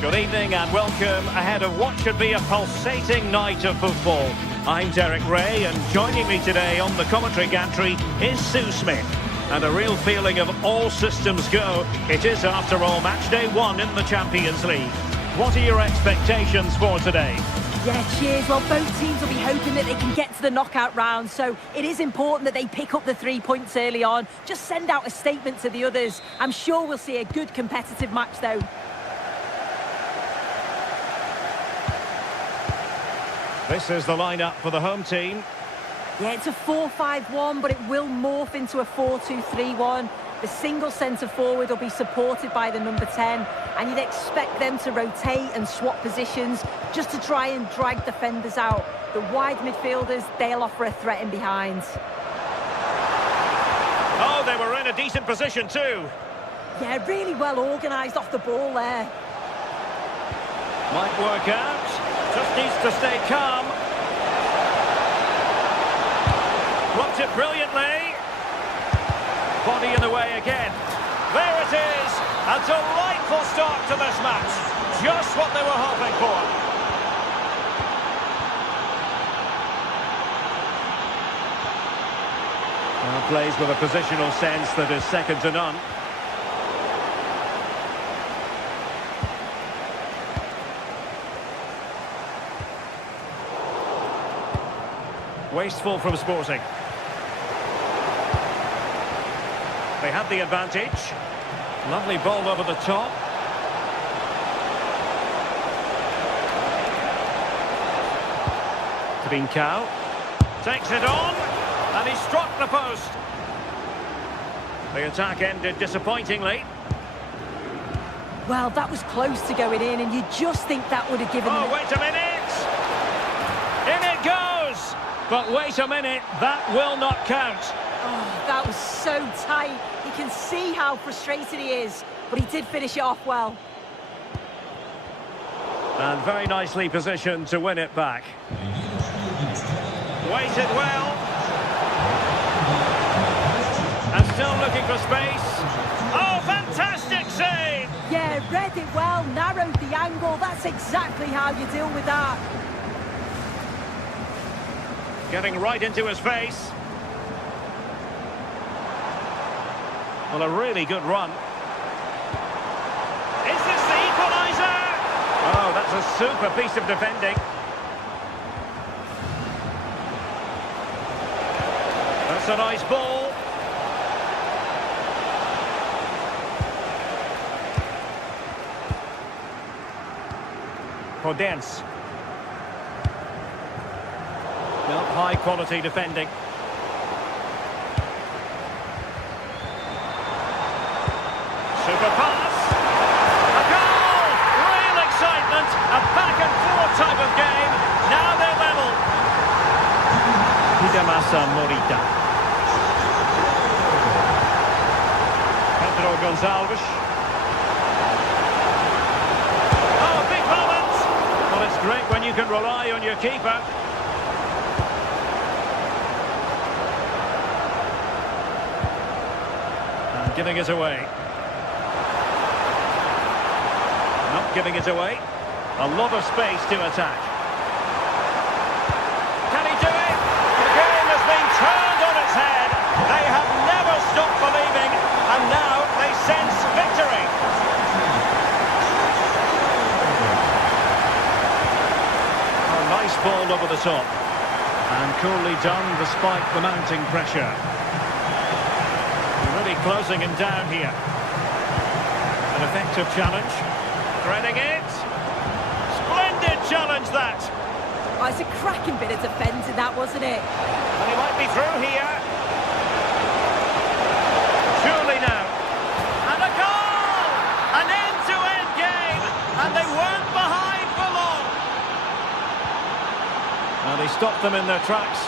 Good evening and welcome ahead of what should be a pulsating night of football. I'm Derek Ray and joining me today on the commentary gantry is Sue Smith. And a real feeling of all systems go. It is, after all, match day 1 in the Champions League. What are your expectations for today? Yeah, cheers. Well, both teams will be hoping that they can get to the knockout round, so it is important that they pick up the 3 points early on. Just send out a statement to the others. I'm sure we'll see a good competitive match, though. This is the lineup for the home team. Yeah, it's a 4-5-1, but it will morph into a 4-2-3-1. The single centre-forward will be supported by the number 10, and you'd expect them to rotate and swap positions just to try and drag defenders out. The wide midfielders, they'll offer a threat in behind. Oh, they were in a decent position too. Yeah, really well organised off the ball there. Might work out. Just needs to stay calm. Blocked it brilliantly. Body in the way again. There it is. A delightful start to this match. Just what they were hoping for. Well, plays with a positional sense that is second to none. Wasteful from Sporting. They had the advantage. Lovely ball over the top. Trincao takes it on, and he struck the post. The attack ended disappointingly. Well, that was close to going in, and you just think that would have given them... Oh, wait a minute! In it goes! But wait a minute, that will not count. Oh, that was so tight. You can see how frustrated he is, but he did finish it off well. And very nicely positioned to win it back. Waited well. And still looking for space. Oh, fantastic save! Yeah, read it well, narrowed the angle. That's exactly how you deal with that. Getting right into his face. Well, a really good run. Is this the equaliser? Oh, that's a super piece of defending. That's a nice ball. Podence. Well, high quality defending. Super pass. A goal! Real excitement. A back and forth type of game. Now they're level. Hidemasa Morita. Pedro Gonçalves. Oh, big moment. Well, it's great when you can rely on your keeper. And giving it away. Not giving it away. A lot of space to attack. Can he do it? The game has been turned on its head. They have never stopped believing, and now they sense victory. A nice ball over the top. And coolly done despite the mounting pressure. Really closing him down here. An effective challenge. Threading it. Splendid challenge, that. Oh, it's a cracking bit of defending, that, wasn't it? And he might be through here. Surely now. And a goal! An end-to-end game. And they weren't behind for long. And he stopped them in their tracks.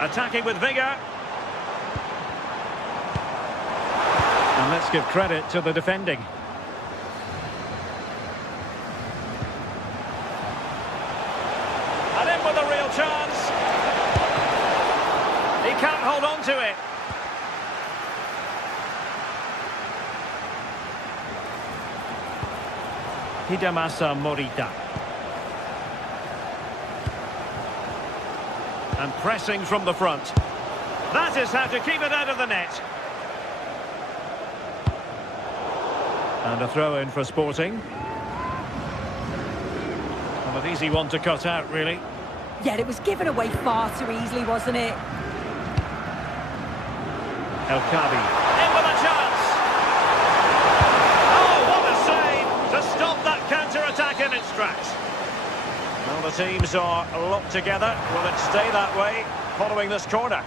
Attacking with vigour. And let's Let's give credit to the defending. And in with a real chance. He can't hold on to it. Hidemasa Morita. And pressing from the front. That is how to keep it out of the net. And a throw-in for Sporting. Well, an easy one to cut out, really. Yeah, it was given away far too easily, wasn't it? El Kabi. In with a chance! Oh, what a save! To stop that counter-attack in its tracks. Well, the teams are locked together. Will it stay that way following this corner?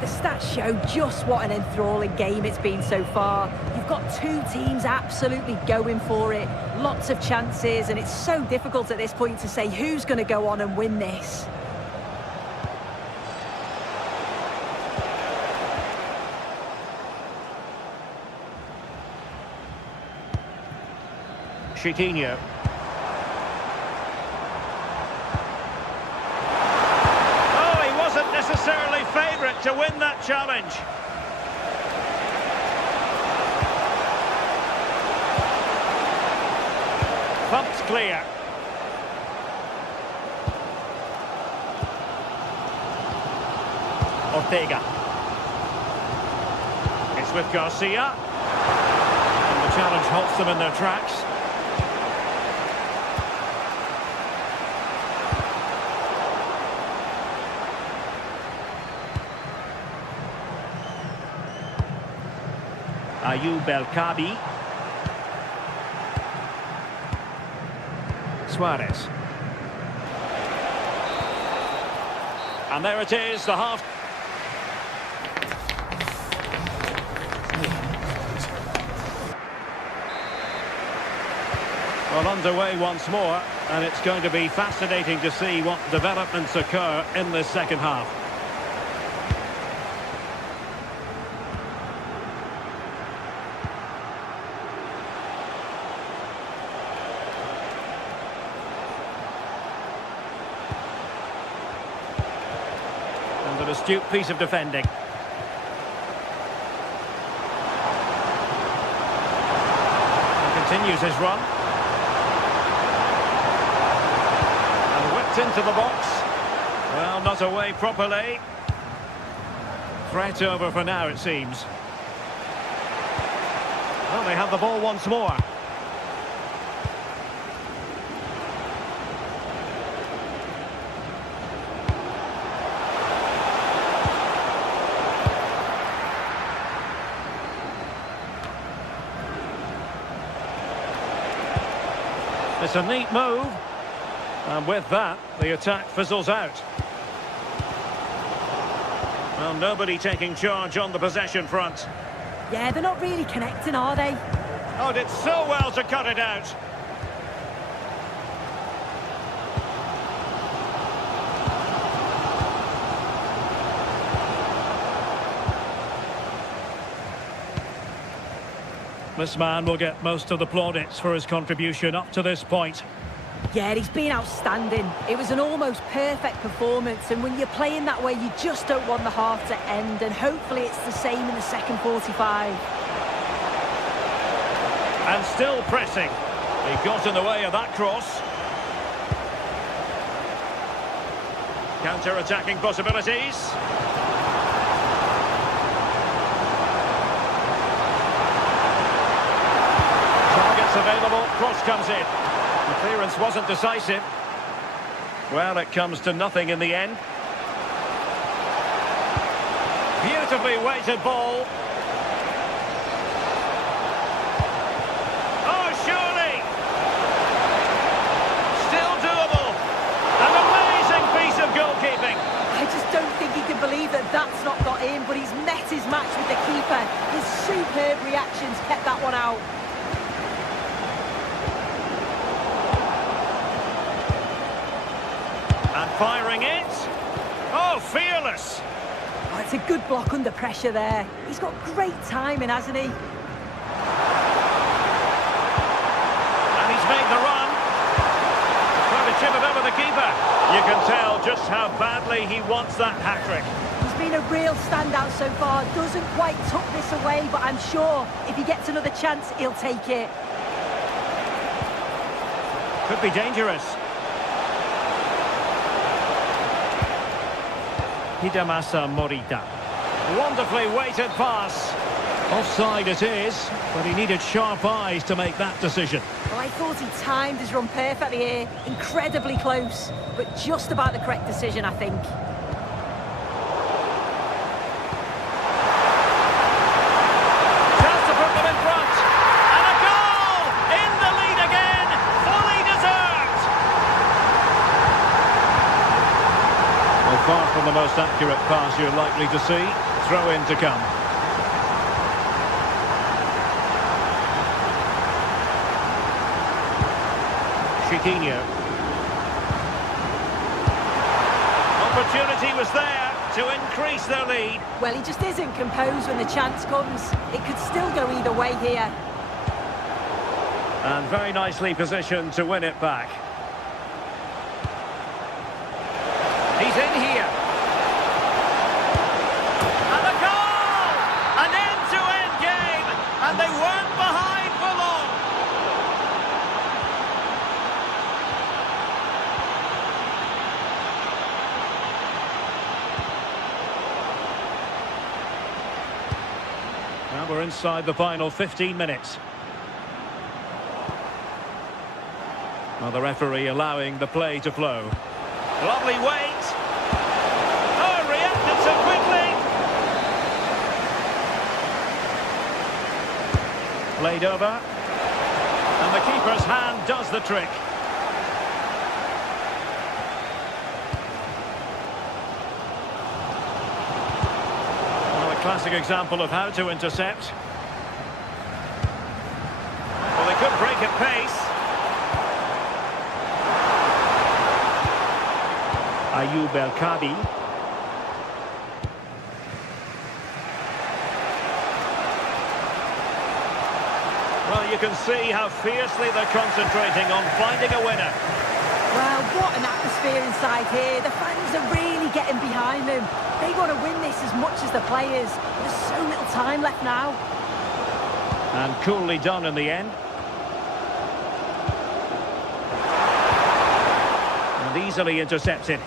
The stats show just what an enthralling game it's been so far. You've got two teams absolutely going for it. Lots of chances, and it's so difficult at this point to say who's going to go on and win this. Chiquinho. Necessarily favourite to win that challenge. Pumped clear. Ortega. It's with Garcia. And the challenge halts them in their tracks. Ayub El Kabi. Suarez. And there it is, the half. Well, underway once more, and it's going to be fascinating to see what developments occur in this second half. An astute piece of defending. And continues his run. And whipped into the box. Well, not away properly. Threat over for now, it seems. Well, they have the ball once more. It's a neat move, and with that, the attack fizzles out. Well, nobody taking charge on the possession front. Yeah, they're not really connecting, are they? Oh, did so well to cut it out. This man will get most of the plaudits for his contribution up to this point. Yeah, he's been outstanding. It was an almost perfect performance, and when you're playing that way, you just don't want the half to end, and hopefully it's the same in the second 45. And still pressing. He got in the way of that cross. Counter-attacking possibilities. Targets available, cross comes in. The clearance wasn't decisive. Well, it comes to nothing in the end. Beautifully weighted ball. Oh, surely! Still doable. An amazing piece of goalkeeping. I just don't think he can believe that that's not got in, but he's met his match with the keeper. His superb reactions kept that one out. And firing it. Oh, fearless. Well, It's a good block under pressure there. He's got great timing, hasn't he? And he's made the run. Trying to chip it over the keeper. You can tell just how badly he wants that hat-trick. He's been a real standout so far. Doesn't quite tuck this away, but I'm sure if he gets another chance, he'll take it. Could be dangerous. Hidemasa Morita. Wonderfully weighted pass. Offside it is, but he needed sharp eyes to make that decision. Well, I thought he timed his run perfectly here. Incredibly close, but just about the correct decision, I think. Chance to put them in front. And a goal! In the lead again! Fully deserved! Well, far from the most accurate pass you're likely to see. Throw in to come. Chiquinho. Opportunity was there to increase their lead. Well, he just isn't composed when the chance comes. It could still go either way here. And very nicely positioned to win it back. He's in here. And a goal! An end-to-end game! And they weren't behind for long. Now we're inside the final 15 minutes. Well, the referee allowing the play to flow. Lovely wait. Oh, reacted so quickly. Played over. And the keeper's hand does the trick. Well, a classic example of how to intercept. Well, they could break at pace. Ayub El-Kabi. Well, you can see how fiercely they're concentrating on finding a winner. Well, what an atmosphere inside here. The fans are really getting behind them. They want to win this as much as the players. There's so little time left now. And coolly done in the end. And easily intercepted.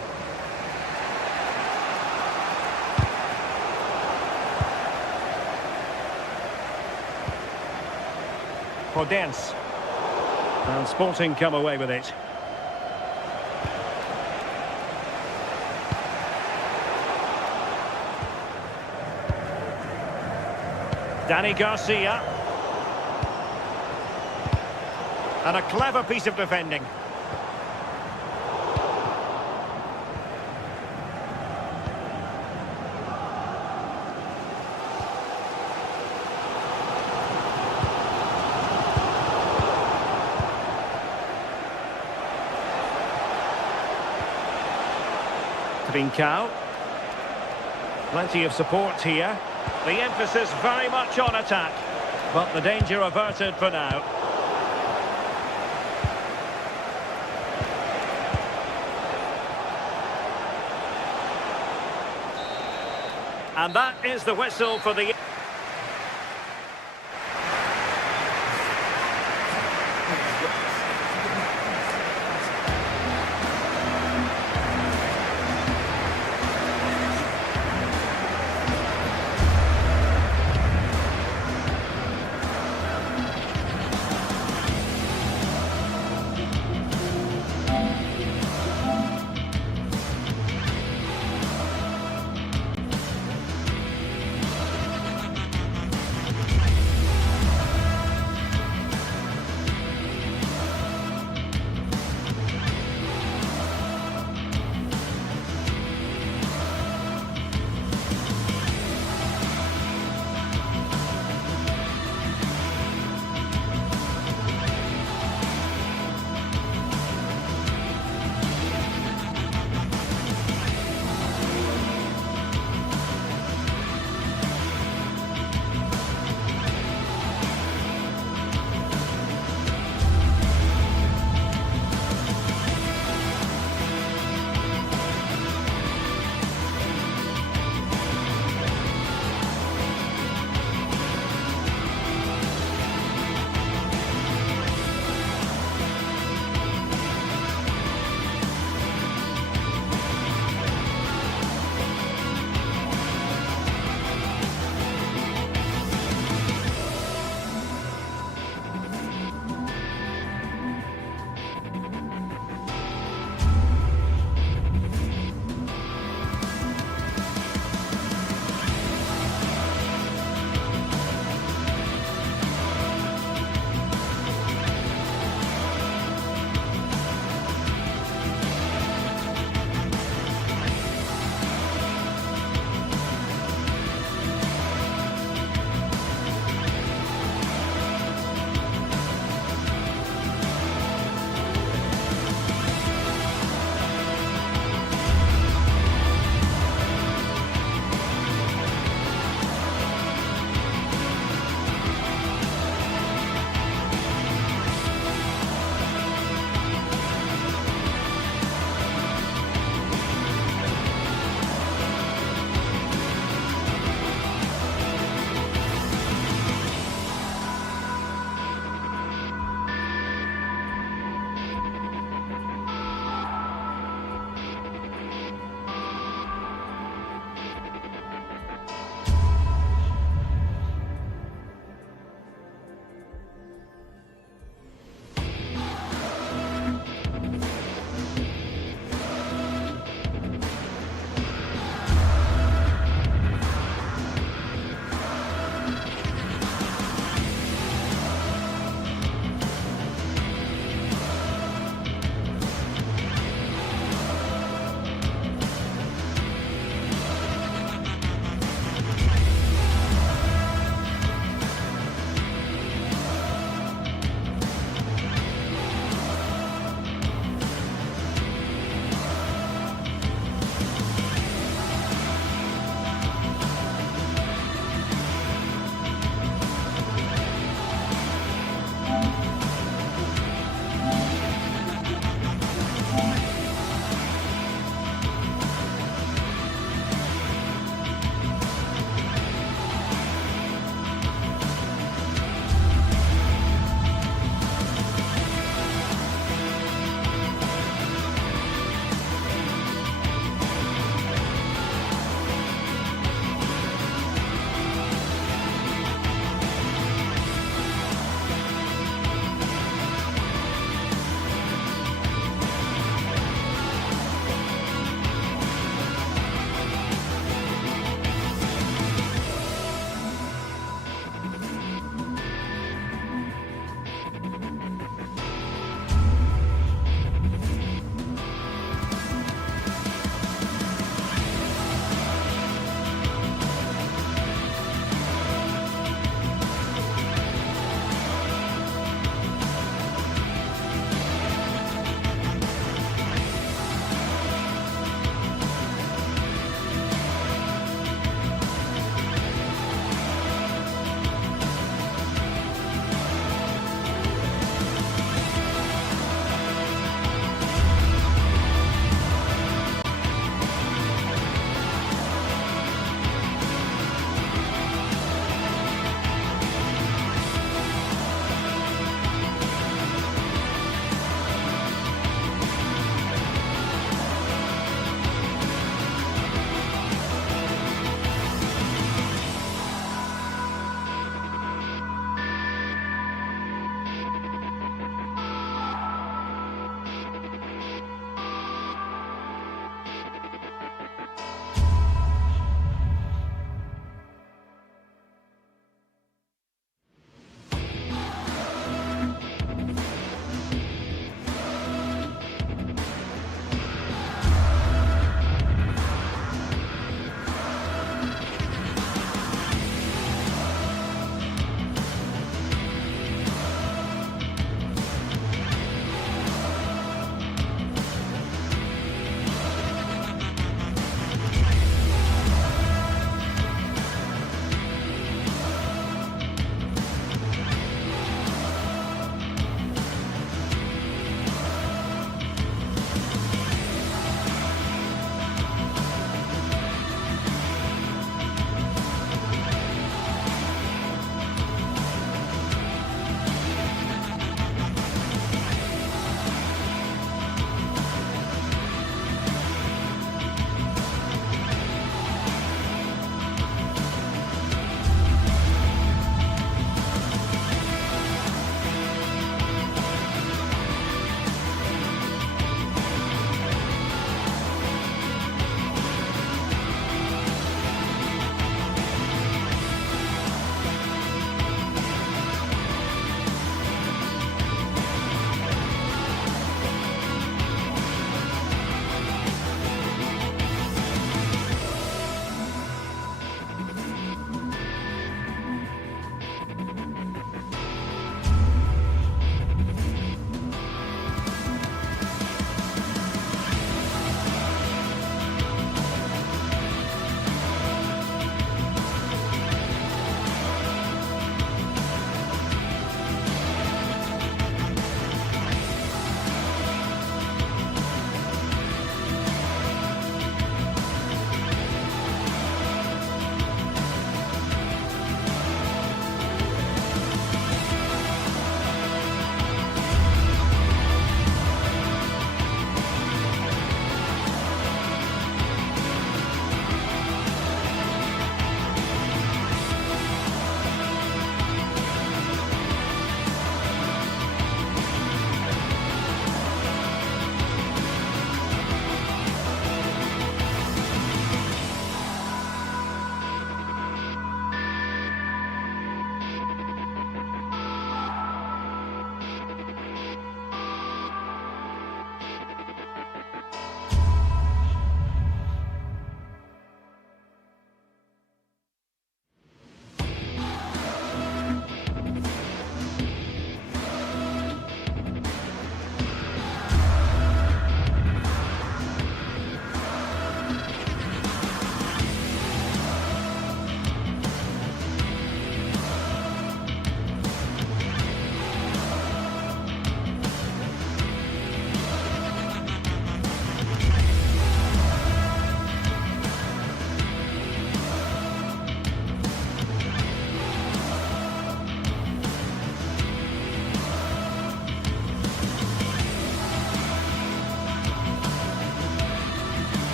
Podence. And Sporting come away with it. Danny Garcia. And a clever piece of defending. Trincao. Plenty of support here. The emphasis very much on attack. But the danger averted for now. And that is the whistle for the...